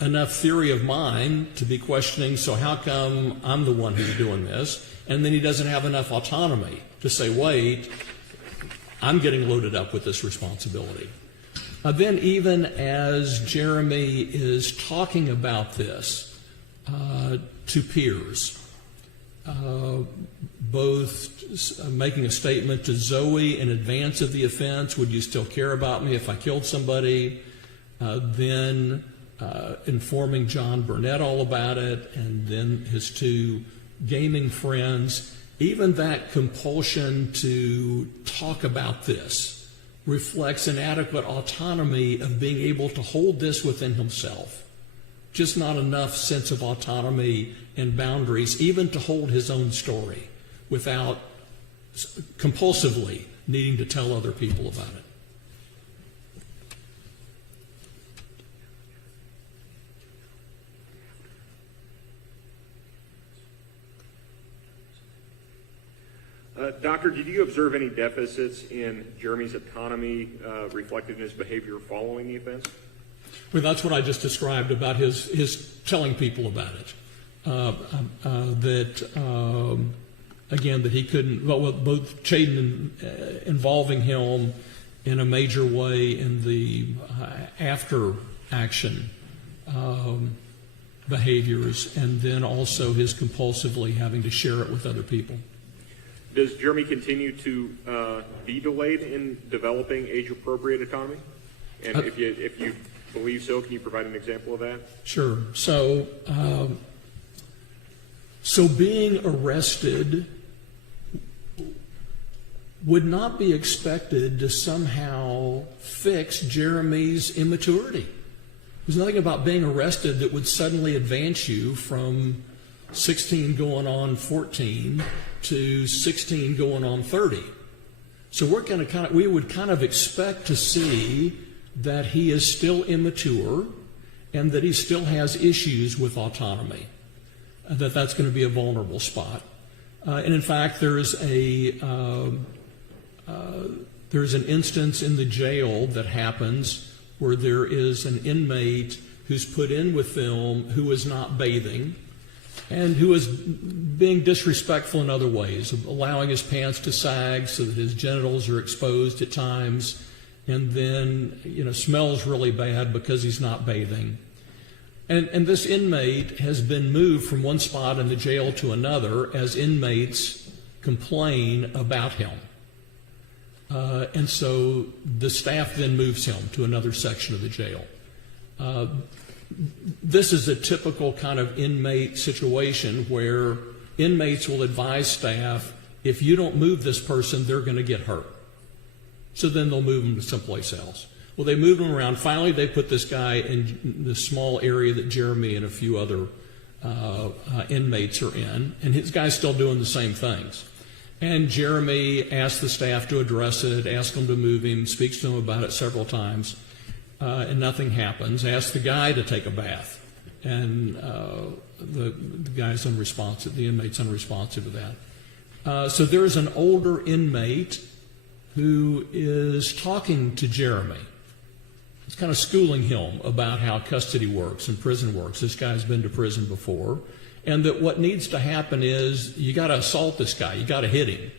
enough theory of mind to be questioning, so how come I'm the one who's doing this? And then he doesn't have enough autonomy to say, wait, I'm getting loaded up with this responsibility. Then even as Jeremy is talking about this to peers, both making a statement to Zoe in advance of the offense, would you still care about me if I killed somebody? Then informing John Burnett all about it, and then his two gaming friends. Even that compulsion to talk about this reflects an adequate autonomy of being able to hold this within himself. Just not enough sense of autonomy and boundaries even to hold his own story without compulsively needing to tell other people about it. Doctor, did you observe any deficits in Jeremy's autonomy reflected in his behavior following the offense? Well, that's what I just described about his telling people about it. Again, that he couldn't, both Chaden involving him in a major way in the after action behaviors, and then also his compulsively having to share it with other people. Does Jeremy continue to be delayed in developing age-appropriate autonomy? And if you believe so, can you provide an example of that? Sure. So being arrested would not be expected to somehow fix Jeremy's immaturity. There's nothing about being arrested that would suddenly advance you from 16 going on 14 to 16 going on 30. So we would kind of expect to see that he is still immature and that he still has issues with autonomy, that's going to be a vulnerable spot. And in fact, there's an instance in the jail that happens where there is an inmate who's put in with them who is not bathing and who is being disrespectful in other ways, allowing his pants to sag so that his genitals are exposed at times, and then smells really bad because he's not bathing. And this inmate has been moved from one spot in the jail to another as inmates complain about him. And so the staff then moves him to another section of the jail. This is a typical kind of inmate situation where inmates will advise staff, if you don't move this person, they're going to get hurt. So then they'll move him to someplace else. Well, they moved him around. Finally, they put this guy in the small area that Jeremy and a few other inmates are in, and his guy's still doing the same things. And Jeremy asked the staff to address it, asked them to move him, speaks to him about it several times, and nothing happens. Asked the guy to take a bath, and the guy's unresponsive, the inmate's unresponsive to that. So there's an older inmate who is talking to Jeremy. It's kind of schooling him about how custody works and prison works. This guy's been to prison before. And that what needs to happen is you got to assault this guy. You got to hit him.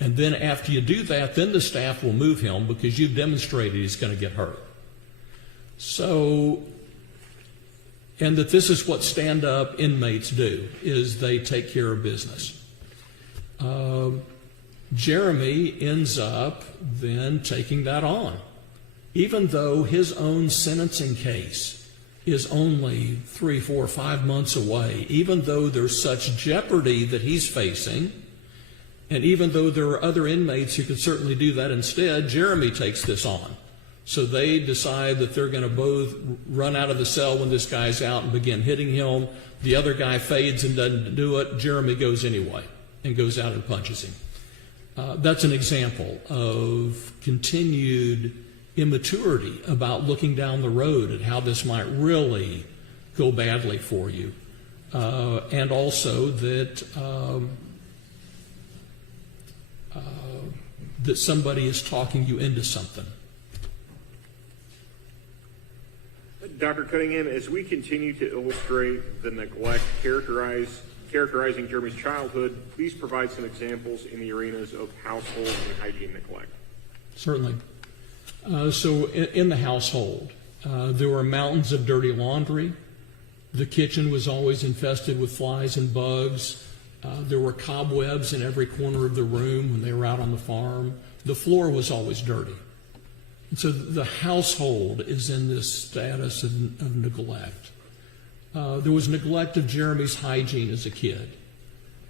And then after you do that, then the staff will move him because you've demonstrated he's going to get hurt. So, and that this is what stand-up inmates do, is they take care of business. Jeremy ends up then taking that on. Even though his own sentencing case is only 3, 4, 5 months away, even though there's such jeopardy that he's facing, and even though there are other inmates who could certainly do that instead, Jeremy takes this on. So they decide that they're going to both run out of the cell when this guy's out and begin hitting him. The other guy fades and doesn't do it. Jeremy goes anyway and goes out and punches him. That's an example of continued immaturity about looking down the road at how this might really go badly for you. And also that that somebody is talking you into something. Dr. Cunningham, as we continue to illustrate the neglect characterizing Jeremy's childhood, please provide some examples in the arenas of household and hygiene neglect. Certainly. So in the household, there were mountains of dirty laundry. The kitchen was always infested with flies and bugs. There were cobwebs in every corner of the room when they were out on the farm. The floor was always dirty. And so the household is in this status of neglect. There was neglect of Jeremy's hygiene as a kid.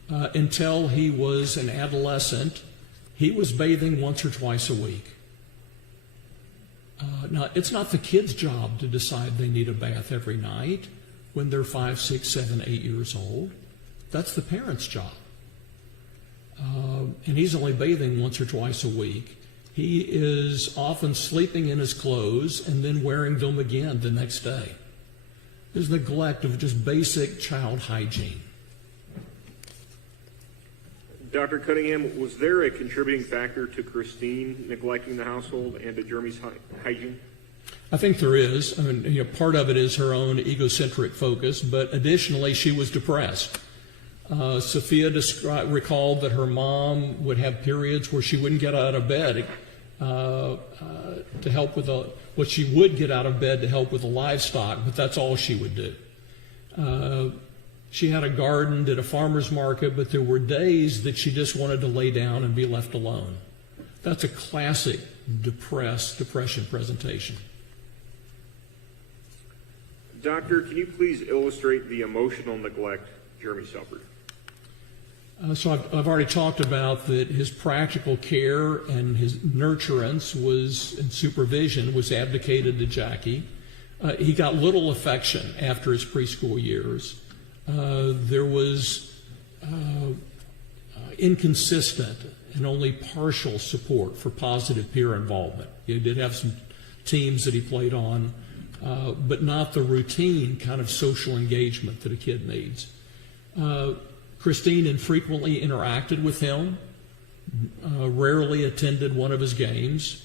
Until he was an adolescent, he was bathing once or twice a week. Now, it's not the kid's job to decide they need a bath every night when they're 5, 6, 7, 8 years old. That's the parent's job. And he's only bathing once or twice a week. He is often sleeping in his clothes and then wearing them again the next day. There's neglect of just basic child hygiene. Dr. Cunningham, was there a contributing factor to Christine neglecting the household and to Jeremy's hygiene? I think there is. I mean, part of it is her own egocentric focus, but additionally, she was depressed. Sophia recalled that her mom would have periods where she wouldn't get out of bed to help with what she would get out of bed to help with the livestock, but that's all she would do. She had a garden, did a farmer's market, but there were days that she just wanted to lay down and be left alone. That's a classic depression presentation. Doctor, can you please illustrate the emotional neglect Jeremy suffered? So I've already talked about that his practical care and his nurturance and supervision was abdicated to Jackie. He got little affection after his preschool years. There was inconsistent and only partial support for positive peer involvement. He did have some teams that he played on, but not the routine kind of social engagement that a kid needs. Christine infrequently interacted with him, rarely attended one of his games,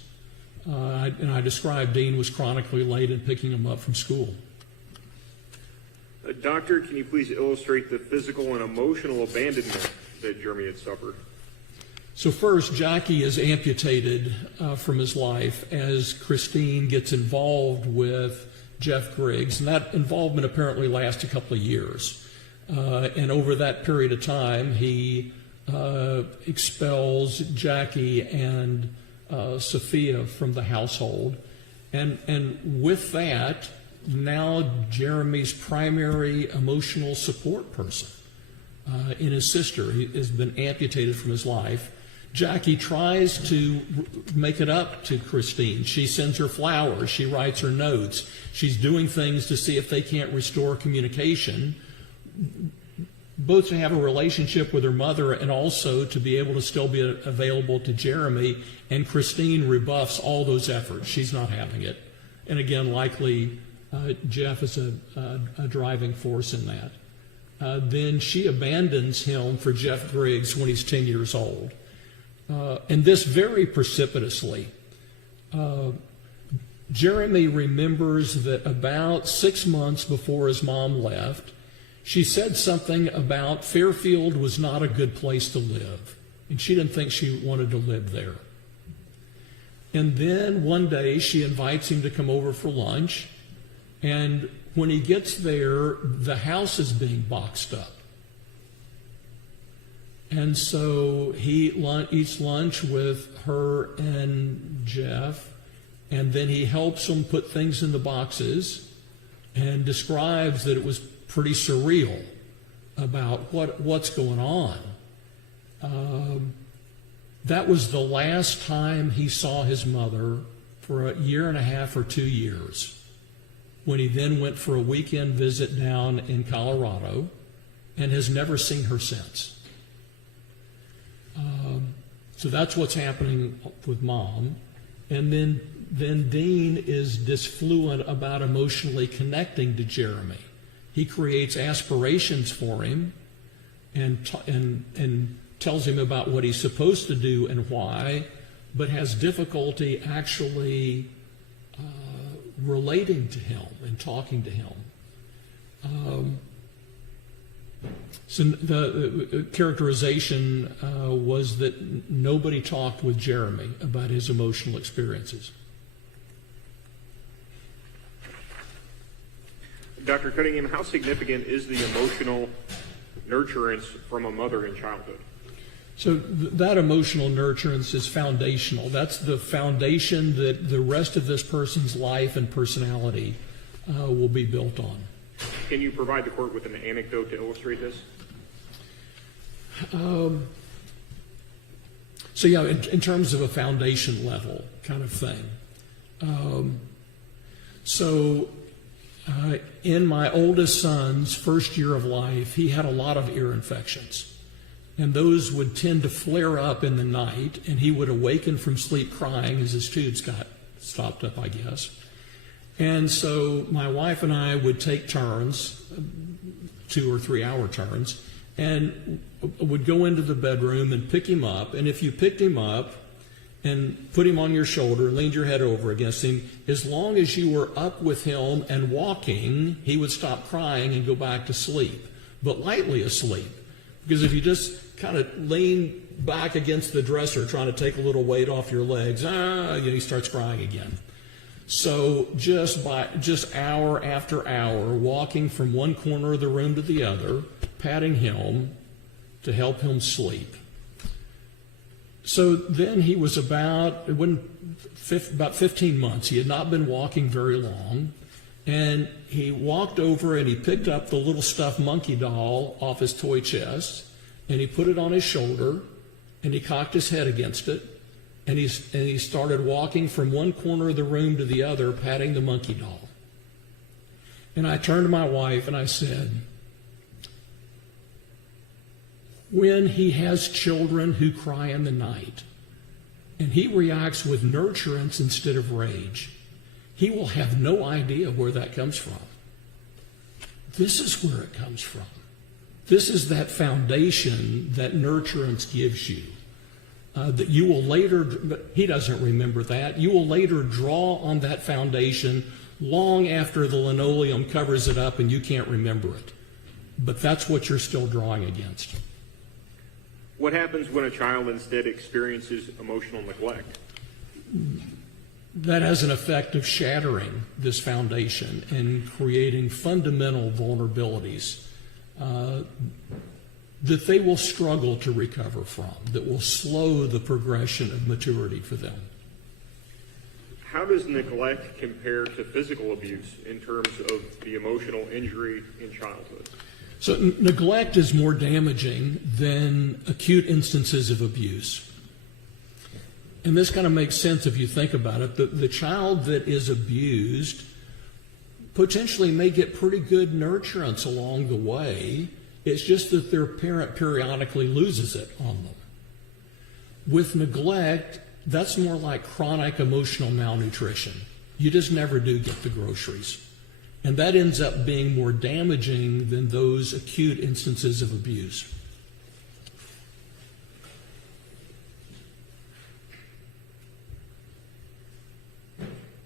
and I described Dean was chronically late in picking him up from school. Doctor, can you please illustrate the physical and emotional abandonment that Jeremy had suffered? So first, Jackie is amputated from his life as Christine gets involved with Jeff Griggs, and that involvement apparently lasted a couple of years. And over that period of time, he expels Jackie and Sophia from the household. And with that, now Jeremy's primary emotional support person in his sister has been amputated from his life. Jackie tries to make it up to Christine. She sends her flowers. She writes her notes. She's doing things to see if they can't restore communication, both to have a relationship with her mother and also to be able to still be available to Jeremy. And Christine rebuffs all those efforts. She's not having it. And again, likely Jeff is a driving force in that. Then she abandons him for Jeff Griggs when he's 10 years old. And this very precipitously. Jeremy remembers that about 6 months before his mom left, she said something about Fairfield was not a good place to live, and she didn't think she wanted to live there. And then one day she invites him to come over for lunch, and when he gets there, the house is being boxed up. And so he eats lunch with her and Jeff, and then he helps them put things in the boxes and describes that it was pretty surreal about what's going on. That was the last time he saw his mother for a year and a half or 2 years, when he then went for a weekend visit down in Colorado and has never seen her since. So that's what's happening with Mom. And then Dean is disfluent about emotionally connecting to Jeremy. He creates aspirations for him and tells him about what he's supposed to do and why, but has difficulty actually relating to him and talking to him. So the characterization was that nobody talked with Jeremy about his emotional experiences. Dr. Cunningham, how significant is the emotional nurturance from a mother in childhood? So that emotional nurturance is foundational. That's the foundation that the rest of this person's life and personality will be built on. Can you provide the court with an anecdote to illustrate this? So yeah, in terms of a foundation level kind of thing. In my oldest son's first year of life, he had a lot of ear infections. And those would tend to flare up in the night, and he would awaken from sleep crying as his tubes got stopped up, I guess. And so my wife and I would take turns, 2 or 3 hour turns, and would go into the bedroom and pick him up. And if you picked him up and put him on your shoulder, leaned your head over against him, as long as you were up with him and walking, he would stop crying and go back to sleep, but lightly asleep. Because if you just kind of lean back against the dresser trying to take a little weight off your legs, he starts crying again. So just hour after hour, walking from one corner of the room to the other, patting him to help him sleep. So then he was about 15 months. He had not been walking very long. And he walked over and he picked up the little stuffed monkey doll off his toy chest, and he put it on his shoulder, and he cocked his head against it, and he started walking from one corner of the room to the other, patting the monkey doll. And I turned to my wife and I said, when he has children who cry in the night, and he reacts with nurturance instead of rage, he will have no idea where that comes from. This is where it comes from. This is that foundation that nurturance gives you. That you will later, but he doesn't remember that, you will later draw on that foundation long after the linoleum covers it up and you can't remember it. But that's what you're still drawing against. What happens when a child instead experiences emotional neglect? that has an effect of shattering this foundation and creating fundamental vulnerabilities that they will struggle to recover from, that will slow the progression of maturity for them. How does neglect compare to physical abuse in terms of the emotional injury in childhood? So neglect is more damaging than acute instances of abuse. And this kind of makes sense if you think about it. The child that is abused potentially may get pretty good nurturance along the way. It's just that their parent periodically loses it on them. With neglect, that's more like chronic emotional malnutrition. You just never do get the groceries. And that ends up being more damaging than those acute instances of abuse.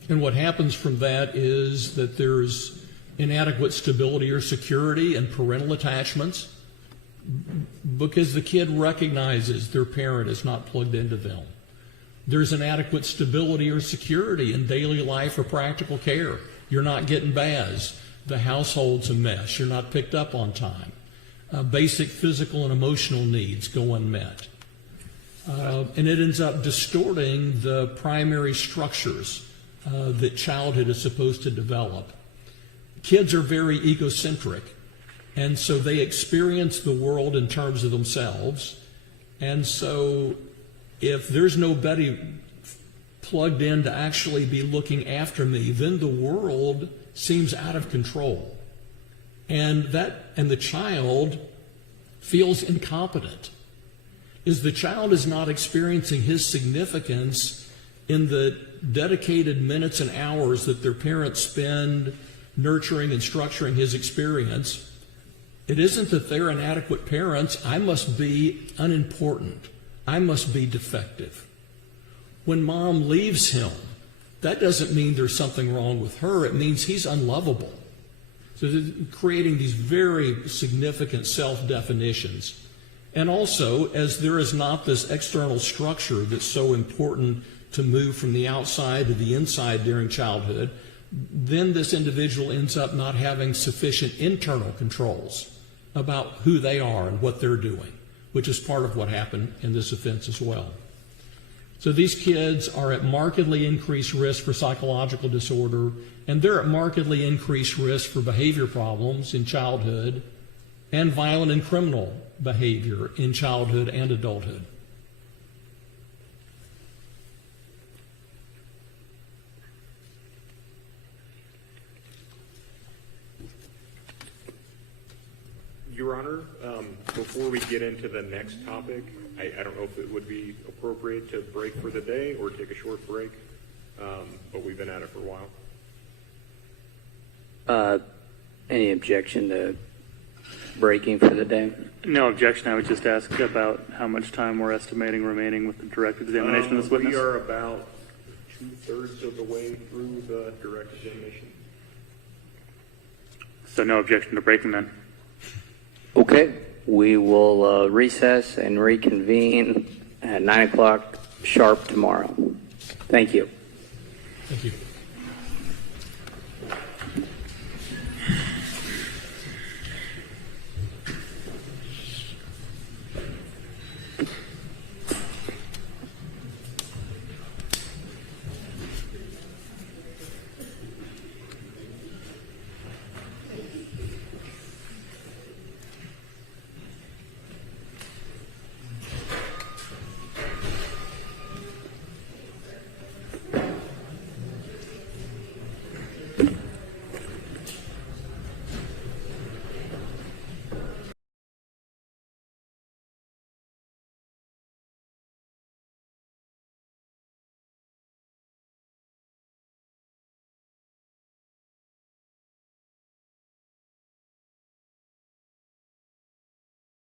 And what happens from that is that there's inadequate stability or security and parental attachments because the kid recognizes their parent is not plugged into them. There's inadequate stability or security in daily life or practical care. You're not getting baths. The household's a mess. You're not picked up on time. Basic physical and emotional needs go unmet. And it ends up distorting the primary structures that childhood is supposed to develop. Kids are very egocentric, and so they experience the world in terms of themselves. And so if there's nobody plugged in to actually be looking after me, then the world seems out of control. And the child feels incompetent. The child is not experiencing his significance in the dedicated minutes and hours that their parents spend nurturing and structuring his experience. It isn't that they're inadequate parents. I must be unimportant. I must be defective. When mom leaves him, that doesn't mean there's something wrong with her. It means he's unlovable. So creating these very significant self-definitions. And also, as there is not this external structure that's so important to move from the outside to the inside during childhood, then this individual ends up not having sufficient internal controls about who they are and what they're doing, which is part of what happened in this offense as well. So these kids are at markedly increased risk for psychological disorder, and they're at markedly increased risk for behavior problems in childhood and violent and criminal behavior in childhood and adulthood. Your Honor, before we get into the next topic, I don't know if it would be appropriate to break for the day or take a short break, but we've been at it for a while. Any objection to breaking for the day? No objection. I would just ask about how much time we're estimating remaining with the direct examination of this witness. We are about 2/3 of the way through the direct examination. So no objection to breaking then. Okay, we will recess and reconvene at 9 o'clock sharp tomorrow. Thank you. Thank you.